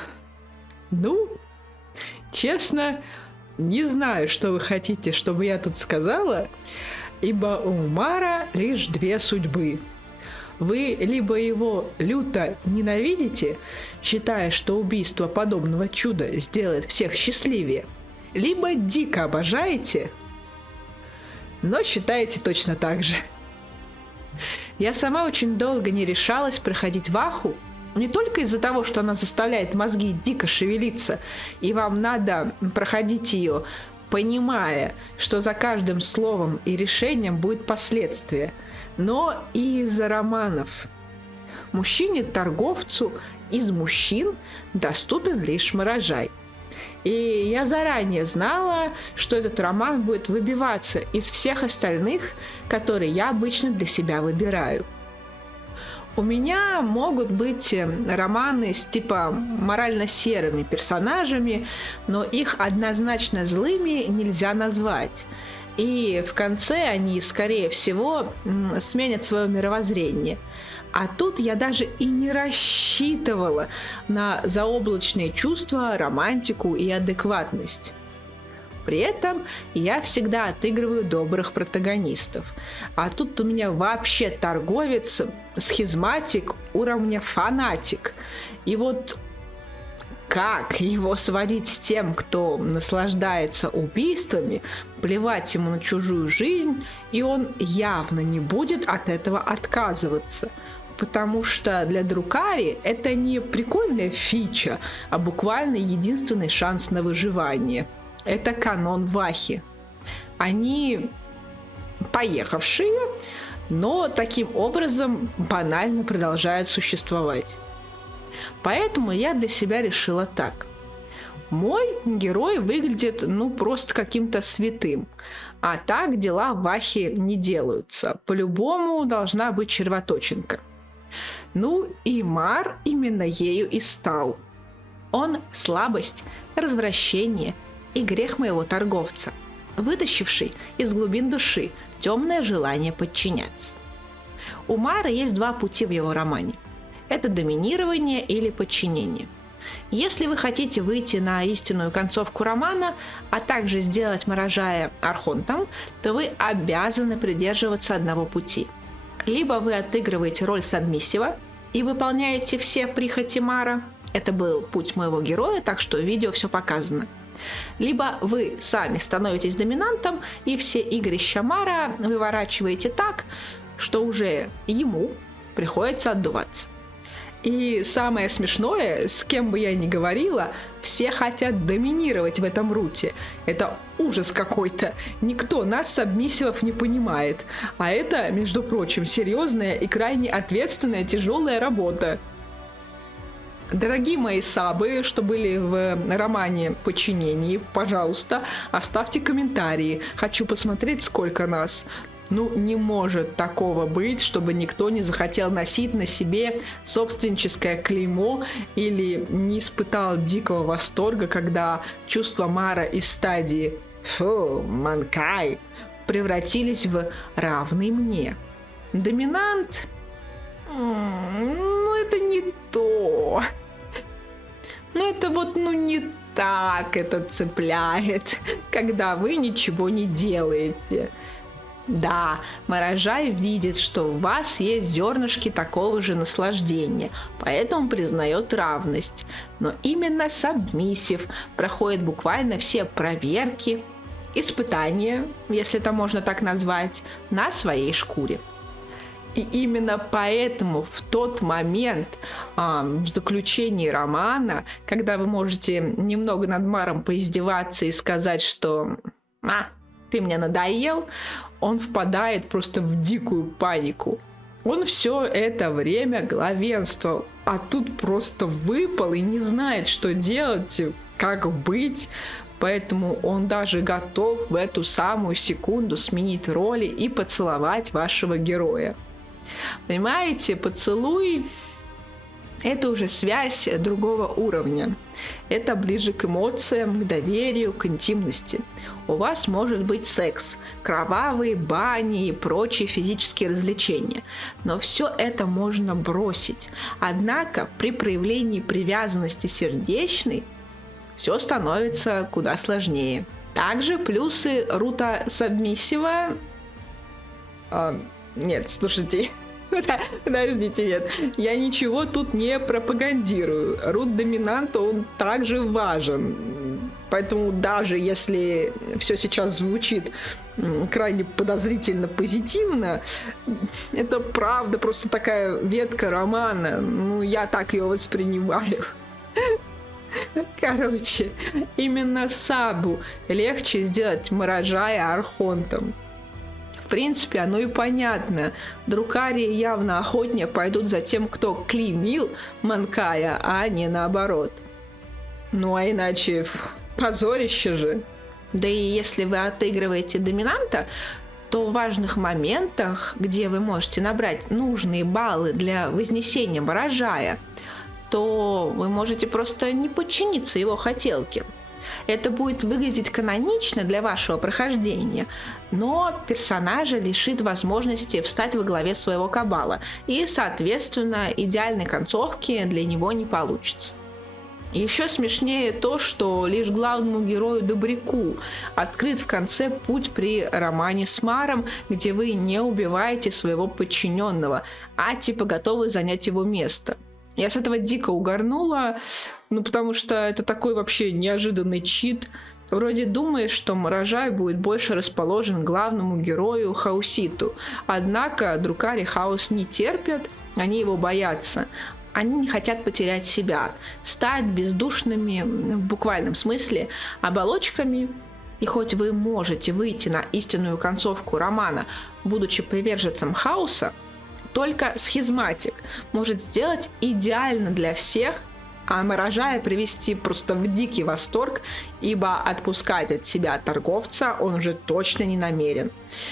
Ну, честно, не знаю, что вы хотите, чтобы я тут сказала, ибо у Мара лишь две судьбы. Вы либо его люто ненавидите, считая, что убийство подобного чуда сделает всех счастливее, либо дико обожаете, но считаете точно так же. Я сама очень долго не решалась проходить Ваху, не только из-за того, что она заставляет мозги дико шевелиться, и вам надо проходить ее, понимая, что за каждым словом и решением будет последствие, но и из-за романов. Мужчине-торговцу из мужчин доступен лишь Маражай. И я заранее знала, что этот роман будет выбиваться из всех остальных, которые я обычно для себя выбираю. У меня могут быть романы с типа морально серыми персонажами, но их однозначно злыми нельзя назвать. И в конце они, скорее всего, сменят свое мировоззрение. А тут я даже и не рассчитывала на заоблачные чувства, романтику и адекватность. При этом я всегда отыгрываю добрых протагонистов. А тут у меня вообще торговец, схизматик уровня фанатик. И вот как его сводить с тем, кто наслаждается убийствами, плевать ему на чужую жизнь, и он явно не будет от этого отказываться. Потому что для друкари это не прикольная фича, а буквально единственный шанс на выживание. Это канон Вахи. Они поехавшие, но таким образом банально продолжают существовать. Поэтому я для себя решила так. Мой герой выглядит, просто каким-то святым. А так дела в Вахе не делаются. По-любому должна быть червоточинка. И Мар именно ею и стал. Он слабость, развращение и грех моего торговца, вытащивший из глубин души темное желание подчиняться. У Мара есть два пути в его романе. Это доминирование или подчинение. Если вы хотите выйти на истинную концовку романа, а также сделать Маражая архонтом, то вы обязаны придерживаться одного пути. Либо вы отыгрываете роль сабмиссива и выполняете все прихоти Мара. Это был путь моего героя, так что в видео все показано. Либо вы сами становитесь доминантом и все игрища Мара выворачиваете так, что уже ему приходится отдуваться. И самое смешное, с кем бы я ни говорила, все хотят доминировать в этом руте. Это ужас какой-то. Никто нас, сабмиссивов, не понимает. А это, между прочим, серьезная и крайне ответственная тяжелая работа. Дорогие мои сабы, что были в романе «Подчинение», пожалуйста, оставьте комментарии. Хочу посмотреть, сколько нас. Не может такого быть, чтобы никто не захотел носить на себе собственническое клеймо или не испытал дикого восторга, когда чувства Мара из стадии «фу, манкай» превратились в «равный мне». Доминант? Это не то. Это не так это цепляет, когда вы ничего не делаете. Да, Маражай видит, что у вас есть зернышки такого же наслаждения, поэтому признает равность. Но именно сабмиссив проходит буквально все проверки, испытания, если это можно так назвать, на своей шкуре. И именно поэтому в тот момент, в заключении романа, когда вы можете немного над Маром поиздеваться и сказать, что ты мне надоел, он впадает просто в дикую панику. Он все это время главенствовал, а тут просто выпал и не знает, что делать, как быть. Поэтому он даже готов в эту самую секунду сменить роли и поцеловать вашего героя. Понимаете, поцелуй – Это уже связь другого уровня. Это ближе к эмоциям, к доверию, к интимности. У вас может быть секс, кровавые бани и прочие физические развлечения. Но все это можно бросить. Однако при проявлении привязанности сердечной все становится куда сложнее. Также плюсы рута сабмиссива... Нет, слушайте... Подождите, нет. Я ничего тут не пропагандирую. Рут доминанта, он также важен. Поэтому даже если все сейчас звучит крайне подозрительно позитивно, это правда просто такая ветка романа. Ну, я так ее воспринимаю. Короче, именно Сабу легче сделать Маражая архонтом. В принципе, оно и понятно. Друкарии явно охотнее пойдут за тем, кто клеймил Манкая, а не наоборот. Ну а иначе позорище же. Да и если вы отыгрываете доминанта, то в важных моментах, где вы можете набрать нужные баллы для вознесения Маражая, то вы можете просто не подчиниться его хотелке. Это будет выглядеть канонично для вашего прохождения, но персонажа лишит возможности встать во главе своего кабала, и, соответственно, идеальной концовки для него не получится. Еще смешнее то, что лишь главному герою Добряку открыт в конце путь при романе с Маром, где вы не убиваете своего подчиненного, а типа готовы занять его место. Я с этого дико угорнула, потому что это такой вообще неожиданный чит. Вроде думаешь, что Маражай будет больше расположен к главному герою Хауситу. Однако друкари хаос не терпят, они его боятся. Они не хотят потерять себя, стать бездушными, в буквальном смысле, оболочками. И хоть вы можете выйти на истинную концовку романа, будучи приверженцем хаоса, только схизматик может сделать идеально для всех, а Маражая привести просто в дикий восторг, ибо отпускать от себя торговца он уже точно не намерен.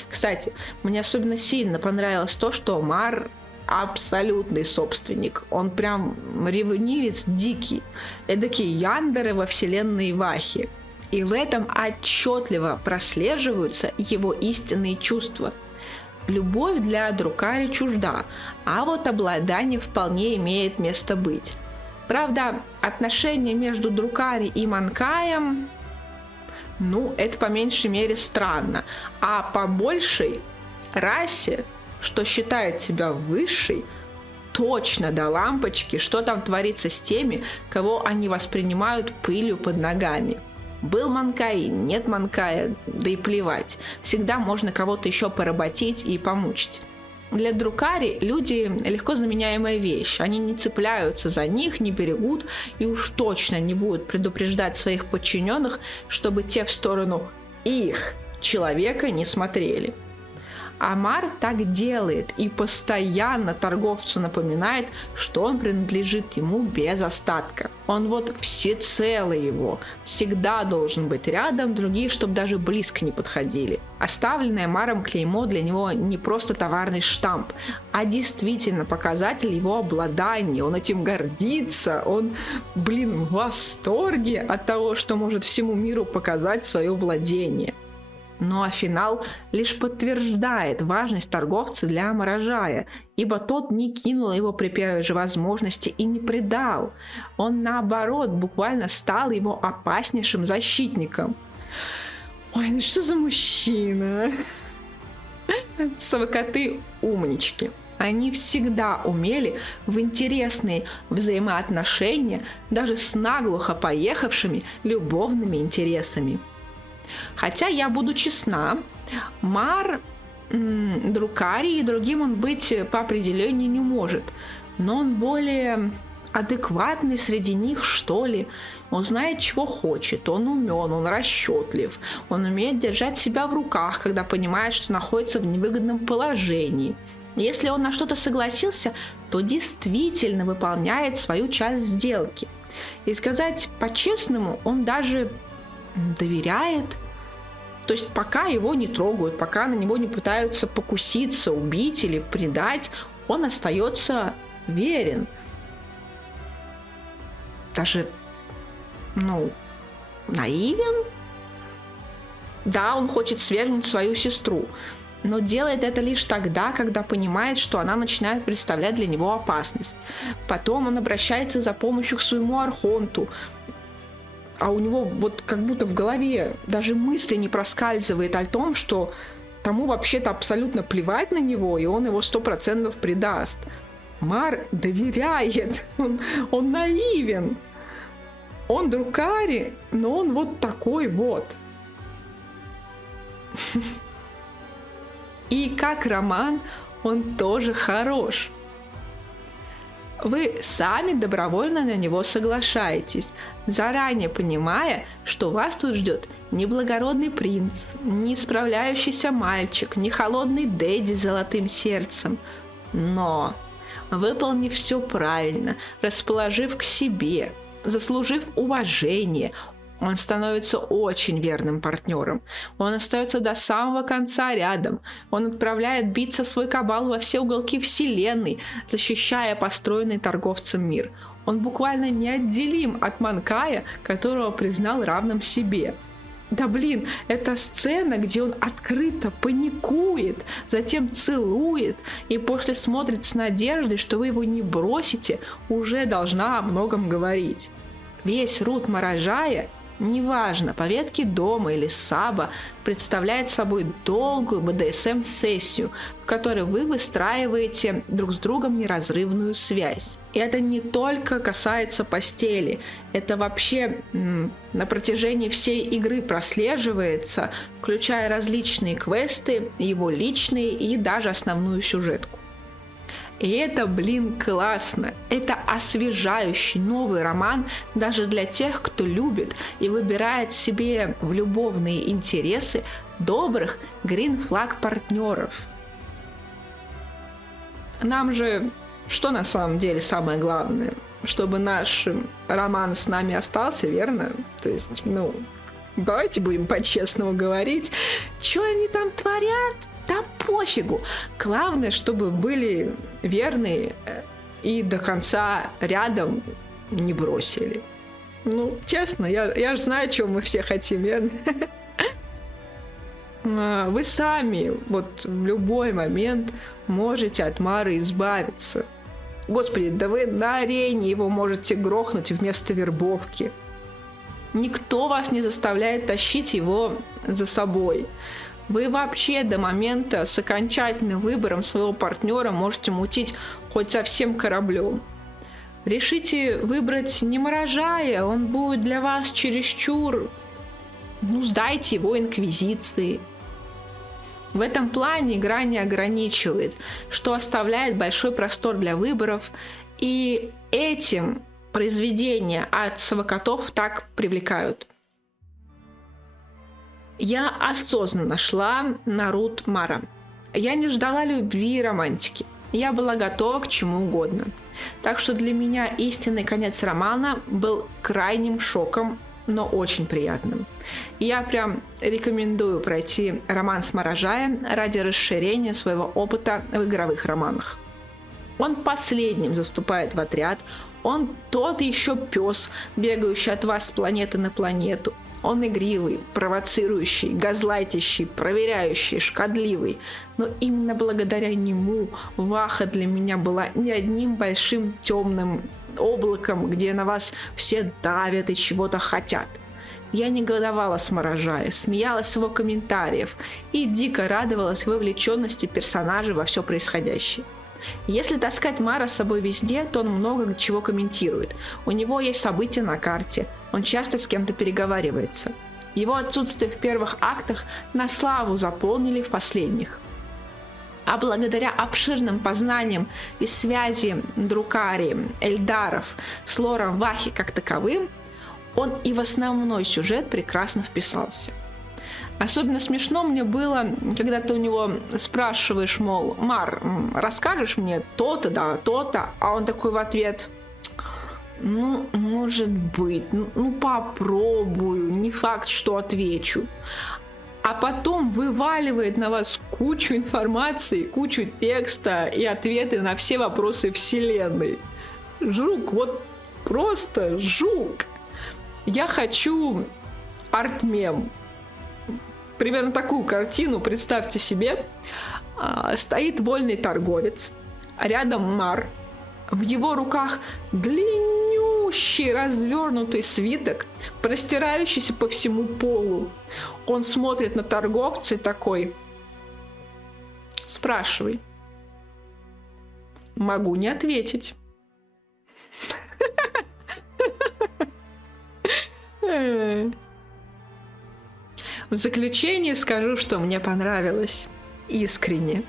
Кстати, мне особенно сильно понравилось то, что Мар абсолютный собственник. Он прям ревнивец дикий, эдакий Яндеры во вселенной Вахи. И в этом отчетливо прослеживаются его истинные чувства. Любовь для друкари чужда, а вот обладание вполне имеет место быть. Правда, отношения между друкари и Манкаем, это по меньшей мере странно. А по большей расе, что считает себя высшей, точно до лампочки, что там творится с теми, кого они воспринимают пылью под ногами. Был Манкай, нет Манкая, да и плевать. Всегда можно кого-то еще поработить и помучить. Для друкари люди легко заменяемая вещь. Они не цепляются за них, не берегут и уж точно не будут предупреждать своих подчиненных, чтобы те в сторону их человека не смотрели. Амар так делает и постоянно торговцу напоминает, что он принадлежит ему без остатка. Он всецело его, всегда должен быть рядом, другие, чтобы даже близко не подходили. Оставленное Маром клеймо для него не просто товарный штамп, а действительно показатель его обладания. Он этим гордится, он, в восторге от того, что может всему миру показать свое владение. Ну а финал лишь подтверждает важность торговца для Маражая, ибо тот не кинул его при первой же возможности и не предал. Он, наоборот, буквально стал его опаснейшим защитником. Ой, что за мужчина? Совокоты умнички. Они всегда умели в интересные взаимоотношения даже с наглухо поехавшими любовными интересами. Хотя я буду честна, Мар друкари и другим он быть по определению не может, но он более адекватный среди них, что ли. Он знает, чего хочет, он умен, он расчетлив, он умеет держать себя в руках, когда понимает, что находится в невыгодном положении. Если он на что-то согласился, то действительно выполняет свою часть сделки. И сказать по-честному, он даже доверяет. То есть пока его не трогают, пока на него не пытаются покуситься, убить или предать, он остается верен. даже, наивен. Да, он хочет свергнуть свою сестру, но делает это лишь тогда, когда понимает, что она начинает представлять для него опасность. Потом он обращается за помощью к своему архонту, а у него вот как будто в голове даже мысли не проскальзывает о том, что тому вообще-то абсолютно плевать на него, и он его 100% предаст. Мар доверяет, он наивен, он друкари, но он вот такой вот. И как роман, он тоже хорош. Вы сами добровольно на него соглашаетесь, заранее понимая, что вас тут ждет не благородный принц, не справляющийся мальчик, не холодный дэдди с золотым сердцем. Но, выполнив все правильно, расположив к себе, заслужив уважение, он становится очень верным партнером. Он остается до самого конца рядом. Он отправляет биться свой кабал во все уголки вселенной, защищая построенный торговцем мир. Он буквально неотделим от Манкая, которого признал равным себе. Да блин, это сцена, где он открыто паникует, затем целует и после смотрит с надеждой, что вы его не бросите, уже должна о многом говорить. Весь рут Маражая, неважно, по ветке дома или саба, представляет собой долгую БДСМ-сессию, в которой вы выстраиваете друг с другом неразрывную связь. И это не только касается постели, это вообще на протяжении всей игры прослеживается, включая различные квесты, его личные и даже основную сюжетку. И это, классно. Это освежающий новый роман даже для тех, кто любит и выбирает себе в любовные интересы добрых грин-флаг партнеров. Нам же что на самом деле самое главное? Чтобы наш роман с нами остался, верно? То есть, давайте будем по-честному говорить. Что они там творят? Да пофигу. Главное, чтобы были верные и до конца рядом не бросили. Честно, я же знаю, чего мы все хотим, верно? Вы сами вот в любой момент можете от Мары избавиться. Господи, да вы на арене его можете грохнуть вместо вербовки. Никто вас не заставляет тащить его за собой. Вы вообще до момента с окончательным выбором своего партнера можете мутить хоть со всем кораблем. Решите выбрать не Маражая, он будет для вас чересчур... сдайте его инквизиции. В этом плане игра не ограничивает, что оставляет большой простор для выборов, и этим произведения от совокотов так привлекают. Я осознанно шла на рут Мара. Я не ждала любви и романтики. Я была готова к чему угодно. Так что для меня истинный конец романа был крайним шоком, но очень приятным. Я прям рекомендую пройти роман с Маражаем ради расширения своего опыта в игровых романах. Он последним заступает в отряд, он тот еще пес, бегающий от вас с планеты на планету. Он игривый, провоцирующий, газлайтящий, проверяющий, шкодливый. Но именно благодаря нему Ваха для меня была не одним большим темным облаком, где на вас все давят и чего-то хотят. Я негодовала с Маражая, смеялась с его комментариев и дико радовалась вовлеченности персонажа во все происходящее. Если таскать Мара с собой везде, то он много чего комментирует. У него есть события на карте, он часто с кем-то переговаривается. Его отсутствие в первых актах на славу заполнили в последних. А благодаря обширным познаниям и связи Друкари, Эльдаров с лором Вахи как таковым, он и в основной сюжет прекрасно вписался. Особенно смешно мне было, когда ты у него спрашиваешь, мол, Мар, расскажешь мне то-то, да, то-то, а он такой в ответ, может быть, попробую, не факт, что отвечу. А потом вываливает на вас кучу информации, кучу текста и ответы на все вопросы вселенной. Жук, вот просто жук. Я хочу арт-мем. Примерно такую картину представьте себе. Стоит вольный торговец, рядом Мар. В его руках длиннющий развернутый свиток, простирающийся по всему полу. Он смотрит на торговца и такой: спрашивай. Могу не ответить. В заключение скажу, что мне понравилось. Искренне.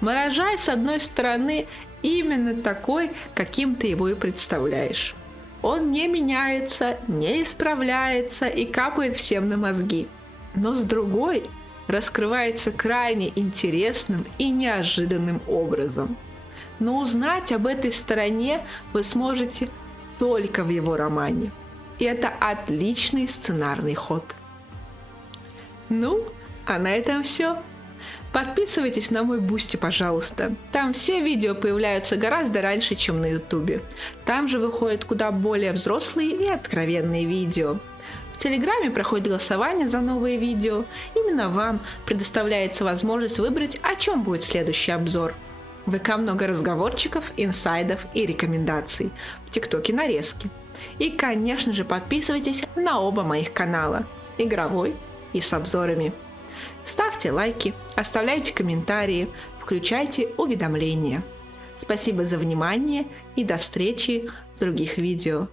Маражай, с одной стороны, именно такой, каким ты его и представляешь. Он не меняется, не исправляется и капает всем на мозги. Но с другой раскрывается крайне интересным и неожиданным образом. Но узнать об этой стороне вы сможете только в его романе. И это отличный сценарный ход. Ну, а на этом все. Подписывайтесь на мой Бусти, пожалуйста. Там все видео появляются гораздо раньше, чем на Ютубе. Там же выходят куда более взрослые и откровенные видео. В Телеграме проходит голосование за новые видео. Именно вам предоставляется возможность выбрать, о чем будет следующий обзор. В ВК много разговорчиков, инсайдов и рекомендаций. В ТикТоке нарезки. И, конечно же, подписывайтесь на оба моих канала. Игровой и с обзорами. Ставьте лайки, оставляйте комментарии, включайте уведомления. Спасибо за внимание и до встречи в других видео.